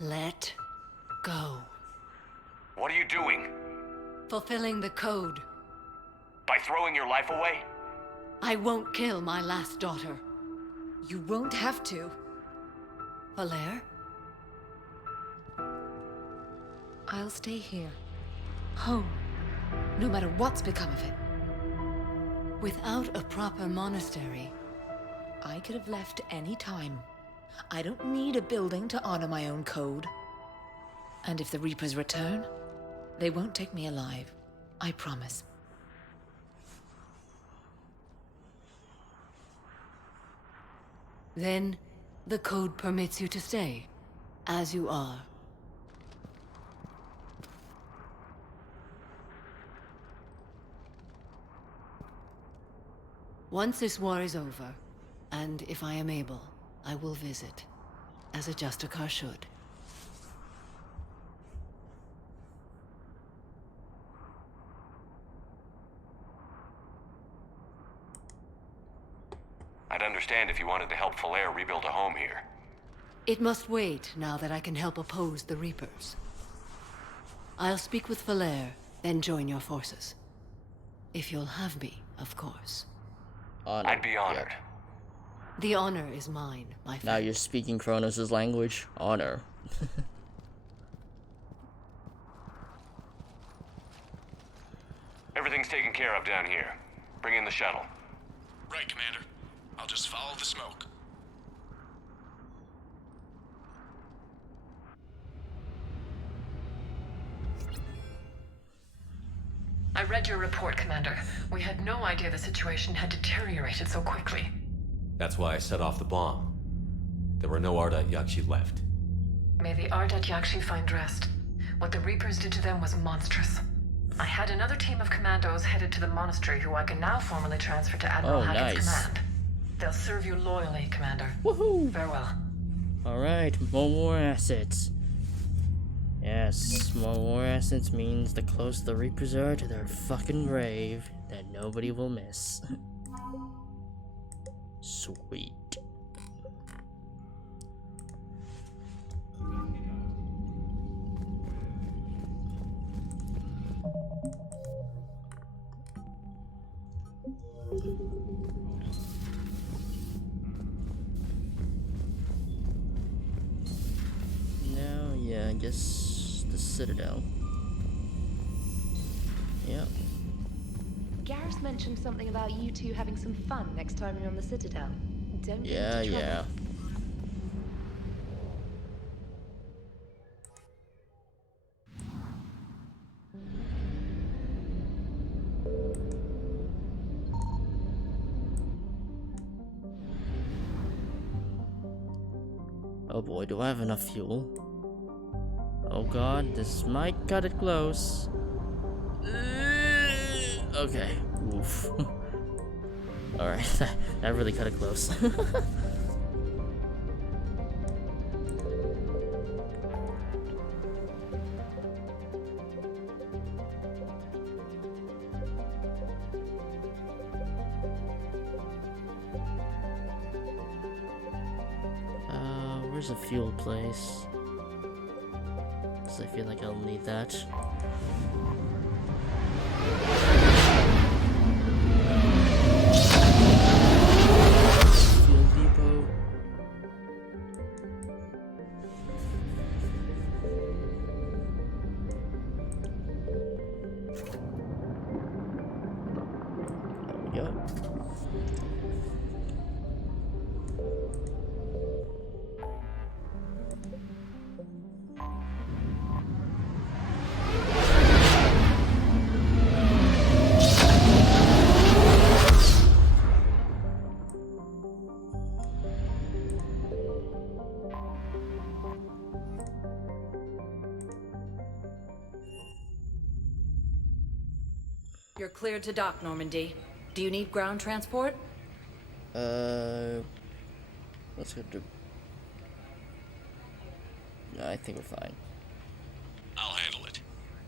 Let go. What are you doing? Fulfilling the code. By throwing your life away? I won't kill my last daughter. You won't have to. Falair? I'll stay here. Home. No matter what's become of it. Without a proper monastery, I could have left any time. I don't need a building to honor my own code. And if the Reapers return, they won't take me alive. I promise. then the code permits you to stay, as you are. Once this war is over, and if I am able, I will visit, as a Justicar should. I'd understand if you wanted to help Falair rebuild a home here. It must wait now that I can help oppose the Reapers. I'll speak with Falair, then join your forces. If you'll have me, of course. Honor. I'd be honored. The honor is mine, my friend. Now you're speaking Kronos' language. Honor. Everything's taken care of down here. Bring in the shuttle. Right, Commander. I'll just follow the smoke. I read your report, Commander. We had no idea the situation had deteriorated so quickly. That's why I set off the bomb. There were no Ardat Yakshi left. May the Ardat Yakshi find rest. What the Reapers did to them was monstrous. I had another team of commandos headed to the monastery who I can now formally transfer to Admiral Hackett's command. They'll serve you loyally, Commander. Woohoo! Farewell. Alright, more assets. Yes, more assets means the closer the Reapers are to their fucking grave, that nobody will miss. Sweet. Now, yeah, I guess the Citadel. Yep. Garrus mentioned something about you two having some fun next time you're on the Citadel. Don't Yeah, get into yeah. trouble. Oh boy, do I have enough fuel? Oh god, this might cut it close. Okay, oof. Alright, that really cut it close. Where's a fuel place? Because I feel like I'll need that. Fuel depot. There we go. You're cleared to dock, Normandy. Do you need ground transport? Let's go do. No, I think we're fine. I'll handle it.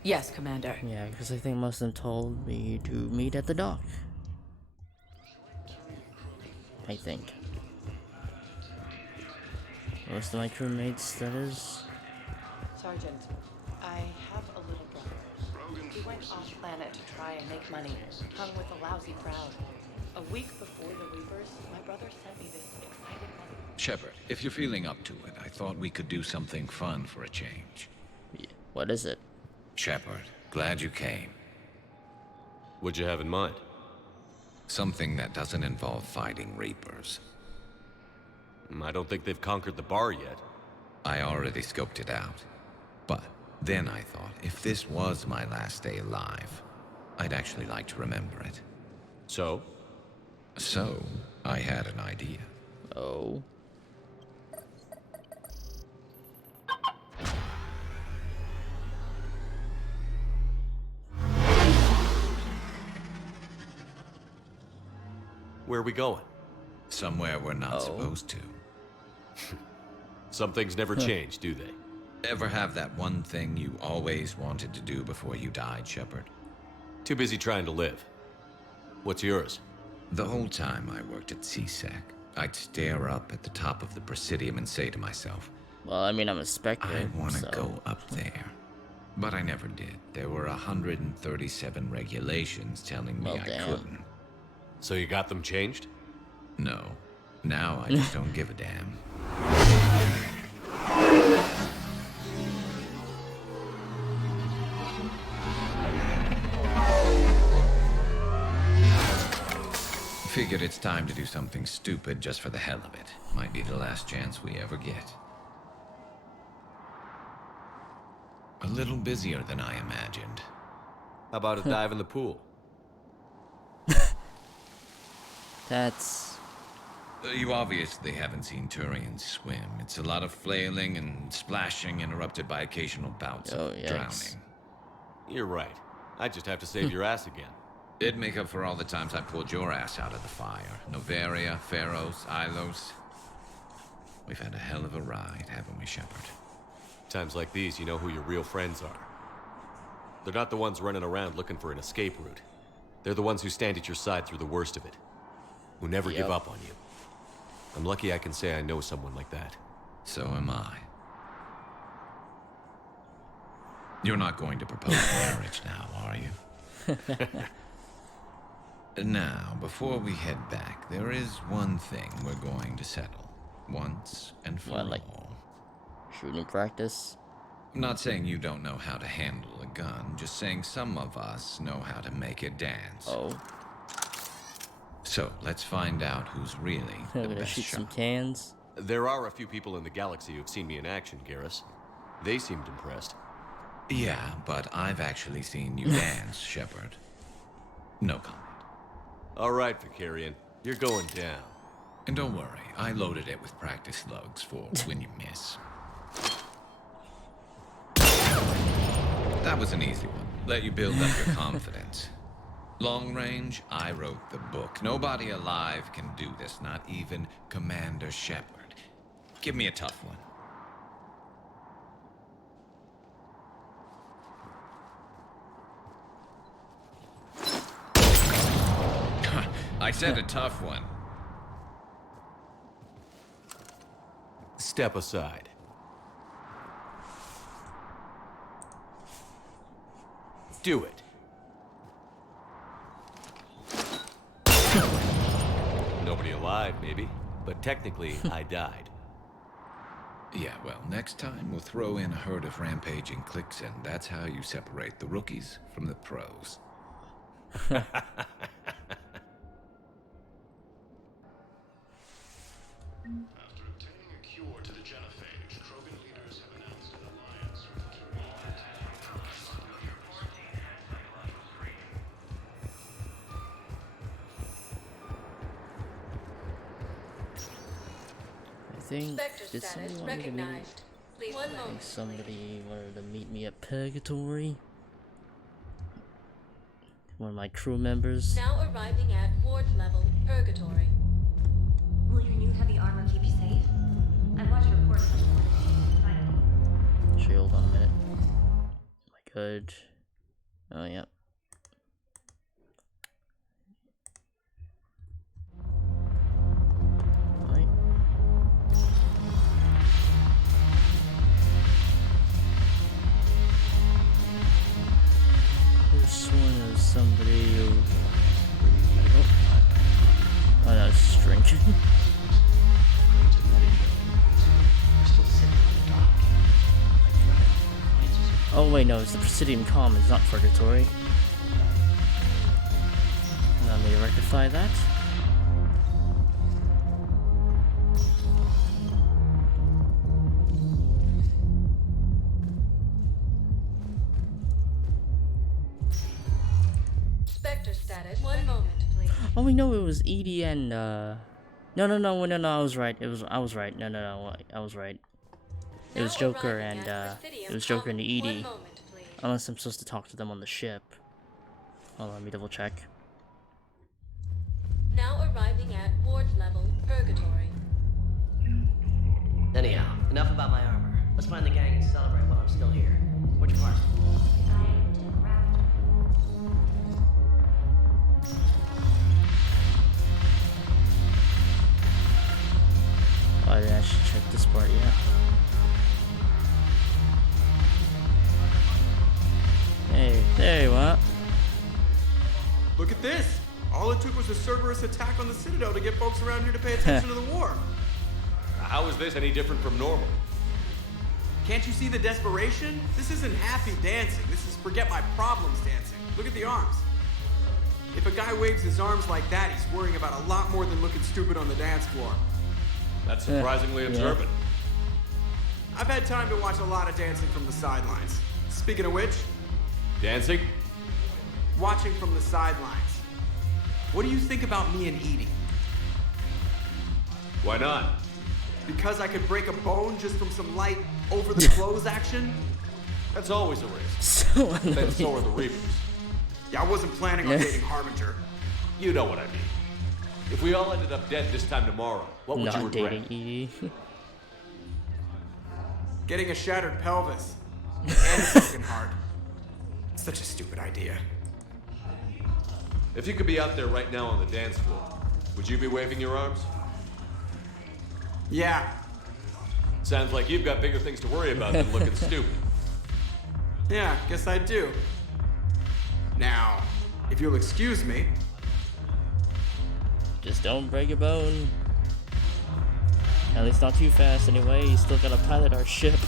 Yes, Commander. Yeah, because I think most of them told me to meet at the dock. I think. Most of my crewmates, that is. Sergeant, I have a little brother. He went off planet to try and make money, hung with a lousy crowd. A week before the Reapers, my brother sent me this excited message. Shepard, if you're feeling up to it, I thought we could do something fun for a change. Yeah. What is it? Shepard, glad you came. What'd you have in mind? Something that doesn't involve fighting Reapers. I don't think they've conquered the bar yet. I already scoped it out. But then I thought, if this was my last day alive, I'd actually like to remember it. So? So, I had an idea. Oh. Where are we going? Somewhere we're not supposed to. Some things never change, do they? Ever have that one thing you always wanted to do before you died, Shepard? Too busy trying to live. What's yours? The whole time I worked at CSEC, I'd stare up at the top of the Presidium and say to myself, well, I mean, I'm a Spectre, I want to go up there. But I never did. There were 137 regulations telling me I couldn't. So you got them changed? No. Now I just don't give a damn. Figured it's time to do something stupid just for the hell of it. Might be the last chance we ever get. A little busier than I imagined. How about a dive in the pool? That's... You obviously haven't seen Turians swim. It's a lot of flailing and splashing interrupted by occasional bouts of drowning. You're right. I just have to save your ass again. It'd make up for all the times I pulled your ass out of the fire. Noveria, Pharos, Ilos. We've had a hell of a ride, haven't we, Shepard? Times like these, you know who your real friends are. They're not the ones running around looking for an escape route. They're the ones who stand at your side through the worst of it. Who never give up on you. I'm lucky I can say I know someone like that. So am I. You're not going to propose marriage now, are you? Now, before we head back, there is one thing we're going to settle. Once and for all. Shooting practice? I'm not saying you don't know how to handle a gun, just saying some of us know how to make it dance. Oh. So, let's find out who's really the best shoot shot. some cans. There are a few people in the galaxy who've seen me in action, Garrus. They seemed impressed. Yeah, but I've actually seen you dance, Shepard. No comment. All right, Vicarian. You're going down. And don't worry, I loaded it with practice slugs for when you miss. That was an easy one. Let you build up your confidence. Long range, I wrote the book. Nobody alive can do this, not even Commander Shepard. Give me a tough one. I said a tough one. Step aside. Do it. Nobody alive, maybe, but technically, I died. Yeah, well, next time we'll throw in a herd of rampaging cliques, and that's how you separate the rookies from the pros. After obtaining a cure to the genophage, Krogan leaders have announced an alliance with I think did somebody want me to meet? I think somebody wanted to meet me at Purgatory. one of my crew members. Now arriving at ward level purgatory. Will your new heavy armor keep you safe? I've watched reports of Actually, hold on a minute. Am I good? Oh, yeah. Right. This one is somebody who... Oh, no, it's just drinking. Oh wait, no, it's the Presidium Commons, not Purgatory. Allow me to rectify that. Spectre status. 1 moment, please. Oh, we know it was Edie and No, I was right. I was right. No, I was right. It was Joker and Edie. Unless I'm supposed to talk to them on the ship. Hold on, let me double check. Now arriving at ward level purgatory. Anyhow, enough about my armor. Let's find the gang and celebrate while I'm still here. What's your parcel? Oh, I didn't actually check this part yet. Hey, there you are. Look at this! All it took was a Cerberus attack on the Citadel to get folks around here to pay attention to the war. How is this any different from normal? Can't you see the desperation? This isn't happy dancing. This is forget my problems dancing. Look at the arms. If a guy waves his arms like that, he's worrying about a lot more than looking stupid on the dance floor. That's surprisingly observant. I've had time to watch a lot of dancing from the sidelines. Speaking of which... Dancing? Watching from the sidelines. What do you think about me and Edie? Why not? Because I could break a bone just from some light over-the-clothes action? That's always a risk. So then so are the Reapers. Yeah, I wasn't planning on dating Harbinger. You know what I mean. If we all ended up dead this time tomorrow, what would you regret? Dating Edie. Getting a shattered pelvis. And a broken heart. Such a stupid idea. If you could be out there right now on the dance floor, would you be waving your arms? Yeah. Sounds like you've got bigger things to worry about than looking stupid. Yeah, guess I do. Now, if you'll excuse me. Just don't break a bone. At least not too fast anyway. You still gotta pilot our ship.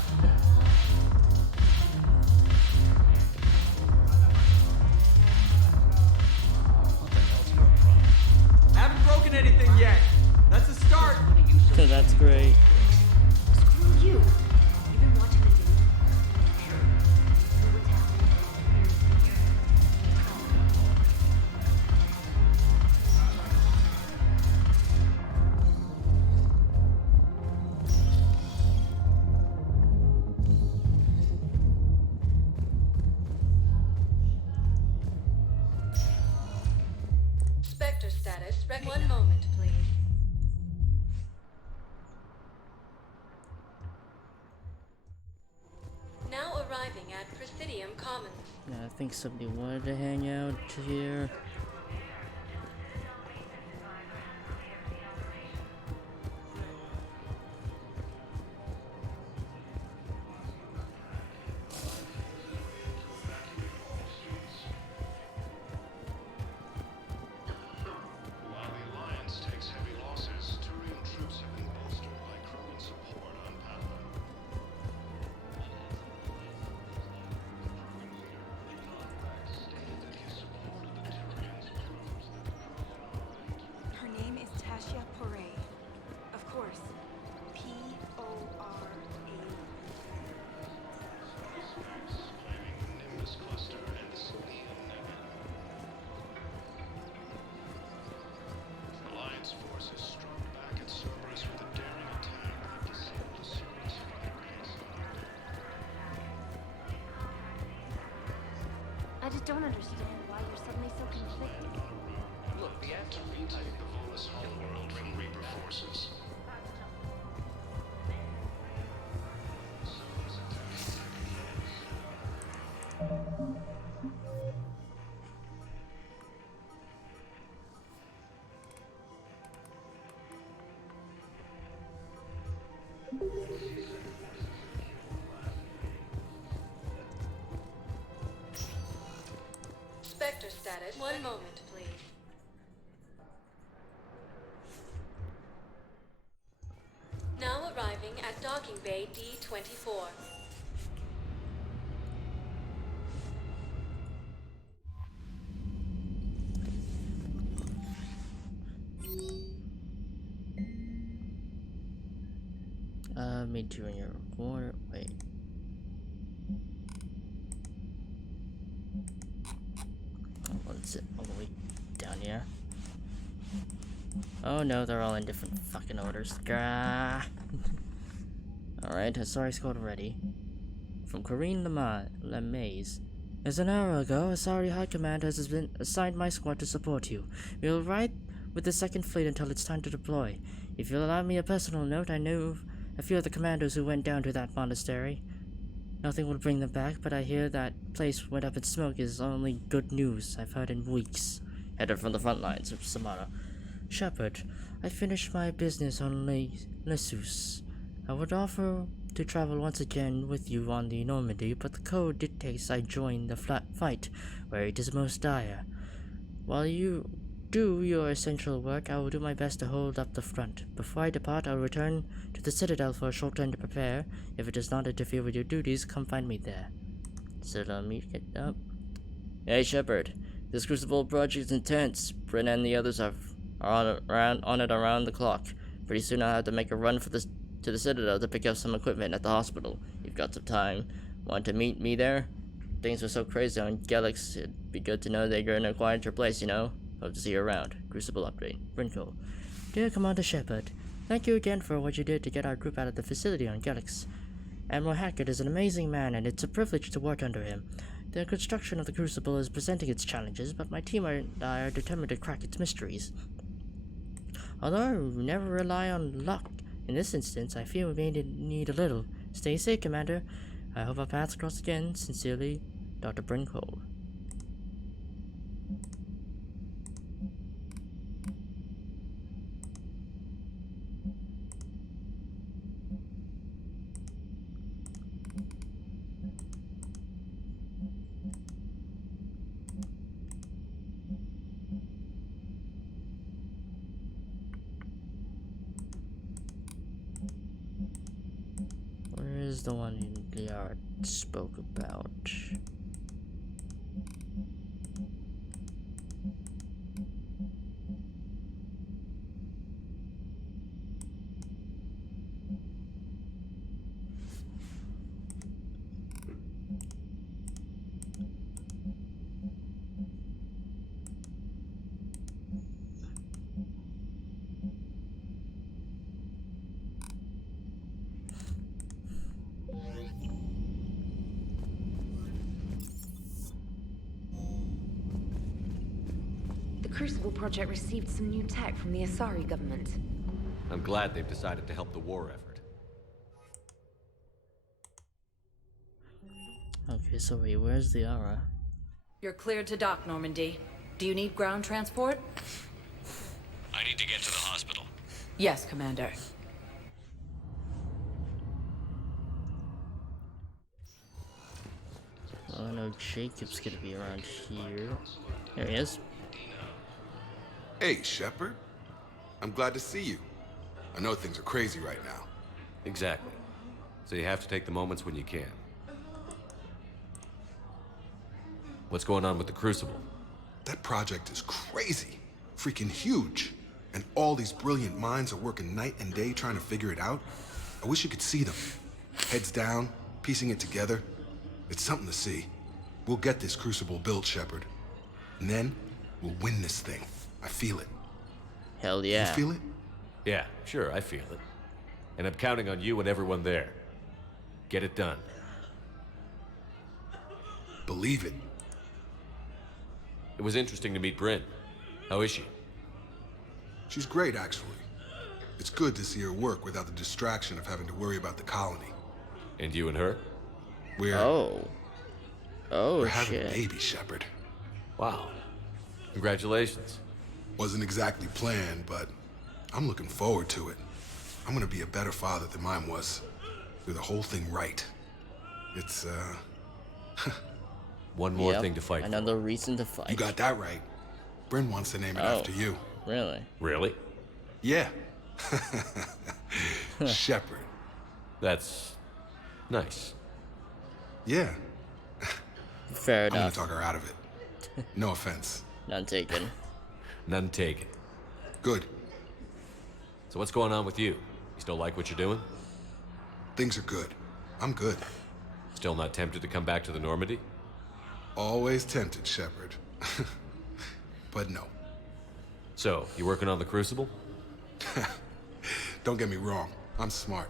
Haven't broken anything yet. That's a start. That's great. Screw you. You've been watching the news. Spectre status. 1 moment, please. Now arriving at Presidium Commons. Yeah, I think somebody wanted to hang out here. I just don't understand why why you're suddenly so conflicted. Look, the after retake the Volus homeworld from Reaper forces. Spectre status. One moment, please. Now arriving at docking bay D24. Me too in your report. Wait. What's it all the way down here? Oh no, they're all in different fucking orders. Grah. Alright, sorry squad ready. From Corrine Lemaze. As an hour ago, a Asari High Command has been assigned my squad to support you. We will ride with the 2nd Fleet until it's time to deploy. If you'll allow me a personal note, I know a few of the commandos who went down to that monastery. Nothing will bring them back, but I hear that place went up in smoke is only good news I've heard in weeks. Headed from the front lines of Samara. Shepard, I finished my business on Lessus. I would offer to travel once again with you on the Normandy, but the code dictates I join the fight where it is most dire. While you do your essential work, I will do my best to hold up the front. Before I depart, I'll return to the Citadel for a short time to prepare. If it does not interfere with your duties, come find me there. So let me get up. Hey Shepard, this Crucible project is intense. Brent and the others are on it around the clock. Pretty soon I'll have to make a run to the Citadel to pick up some equipment at the hospital. You've got some time. Want to meet me there? Things were so crazy on Gelix, it'd be good to know that you're in a quieter place, you know? Hope to see you around. Crucible update. Brinkle. Dear Commander Shepard, thank you again for what you did to get our group out of the facility on Gelix. Admiral Hackett is an amazing man, and it's a privilege to work under him. The construction of the Crucible is presenting its challenges, but my team and I are determined to crack its mysteries. Although I never rely on luck, in this instance, I feel we may need a little. Stay safe, Commander. I hope our paths cross again. Sincerely, Dr. Brinkle. Is the one Liara spoke about. The Crucible project received some new tech from the Asari government. I'm glad they've decided to help the war effort. Okay, so wait, where's the Aura? You're cleared to dock, Normandy. Do you need ground transport? I need to get to the hospital. Yes, Commander. Oh no, Jacob's gonna be around here. There he is. Hey, Shepard. I'm glad to see you. I know things are crazy right now. Exactly. So you have to take the moments when you can. What's going on with the Crucible? That project is crazy. Freaking huge. And all these brilliant minds are working night and day trying to figure it out. I wish you could see them. Heads down, piecing it together. It's something to see. We'll get this Crucible built, Shepard. And then, we'll win this thing. I feel it. Hell yeah. You feel it? Yeah, sure, I feel it. And I'm counting on you and everyone there. Get it done. Believe it. It was interesting to meet Bryn. How is she? She's great, actually. It's good to see her work without the distraction of having to worry about the colony. And you and her? We're having a baby, Shepard. Wow. Congratulations. Wasn't exactly planned, but I'm looking forward to it. I'm gonna be a better father than mine was. Do the whole thing right. It's, One more thing to fight Another reason to fight. You got that right. Bryn wants to name it after you. Really? Really? Yeah. Shepard. That's nice. Yeah. Fair I'm gonna enough. talk her out of it. No offense. None taken. None taken. Good. So what's going on with you? You still like what you're doing? Things are good. I'm good. Still not tempted to come back to the Normandy? Always tempted, Shepard. But no. So, you working on the Crucible? Don't get me wrong. I'm smart,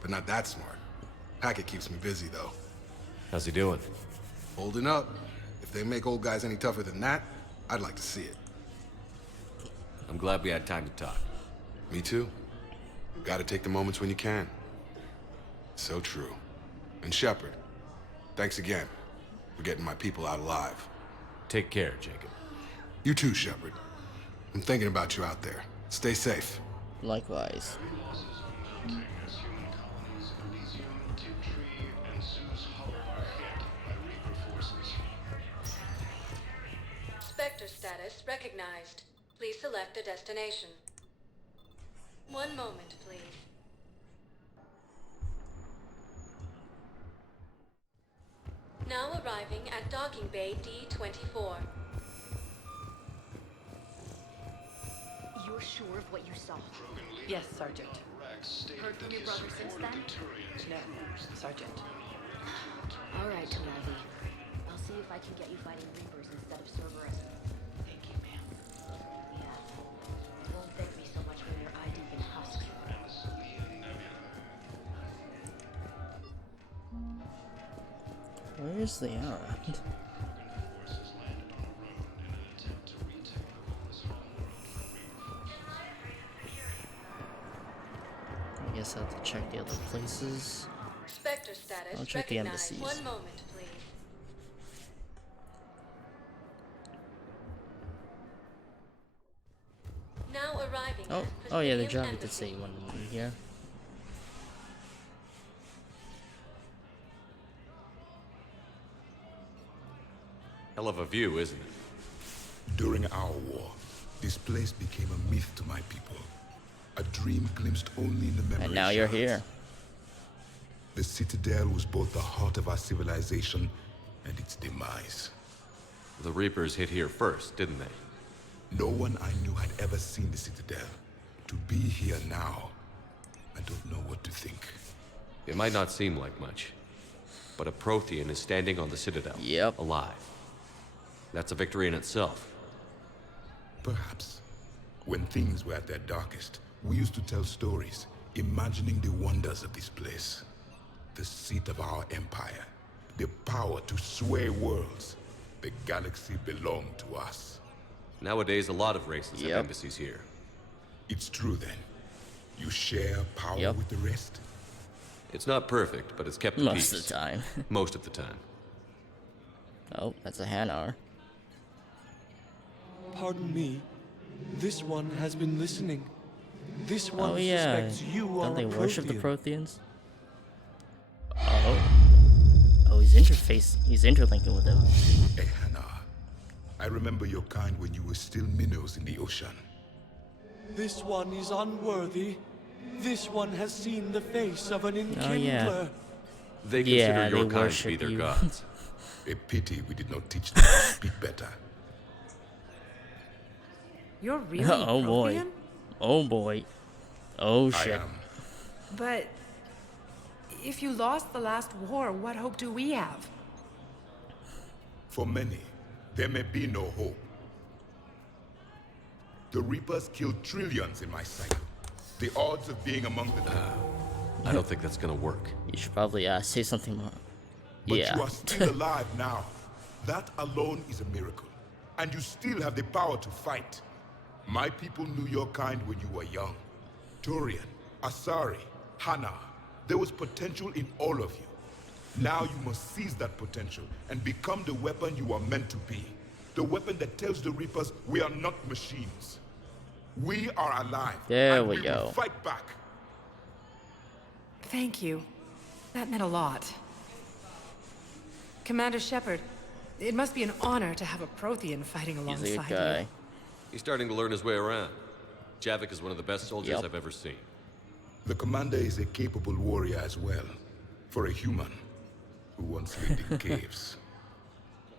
but not that smart. Hackett keeps me busy, though. How's he doing? Holding up. If they make old guys any tougher than that, I'd like to see it. I'm glad we had time to talk. Me too. Gotta take the moments when you can. So true. And Shepard, thanks again for getting my people out alive. Take care, Jacob. You too, Shepard. I'm thinking about you out there. Stay safe. Likewise. Spectre status recognized. Please select a destination. One moment, please. Now arriving at docking bay D-24. You're sure of what you saw? Yes, Sergeant. Heard from your brother since then? No, Sergeant. All right, Tanavi. I'll see if I can get you fighting Reapers instead of Cerberus. Thank you, ma'am. Yeah. It won't thank me so much when you're eye-deep in husks. Where's the arrow? I guess I have to check the other places. Spectre status I'll check the recognized. embassies. One moment, please. Now arriving Oh yeah, the job you did say you wanted me here. Hell of a view, isn't it? During our war, this place became a myth to my people. A dream glimpsed only in the memory. And now you're here. The Citadel was both the heart of our civilization and its demise. The Reapers hit here first, didn't they? No one I knew had ever seen the Citadel. To be here now, I don't know what to think. It might not seem like much, but a Prothean is standing on the Citadel. Yep. Alive. That's a victory in itself. Perhaps. When things were at their darkest, we used to tell stories, imagining the wonders of this place. The seat of our empire. The power to sway worlds. The galaxy belonged to us. Nowadays, a lot of races have embassies here. It's true then. You share power with the rest? It's not perfect, but it's kept the peace. Most of the time. Most of the time. Oh, that's a Hanar. Pardon me. This one has been listening. This one Oh yeah. suspects you Don't are they a worship the Prothean. Protheans? Oh. Oh, he's interlinking with them. Ehana, I remember your kind when you were still minnows in the ocean. This one is unworthy. This one has seen the face of an enkindler. Oh yeah. They consider your kind to be their gods. A pity we did not teach them to speak better. You're really Oh boy. Prothean? Oh boy. Oh shit. I am. But if you lost the last war, what hope do we have? For many, there may be no hope. The Reapers killed trillions in my cycle. The odds of being among the I don't think that's gonna work. You should probably say something more. But yeah. you are still alive now. That alone is a miracle. and you still have the power to fight. My people knew your kind when you were young. Turian, Asari, Hana, there was potential in all of you. Now you must seize that potential and become the weapon you are meant to be. The weapon that tells the Reapers we are not machines. We are alive. There and we we go. will fight back. Thank you. That meant a lot. Commander Shepard, it must be an honor to have a Prothean fighting He's alongside a good guy. you. He's starting to learn his way around. Javik is one of the best soldiers Yep. I've ever seen. The commander is a capable warrior as well. For a human who once lived in caves.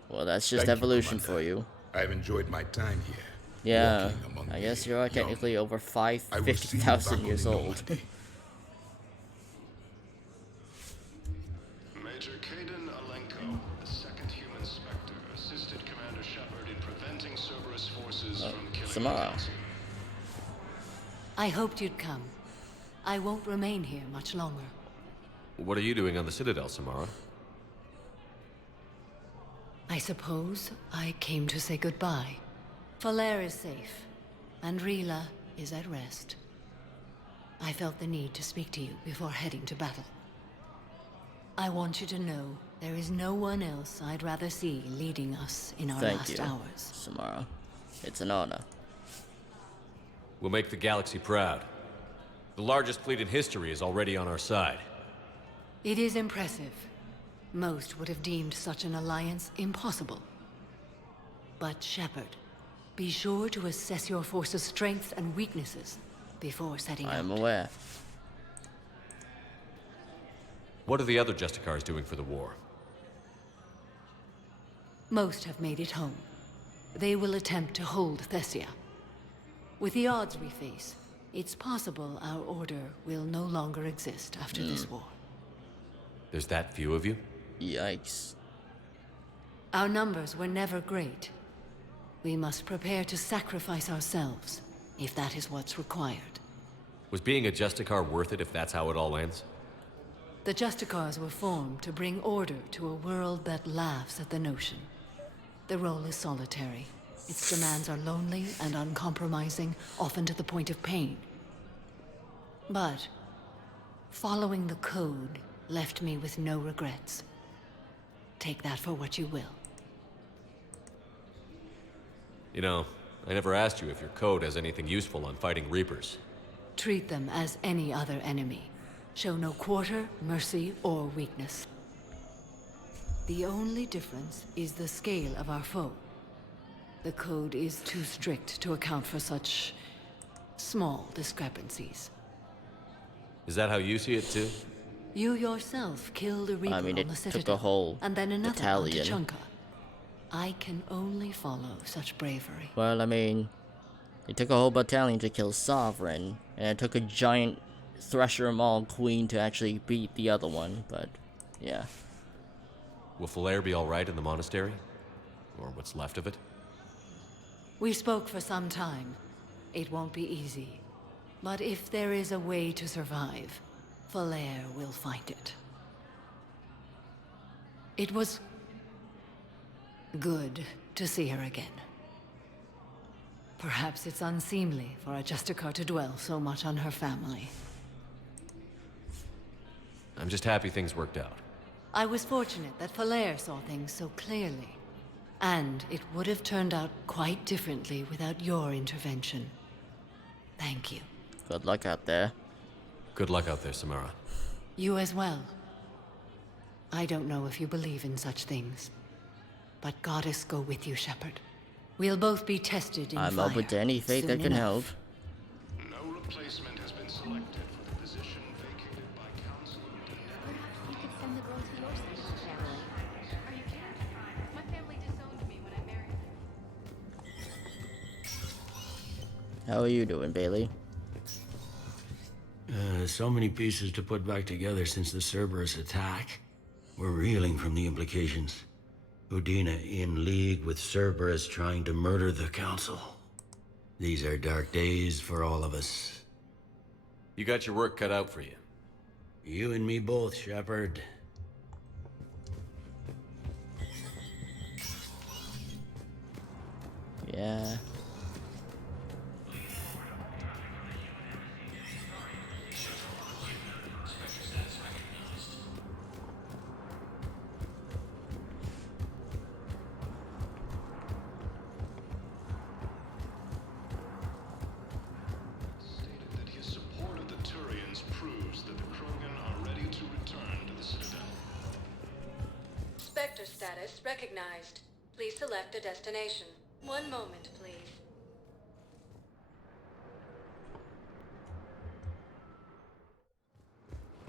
Well, that's just Thank you, evolution Commander. for you. I've enjoyed my time here. Yeah, walking among I guess the you are young. technically over I will see you 50,000 back years on old. Normandy. Major Kaden Alenko, the second human Spectre, assisted Commander Shepard in preventing Cerberus forces from killing the Samara. Council. I hoped you'd come. I won't remain here much longer. What are you doing on the Citadel, Samara? I suppose I came to say goodbye. Falair is safe, and Rila is at rest. I felt the need to speak to you before heading to battle. I want you to know there is no one else I'd rather see leading us in our Thank last you, hours. Samara. It's an honor. We'll make the galaxy proud. The largest fleet in history is already on our side. It is impressive. Most would have deemed such an alliance impossible. But Shepard, be sure to assess your force's strengths and weaknesses before setting out. I am aware. What are the other Justicars doing for the war? Most have made it home. They will attempt to hold Thessia. With the odds we face, it's possible our order will no longer exist after this war. There's that few of you? Yikes. Our numbers were never great. We must prepare to sacrifice ourselves, if that is what's required. Was being a Justicar worth it if that's how it all ends? The Justicars were formed to bring order to a world that laughs at the notion. The role is solitary. Its demands are lonely and uncompromising, often to the point of pain. But following the code left me with no regrets. Take that for what you will. You know, I never asked you if your code has anything useful on fighting Reapers. Treat them as any other enemy. Show no quarter, mercy, or weakness. The only difference is the scale of our foe. The code is too strict to account for such small discrepancies. Is that how you see it too? You yourself killed a Reaper I mean, on it the took Citadel, a whole and then another battalion. on Tuchanka. I can only follow such bravery. Well, I mean, it took a whole battalion to kill Sovereign, and it took a giant Thresher Maul Queen to actually beat the other one, but yeah. Will Falair be alright in the monastery? Or what's left of it? We spoke for some time. It won't be easy. But if there is a way to survive, Falair will find it. It was good to see her again. Perhaps it's unseemly for a Justicar to dwell so much on her family. I'm just happy things worked out. I was fortunate that Falair saw things so clearly. And it would have turned out quite differently without your intervention. Thank you. Good luck out there. Good luck out there, Samara. You as well. I don't know if you believe in such things, but Goddess go with you, Shepard. We'll both be tested in I'm fire open to any fate that soon can enough. help. No replacement has been selected for the position vacated by Council. You could send the girl to your side of the family. Are you kidding? My family disowned me when I married them. How are you doing, Bailey? So many pieces to put back together since the Cerberus attack. We're reeling from the implications. Udina in league with Cerberus trying to murder the Council. These are dark days for all of us. You got your work cut out for you. You and me both, Shepard. Yeah. Spectre status recognized. Please select a destination. One moment, please.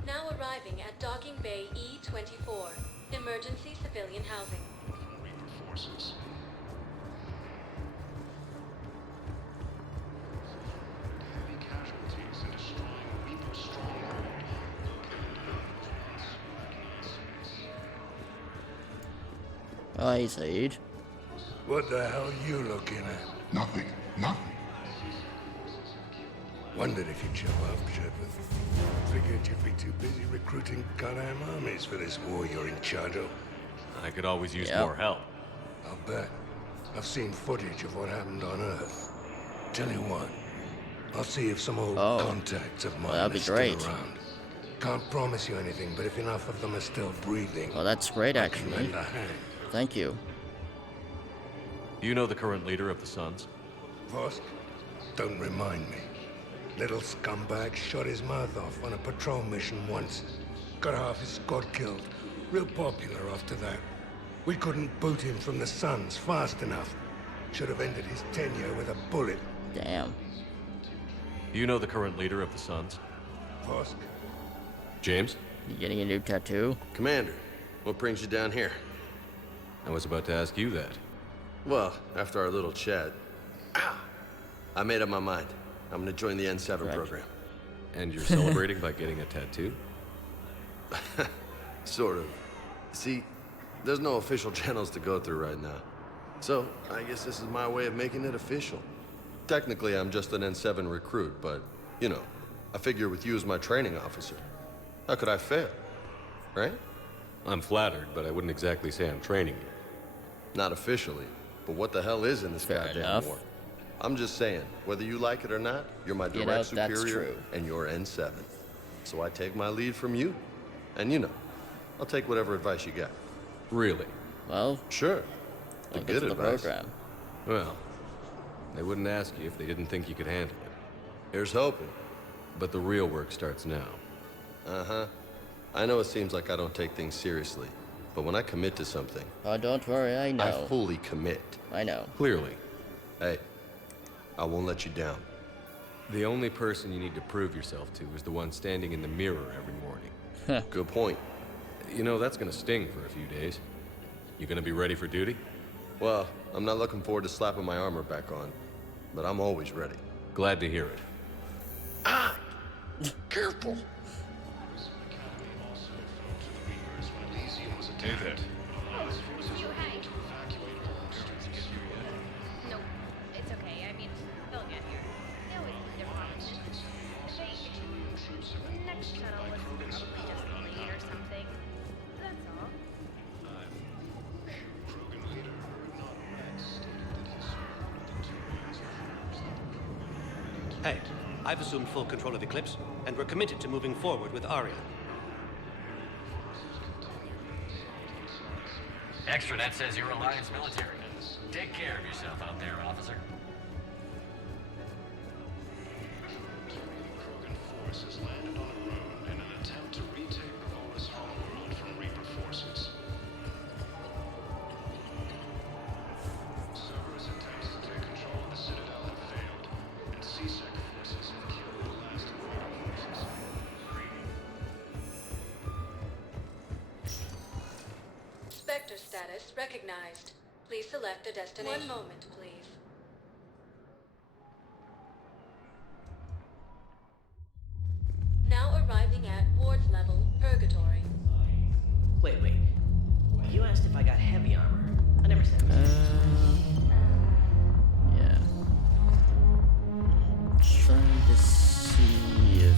Now arriving at Docking Bay E24. Emergency civilian housing. Reaper forces. Heavy casualties in destroying Reaper stronghold located in Hi, Said. What the hell are you looking at? Nothing. Nothing. Wondered if you'd show up, Shepard. Figured you'd be too busy recruiting goddamn armies for this war you're in charge of. I could always use more help. I'll bet. I've seen footage of what happened on Earth. Tell you what, I'll see if some old contacts of mine that'd be are still great. around. Can't promise you anything, but if enough of them are still breathing, Well, that's great, I can actually. lend a hand. Thank you. You know the current leader of the Suns? Vosk? Don't remind me. Little scumbag shot his mouth off on a patrol mission once. Got half his squad killed. Real popular after that. We couldn't boot him from the Suns fast enough. Should have ended his tenure with a bullet. Damn. You know the current leader of the Suns? Vosk? James? You getting a new tattoo? Commander, what brings you down here? I was about to ask you that. Well, after our little chat, I made up my mind. I'm gonna join the N7 program. And you're celebrating by getting a tattoo? Sort of. See, there's no official channels to go through right now. So, I guess this is my way of making it official. Technically, I'm just an N7 recruit, but, you know, I figure with you as my training officer, how could I fail? Right? I'm flattered, but I wouldn't exactly say I'm training you. Not officially, but what the hell is in this goddamn enough. war? I'm just saying, whether you like it or not, you're my direct that's superior, true. and you're N7. So I take my lead from you. And you know, I'll take whatever advice you got. Really? Well, sure. The I'll get good to the advice. program. Well, they wouldn't ask you if they didn't think you could handle it. Here's hoping. But the real work starts now. Uh-huh. I know it seems like I don't take things seriously, but when I commit to something... Oh, don't worry, I know. I fully commit. I know. Clearly. Hey, I won't let you down. The only person you need to prove yourself to is the one standing in the mirror every morning. Good point. You know, that's gonna sting for a few days. You gonna be ready for duty? Well, I'm not looking forward to slapping my armor back on, but I'm always ready. Glad to hear it. Ah! Careful! Hey there. No, it's okay. I mean, they'll get here. They always leave their problems. Next shuttle was probably just late or something. That's all. Hey, I've assumed full control of Eclipse, and we're committed to moving forward with Aria. Extranet says you're Alliance military. Take care of yourself out there, officer. Krogan force has landed on a road in an attempt to retake Bavola's homeworld from Reaper forces. Cerberus attempts to take control of the Citadel have failed, and C-Sec forces have killed the last of Reaper forces. Spectre status recognized. Please select a destination. One moment, please. Now arriving at ward level purgatory. Wait. You asked if I got heavy armor. I never said Yeah. Trying to see if...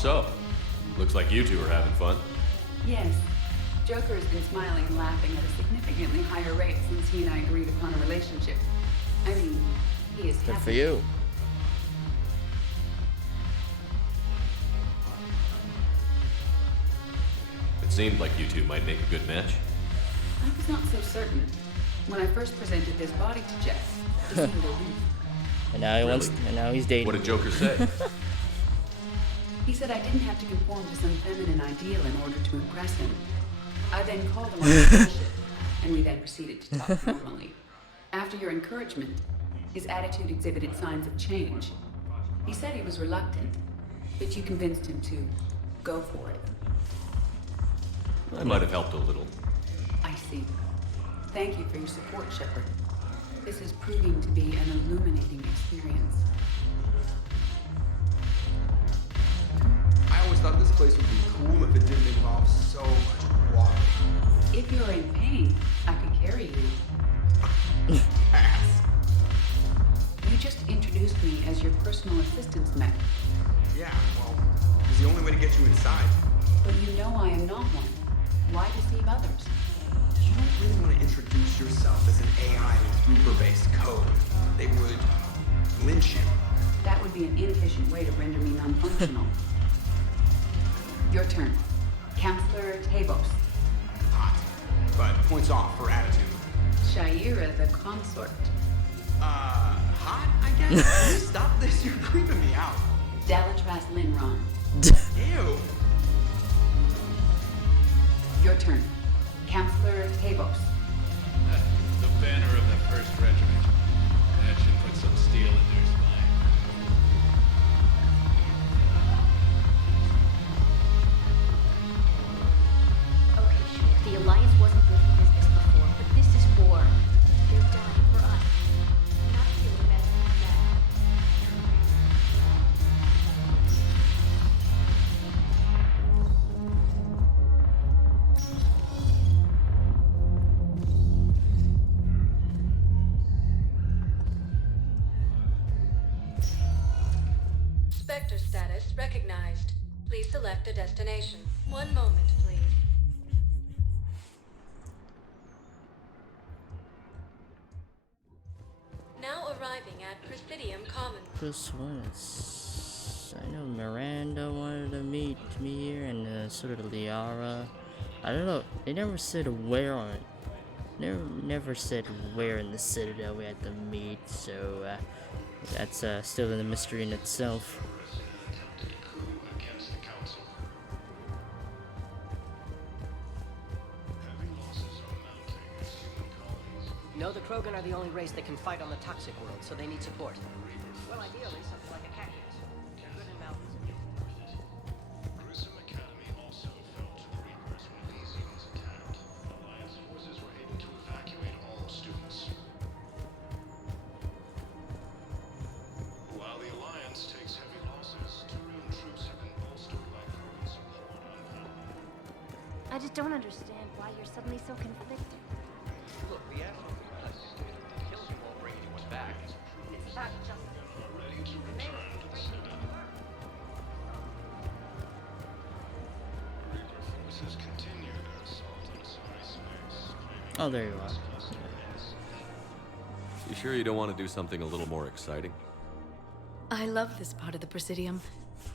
So, looks like you two are having fun. Yes. Joker has been smiling and laughing at a significantly higher rate since he and I agreed upon a relationship. I mean, he is Good happy. for you. It seemed like you two might make a good match. I was not so certain. When I first presented this body to Jess, he seemed aloof. And now he wants. And now he's dating. What did Joker say? He said I didn't have to conform to some feminine ideal in order to impress him. I then called him on his bullshit, and we then proceeded to talk normally. After your encouragement, his attitude exhibited signs of change. He said he was reluctant, but you convinced him to go for it. I might have helped a little. I see. Thank you for your support, Shepard. This is proving to be an illuminating experience. I always thought this place would be cool if it didn't involve so much water. If you're in pain, I could carry you. Ass. You just introduced me as your personal assistance mech. Yeah, well, it's the only way to get you inside. But you know I am not one. Why deceive others? You don't really want to introduce yourself as an AI with Reaper-based code. They would lynch you. That would be an inefficient way to render me non-functional. Your turn. Counselor Tavos. Hot. But points off for attitude. Shaira the consort. Hot, I guess? Can you stop this? You're creeping me out. Dalatras Linron. Ew. Your turn. Counselor Tavos. The banner of the 1st Regiment. That should put some steel in their spine. Okay, sure. The Alliance wasn't good for business before, but this is war. They're dying for us. I'm not feeling better than that. Spectre status recognized. Please select a destination. One moment, please. Now arriving at Presidium Common. This one is. I know Miranda wanted to meet me here, and sort of Liara. I don't know. They never said where on. Never said where in the Citadel we had to meet. So that's still a mystery in itself. No, the Krogan are the only race that can fight on the toxic world, so they need support. Well, ideally, something like a cactus. They're good in mountains. Grissom Academy also fell to the Reapers when these units attacked. Alliance forces were able to evacuate all students. While the Alliance takes heavy losses, Turian troops have been bolstered by foreign support on Valor. I just don't understand why you're suddenly so conflicted. Look, the asshole kills you won't bring anyone back. It's about justice. Ready to return to the Citadel. Reaper forces continue their assault on Asari space. Oh, there you are. You sure you don't want to do something a little more exciting? I love this part of the Presidium.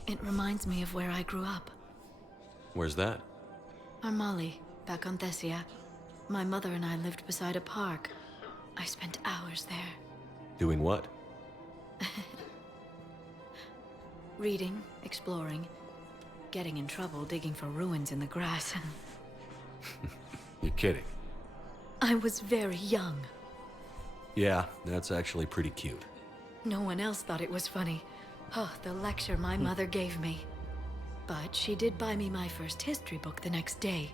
It reminds me of where I grew up. Where's that? Armali, back on Thessia. My mother and I lived beside a park. I spent hours there. Doing what? Reading, exploring, getting in trouble digging for ruins in the grass. You're kidding. I was very young. Yeah, that's actually pretty cute. No one else thought it was funny. Oh, the lecture my mother gave me. But she did buy me my first history book the next day.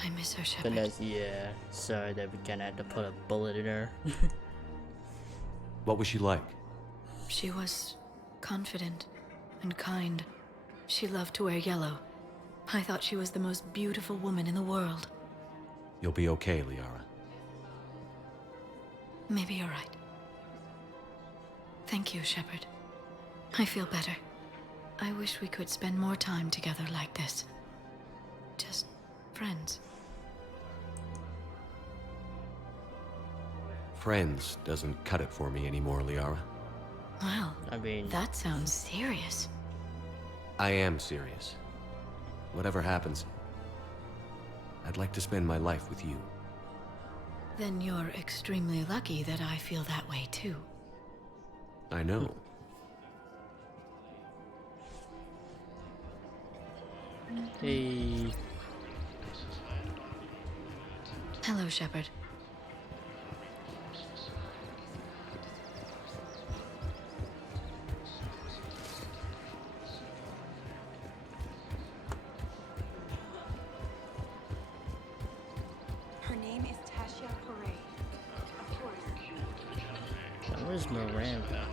I miss her, Shepard. Yeah, sorry that we kinda had to put a bullet in her. What was she like? She was confident and kind. She loved to wear yellow. I thought she was the most beautiful woman in the world. You'll be okay, Liara. Maybe you're right. Thank you, Shepard. I feel better. I wish we could spend more time together like this. Just friends. Friends doesn't cut it for me anymore, Liara. Wow. I mean, that sounds serious. I am serious. Whatever happens, I'd like to spend my life with you. Then you're extremely lucky that I feel that way too. I know. Hey. Hello, Shepard. Her name is Tasha Correa. Of course. Where's Miranda?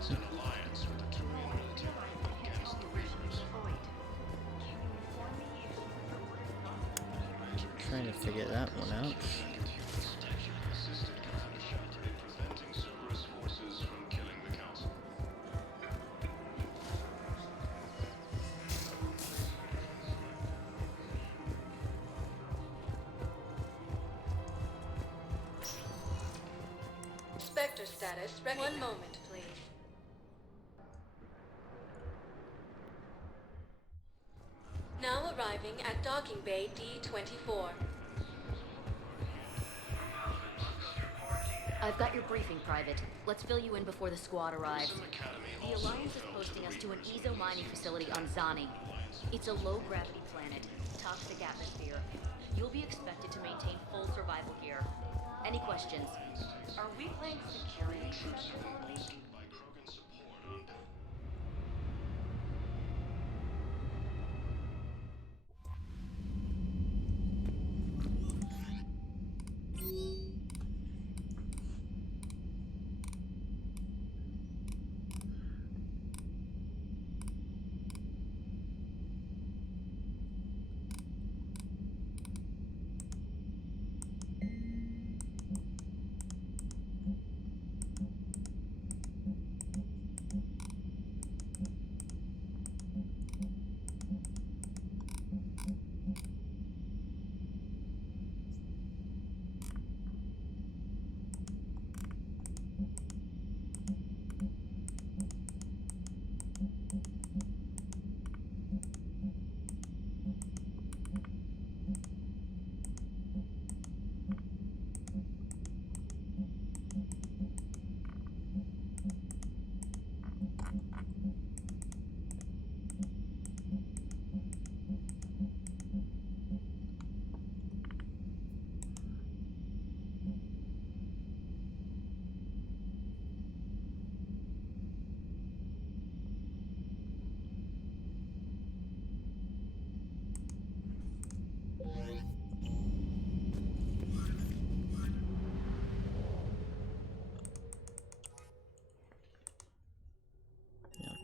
Trying to figure that one out. Spectre status. One moment, please. Now arriving at docking bay D-24. I've got your briefing, Private. Let's fill you in before the squad arrives. The Alliance is posting us to an EZO mining facility on Zani. It's a low-gravity planet, toxic atmosphere. You'll be expected to maintain full survival here. Any questions? Are we playing security?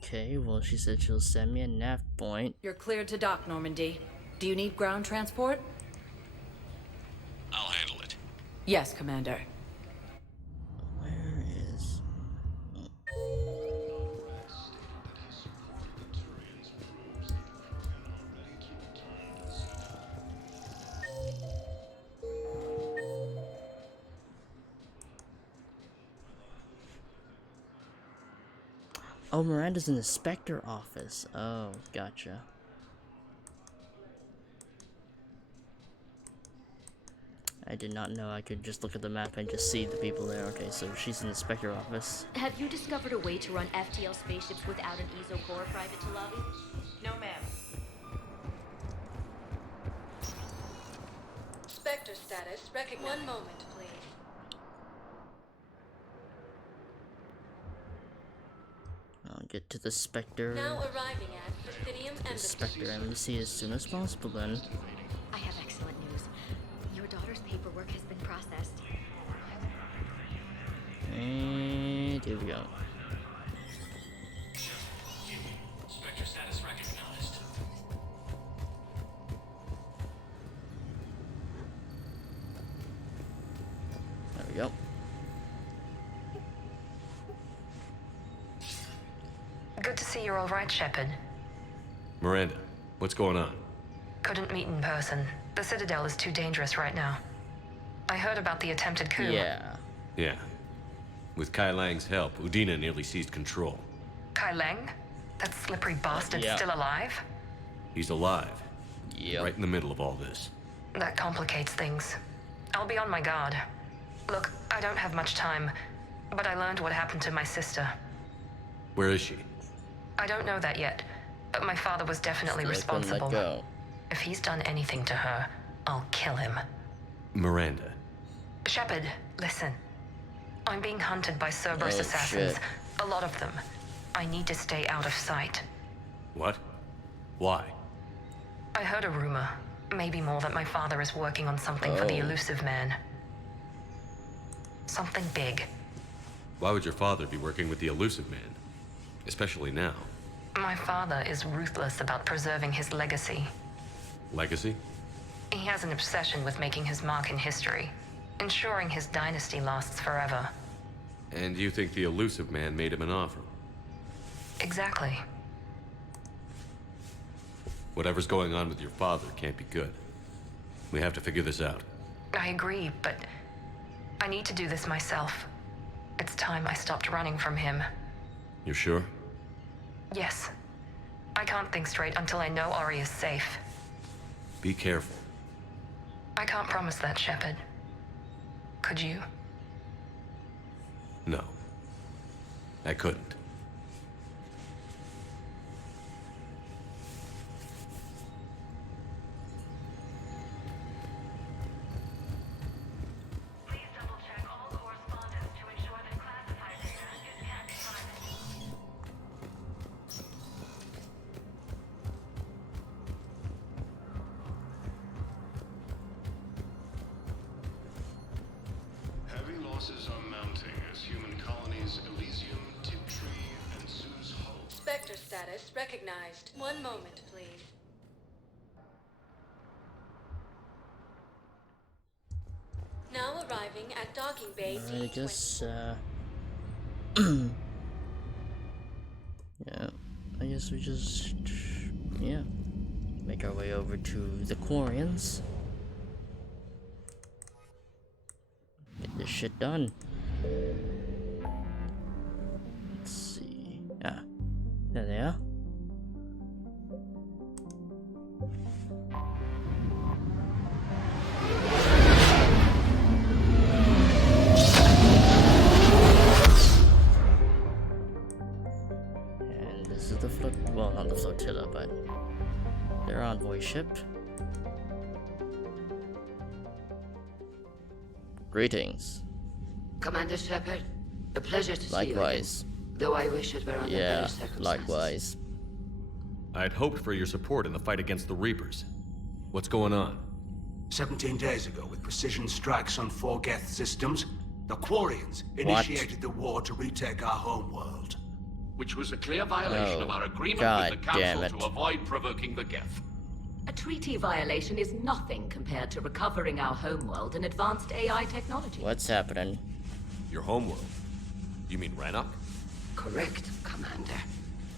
Okay, well, she said she'll send me a nav point. You're cleared to dock, Normandy. Do you need ground transport? I'll handle it. Yes, Commander. Where is... Oh, Miranda's in the Spectre office. Oh, gotcha. I did not know I could just look at the map and just see the people there. Okay, so she's in the Spectre office. Have you discovered a way to run FTL spaceships without an EZO core, Private Talavi? No, ma'am. Spectre status. Recognize. One moment, please. I'll get to the Spectre. Now arriving at Presidium The Embassy. Spectre Embassy as soon as possible then. I have excellent news. Your daughter's paperwork has been processed. And here we go. Spectre status recognized. There we go. Good to see you're all right, Shepard. Miranda, what's going on? Couldn't meet in person. The Citadel is too dangerous right now. I heard about the attempted coup. Yeah. With Kai Lang's help, Udina nearly seized control. Kai Lang? That slippery bastard's Yeah. still alive? He's alive. Right in the middle of all this. That complicates things. I'll be on my guard. Look, I don't have much time, but I learned what happened to my sister. Where is she? I don't know that yet, but my father was definitely Just let them let responsible. go. If he's done anything to her, I'll kill him. Miranda. Shepard, listen. I'm being hunted by Cerberus Oh, assassins. shit. A lot of them. I need to stay out of sight. What? Why? I heard a rumor, maybe more, that my father is working on something for the Oh. elusive man. Something big. Why would your father be working with the elusive man? Especially now. My father is ruthless about preserving his legacy. Legacy? He has an obsession with making his mark in history, ensuring his dynasty lasts forever. And you think the elusive man made him an offer? Exactly. Whatever's going on with your father can't be good. We have to figure this out. I agree, but I need to do this myself. It's time I stopped running from him. You sure? Yes. I can't think straight until I know Ori is safe. Be careful. I can't promise that, Shepard. Could you? No. I couldn't. Heavy losses are mounting as human colonies Elysium, Tiptree, and Zeus Hope. Spectre status recognized. One moment, please. Now arriving at docking bay I guess, yeah, I guess we just, yeah, make our way over to the Quarians. Get this shit done. Let's see. Ah, there they are. And this is the well, not the flotilla, but their envoy ship. Greetings. Commander Shepard, a pleasure to Likewise. see you again. Though I wish it were under Yeah, better circumstances. likewise. I had hoped for your support in the fight against the Reapers. What's going on? 17 days ago, with precision strikes on 4 Geth systems, the Quarians initiated the war to retake our homeworld. Which was a clear violation Oh, of our agreement God with the damn Council it. to avoid provoking the Geth. A treaty violation is nothing compared to recovering our homeworld and advanced AI technology. What's happening? Your homeworld? You mean Rannoch? Correct, Commander.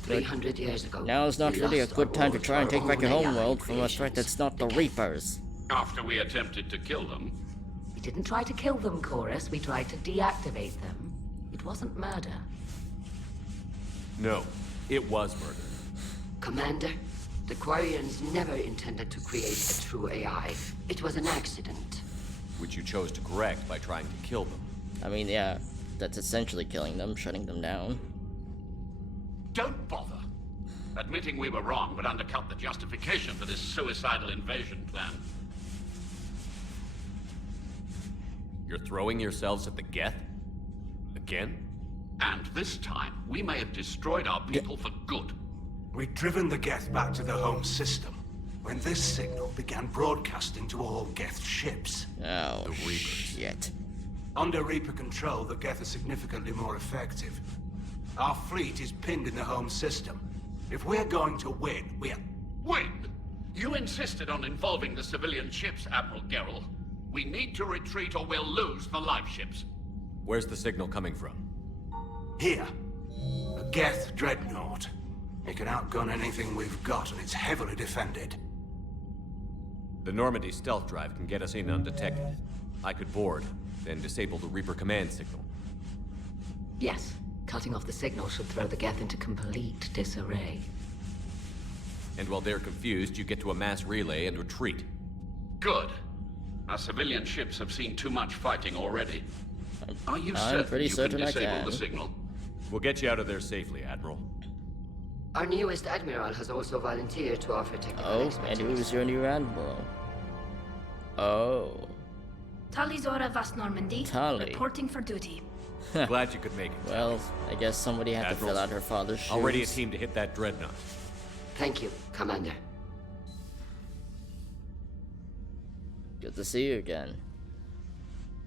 300 years ago. Now is not we really a lost good our time to world try and to take back your our own AI homeworld from a creations. threat that's not the Reapers. After we attempted to kill them. We didn't try to kill them, Chorus. We tried to deactivate them. It wasn't murder. No, it was murder. Commander, the Quarians never intended to create a true AI. It was an accident. Which you chose to correct by trying to kill them. I mean, yeah, that's essentially killing them, shutting them down. Don't bother. Admitting we were wrong would undercut the justification for this suicidal invasion plan. You're throwing yourselves at the Geth? Again? And this time, we may have destroyed our people for good. We'd driven the Geth back to the home system when this signal began broadcasting to all Geth ships. Oh, shit. Under Reaper control, the Geth are significantly more effective. Our fleet is pinned in the home system. If we're going to win, we're... Win? You insisted on involving the civilian ships, Admiral Gerrel. We need to retreat or we'll lose the live ships. Where's the signal coming from? Here. A Geth dreadnought. It can outgun anything we've got, and it's heavily defended. The Normandy stealth drive can get us in undetected. I could board, then disable the Reaper command signal. Yes, cutting off the signal should throw the Geth into complete disarray. And while they're confused, you get to a mass relay and retreat. Good. Our civilian ships have seen too much fighting already. Are you I'm certain pretty you certain can I disable can. the signal? We'll get you out of there safely, Admiral. Our newest admiral has also volunteered to offer technical Oh, expertise. and who's your new admiral? Oh. Talizora Vas Normandy, Tali. reporting for duty. Glad you could make it. Well, I guess somebody had to fill Admirals, out her father's shoes. already a team to hit that dreadnought. Thank you, Commander. Good to see you again.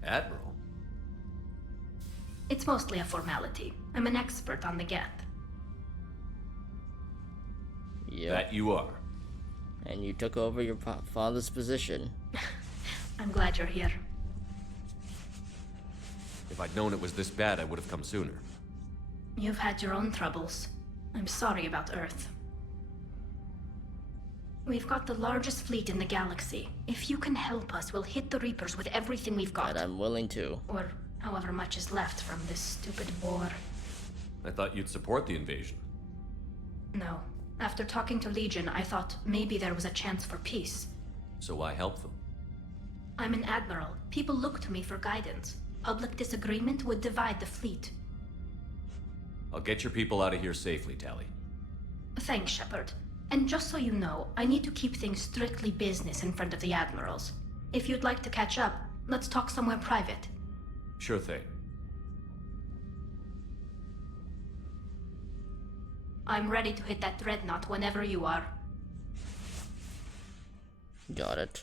Admiral? It's mostly a formality. I'm an expert on the Geth. Yeah. That you are. And you took over your father's position. I'm glad you're here. If I'd known it was this bad, I would have come sooner. You've had your own troubles. I'm sorry about Earth. We've got the largest fleet in the galaxy. If you can help us, we'll hit the Reapers with everything we've got. And I'm willing to. Or however much is left from this stupid war. I thought you'd support the invasion. No. After talking to Legion, I thought maybe there was a chance for peace. So why help them? I'm an admiral. People look to me for guidance. Public disagreement would divide the fleet. I'll get your people out of here safely, Tali. Thanks, Shepard. And just so you know, I need to keep things strictly business in front of the admirals. If you'd like to catch up, let's talk somewhere private. Sure thing. I'm ready to hit that dreadnought whenever you are. Got it.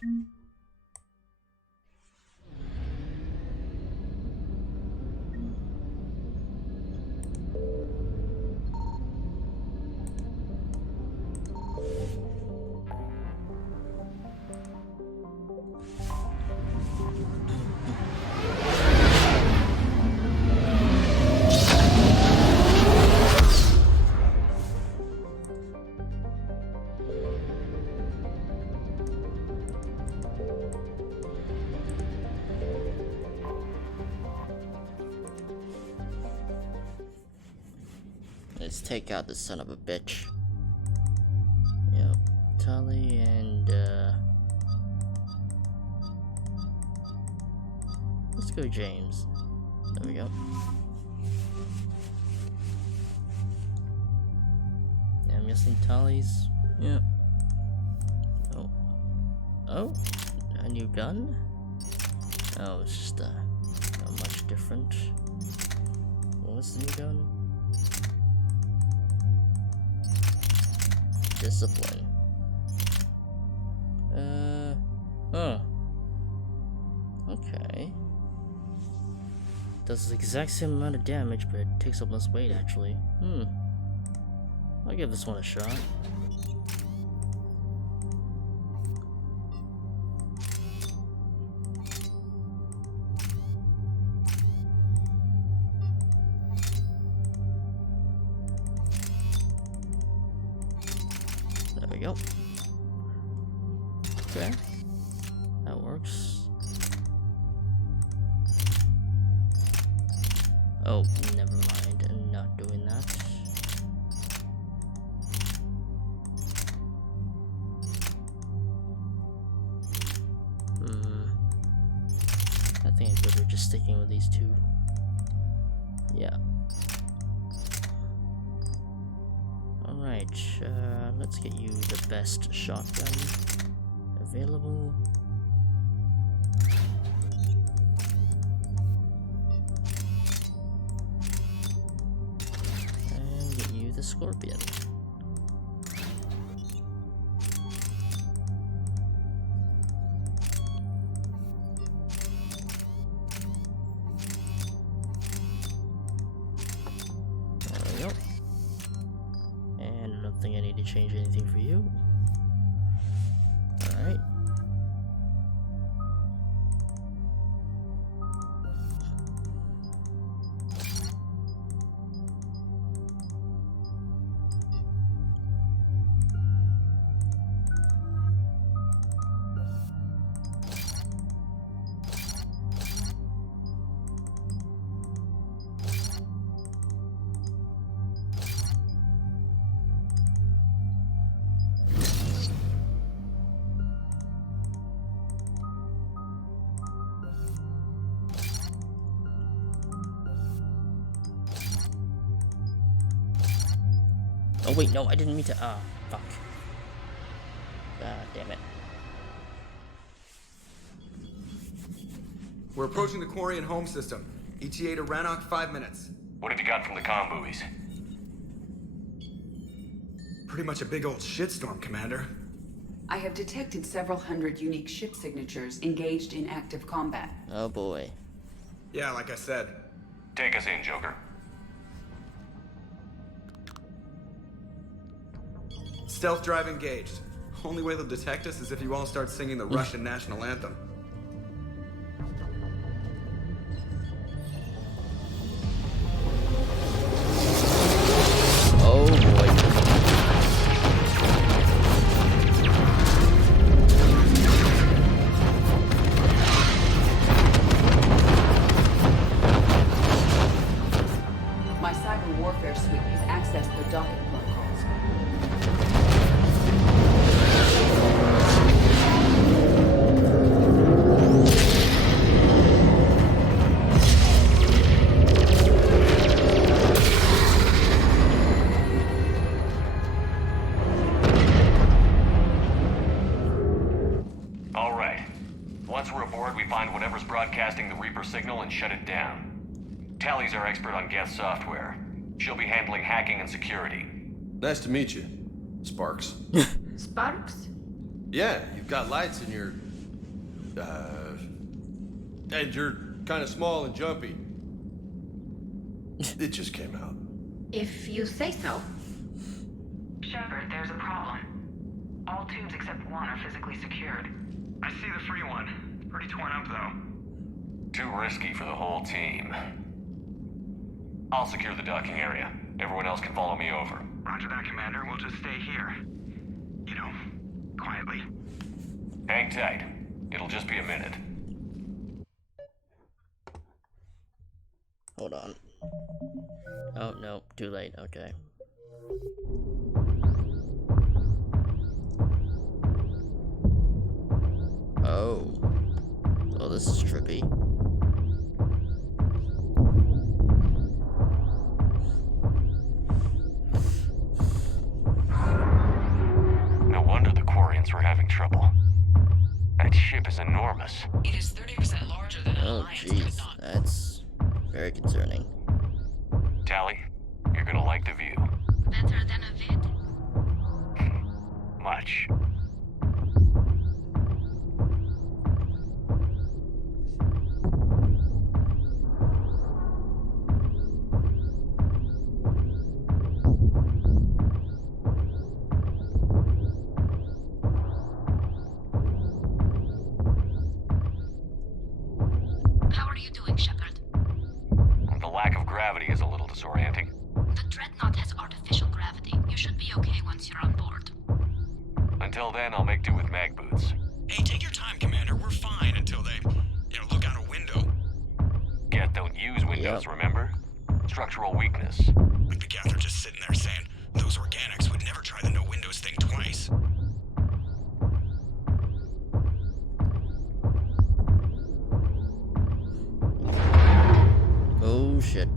Let's take out this son of a bitch. Yep, Tully and let's go James. There we go. Yeah, I'm guessing Tully's. Yep. Oh. Oh, a new gun? Oh, it's just not much different. What's the new gun? Discipline. Oh. Okay. Does the exact same amount of damage, but it takes up less weight, actually. I'll give this one a shot. There we go. Okay. That works. Oh, never mind. I'm not doing that. I think it's good we're just sticking with these two. Yeah. Alright, let's get you the best shotgun available. And get you the Scorpion. There we go. And I don't think I need to change anything for you. Alright. Oh wait, no, I didn't mean to. Ah, fuck. God damn it. We're approaching the Quarian home system. ETA to Rannoch, 5 minutes. What have you got from the comm buoys? Pretty much a big old shitstorm, Commander. I have detected several hundred unique ship signatures engaged in active combat. Oh boy. Yeah, like I said. Take us in, Joker. Stealth drive engaged. Only way they'll detect us is if you all start singing the Russian national anthem. Oh boy. My cyber warfare suite has accessed the docking protocols. All right. Once we're aboard, we find whatever's broadcasting the Reaper signal and shut it down. Tally's our expert on Geth software. She'll be handling hacking and security. Nice to meet you, Sparks. Sparks? Yeah, you've got lights in your... and you're kind of small and jumpy. It just came out. If you say so. Shepard, there's a problem. All tubes except one are physically secured. I see the free one. Pretty torn up, though. Too risky for the whole team. I'll secure the docking area. Everyone else can follow me over. Roger that, Commander. We'll just stay here. You know, quietly. Hang tight. It'll just be a minute. Hold on. Oh no, too late. Okay. Oh. Oh, this is trippy. No wonder the Quarians were having trouble. That ship is enormous. It is 30% larger than an Oh Alliance jeez, dreadnought. that's very concerning. Tally, you're gonna like the view. Better than a vid? Much. How are you doing, Shepard? The lack of gravity is a little disorienting. The Dreadnought has artificial gravity. You should be okay once you're on board. Until then, I'll make do with mag boots. Hey, take your time, Commander. We're fine until they, look out a window. Geth don't use windows, remember? Structural weakness. Like the Geth are just sitting there saying, those organics would never try the no windows thing twice. Oh shit.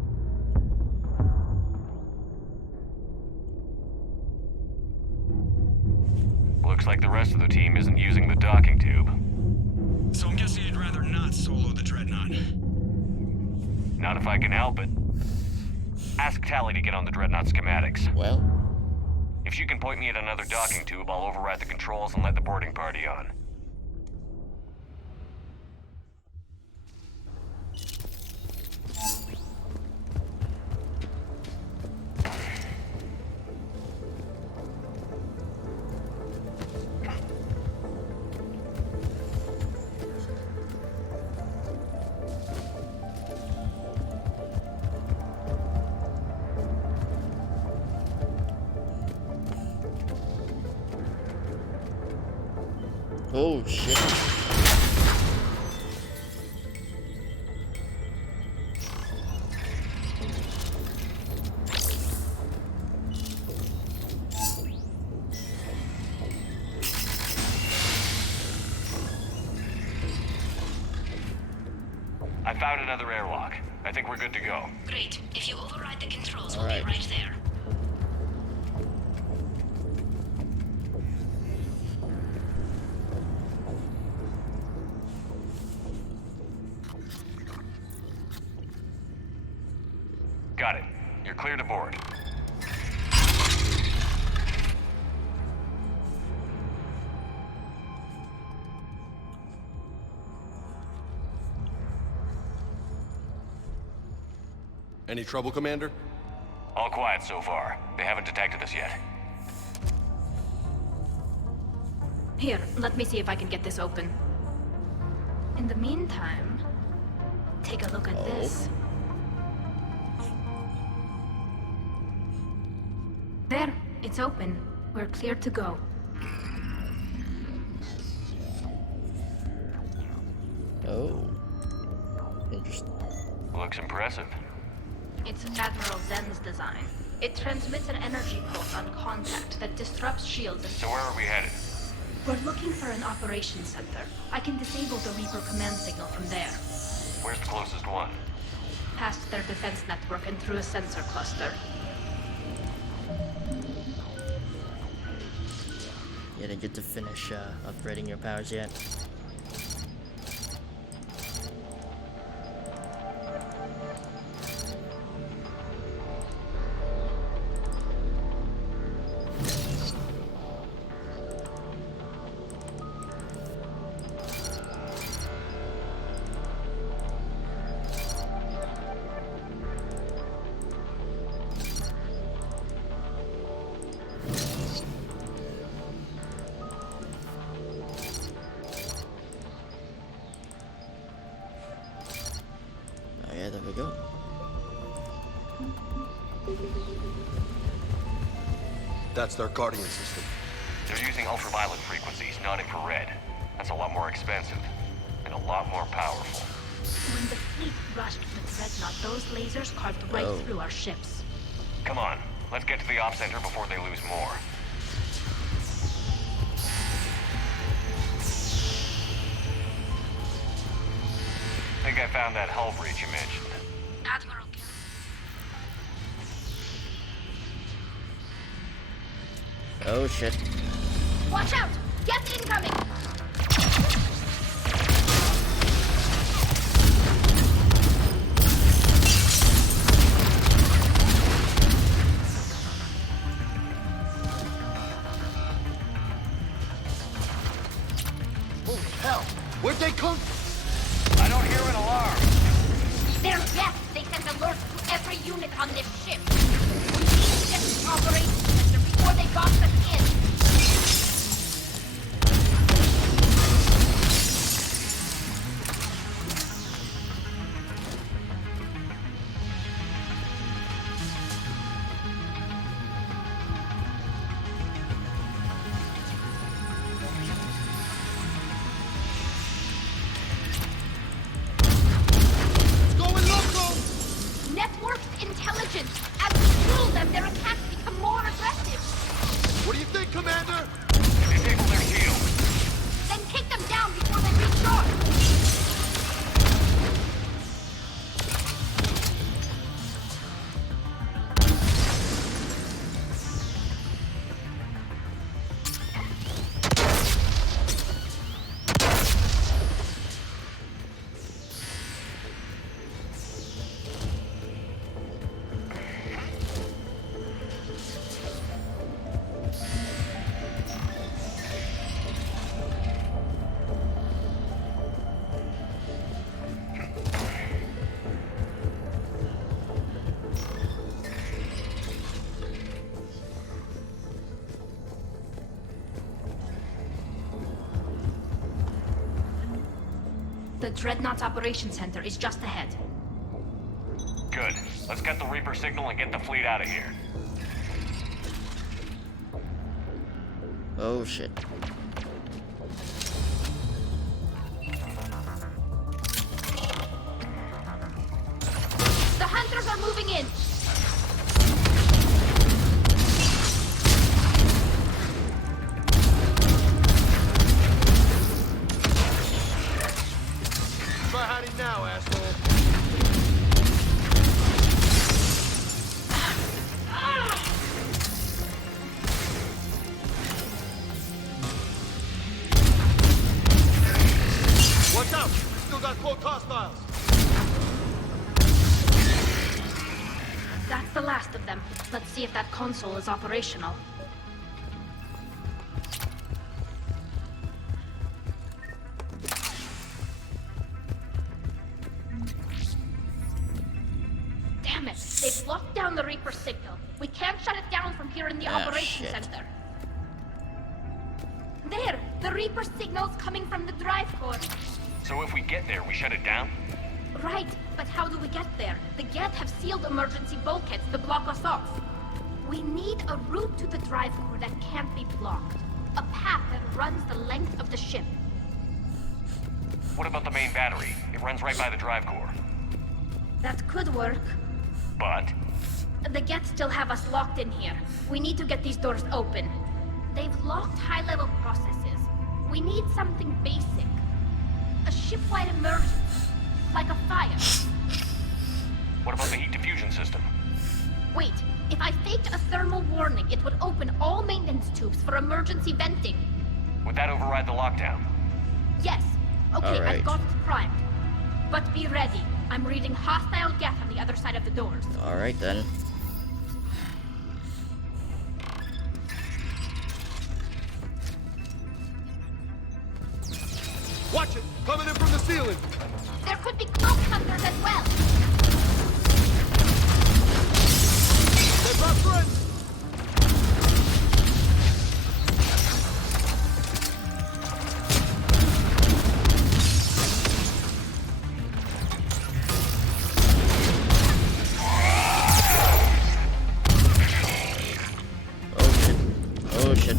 Looks like the rest of the team isn't using the docking tube. So I'm guessing you'd rather not solo the Dreadnought. Not if I can help it. Ask Tally to get on the Dreadnought schematics. Well, if she can point me at another docking tube, I'll override the controls and let the boarding party on. oh shit. I found another airlock. I think we're good to go. Great. If you override the controls, All we'll right. be right there. clear to board. Any trouble, Commander? All quiet so far. They haven't detected us yet. Here, let me see if I can get this open. In the meantime, take a look at this. There, it's open. We're clear to go. Oh. Interesting. Looks impressive. It's Admiral Zen's design. It transmits an energy pulse on contact that disrupts shields and... So where are we headed? We're looking for an operations center. I can disable the Reaper command signal from there. Where's the closest one? Past their defense network and through a sensor cluster. You didn't get to finish upgrading your powers yet. Yeah, there we go. That's their Guardian system. They're using ultraviolet frequencies, not infrared. That's a lot more expensive. And a lot more powerful. When the fleet rushed the Dreadnought, those lasers carved right through our ships. Come on, let's get to the op center before they lose more. I think I found that hull breach you mentioned. Admiral. Oh shit. Watch out! Gas incoming! Holy hell! Where'd they come from? I don't hear an alarm. They're deaf! They sent alerts to every unit on this ship! We need to get to the operations center before they box us in! Networked intelligence! As we rule them, their attacks become more aggressive! What do you think, Commander? Disable their shield. Then take them down before they recharge! The Dreadnought's Operations Center is just ahead. Good. Let's get the Reaper signal and get the fleet out of here. Oh shit. The hunters are moving in! Try hiding now, asshole. see if that console is operational. Damn it! They've locked down the Reaper signal. We can't shut it down from here in the operations center. There! The Reaper signal's coming from the drive core. So if we get there, we shut it down? Right, but how do we get there? The Geth have sealed emergency bulkheads to block us off. We need a route to the drive core that can't be blocked. A path that runs the length of the ship. What about the main battery? It runs right by the drive core. That could work. But? The Geth still have us locked in here. We need to get these doors open. They've locked high-level processes. We need something basic. A ship-wide emergency. Like a fire. What about the heat diffusion system? Wait, if I faked a thermal warning, it would open all maintenance tubes for emergency venting. Would that override the lockdown? Yes. Okay, All right. I've got it primed. But be ready. I'm reading hostile Geth on the other side of the doors. Alright then. Watch it! Coming in from the ceiling! There could be cloak hunters as well. They've got friends! Oh shit.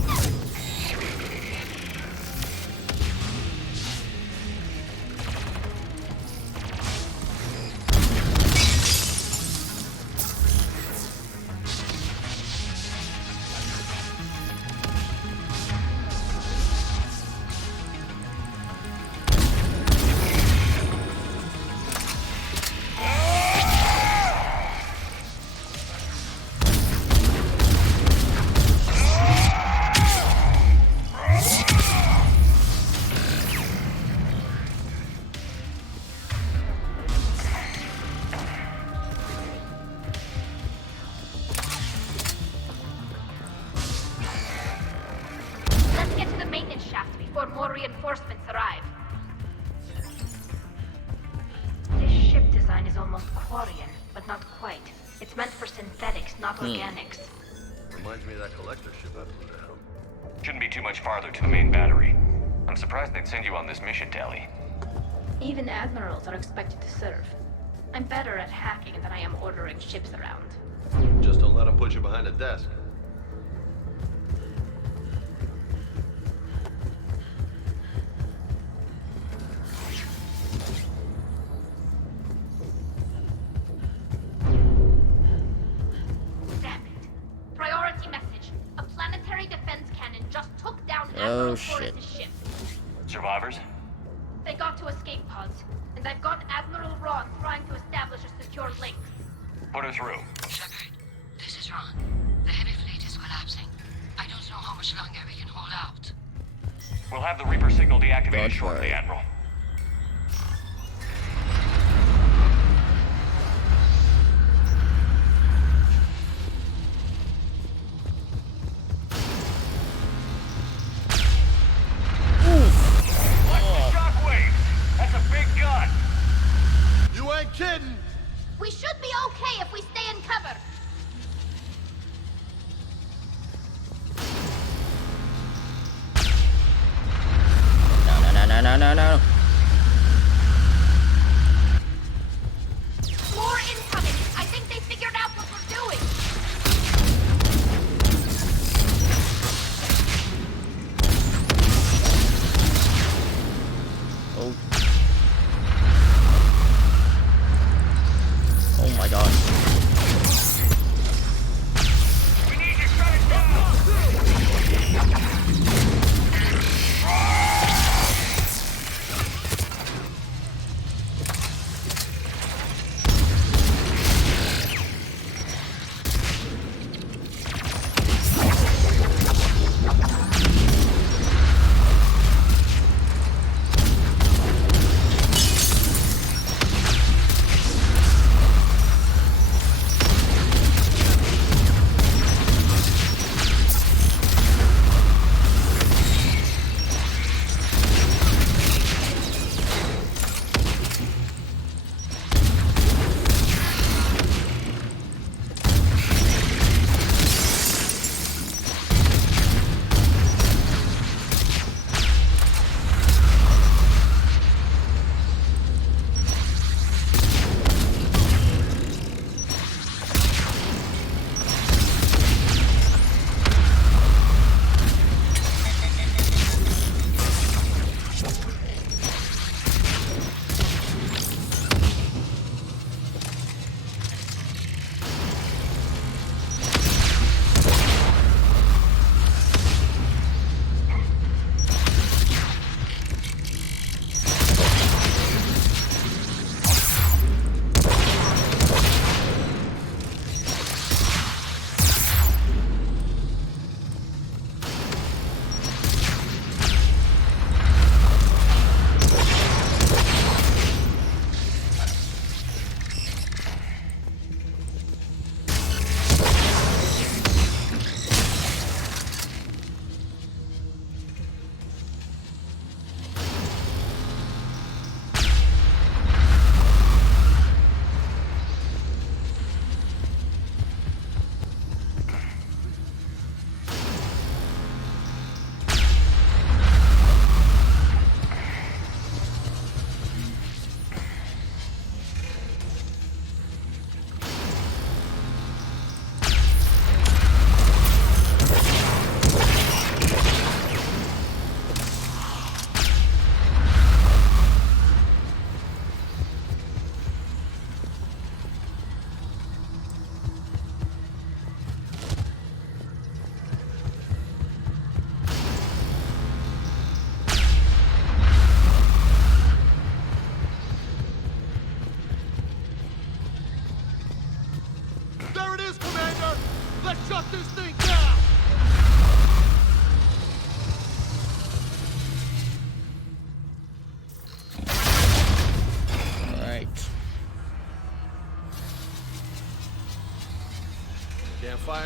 Let's get to the maintenance shaft before more reinforcements arrive. This ship design is almost Quarian, but not quite. It's meant for synthetics, not organics. Reminds me of that collector ship I blew down. Shouldn't be too much farther to the main battery. I'm surprised they'd send you on this mission, Tally. Even admirals are expected to serve. I'm better at hacking than I am ordering ships around. Just don't let them put you behind a desk. Damn it. Priority message. A planetary defense cannon just took down Oh, Admiral shit. Torres' ship. Survivors? They got to escape pods, and I've got Admiral Ron trying to establish a secure link. Put her through. Shepard, this is Ron. The heavy fleet is collapsing. I don't know how much longer we can hold out. We'll have the Reaper signal deactivated Don't shortly, worry. Admiral. Watch the shockwave! That's a big gun! You ain't kidding! We should be okay if we stay in cover. No. More incoming. I think they figured out what we're doing. Oh. Oh my god. We need to shut it down!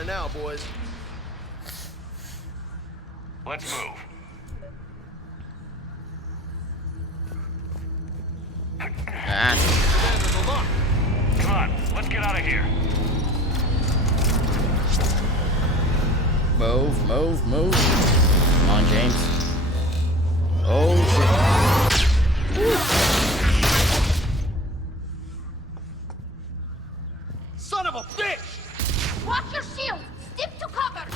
fire now, boys. Let's move. Come on, let's get out of here. Move, move, move. Come on, James. Oh, shit. Son of a bitch! Watch your shield! Stick to cover!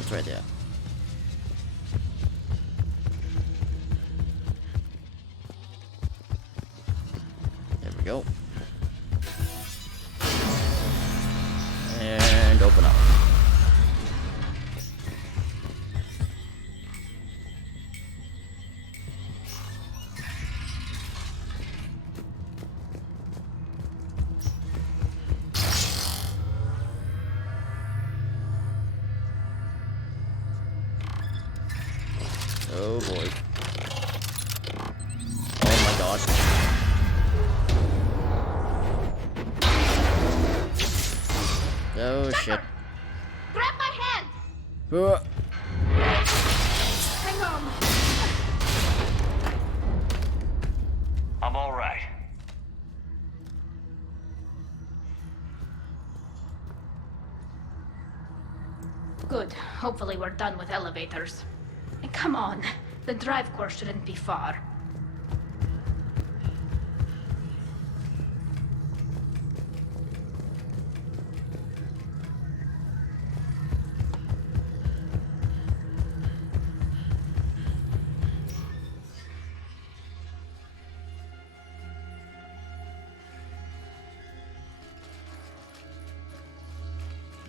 It's right there. There we go. And open up. Oh boy. Oh my god. Oh shit. Grab my hand! Hang on. I'm all right. Good. Hopefully we're done with elevators. And come on. The drive course shouldn't be far.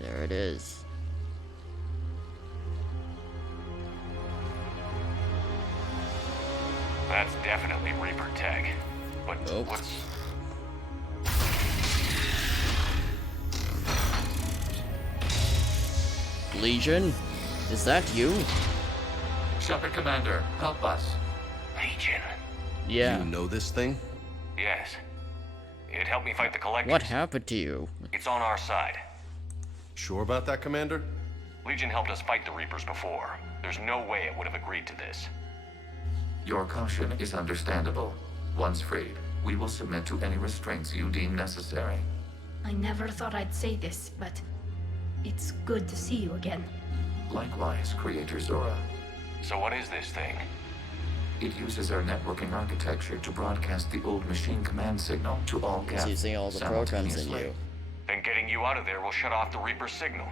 There it is. That's definitely Reaper tech. But what's... Legion? Is that you? Shepard Commander, help us. Legion. Yeah. You know this thing? Yes. It helped me fight the Collectors. What happened to you? It's on our side. Sure about that, Commander? Legion helped us fight the Reapers before. There's no way it would have agreed to this. Your caution is understandable. Once freed, we will submit to any restraints you deem necessary. I never thought I'd say this, but it's good to see you again. Likewise, Creator Zora. So what is this thing? It uses our networking architecture to broadcast the old machine command signal to all It's Geth using all the programs in simultaneously. you. Then getting you out of there will shut off the Reaper's signal.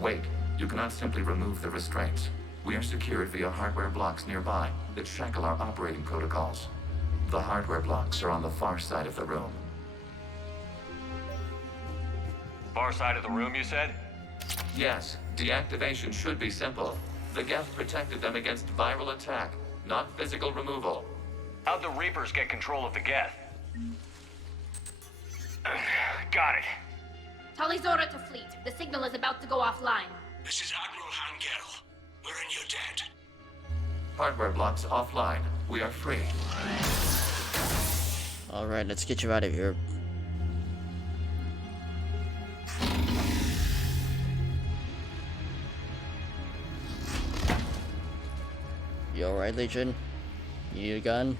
Wait, you cannot simply remove the restraints. We are secured via hardware blocks nearby that shackle our operating protocols. The hardware blocks are on the far side of the room. Far side of the room, you said? Yes, deactivation should be simple. The Geth protected them against viral attack, not physical removal. How'd the Reapers get control of the Geth? Got it. Tali Zora to fleet. The signal is about to go offline. This is Admiral Hangel. We're in your debt. Hardware blocks offline. We are free. Alright, let's get you out of here. You alright, Legion? You need a gun?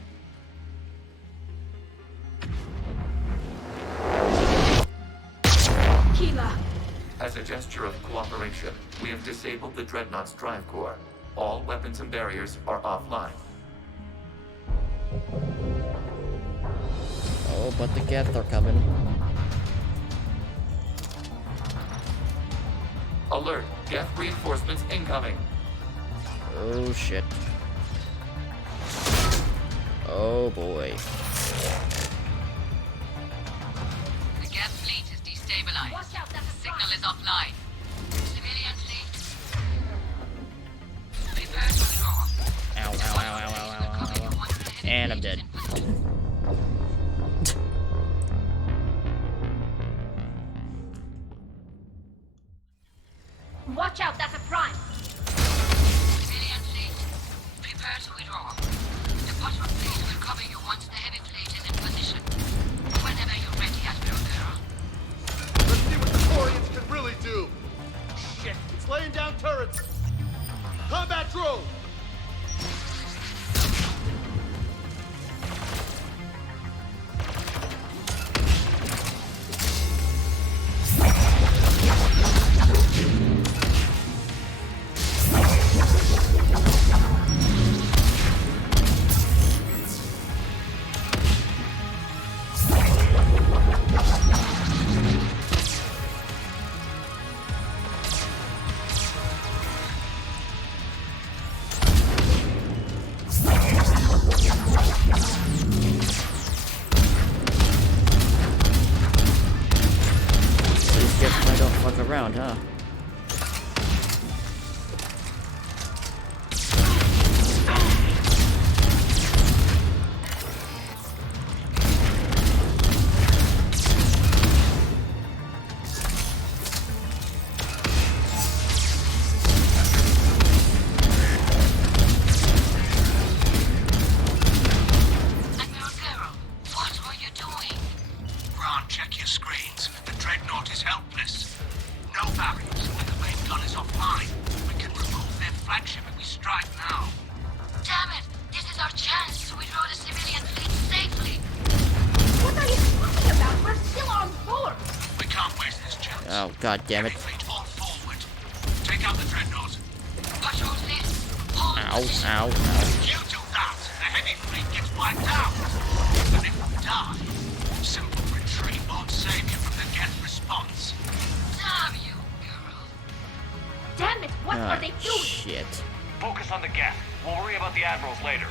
Keela! As a gesture of cooperation, we have disabled the Dreadnought's drive core. All weapons and barriers are offline. Oh, but the Geth are coming. Alert! Geth reinforcements incoming! Oh shit. Oh boy. The Geth fleet is destabilized. Watch out, that's a Signal is offline. Civilian fleet. Prepare to withdraw. Ow, ow, ow, ow, ow, ow, ow, ow. And I'm dead. Watch out, that's a prime! Civilian fleet. Prepare to withdraw. The bottom fleet will cover you once the heavy fleet is in position. Whenever you're ready, Admiral Girl. Let's see what the Quarians can really do. Shit, it's laying down turrets. Combat drone. Around, huh? Admiral Girl, what were you doing? Ron, check your screens. The Dreadnought is helpless. No barriers, and the main gun is offline. We can remove their flagship if we strike now. Damn it! This is our chance to withdraw the civilian fleet safely. What are you talking about? We're still on board! We can't waste this chance. Oh, god damn it. Fleet all forward. Take out the Dreadnought. Patrol fleet, hold Ow, ow, ow. You do that, the heavy fleet gets wiped out. And if we die, simple retreat won't save you from the Geth response. Damn you, girl. Damn it, what are they doing? Shit. Focus on the Geth. We'll worry about the admirals later.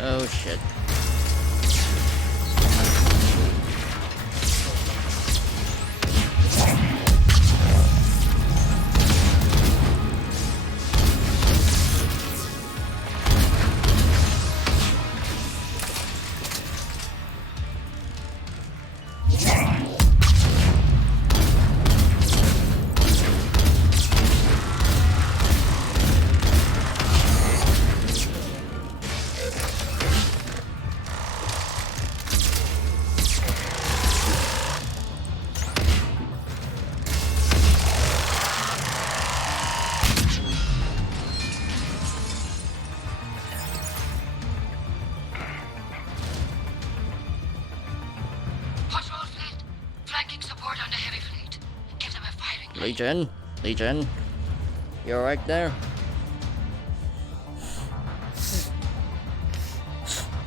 Oh shit. Legion, you alright there?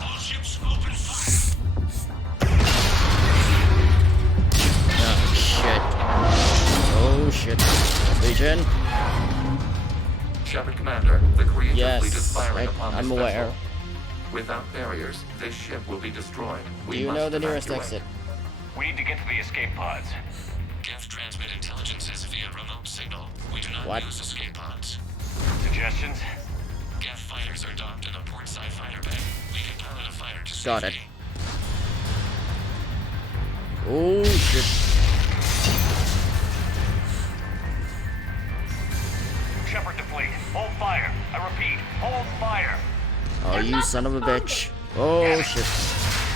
All ships open fire. Oh shit. Legion? Shepard Commander, the creature yes, fleet is firing upon this I'm aware. vessel. Without barriers, this ship will be destroyed. Do you know the nearest evacuate. exit? We need to get to the escape pods. Geth transmit intelligences via remote signal. We do not use escape pods. Suggestions? Geth fighters are docked in a portside fighter bay. We can pilot a fighter to Got safety. it. Oh shit. Shepard to fleet. Hold fire. I repeat, hold fire. Oh, you son of a bitch. Oh shit.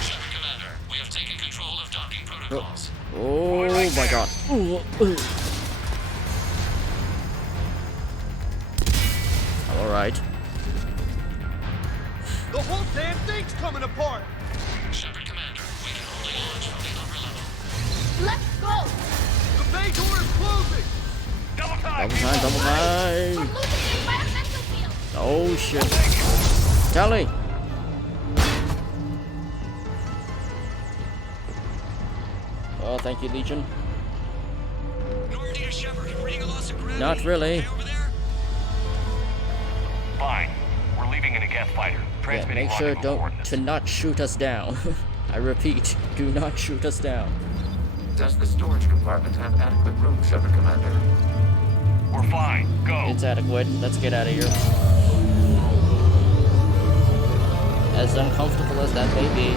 Shepard Commander, we have taken control of docking protocols. Oh my god. Alright. The whole damn thing's coming apart! Shepard Commander, we can only launch from the upper level. Let's go! The bay door is closing! Double time! Double time! We're losing the environmental field! Oh shit. Tally! Oh, thank you, Legion. Not really. Fine. We're leaving in a Geth fighter. Yeah, Transmitting make sure coordinates. to not shoot us down. I repeat, do not shoot us down. Does the storage compartment have adequate room, Shepard Commander? We're fine. Go. It's adequate. Let's get out of here. As uncomfortable as that may be,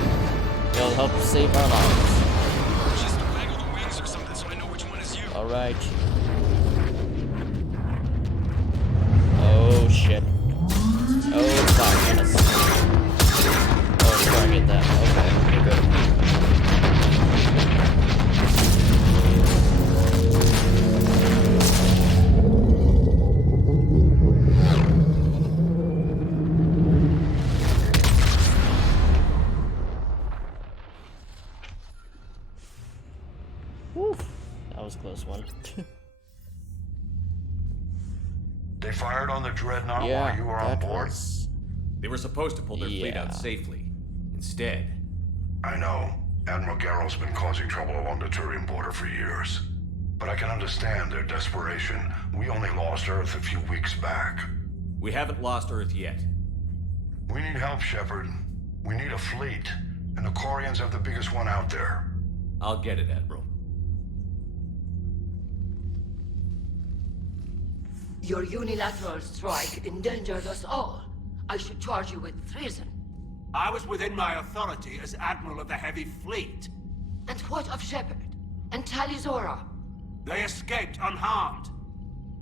it'll help save our lives. Just waggle the wings or something so I know which one is you. Alright. Oh shit. Oh fuck. Yes. Oh, target that. Okay, we're good. Whew. That was a close one. They fired on the Dreadnought Yeah, while you were on that board? was... They were supposed to pull their fleet Yeah. out safely. Instead, I know. Admiral Garrow's been causing trouble along the Turian border for years. But I can understand their desperation. We only lost Earth a few weeks back. we haven't lost Earth yet. We need help, Shepard. We need a fleet. And the Quarians have the biggest one out there. I'll get it, Admiral. Your unilateral strike endangered us all. I should charge you with treason. I was within my authority as Admiral of the Heavy Fleet. And what of Shepard? And Talizora? They escaped unharmed.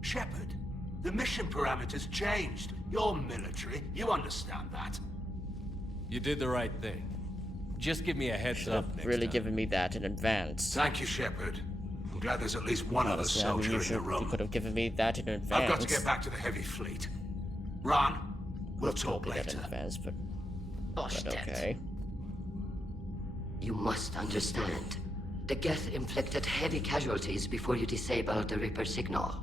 Shepard, the mission parameters changed. You're military, you understand that. You did the right thing. Just give me a heads up next Really time. given me that in advance. Thank you, Shepard. I'm glad there's at least one other Honestly, I mean, soldier you in the you room. could have given me that in advance. I've got to get back to the Heavy Fleet. Ron, we'll talk Probably that later. in advance, but okay. You must understand. The Geth inflicted heavy casualties before you disabled the Reaper signal.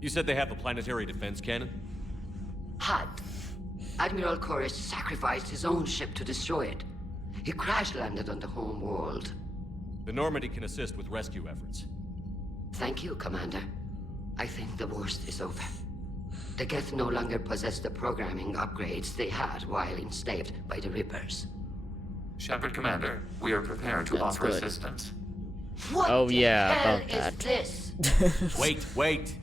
You said they have a planetary defense cannon? Had. Admiral Koris sacrificed his own ship to destroy it. He crash-landed on the home world. The Normandy can assist with rescue efforts. Thank you, Commander. I think the worst is over. The Geth no longer possess the programming upgrades they had while enslaved by the Reapers. Shepard Commander, we are prepared to offer assistance. What Oh, the yeah, hell about is that. this? Wait.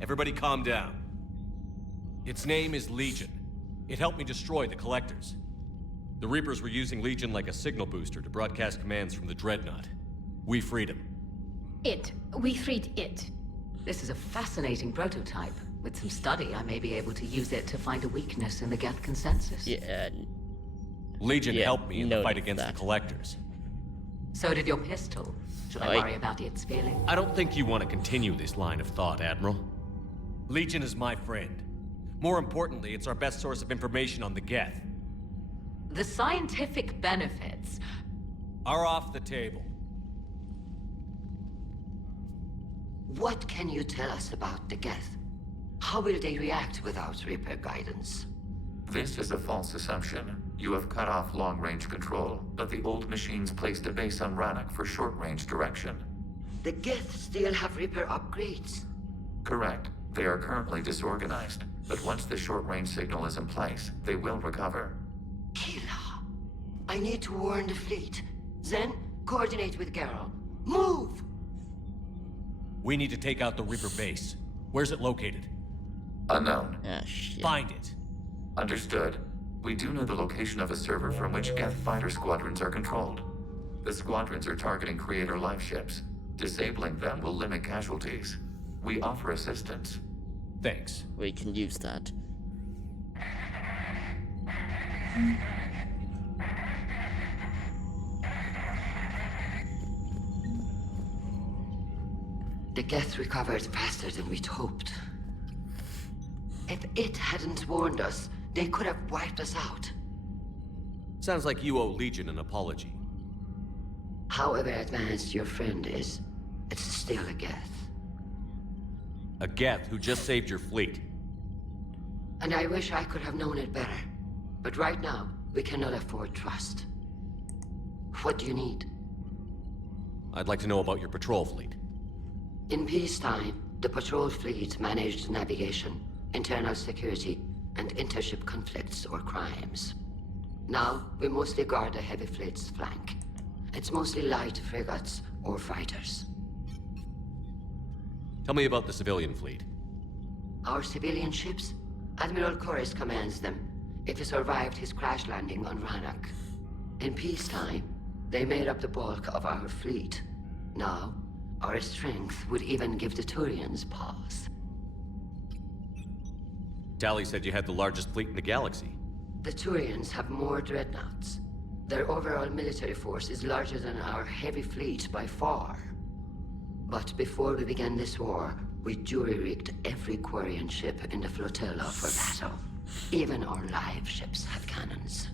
Everybody calm down. Its name is Legion. It helped me destroy the Collectors. The Reapers were using Legion like a signal booster to broadcast commands from the Dreadnought. We freed him. We freed it. This is a fascinating prototype. With some study, I may be able to use it to find a weakness in the Geth consensus. Yeah. Legion Yeah, helped me in the noted fight against that. the Collectors. So did your pistol. Should I worry about its feeling? I don't think you want to continue this line of thought, Admiral. Legion is my friend. More importantly, it's our best source of information on the Geth. The scientific benefits are off the table. What can you tell us about the Geth? How will they react without Reaper guidance? This is a false assumption. You have cut off long-range control, but the old machines placed a base on Rannoch for short-range direction. The Geth still have Reaper upgrades? Correct. They are currently disorganized, but once the short-range signal is in place, they will recover. Kila, I need to warn the fleet. Then, coordinate with Geralt. Move! We need to take out the Reaper base. Where's it located? Unknown. Ah, shit. Find it. Understood. We do know the location of a server from which Geth fighter squadrons are controlled. The squadrons are targeting Creator life ships. Disabling them will limit casualties. We offer assistance. Thanks. We can use that. The Geth recovered faster than we'd hoped. If it hadn't warned us, they could have wiped us out. Sounds like you owe Legion an apology. However advanced your friend is, it's still a Geth. A Geth who just saved your fleet. And I wish I could have known it better. But right now, we cannot afford trust. What do you need? I'd like to know about your patrol fleet. In peacetime, the patrol fleet managed navigation, internal security, and intership conflicts or crimes. Now, we mostly guard the heavy fleet's flank. It's mostly light frigates or fighters. Tell me about the civilian fleet. Our civilian ships? Admiral Corus commands them. It survived his crash landing on Rannoch. In peacetime, they made up the bulk of our fleet. Now, our strength would even give the Turians pause. Tally said you had the largest fleet in the galaxy. The Turians have more dreadnoughts. Their overall military force is larger than our heavy fleet by far. But before we began this war, we jury-rigged every Quarian ship in the flotilla for battle. Even our live ships have cannons.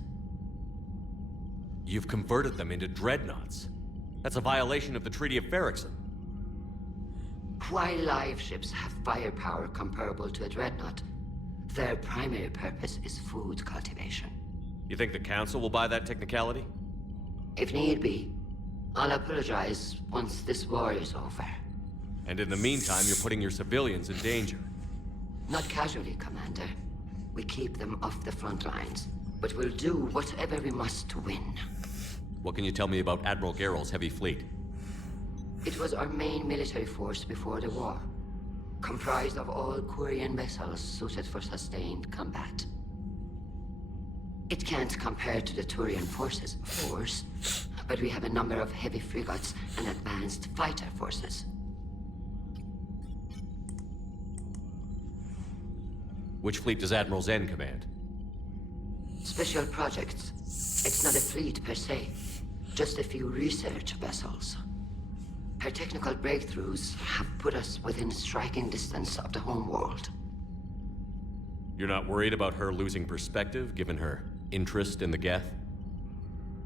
You've converted them into dreadnoughts. That's a violation of the Treaty of Ferrixon. While live ships have firepower comparable to a dreadnought, their primary purpose is food cultivation. You think the Council will buy that technicality? If need be, I'll apologize once this war is over. And in the meantime, you're putting your civilians in danger. Not casually, Commander. We keep them off the front lines, but we'll do whatever we must to win. What can you tell me about Admiral Geralt's heavy fleet? It was our main military force before the war, comprised of all Quarian vessels suited for sustained combat. It can't compare to the Turian forces, of course, but we have a number of heavy frigates and advanced fighter forces. Which fleet does Admiral Zen command? Special projects. It's not a fleet per se, just a few research vessels. Her technical breakthroughs have put us within striking distance of the homeworld. You're not worried about her losing perspective, given her interest in the Geth?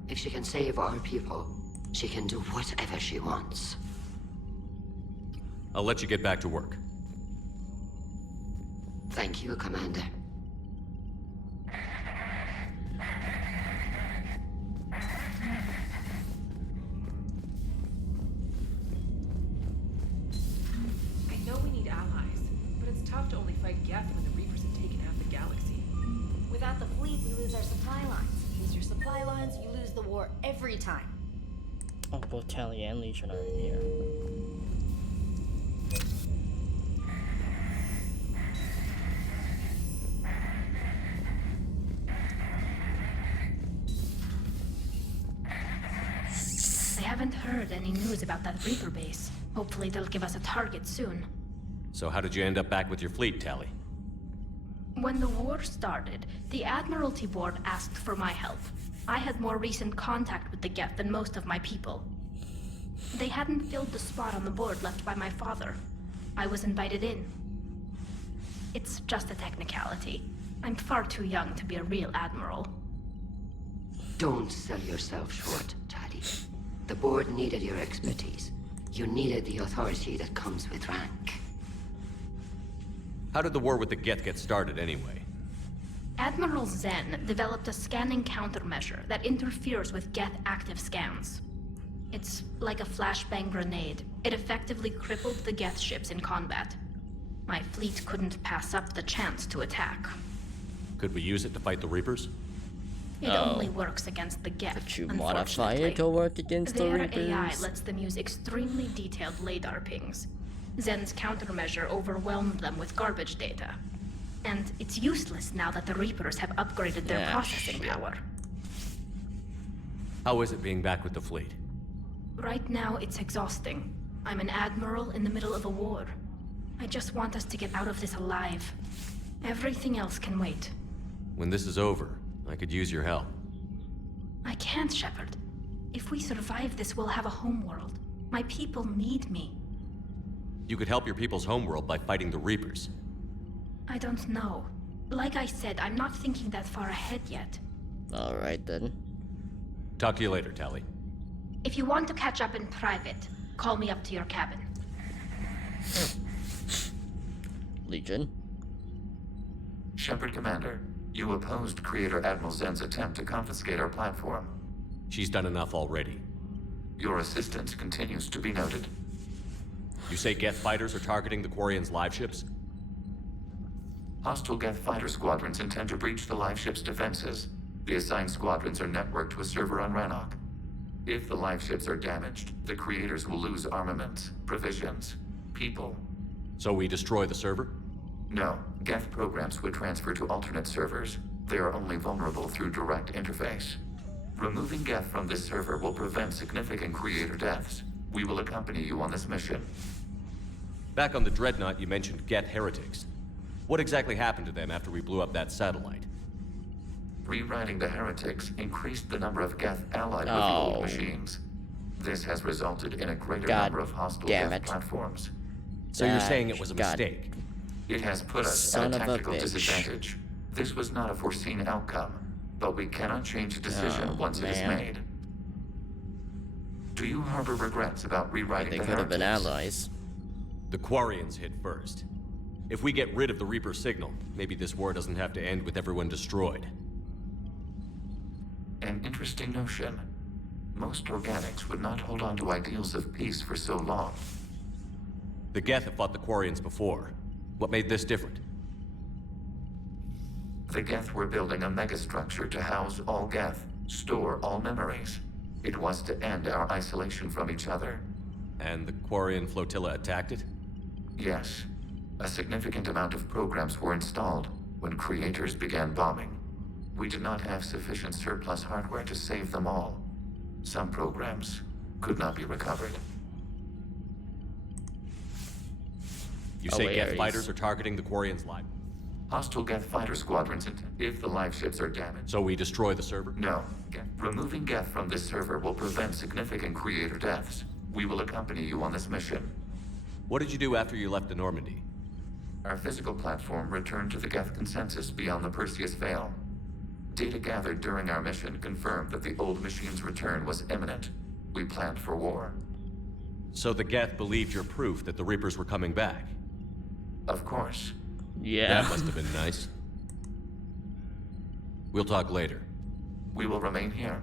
If she can save our people, she can do whatever she wants. I'll let you get back to work. Thank you, Commander. I know we need allies, but it's tough to only fight Geth when the Reapers war every time. Oh, both Tally and Legion are in here. I haven't heard any news about that Reaper base. Hopefully they'll give us a target soon. So how did you end up back with your fleet, Tally? When the war started, the Admiralty Board asked for my help. I had more recent contact with the Geth than most of my people. They hadn't filled the spot on the board left by my father. I was invited in. It's just a technicality. I'm far too young to be a real admiral. Don't sell yourself short, Tally. The board needed your expertise. You needed the authority that comes with rank. How did the war with the Geth get started anyway? Admiral Zen developed a scanning countermeasure that interferes with Geth active scans. It's like a flashbang grenade. It effectively crippled the Geth ships in combat. My fleet couldn't pass up the chance to attack. Could we use it to fight the Reapers? It only works against the Geth, Could you modify unfortunately. it to work against the Their Reapers? AI lets them use extremely detailed LADAR pings. Zen's countermeasure overwhelmed them with garbage data. And it's useless now that the Reapers have upgraded their processing power. How is it being back with the fleet? Right now, it's exhausting. I'm an admiral in the middle of a war. I just want us to get out of this alive. Everything else can wait. When this is over, I could use your help. I can't, Shepard. If we survive this, we'll have a homeworld. My people need me. You could help your people's homeworld by fighting the Reapers. I don't know. Like I said, I'm not thinking that far ahead yet. Alright then. Talk to you later, Tally. If you want to catch up in private, call me up to your cabin. Legion. Shepard Commander, you opposed Creator Admiral Zen's attempt to confiscate our platform. She's done enough already. Your assistance continues to be noted. You say Geth fighters are targeting the Quarians' live ships? Hostile Geth fighter squadrons intend to breach the live ship's defenses. The assigned squadrons are networked to a server on Rannoch. If the live ships are damaged, the creators will lose armaments, provisions, people. So we destroy the server? No, Geth programs would transfer to alternate servers. They are only vulnerable through direct interface. Removing Geth from this server will prevent significant creator deaths. We will accompany you on this mission. Back on the Dreadnought, you mentioned Geth heretics. What exactly happened to them after we blew up that satellite? Rewriting the heretics increased the number of Geth allied with the old machines. This has resulted in a greater number of hostile Geth platforms. So you're saying it was a mistake? It has put us at a tactical disadvantage. This was not a foreseen outcome, but we cannot change a decision once it is made. Do you harbor regrets about rewriting the heretics? They could have been allies. The Quarians hit first. If we get rid of the Reaper signal, maybe this war doesn't have to end with everyone destroyed. An interesting notion. Most organics would not hold on to ideals of peace for so long. The Geth have fought the Quarians before. What made this different? The Geth were building a megastructure to house all Geth, store all memories. It was to end our isolation from each other. And the Quarian flotilla attacked it? Yes. A significant amount of programs were installed when creators began bombing. We did not have sufficient surplus hardware to save them all. Some programs could not be recovered. You say Geth fighters are targeting the Quarians' live? Hostile Geth fighter squadrons if the live ships are damaged. So we destroy the server? No. Removing Geth from this server will prevent significant creator deaths. We will accompany you on this mission. What did you do after you left the Normandy? Our physical platform returned to the Geth consensus beyond the Perseus Veil. Data gathered during our mission confirmed that the old machine's return was imminent. We planned for war. So the Geth believed your proof that the Reapers were coming back? Of course. Yeah. That must have been nice. We'll talk later. We will remain here.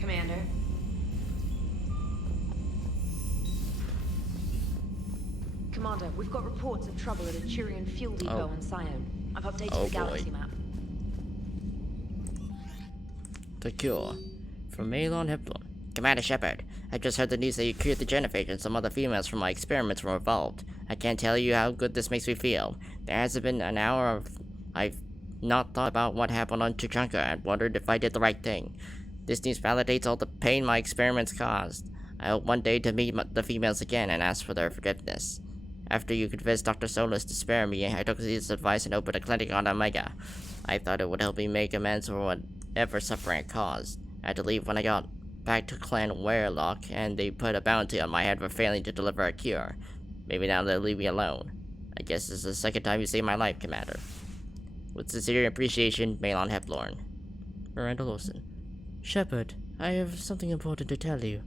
Commander. Commander, we've got reports of trouble at a Turian fuel depot on Scion. I've updated the galaxy map. The cure. From Malon Hepburn. Commander Shepard, I just heard the news that you cured the Genophage and some other females from my experiments were involved. I can't tell you how good this makes me feel. There hasn't been an hour of I've not thought about what happened on Tuchanka and wondered if I did the right thing. This news validates all the pain my experiments caused. I hope one day to meet the females again and ask for their forgiveness. After you convinced Dr. Solus to spare me, I took his advice and opened a clinic on Omega. I thought it would help me make amends for whatever suffering it caused. I had to leave when I got back to Clan Werelock, and they put a bounty on my head for failing to deliver a cure. Maybe now they'll leave me alone. I guess this is the second time you saved my life, Commander. With sincere appreciation, Malon Hepburn. Miranda Lawson. Shepard, I have something important to tell you.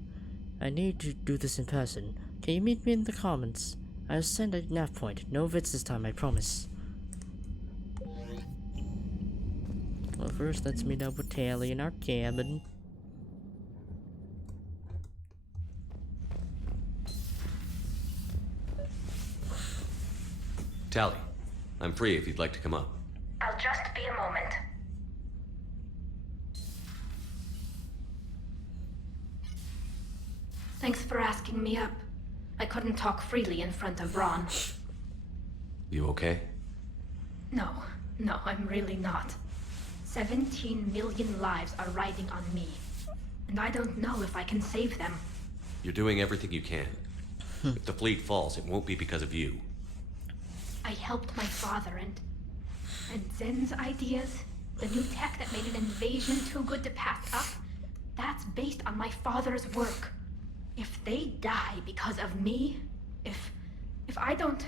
I need to do this in person. Can you meet me in the Commons? I'll send a nav point. No vits this time, I promise. Well, first, let's meet up with Tally in our cabin. Tally, I'm free if you'd like to come up. I'll just be a moment. Thanks for asking me up. I couldn't talk freely in front of Ron. You okay? No, I'm really not. 17 million lives are riding on me. And I don't know if I can save them. You're doing everything you can. If the fleet falls, it won't be because of you. I helped my father and Zen's ideas, the new tech that made an invasion too good to pass up, that's based on my father's work. If they die because of me, if I don't...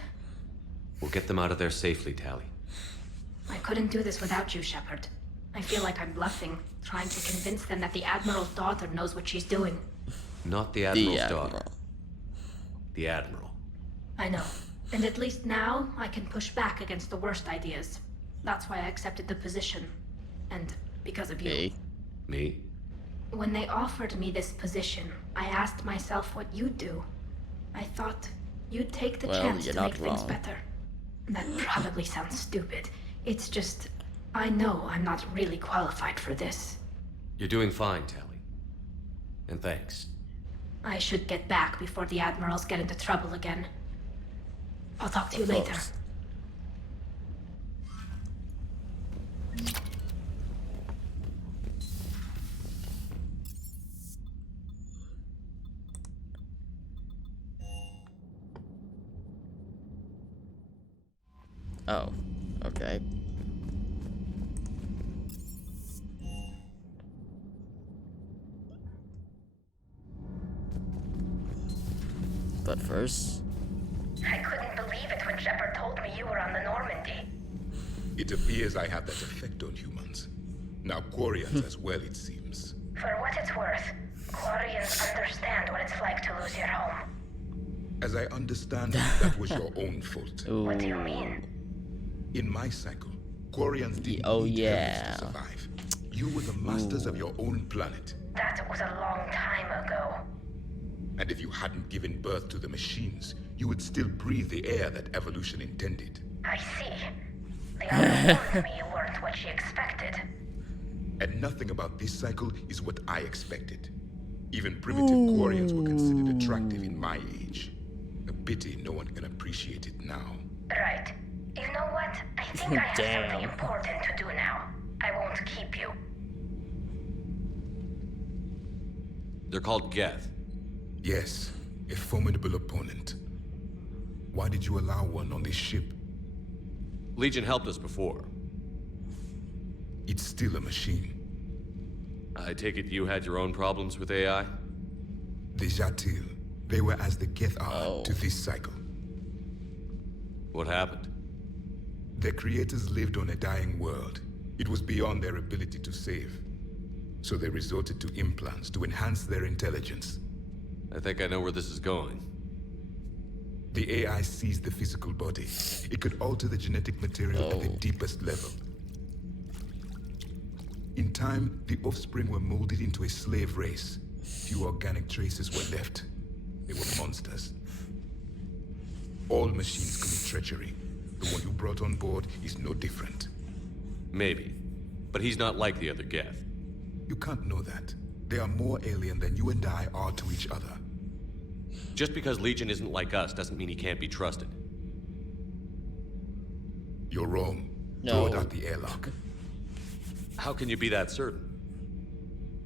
We'll get them out of there safely, Tally. I couldn't do this without you, Shepard. I feel like I'm bluffing, trying to convince them that the Admiral's daughter knows what she's doing. Not the Admiral's daughter. The Admiral. I know. And at least now, I can push back against the worst ideas. That's why I accepted the position. And because of you. Me? When they offered me this position, I asked myself what you'd do. I thought you'd take the chance to make things better. That probably sounds stupid. It's just, I know I'm not really qualified for this. You're doing fine, Tally. And thanks. I should get back before the Admirals get into trouble again. I'll talk to you later. Oh, okay. But first... I couldn't believe it when Shepard told me you were on the Normandy. It appears I have that effect on humans. Now Quarians as well, it seems. For what it's worth, Quarians understand what it's like to lose your home. As I understand it, that was your own fault. Ooh. What do you mean? In my cycle, Quarians didn't need humans to survive. You were the masters of your own planet. That was a long time ago. And if you hadn't given birth to the machines, you would still breathe the air that evolution intended. I see. The other warned me you weren't what she expected. And nothing about this cycle is what I expected. Even primitive Quarians were considered attractive in my age. A pity no one can appreciate it now. Right. You know what? I think I have something important to do now. I won't keep you. They're called Geth. Yes, a formidable opponent. Why did you allow one on this ship? Legion helped us before. It's still a machine. I take it you had your own problems with AI? The Jatil. They were as the Geth are to this cycle. What happened? Their creators lived on a dying world. It was beyond their ability to save. So they resorted to implants to enhance their intelligence. I think I know where this is going. The AI seized the physical body. It could alter the genetic material at the deepest level. In time, the offspring were molded into a slave race. Few organic traces were left. They were monsters. All machines commit treachery. The one you brought on board is no different. Maybe. But he's not like the other Geth. You can't know that. They are more alien than you and I are to each other. Just because Legion isn't like us doesn't mean he can't be trusted. You're wrong. No. Throw it out the airlock. How can you be that certain?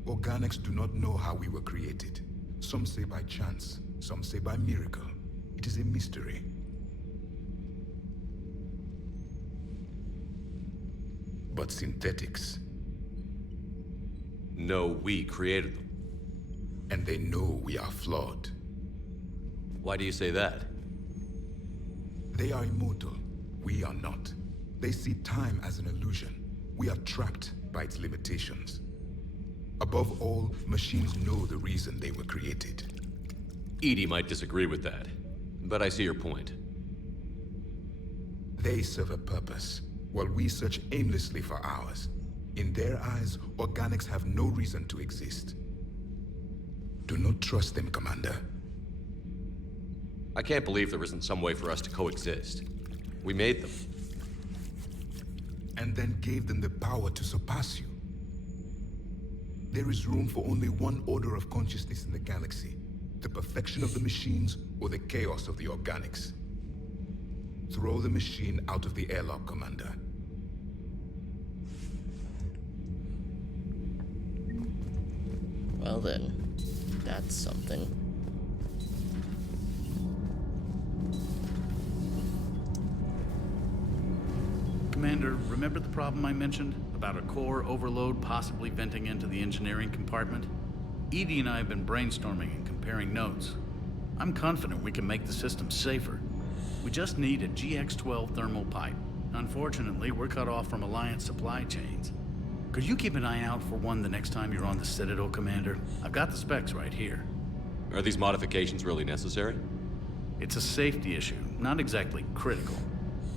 Organics do not know how we were created. Some say by chance, some say by miracle. It is a mystery. But synthetics. No, we created them. And they know we are flawed. Why do you say that? They are immortal. We are not. They see time as an illusion. We are trapped by its limitations. Above all, machines know the reason they were created. EDI might disagree with that, but I see your point. They serve a purpose, while we search aimlessly for ours. In their eyes, organics have no reason to exist. Do not trust them, Commander. I can't believe there isn't some way for us to coexist. We made them. And then gave them the power to surpass you. There is room for only one order of consciousness in the galaxy. The perfection of the machines or the chaos of the organics. Throw the machine out of the airlock, Commander. Well then, that's something. Commander, remember the problem I mentioned? About a core overload possibly venting into the engineering compartment? EDI and I have been brainstorming and comparing notes. I'm confident we can make the system safer. We just need a GX-12 thermal pipe. Unfortunately, we're cut off from Alliance supply chains. Could you keep an eye out for one the next time you're on the Citadel, Commander? I've got the specs right here. Are these modifications really necessary? It's a safety issue, not exactly critical.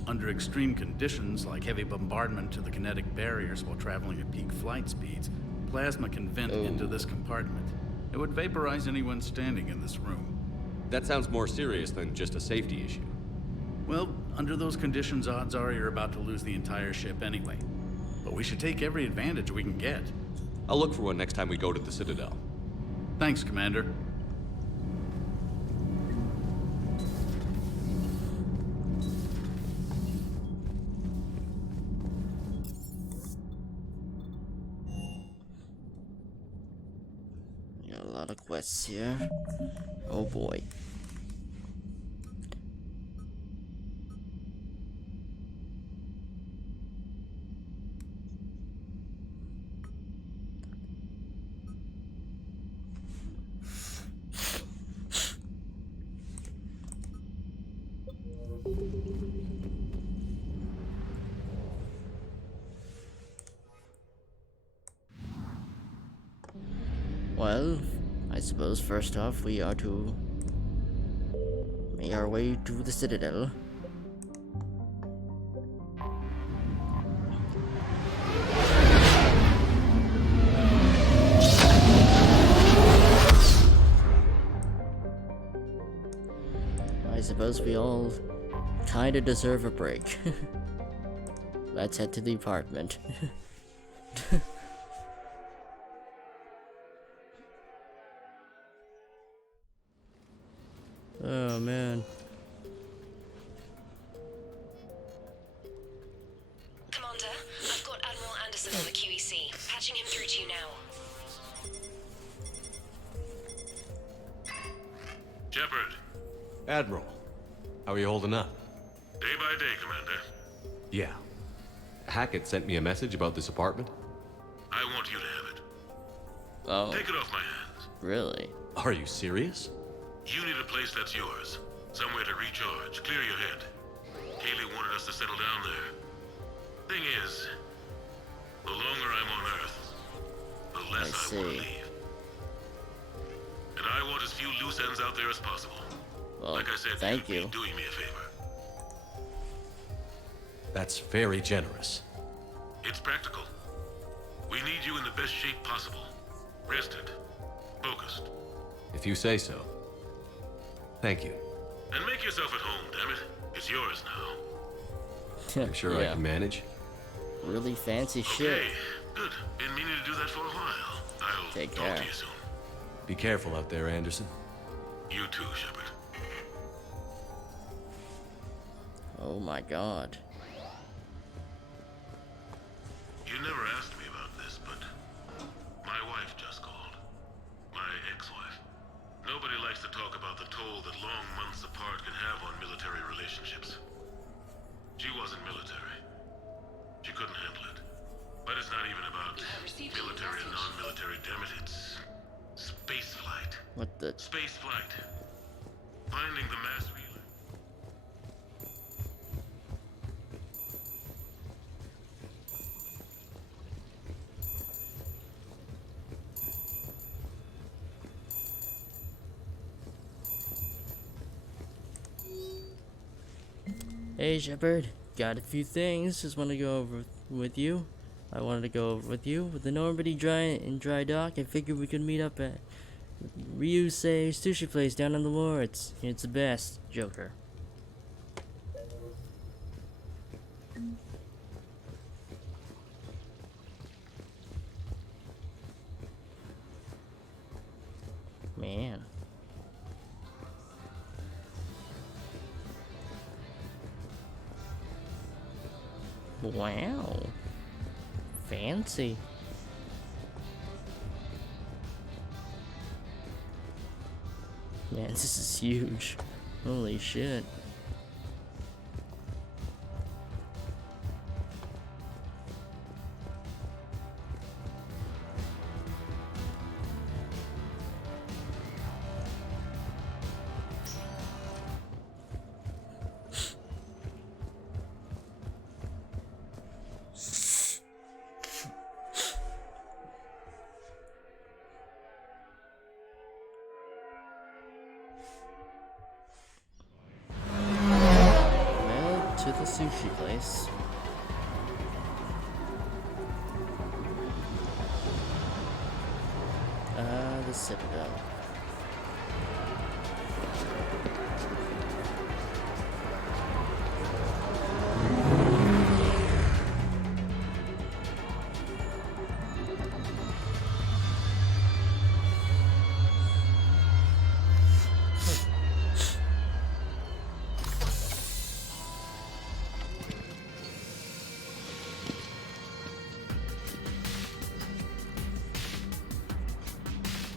Under extreme conditions, like heavy bombardment to the kinetic barriers while traveling at peak flight speeds, plasma can vent into this compartment. It would vaporize anyone standing in this room. That sounds more serious than just a safety issue. Well, under those conditions, odds are you're about to lose the entire ship anyway. But we should take every advantage we can get. I'll look for one next time we go to the Citadel. Thanks, Commander. Got a lot of quests here. Oh boy. Well, I suppose first off we are to make our way to the Citadel. I suppose we all kinda deserve a break. Let's head to the apartment. Oh man. Commander, I've got Admiral Anderson on the QEC. Patching him through to you now. Shepard. Admiral, how are you holding up? Day by day, Commander. Yeah. Hackett sent me a message about this apartment. I want you to have it. Oh. Take it off my hands. Really? Are you serious? You need a place that's yours. Somewhere to recharge, clear your head. Haley wanted us to settle down there. Thing is, the longer I'm on Earth, the less I want to leave. And I want as few loose ends out there as possible. Well, like I said, thank you. Be doing me a favor. That's very generous. It's practical. We need you in the best shape possible. Rested. Focused. If you say so. Thank you. And make yourself at home, damn it. It's yours now. I'm sure I can manage. Really fancy shit. Okay, good. Been meaning to do that for a while. I'll Take talk care. to you soon. Be careful out there, Anderson. You too, Shepard. Oh my god. You never asked me about this, but my wife just called. My ex-wife. Nobody likes to talk about the toll that long months apart can have on military relationships. She wasn't military. She couldn't handle it. But it's not even about military and non-military, damn it. It's space flight. What the? Space flight. Finding the mass relay. Hey Shepard, got a few things. Just want to go over with you. I wanted to go over with you with the Normandy dry dock. I figured we could meet up at Ryusei's sushi place down on the Lords. It's the best, Joker. Man. Wow. Fancy. Man, this is huge. Holy shit. To the sushi place. The Citadel.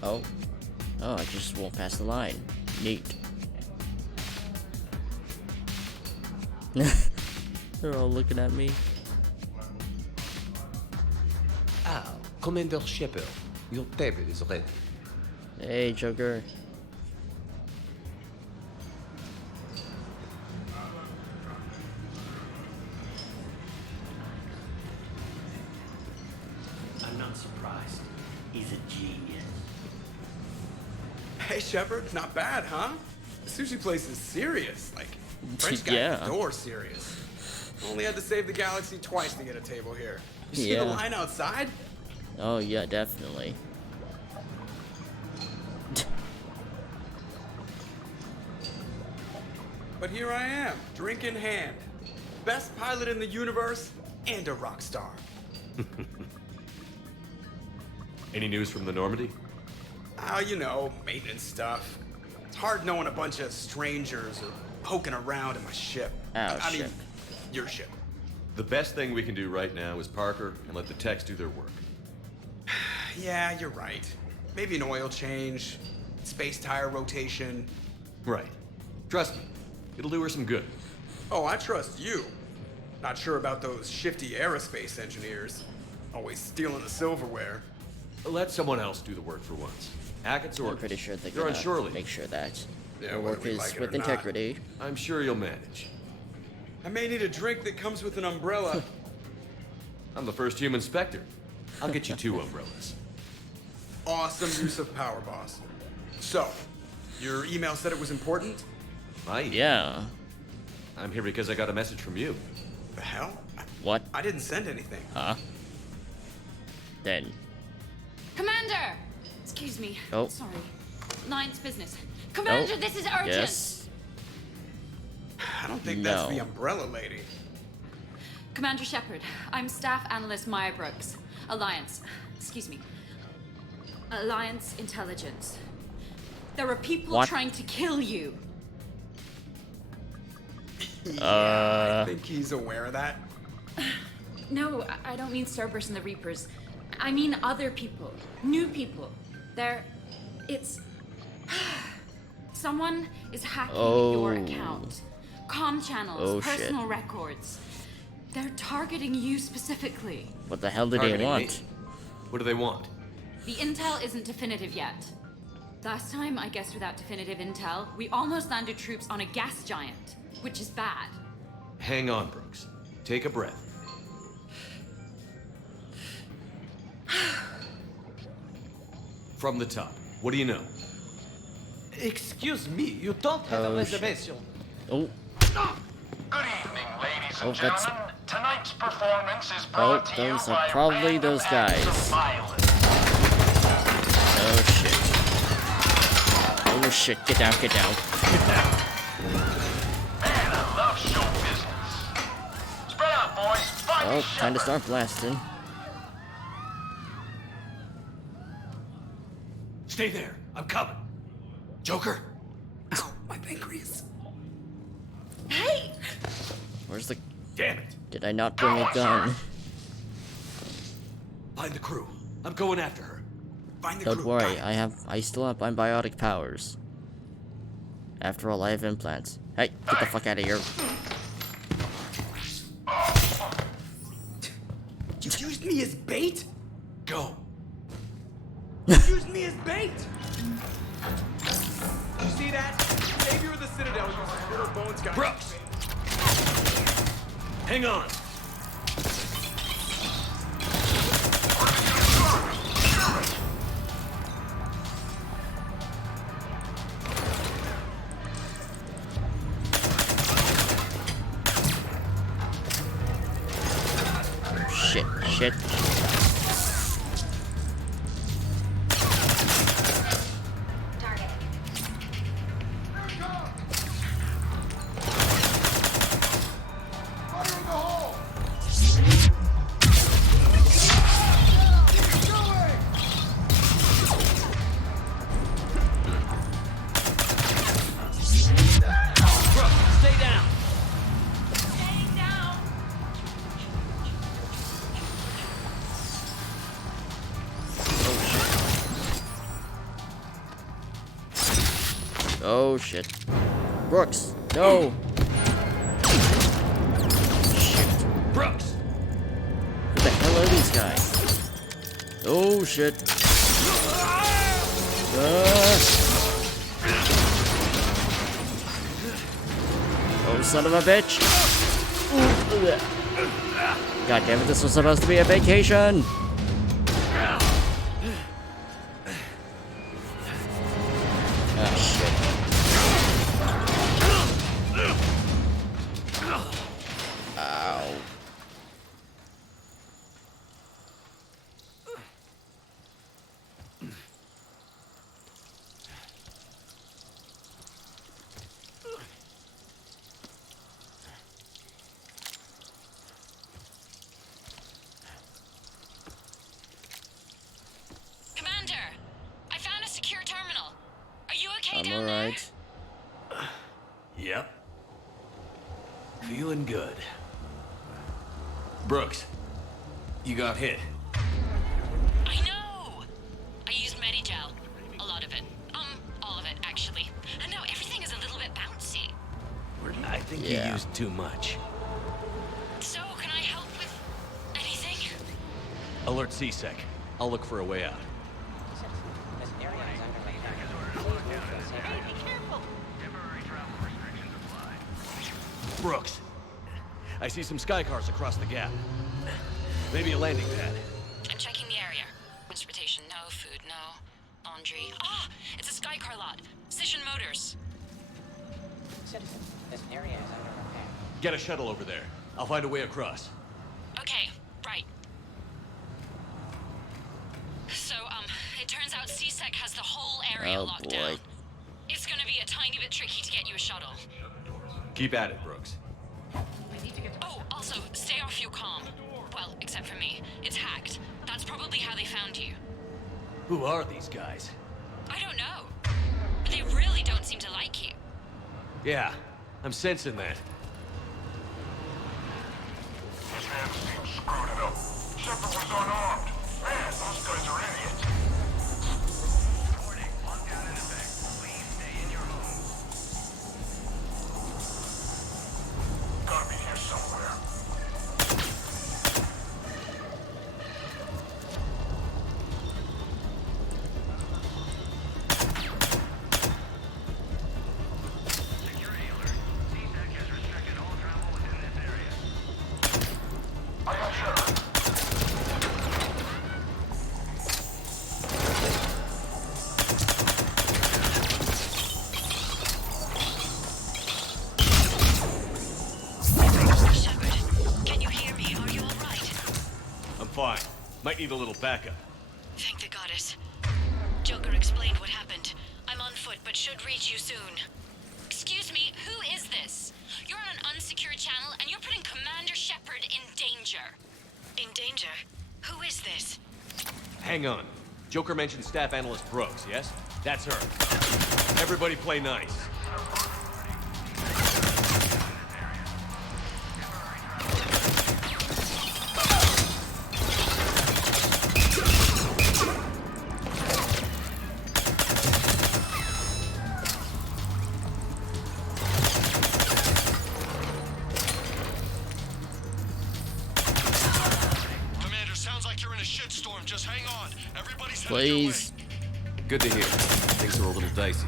Oh. Oh, I just walked past the line. Neat. They're all looking at me. Ah, Commander Shepard, your table is ready. Hey, Joker. I'm not surprised. He's a genius. Hey, Shepard, not bad, huh? The sushi place is serious. Like, French guy Yeah. at the door serious. Only had to save the galaxy twice to get a table here. You see Yeah. the line outside? Oh, yeah, definitely. But here I am, drink in hand. Best pilot in the universe and a rock star. Any news from the Normandy? You know, maintenance stuff. It's hard knowing a bunch of strangers or poking around in my ship. I mean, your ship. The best thing we can do right now is Parker and let the techs do their work. Yeah, you're right. Maybe an oil change, space tire rotation. Right. Trust me, it'll do her some good. Oh, I trust you. Not sure about those shifty aerospace engineers. Always stealing the silverware. Let someone else do the work for once. Hackett's orders. I'm pretty sure they're You're gonna on shore leave. make sure that Yeah, the whether work we is like it with or not. integrity. I'm sure you'll manage. I may need a drink that comes with an umbrella. I'm the first human Spectre. I'll get you 2 umbrellas. Awesome use of power, boss. So, your email said it was important? Yeah. I'm here because I got a message from you. The hell? What? I didn't send anything. Huh? Then. Commander! Excuse me. Oh. Sorry. Ninth business. Commander, Oh. this is urgent! Yes. think that's the Umbrella Lady. Commander Shepard, I'm Staff Analyst Maya Brooks. Alliance Intelligence. There are people trying to kill you. Yeah, I think he's aware of that. No, I don't mean Cerberus and the Reapers. I mean other people. New people. Someone is hacking your account. Comm channels, personal records. They're targeting you specifically. What the hell do they want? What do they want? The intel isn't definitive yet. Last time, I guess without definitive intel, we almost landed troops on a gas giant, which is bad. Hang on, Brooks. Take a breath. From the top, what do you know? Excuse me, you don't have a reservation. Oh. Good evening, ladies and gentlemen. Tonight's performance is Oh, brought to you those by are probably those guys. Oh shit. Oh shit, get down, get down. Man, I love show business. Spread out, boys. Find Oh, time to start blasting. Stay there. I'm coming. Joker? Ow, my pancreas. Hey! Where's the... Damn it. Did I not bring a gun? Find the crew. I'm going after her. Find the Don't crew. worry, I still have my biotic powers. After all, I have implants. Hey, get the fuck out of here. You used me as bait? Go. You used me as bait! You see that? Savior of the Citadel uses little bones guys. Brooks! Hang on. Shit. Oh shit. Brooks, no! Shit. Brooks! Who the hell are these guys? Oh shit. Oh son of a bitch! God damn it, this was supposed to be a vacation! Ah shit. Ow. Commander, I found a secure terminal. Are you okay I'm down alright. Yep. Feeling good. Brooks, you got hit. I know! I used Medigel. A lot of it. All of it, actually. And now everything is a little bit bouncy. I think you used too much. So, can I help with anything? Alert C-Sec. I'll look for a way out. Hey, be careful! Brooks, I see some sky cars across the gap. Maybe a landing pad. I'm checking the area. Transportation, no. Food, no. Laundry. Ah! It's a sky car lot. Cision Motors. Citizen, this area is under repair. Get a shuttle over there. I'll find a way across. Okay, right. So, it turns out C-Sec has the whole area locked down. It's gonna be a tiny bit tricky to get you a shuttle. Keep at it, Brooks. Oh, also, stay off your comm. Well, except for me. It's hacked. That's probably how they found you. Who are these guys? I don't know. But they really don't seem to like you. Yeah, I'm sensing that. His man seems screwed it up. Shepard was unarmed. Man, those guys are idiots. Warning, lockdown in effect. Please stay in your home. Gotta be here somewhere. Fine. Might need a little backup. Thank the goddess. Joker explained what happened. I'm on foot, but should reach you soon. Excuse me, who is this? You're on an unsecured channel, and you're putting Commander Shepard in danger. In danger? Who is this? Hang on. Joker mentioned staff analyst Brooks, yes? That's her. Everybody play nice. Please. Good to hear. Things are a little dicey.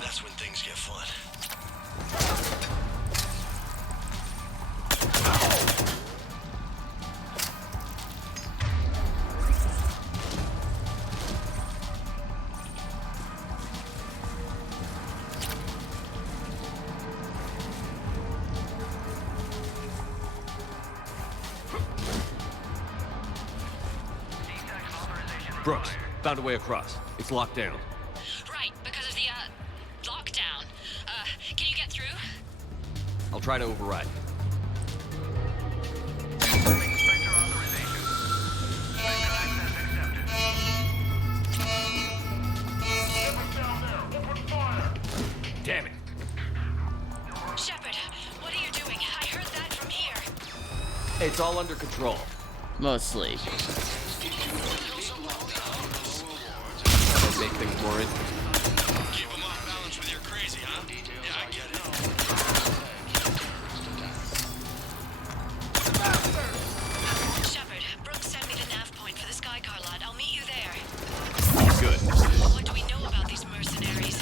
That's when things get fun. Brooks, found a way across. It's locked down. Right, because of the, lockdown. Can you get through? I'll try to override. Damn it. Shepard, what are you doing? I heard that from here. It's all under control. Mostly. Make things more interesting. Keep them off balance with your crazy, huh? Yeah, I get it. Shepard, Brooks sent me the nav point for the Skycar lot. I'll meet you there. Good. What do we know about these mercenaries?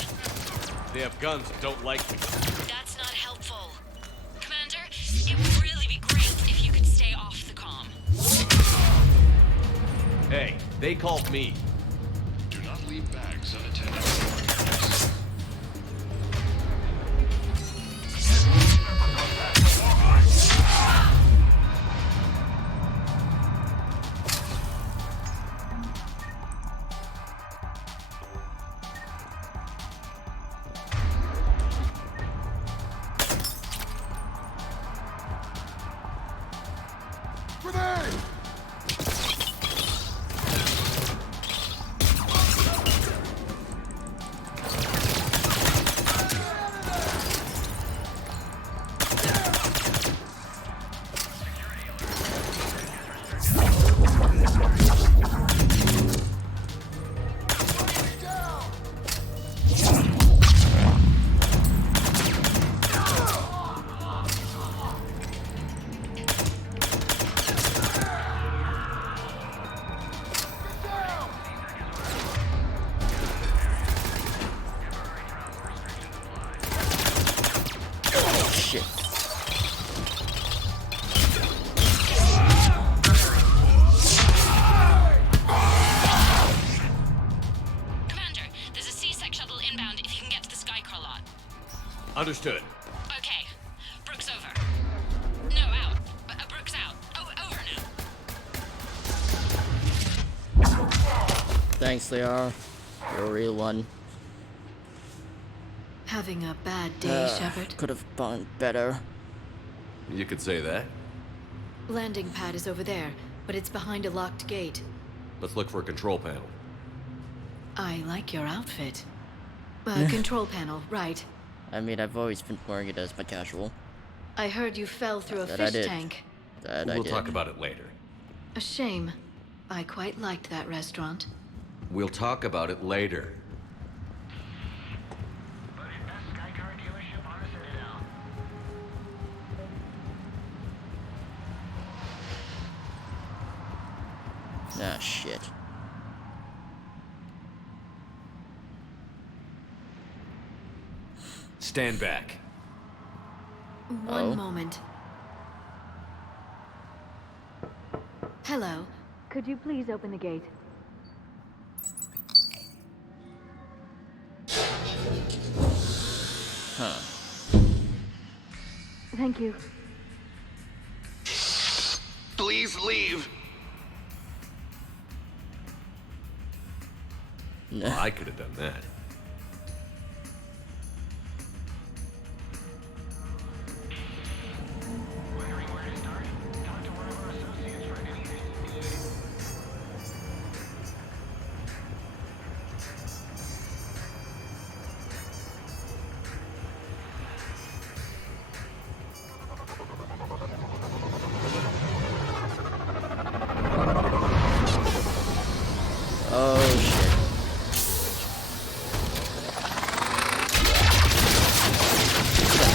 They have guns and don't like me. That's not helpful. Commander, it would really be great if you could stay off the comm. Hey, they called me. Do not leave bags unattended. Grenade! Shit. Commander, there's a C-Sec shuttle inbound if you can get to the Skycar lot. Understood. Okay. Brooks over. No, out. Brooks out. Oh, over now. Thanks, Liara. You're a real one. Having a bad day, Shepard? Could have gone better. You could say that. Landing pad is over there, but it's behind a locked gate. Let's look for a control panel. I like your outfit. Control panel, right. I mean, I've always been wearing it as my casual. I heard you fell through a That I fish did. tank. We'll talk about it later. A shame. I quite liked that restaurant. We'll talk about it later. Ah, shit. Stand back. One moment. Hello. Could you please open the gate? Huh. Thank you. Please leave. Well, I could have done that. Oh shit.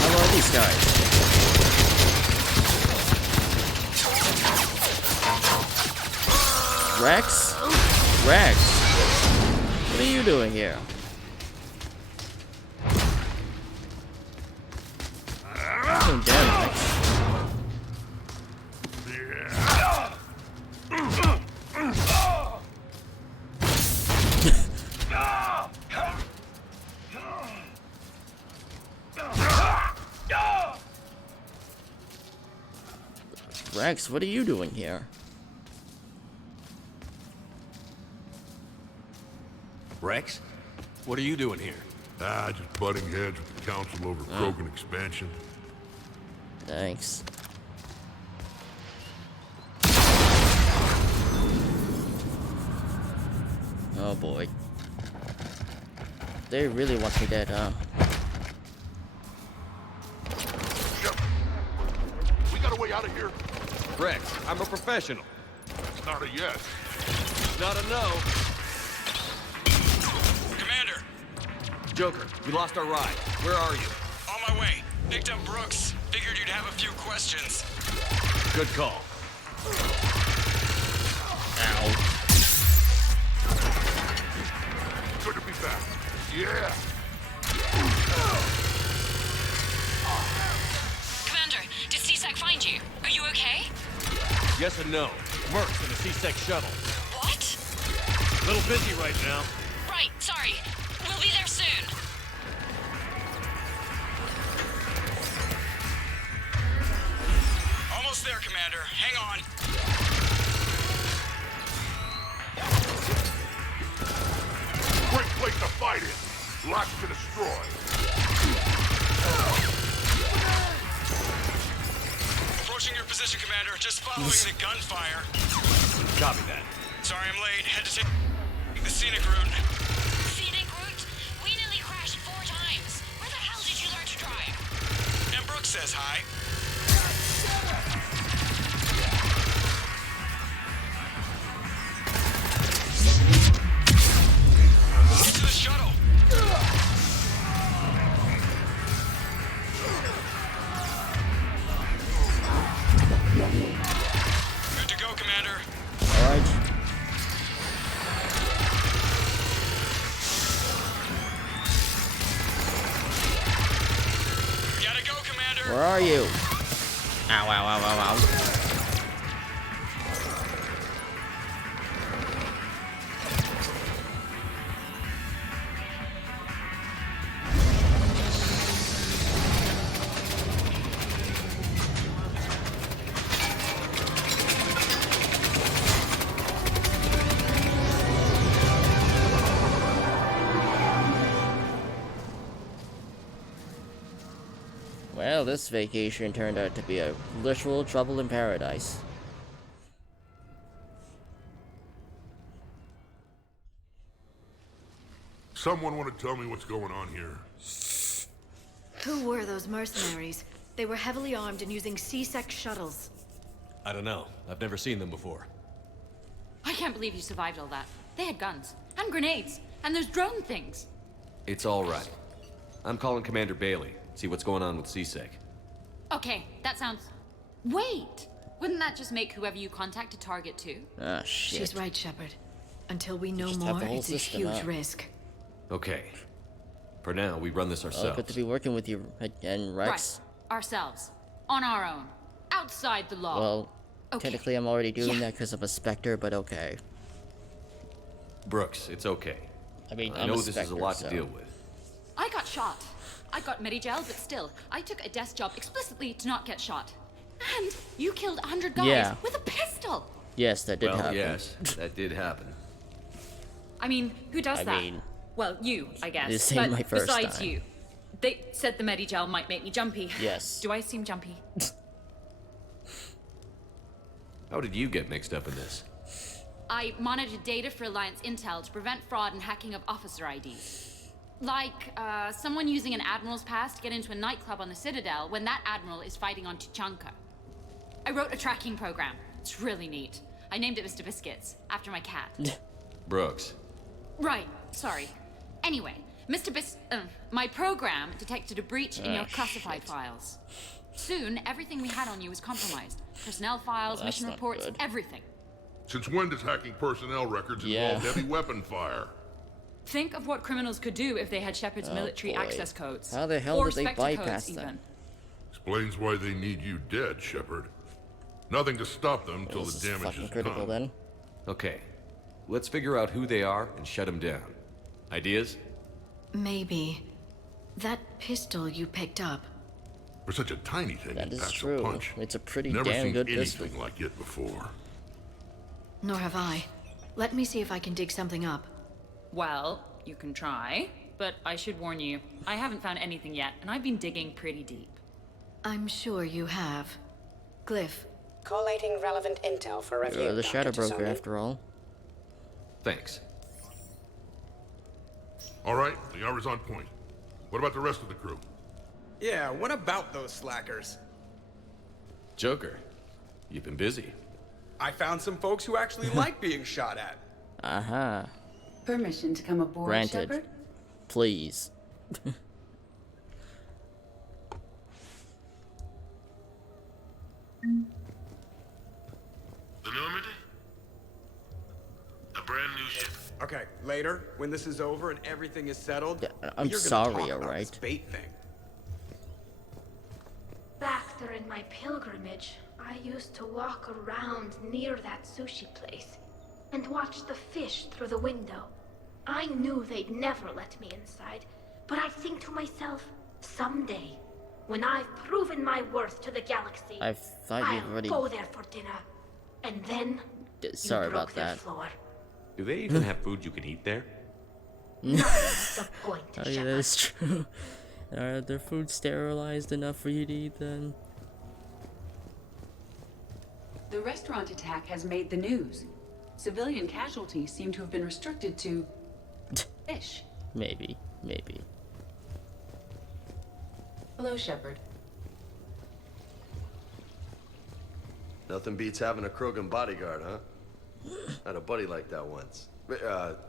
How are these guys? Rex? Rex? What are you doing here? Oh, damn, Rex. Rex, what are you doing here? Rex? What are you doing here? Just butting heads with the council over Krogan expansion. Thanks. Oh boy. They really want me dead, huh? We got a way out of here. Rex, I'm a professional. It's not a yes. Not a no. Commander! Joker, we lost our ride. Where are you? On my way. Picked up Brooks. Figured you'd have a few questions. Good call. Ow. Good to be back. Yeah. Commander, did CSEC find you? Are you okay? Yes and no. Mercs in a C-Sec shuttle. What? A little busy right now. Right, sorry. We'll be there soon. Almost there, Commander. Hang on. Great place to fight in. Lots to destroy. Approaching your position, Commander. Just following the gunfire. Copy that. Sorry I'm late. Had to take the scenic route. Scenic route? We nearly crashed 4 times. Where the hell did you learn to drive? And Brooks says hi. Get to the shuttle. Good to go, Commander. Alright. Gotta go, Commander. Where are you? Ow, ow, ow, ow, ow. Well, this vacation turned out to be a literal trouble in paradise. Someone want to tell me what's going on here? Who were those mercenaries? They were heavily armed and using C-Sec shuttles. I don't know. I've never seen them before. I can't believe you survived all that. They had guns, and grenades, and those drone things. It's all right. I'm calling Commander Bailey. See what's going on with CSEC. Okay, that sounds... Wait! Wouldn't that just make whoever you contact a target too? Ah, shit. She's right, Shepard. Until we know Just have more, the whole it's a system huge up. risk. Okay. For now, we run this Well, ourselves. good to be working with you again, Rex. Right. Ourselves. On our own. Outside the law. Well, Okay. technically I'm already doing Yeah. that because of a Spectre, but okay. Brooks, it's okay. I mean, I I'm know a this is a Spectre, lot so. to deal with. I got shot. I got Medi-gel, but still, I took a desk job explicitly to not get shot. And you killed 100 guys Yeah. with a pistol! Yes, that did Well, happen. yes, that did happen. I mean, who does I that? mean, Well, you, I guess. this ain't but my first besides time. you. They said the Medi-gel might make me jumpy. Yes. Do I seem jumpy? How did you get mixed up in this? I monitored data for Alliance intel to prevent fraud and hacking of officer IDs. Like, someone using an Admiral's pass to get into a nightclub on the Citadel when that Admiral is fighting on Tuchanka. I wrote a tracking program. It's really neat. I named it Mr. Biscuits, after my cat. Brooks. Right, sorry. Anyway, my program detected a breach in Ah, your classified shit. files. Soon, everything we had on you was compromised. Personnel files, Well, that's mission not reports, good. everything. Since when does hacking personnel records involve Yeah. heavy weapon fire? Think of what criminals could do if they had Shepard's Oh, military boy. access codes. How the hell or did they Spectre bypass codes, them? even. Explains why they need you dead, Shepard. Nothing to stop them till This the is damage fucking is critical done. then. Okay. Let's figure out who they are and shut them down. Ideas? Maybe. That pistol you picked up. For such a tiny thing, That it is packs true. a punch. It's a pretty Never damn seen good anything pistol. like it before. Nor have I. Let me see if I can dig something up. Well, you can try, but I should warn you, I haven't found anything yet, and I've been digging pretty deep. I'm sure you have. Glyph. Collating relevant intel for review. You're the Dr. Shadow Broker, Tassoni. after all. Thanks. All right, the hour's on point. What about the rest of the crew? Yeah, what about those slackers? Joker, you've been busy. I found some folks who actually like being shot at. Uh-huh. Permission to come aboard, Granted. Shepard? Please. The Normandy? A brand new ship. Okay, later, when this is over and everything is settled, I'm you're gonna sorry, talk about alright? this bait thing. Back during my pilgrimage, I used to walk around near that sushi place and watch the fish through the window. I knew they'd never let me inside, but I'd think to myself, someday, when I've proven my worth to the galaxy, I thought you've I'll already... go there for dinner. And then, Sorry you broke about their that. floor. Do they even have food you can eat there? Nothing's the point, Oh yeah, that is true. Are their food sterilized enough for you to eat then? The restaurant attack has made the news. Civilian casualties seem to have been restricted to fish. Maybe, maybe. Hello, Shepard. Nothing beats having a Krogan bodyguard, huh? Had a buddy like that once.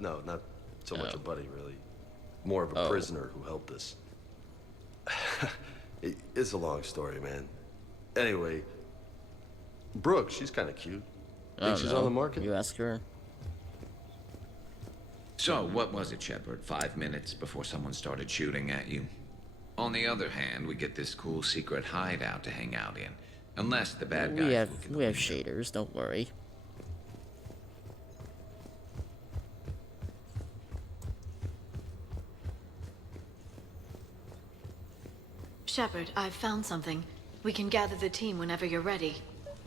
No, not so much a buddy, really. More of a prisoner who helped us. It's a long story, man. Anyway, Brooke, she's kind of cute. Think she's on the market? You ask her. So, what was it, Shepard? 5 minutes before someone started shooting at you? On the other hand, we get this cool secret hideout to hang out in. Unless the bad guys... We have shaders, don't worry. Shepard, I've found something. We can gather the team whenever you're ready.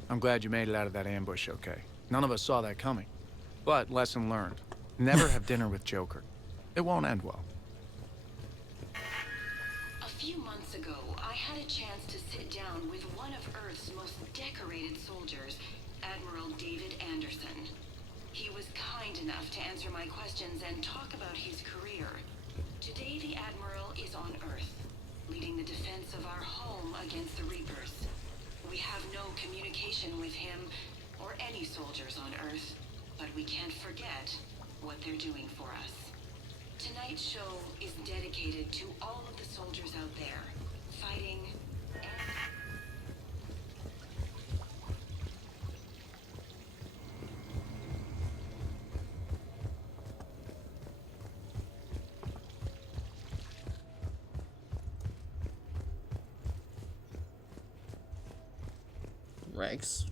I'm glad you made it out of that ambush okay. None of us saw that coming. But lesson learned. Never have dinner with Joker. It won't end well. A few months ago, I had a chance to sit down with one of Earth's most decorated soldiers, Admiral David Anderson. He was kind enough to answer my questions and talk about his career. Today, the Admiral is on Earth, leading the defense of our home against the Reapers. We have no communication with him or any soldiers on Earth, but we can't forget what they're doing for us. Tonight's show is dedicated to all of the soldiers out there, fighting and... Rex.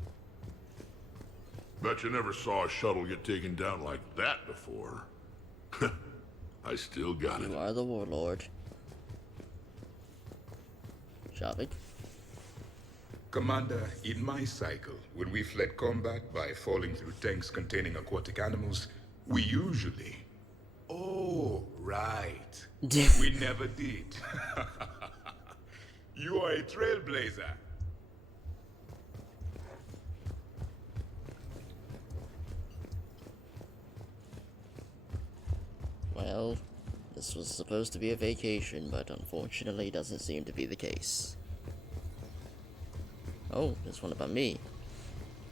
Bet you never saw a shuttle get taken down like that before. I still got it. You are the warlord. Javik. Commander, in my cycle, when we fled combat by falling through tanks containing aquatic animals, we usually... Oh, right. We never did. You are a trailblazer. Well, this was supposed to be a vacation, but unfortunately doesn't seem to be the case. Oh, there's one about me.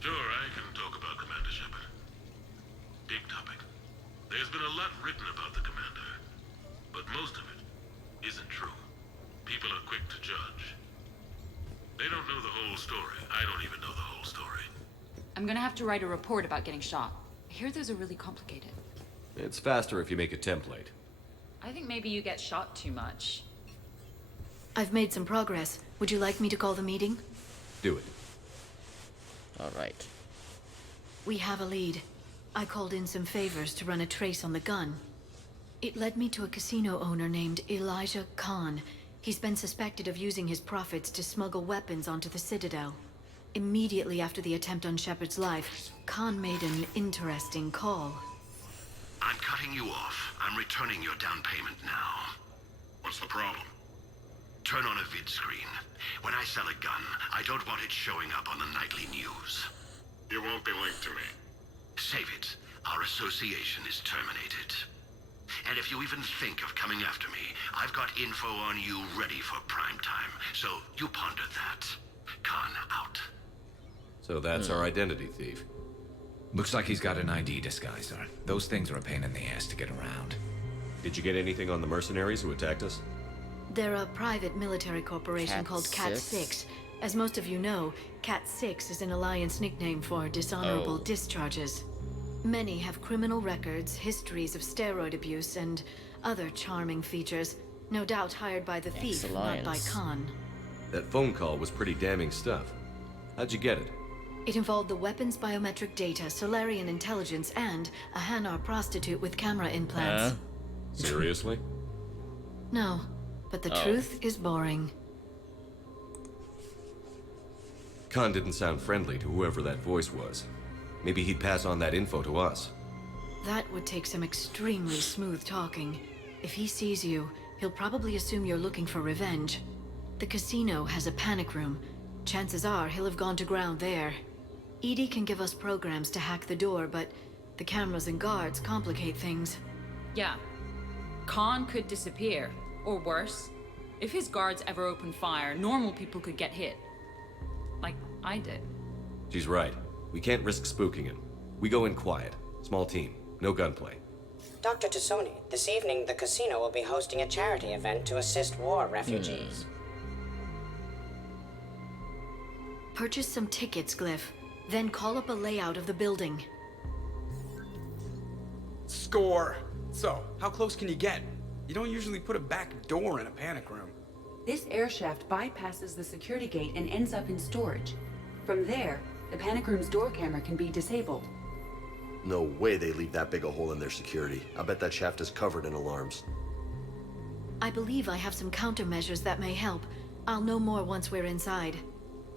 Sure, I can talk about Commander Shepard. Big topic. There's been a lot written about the Commander, but most of it isn't true. People are quick to judge. They don't know the whole story. I don't even know the whole story. I'm gonna have to write a report about getting shot. I hear those are really complicated. It's faster if you make a template. I think maybe you get shot too much. I've made some progress. Would you like me to call the meeting? Do it. Alright. We have a lead. I called in some favors to run a trace on the gun. It led me to a casino owner named Elijah Khan. He's been suspected of using his profits to smuggle weapons onto the Citadel. Immediately after the attempt on Shepard's life, Khan made an interesting call. I'm cutting you off. I'm returning your down payment now. What's the problem? Turn on a vid screen. When I sell a gun, I don't want it showing up on the nightly news. You won't be linked to me. Save it. Our association is terminated. And if you even think of coming after me, I've got info on you ready for prime time. So you ponder that. Khan out. So that's our identity thief. Looks like he's got an ID disguiser. Those things are a pain in the ass to get around. Did you get anything on the mercenaries who attacked us? They're a private military corporation Cat called Cat 6. As most of you know, Cat 6 is an Alliance nickname for dishonorable discharges. Many have criminal records, histories of steroid abuse, and other charming features. No doubt hired by the thief, not by Khan. That phone call was pretty damning stuff. How'd you get it? It involved the weapon's biometric data, Solarian intelligence, and a Hanar prostitute with camera implants. Seriously? No, but the truth is boring. Khan didn't sound friendly to whoever that voice was. Maybe he'd pass on that info to us. That would take some extremely smooth talking. If he sees you, he'll probably assume you're looking for revenge. The casino has a panic room. Chances are he'll have gone to ground there. EDI can give us programs to hack the door, but the cameras and guards complicate things. Yeah. Khan could disappear. Or worse, if his guards ever open fire, normal people could get hit. Like I did. She's right. We can't risk spooking him. We go in quiet. Small team. No gunplay. Dr. Tassoni, this evening the casino will be hosting a charity event to assist war refugees. Purchase some tickets, Glyph. Then call up a layout of the building. Score! So, how close can you get? You don't usually put a back door in a panic room. This air shaft bypasses the security gate and ends up in storage. From there, the panic room's door camera can be disabled. No way they leave that big a hole in their security. I bet that shaft is covered in alarms. I believe I have some countermeasures that may help. I'll know more once we're inside.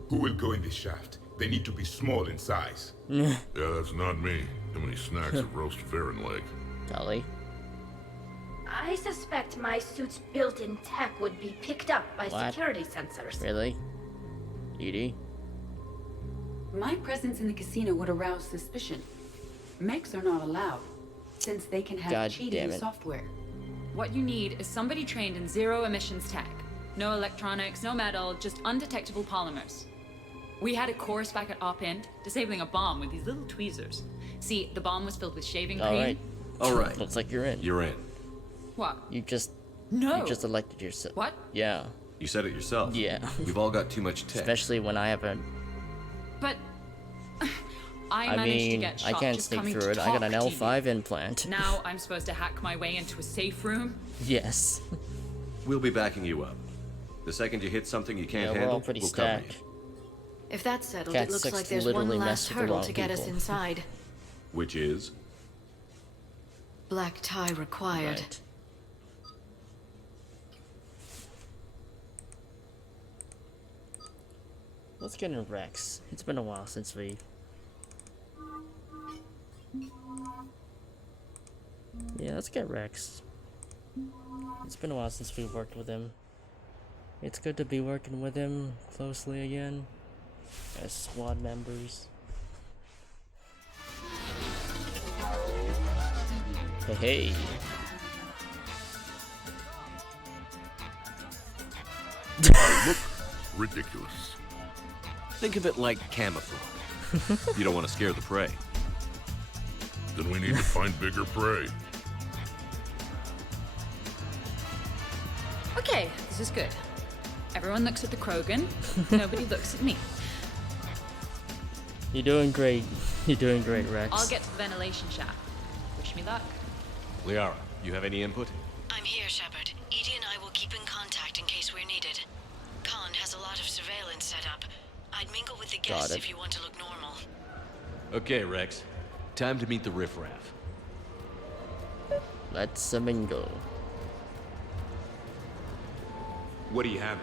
Who will go in this shaft? They need to be small in size. Yeah, that's not me. How many snacks of roast Varen leg? Dolly. I suspect my suit's built-in tech would be picked up by What? security sensors. Really? Edie? My presence in the casino would arouse suspicion. Mechs are not allowed, since they can have God cheating damn it. software. What you need is somebody trained in zero emissions tech. No electronics, no metal, just undetectable polymers. We had a course back at Op-Int, disabling a bomb with these little tweezers. See, the bomb was filled with shaving cream. Alright. Alright. Looks like you're in. You're in. What? You just... No. You just elected yourself. What? Yeah. You said it yourself. Yeah. We've all got too much tech. Especially when I have a... But... I I managed to mean, get I shot can't just sneak coming through to it. I got an talk to you. L5 implant. Now I'm supposed to hack my way into a safe room? Yes. We'll be backing you up. The second you hit something you can't Yeah, we're handle, all pretty we'll cover stacked. you. If that's settled, Cat it looks six like there's literally one messed last with the hurdle wrong to get us people. inside. Which is? Black tie required. Right. Let's get in Rex. It's been a while since we... Yeah, let's get Rex. It's been a while since we worked with him. It's good to be working with him closely again as squad members. Hey, hey. I look ridiculous. Think of it like camouflage. You don't want to scare the prey. Then we need to find bigger prey. Okay, this is good. Everyone looks at the Krogan. Nobody looks at me. You're doing great. You're doing great, Rex. I'll get to the ventilation shaft. Wish me luck. Liara, you have any input? I'm here, Shepard. Edie and I will keep in contact in case we're needed. Khan has a lot of surveillance set up. I'd mingle with the guests if you want to look normal. Okay, Rex. Time to meet the riffraff. Let's mingle. What do you have?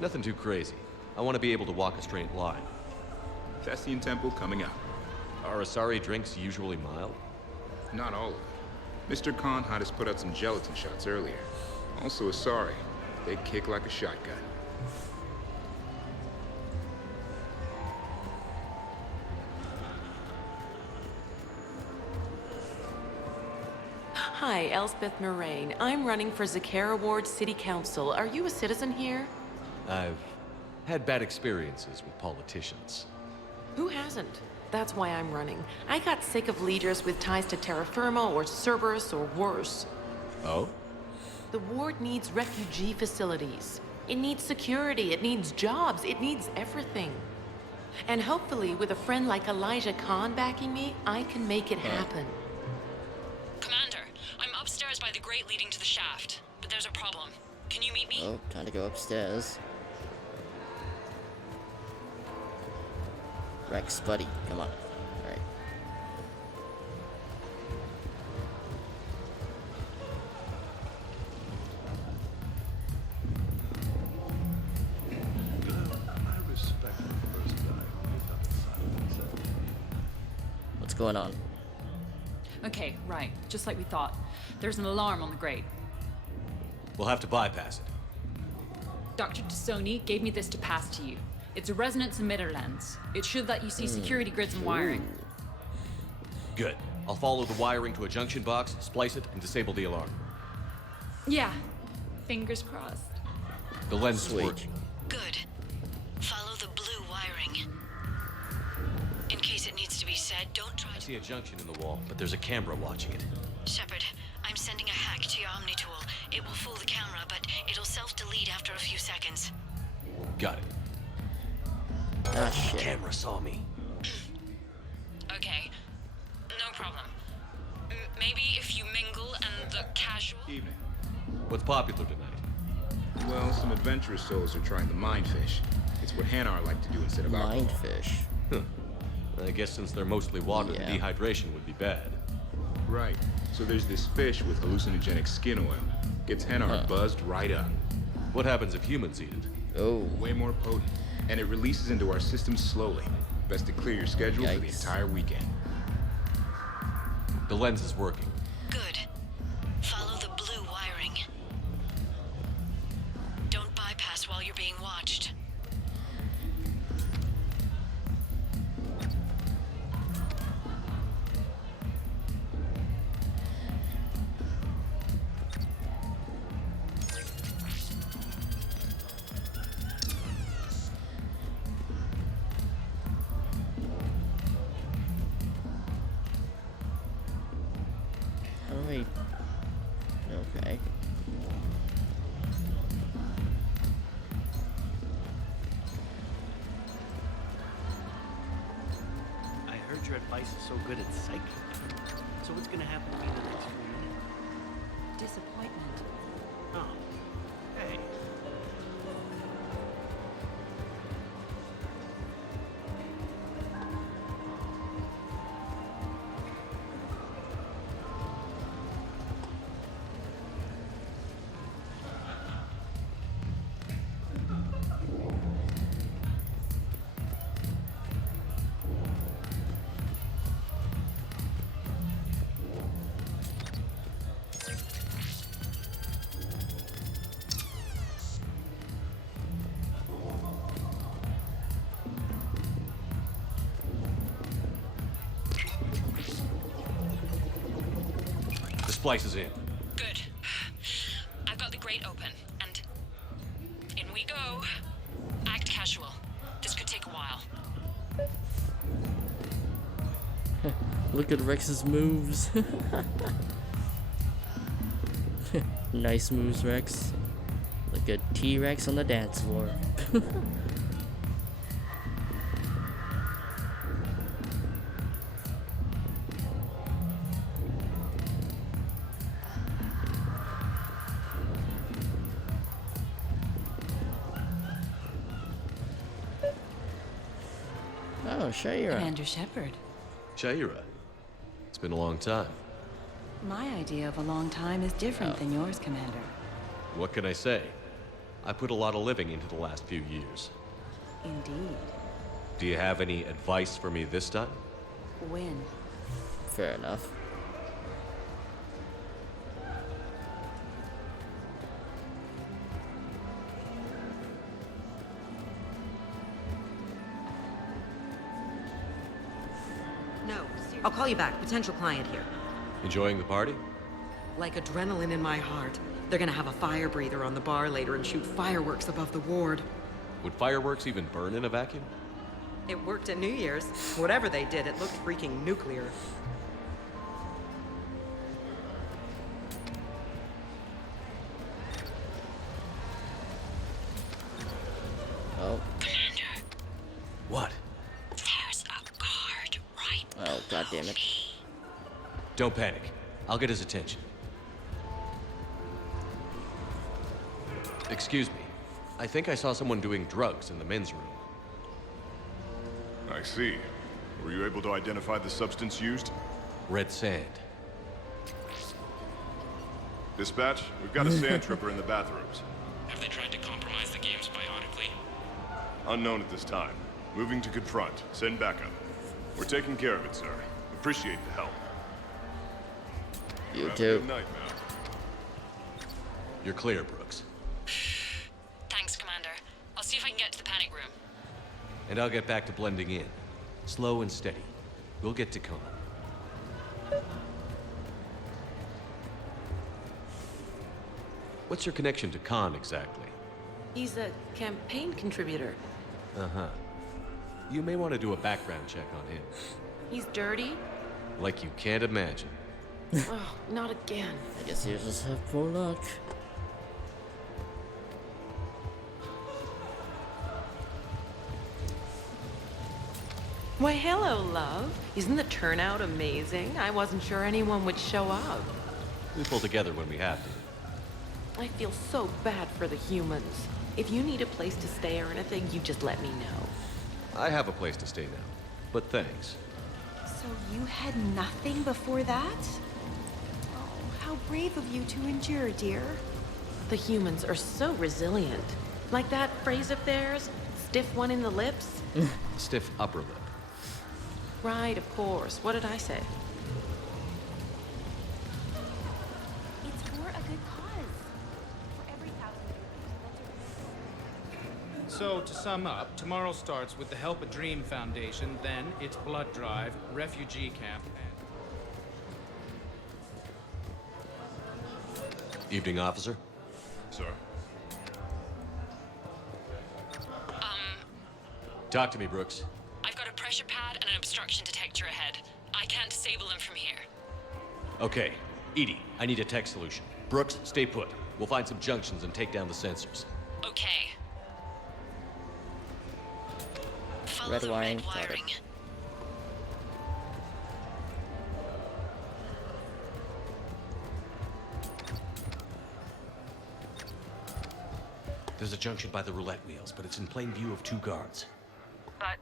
Nothing too crazy. I want to be able to walk a straight line. Thessian Temple coming up. Are Asari drinks usually mild? Not all of them. Mr. Khan had us put out some gelatin shots earlier. Also Asari. They kick like a shotgun. Hi, Elspeth Moraine. I'm running for Zakara Ward City Council. Are you a citizen here? I've had bad experiences with politicians. Who hasn't? That's why I'm running. I got sick of leaders with ties to terra firma or Cerberus or worse. Oh? The ward needs refugee facilities. It needs security, it needs jobs, it needs everything. And hopefully, with a friend like Elijah Khan backing me, I can make it happen. Commander, I'm upstairs by the grate leading to the shaft, but there's a problem. Can you meet me? Oh, time to go upstairs. Rex, buddy, come on. Alright. What's going on? Okay, right. Just like we thought. There's an alarm on the grate. We'll have to bypass it. Dr. Tassoni gave me this to pass to you. It's a resonance emitter lens. It should let you see security grids and wiring. Good. I'll follow the wiring to a junction box, splice it, and disable the alarm. Yeah. Fingers crossed. The lens is working. Good. Follow the blue wiring. In case it needs to be said, don't try I see a junction in the wall, but there's a camera watching it. Shepard, I'm sending a hack to your Omni tool. It will fool the camera, but it'll self-delete after a few seconds. Got it. Ah, shit. Camera saw me. Okay. No problem. Maybe if you mingle and the casual... Evening. What's popular tonight? Well, some adventurous souls are trying the mindfish. It's what Hanar like to do instead of alcohol. Mindfish. Huh. I guess since they're mostly water, the dehydration would be bad. Right. So there's this fish with hallucinogenic skin oil. Gets Hanar buzzed right up. What happens if humans eat it? Oh. Way more potent. And it releases into our system slowly. Best to clear your schedule for the entire weekend. The lens is working. Good. Follow the blue device is so good at psychic. So what's gonna happen to me the next few minutes? Disappointment. Oh. Hey. Splice is in. Good. I've got the grate open, and in we go. Act casual. This could take a while. Look at Rex's moves. Nice moves, Rex. Like a T-Rex on the dance floor. Oh, Shaira. Commander Shepard. Shaira. It's been a long time. My idea of a long time is different than yours, Commander. What can I say? I put a lot of living into the last few years. Indeed. Do you have any advice for me this time? When? Fair enough. No, I'll call you back. Potential client here. Enjoying the party? Like adrenaline in my heart. They're gonna have a fire breather on the bar later and shoot fireworks above the ward. Would fireworks even burn in a vacuum? It worked at New Year's. Whatever they did, it looked freaking nuclear. Oh. Commander. What? There's a guard right Oh, god damn it. Don't panic. I'll get his attention. Excuse me. I think I saw someone doing drugs in the men's room. I see. Were you able to identify the substance used? Red sand. Dispatch, we've got a sand tripper in the bathrooms. Have they tried to compromise the games biotically? Unknown at this time. Moving to confront. Send backup. We're taking care of it, sir. Appreciate the help. You Have a too. good night, man. You're clear, Brooks. Thanks, Commander. I'll see if I can get to the panic room. And I'll get back to blending in. Slow and steady. We'll get to Khan. What's your connection to Khan exactly? He's a campaign contributor. Uh-huh. You may want to do a background check on him. He's dirty? Like you can't imagine. Oh, not again. I guess you just have poor luck. Why, hello, love. Isn't the turnout amazing? I wasn't sure anyone would show up. We pull together when we have to. I feel so bad for the humans. If you need a place to stay or anything, you just let me know. I have a place to stay now, but thanks. So you had nothing before that? Oh, how brave of you to endure, dear. The humans are so resilient. Like that phrase of theirs, stiff one in the lips? Stiff upper lip. Right, of course. What did I say? It's for a good cause. For every 1,000 years. So, to sum up, tomorrow starts with the Help a Dream Foundation, then it's blood drive, refugee camp, and... Evening, officer. Sir. Talk to me, Brooks. I've got a pressure pad and an obstruction detector ahead. I can't disable them from here. Okay. Edie, I need a tech solution. Brooks, stay put. We'll find some junctions and take down the sensors. Okay. Follow Red the line, red got it. wiring. There's a junction by the roulette wheels, but it's in plain view of 2 guards. But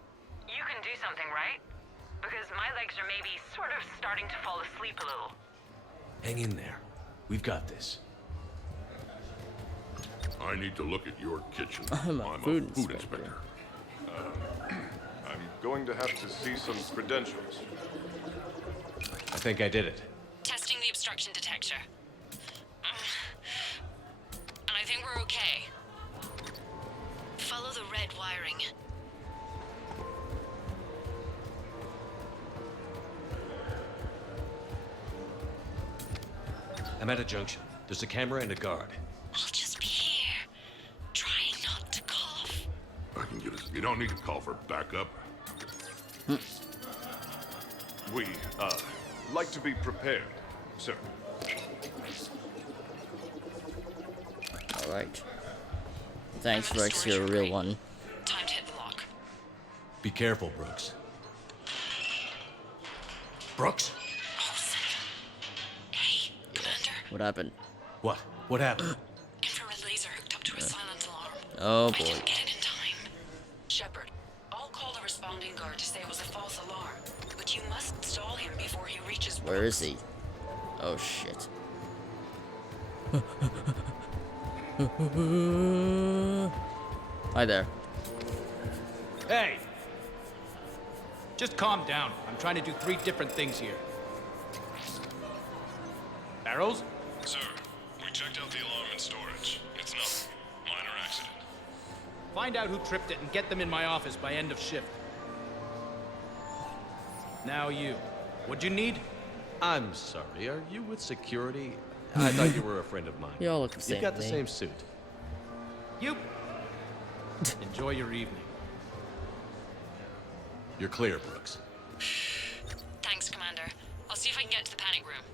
you can do something, right? Because my legs are maybe sort of starting to fall asleep a little. Hang in there. We've got this. I need to look at your kitchen. I'm a food inspector. I'm going to have to see some credentials. I think I did it. Testing the obstruction detector. And I think we're okay. Follow the red wiring. I'm at a junction. There's a camera and a guard. I'll just be here, trying not to cough. I can get us. You don't need to call for backup. We, like to be prepared, sir. Alright. Thanks, Rex, you're a real one. Time to hit the lock. Be careful, Brooks. Brooks? Hey, Commander. What happened? What? What happened? Infrared laser hooked up to a silent alarm. Oh I boy. didn't get it in time. Shepard, I'll call the responding guard to say it was a false alarm, but you must stall him before he reaches. Where is he? Oh shit. Hi there. Hey! Just calm down. I'm trying to do 3 different things here. Barrows? Sir, we checked out the alarm in storage. It's nothing. Minor accident. Find out who tripped it and get them in my office by end of shift. Now you. What'd you need? I'm sorry, are you with security? I thought you were a friend of mine. You all look the same You've got to the me. same suit. You. Enjoy your evening. You're clear, Brooks. Thanks, Commander. I'll see if I can get to the panic room.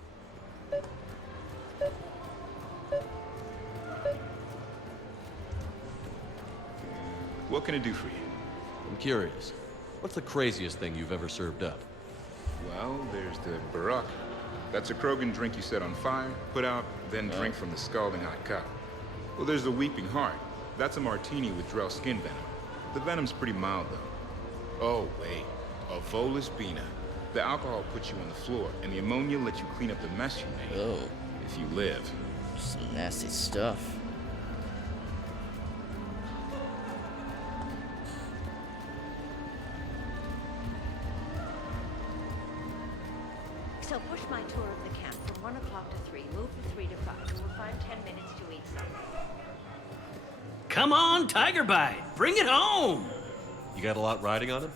What can I do for you? I'm curious. What's the craziest thing you've ever served up? Well, there's the Barak. That's a Krogan drink you set on fire, put out, then drink from the scalding hot cup. Well, there's the Weeping Heart. That's a martini with Drell skin venom. The venom's pretty mild, though. Oh, wait. A Volus Bina. The alcohol puts you on the floor, and the ammonia lets you clean up the mess you made. Oh. If you live. Some nasty stuff. So push my tour of the camp from 1 o'clock to 3. Move from 3 to 5. We'll find 10 minutes to eat something. Come on, Tiger Bite. Bring it home. You got a lot riding on him?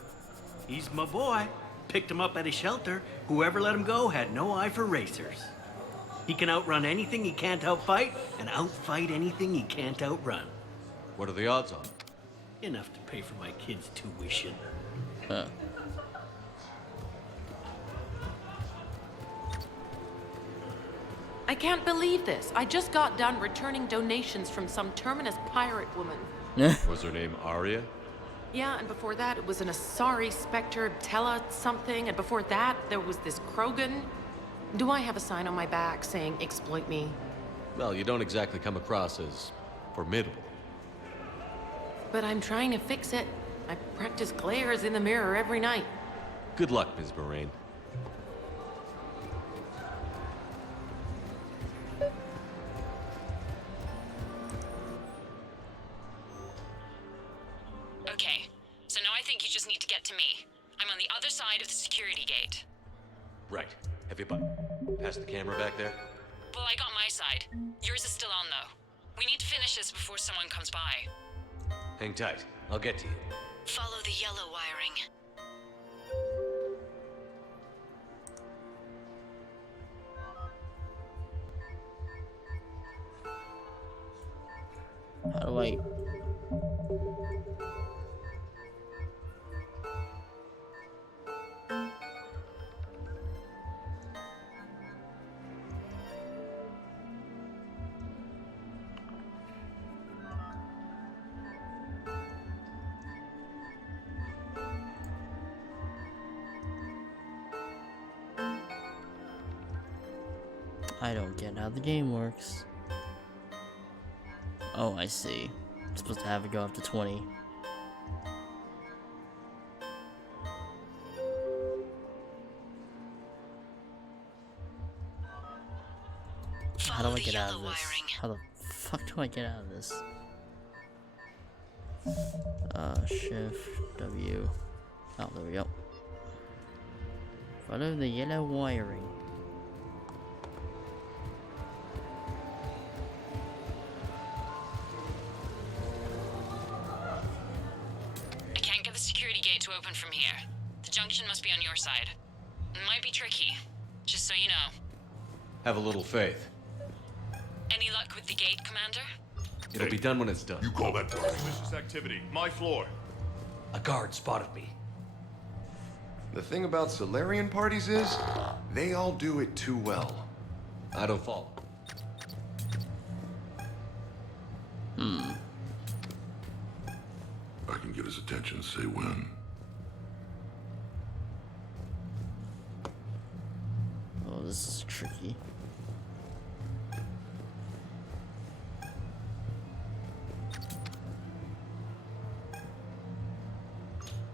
He's my boy. Picked him up at a shelter. Whoever let him go had no eye for racers. He can outrun anything he can't outfight, and outfight anything he can't outrun. What are the odds on it? Enough to pay for my kids' tuition. Huh. I can't believe this. I just got done returning donations from some terminus pirate woman. Was her name Arya? Yeah, and before that, it was an Asari Spectre, Tella something, and before that, there was this Krogan. Do I have a sign on my back saying, exploit me? Well, you don't exactly come across as formidable. But I'm trying to fix it. I practice glares in the mirror every night. Good luck, Ms. Moraine. Okay, so now I think you just need to get to me. I'm on the other side of the security gate. Right. Heavy button. Pass the camera back there. Well, I got my side. Yours is still on, though. We need to finish this before someone comes by. Hang tight. I'll get to you. Follow the yellow wiring. How do I... I don't get how the game works. Oh, I see. supposed to have it go up to 20. How do I get out of this? How the fuck do I get out of this? Shift W. Oh, there we go. Follow the yellow wiring. I can't get the security gate to open from here. The junction must be on your side. It might be tricky, just so you know. Have a little faith. Any luck with the gate, Commander? It'll be done when it's done. You call that suspicious activity? My floor. A guard spotted me. The thing about Solarian parties is, they all do it too well. I don't follow. I can get his attention, say when. Oh, this is tricky.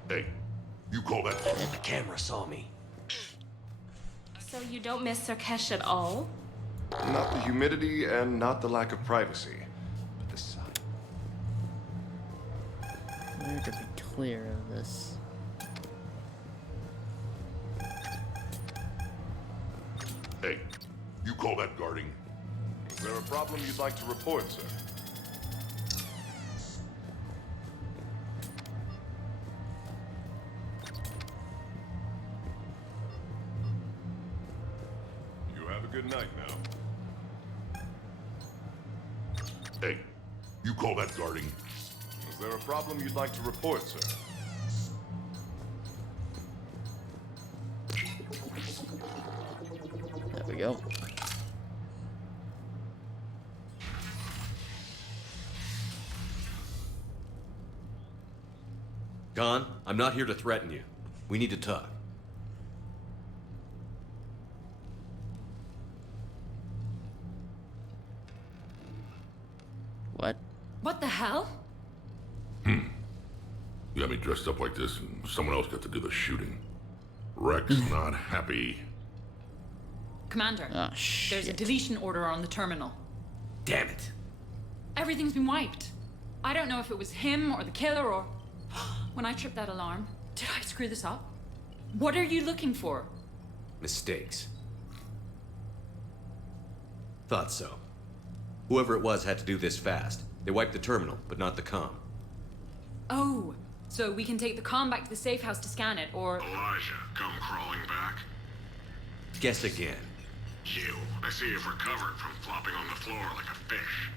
Hey, you call that? The camera saw me. So you don't miss Sarkesh at all? Not the humidity and not the lack of privacy, but the sun. We have to be clear of this. Hey, you call that guarding? Is there a problem you'd like to report, sir? You have a good night now. Hey, you call that guarding? Is there a problem you'd like to report, sir? There we go. Khan, I'm not here to threaten you. We need to talk. What? What the hell? You got me dressed up like this, and someone else got to do the shooting. Rex not happy. Commander, Ah, there's a deletion order on the terminal. Damn it. Everything's been wiped. I don't know if it was him or the killer or... When I tripped that alarm, did I screw this up? What are you looking for? Mistakes. Thought so. Whoever it was had to do this fast. They wiped the terminal, but not the comm. Oh, so we can take the comm back to the safe house to scan it, or... Elijah, come crawling back. Guess again. You, I see you've recovered from flopping on the floor like a fish.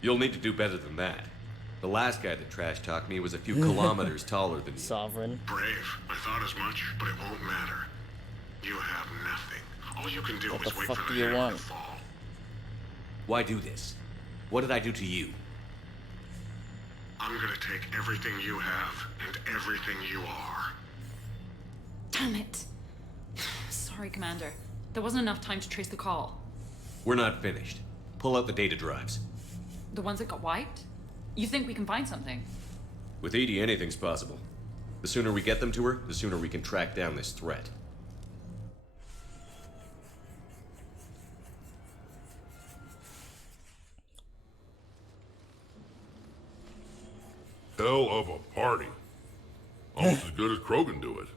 You'll need to do better than that. The last guy that trash-talked me was a few kilometers taller than you. Sovereign. Brave. I thought as much, but it won't matter. You have nothing. All you can do What is the wait fuck for do the you hammer want? to fall. Why do this? What did I do to you? I'm gonna take everything you have and everything you are. Damn it. Sorry, Commander. There wasn't enough time to trace the call. We're not finished. Pull out the data drives. The ones that got wiped? You think we can find something? With Edie, anything's possible. The sooner we get them to her, the sooner we can track down this threat. Hell of a party. Almost as good as Krogan do it.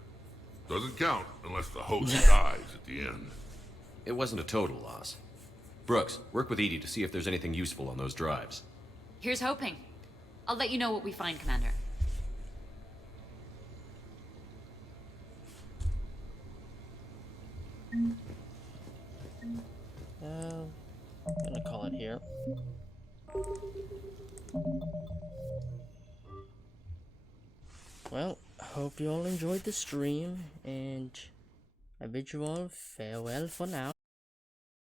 Doesn't count unless the host dies at the end. It wasn't a total loss. Brooks, work with Edie to see if there's anything useful on those drives. Here's hoping. I'll let you know what we find, Commander. I'm gonna call it here. Well, hope you all enjoyed the stream, and I bid you all farewell for now.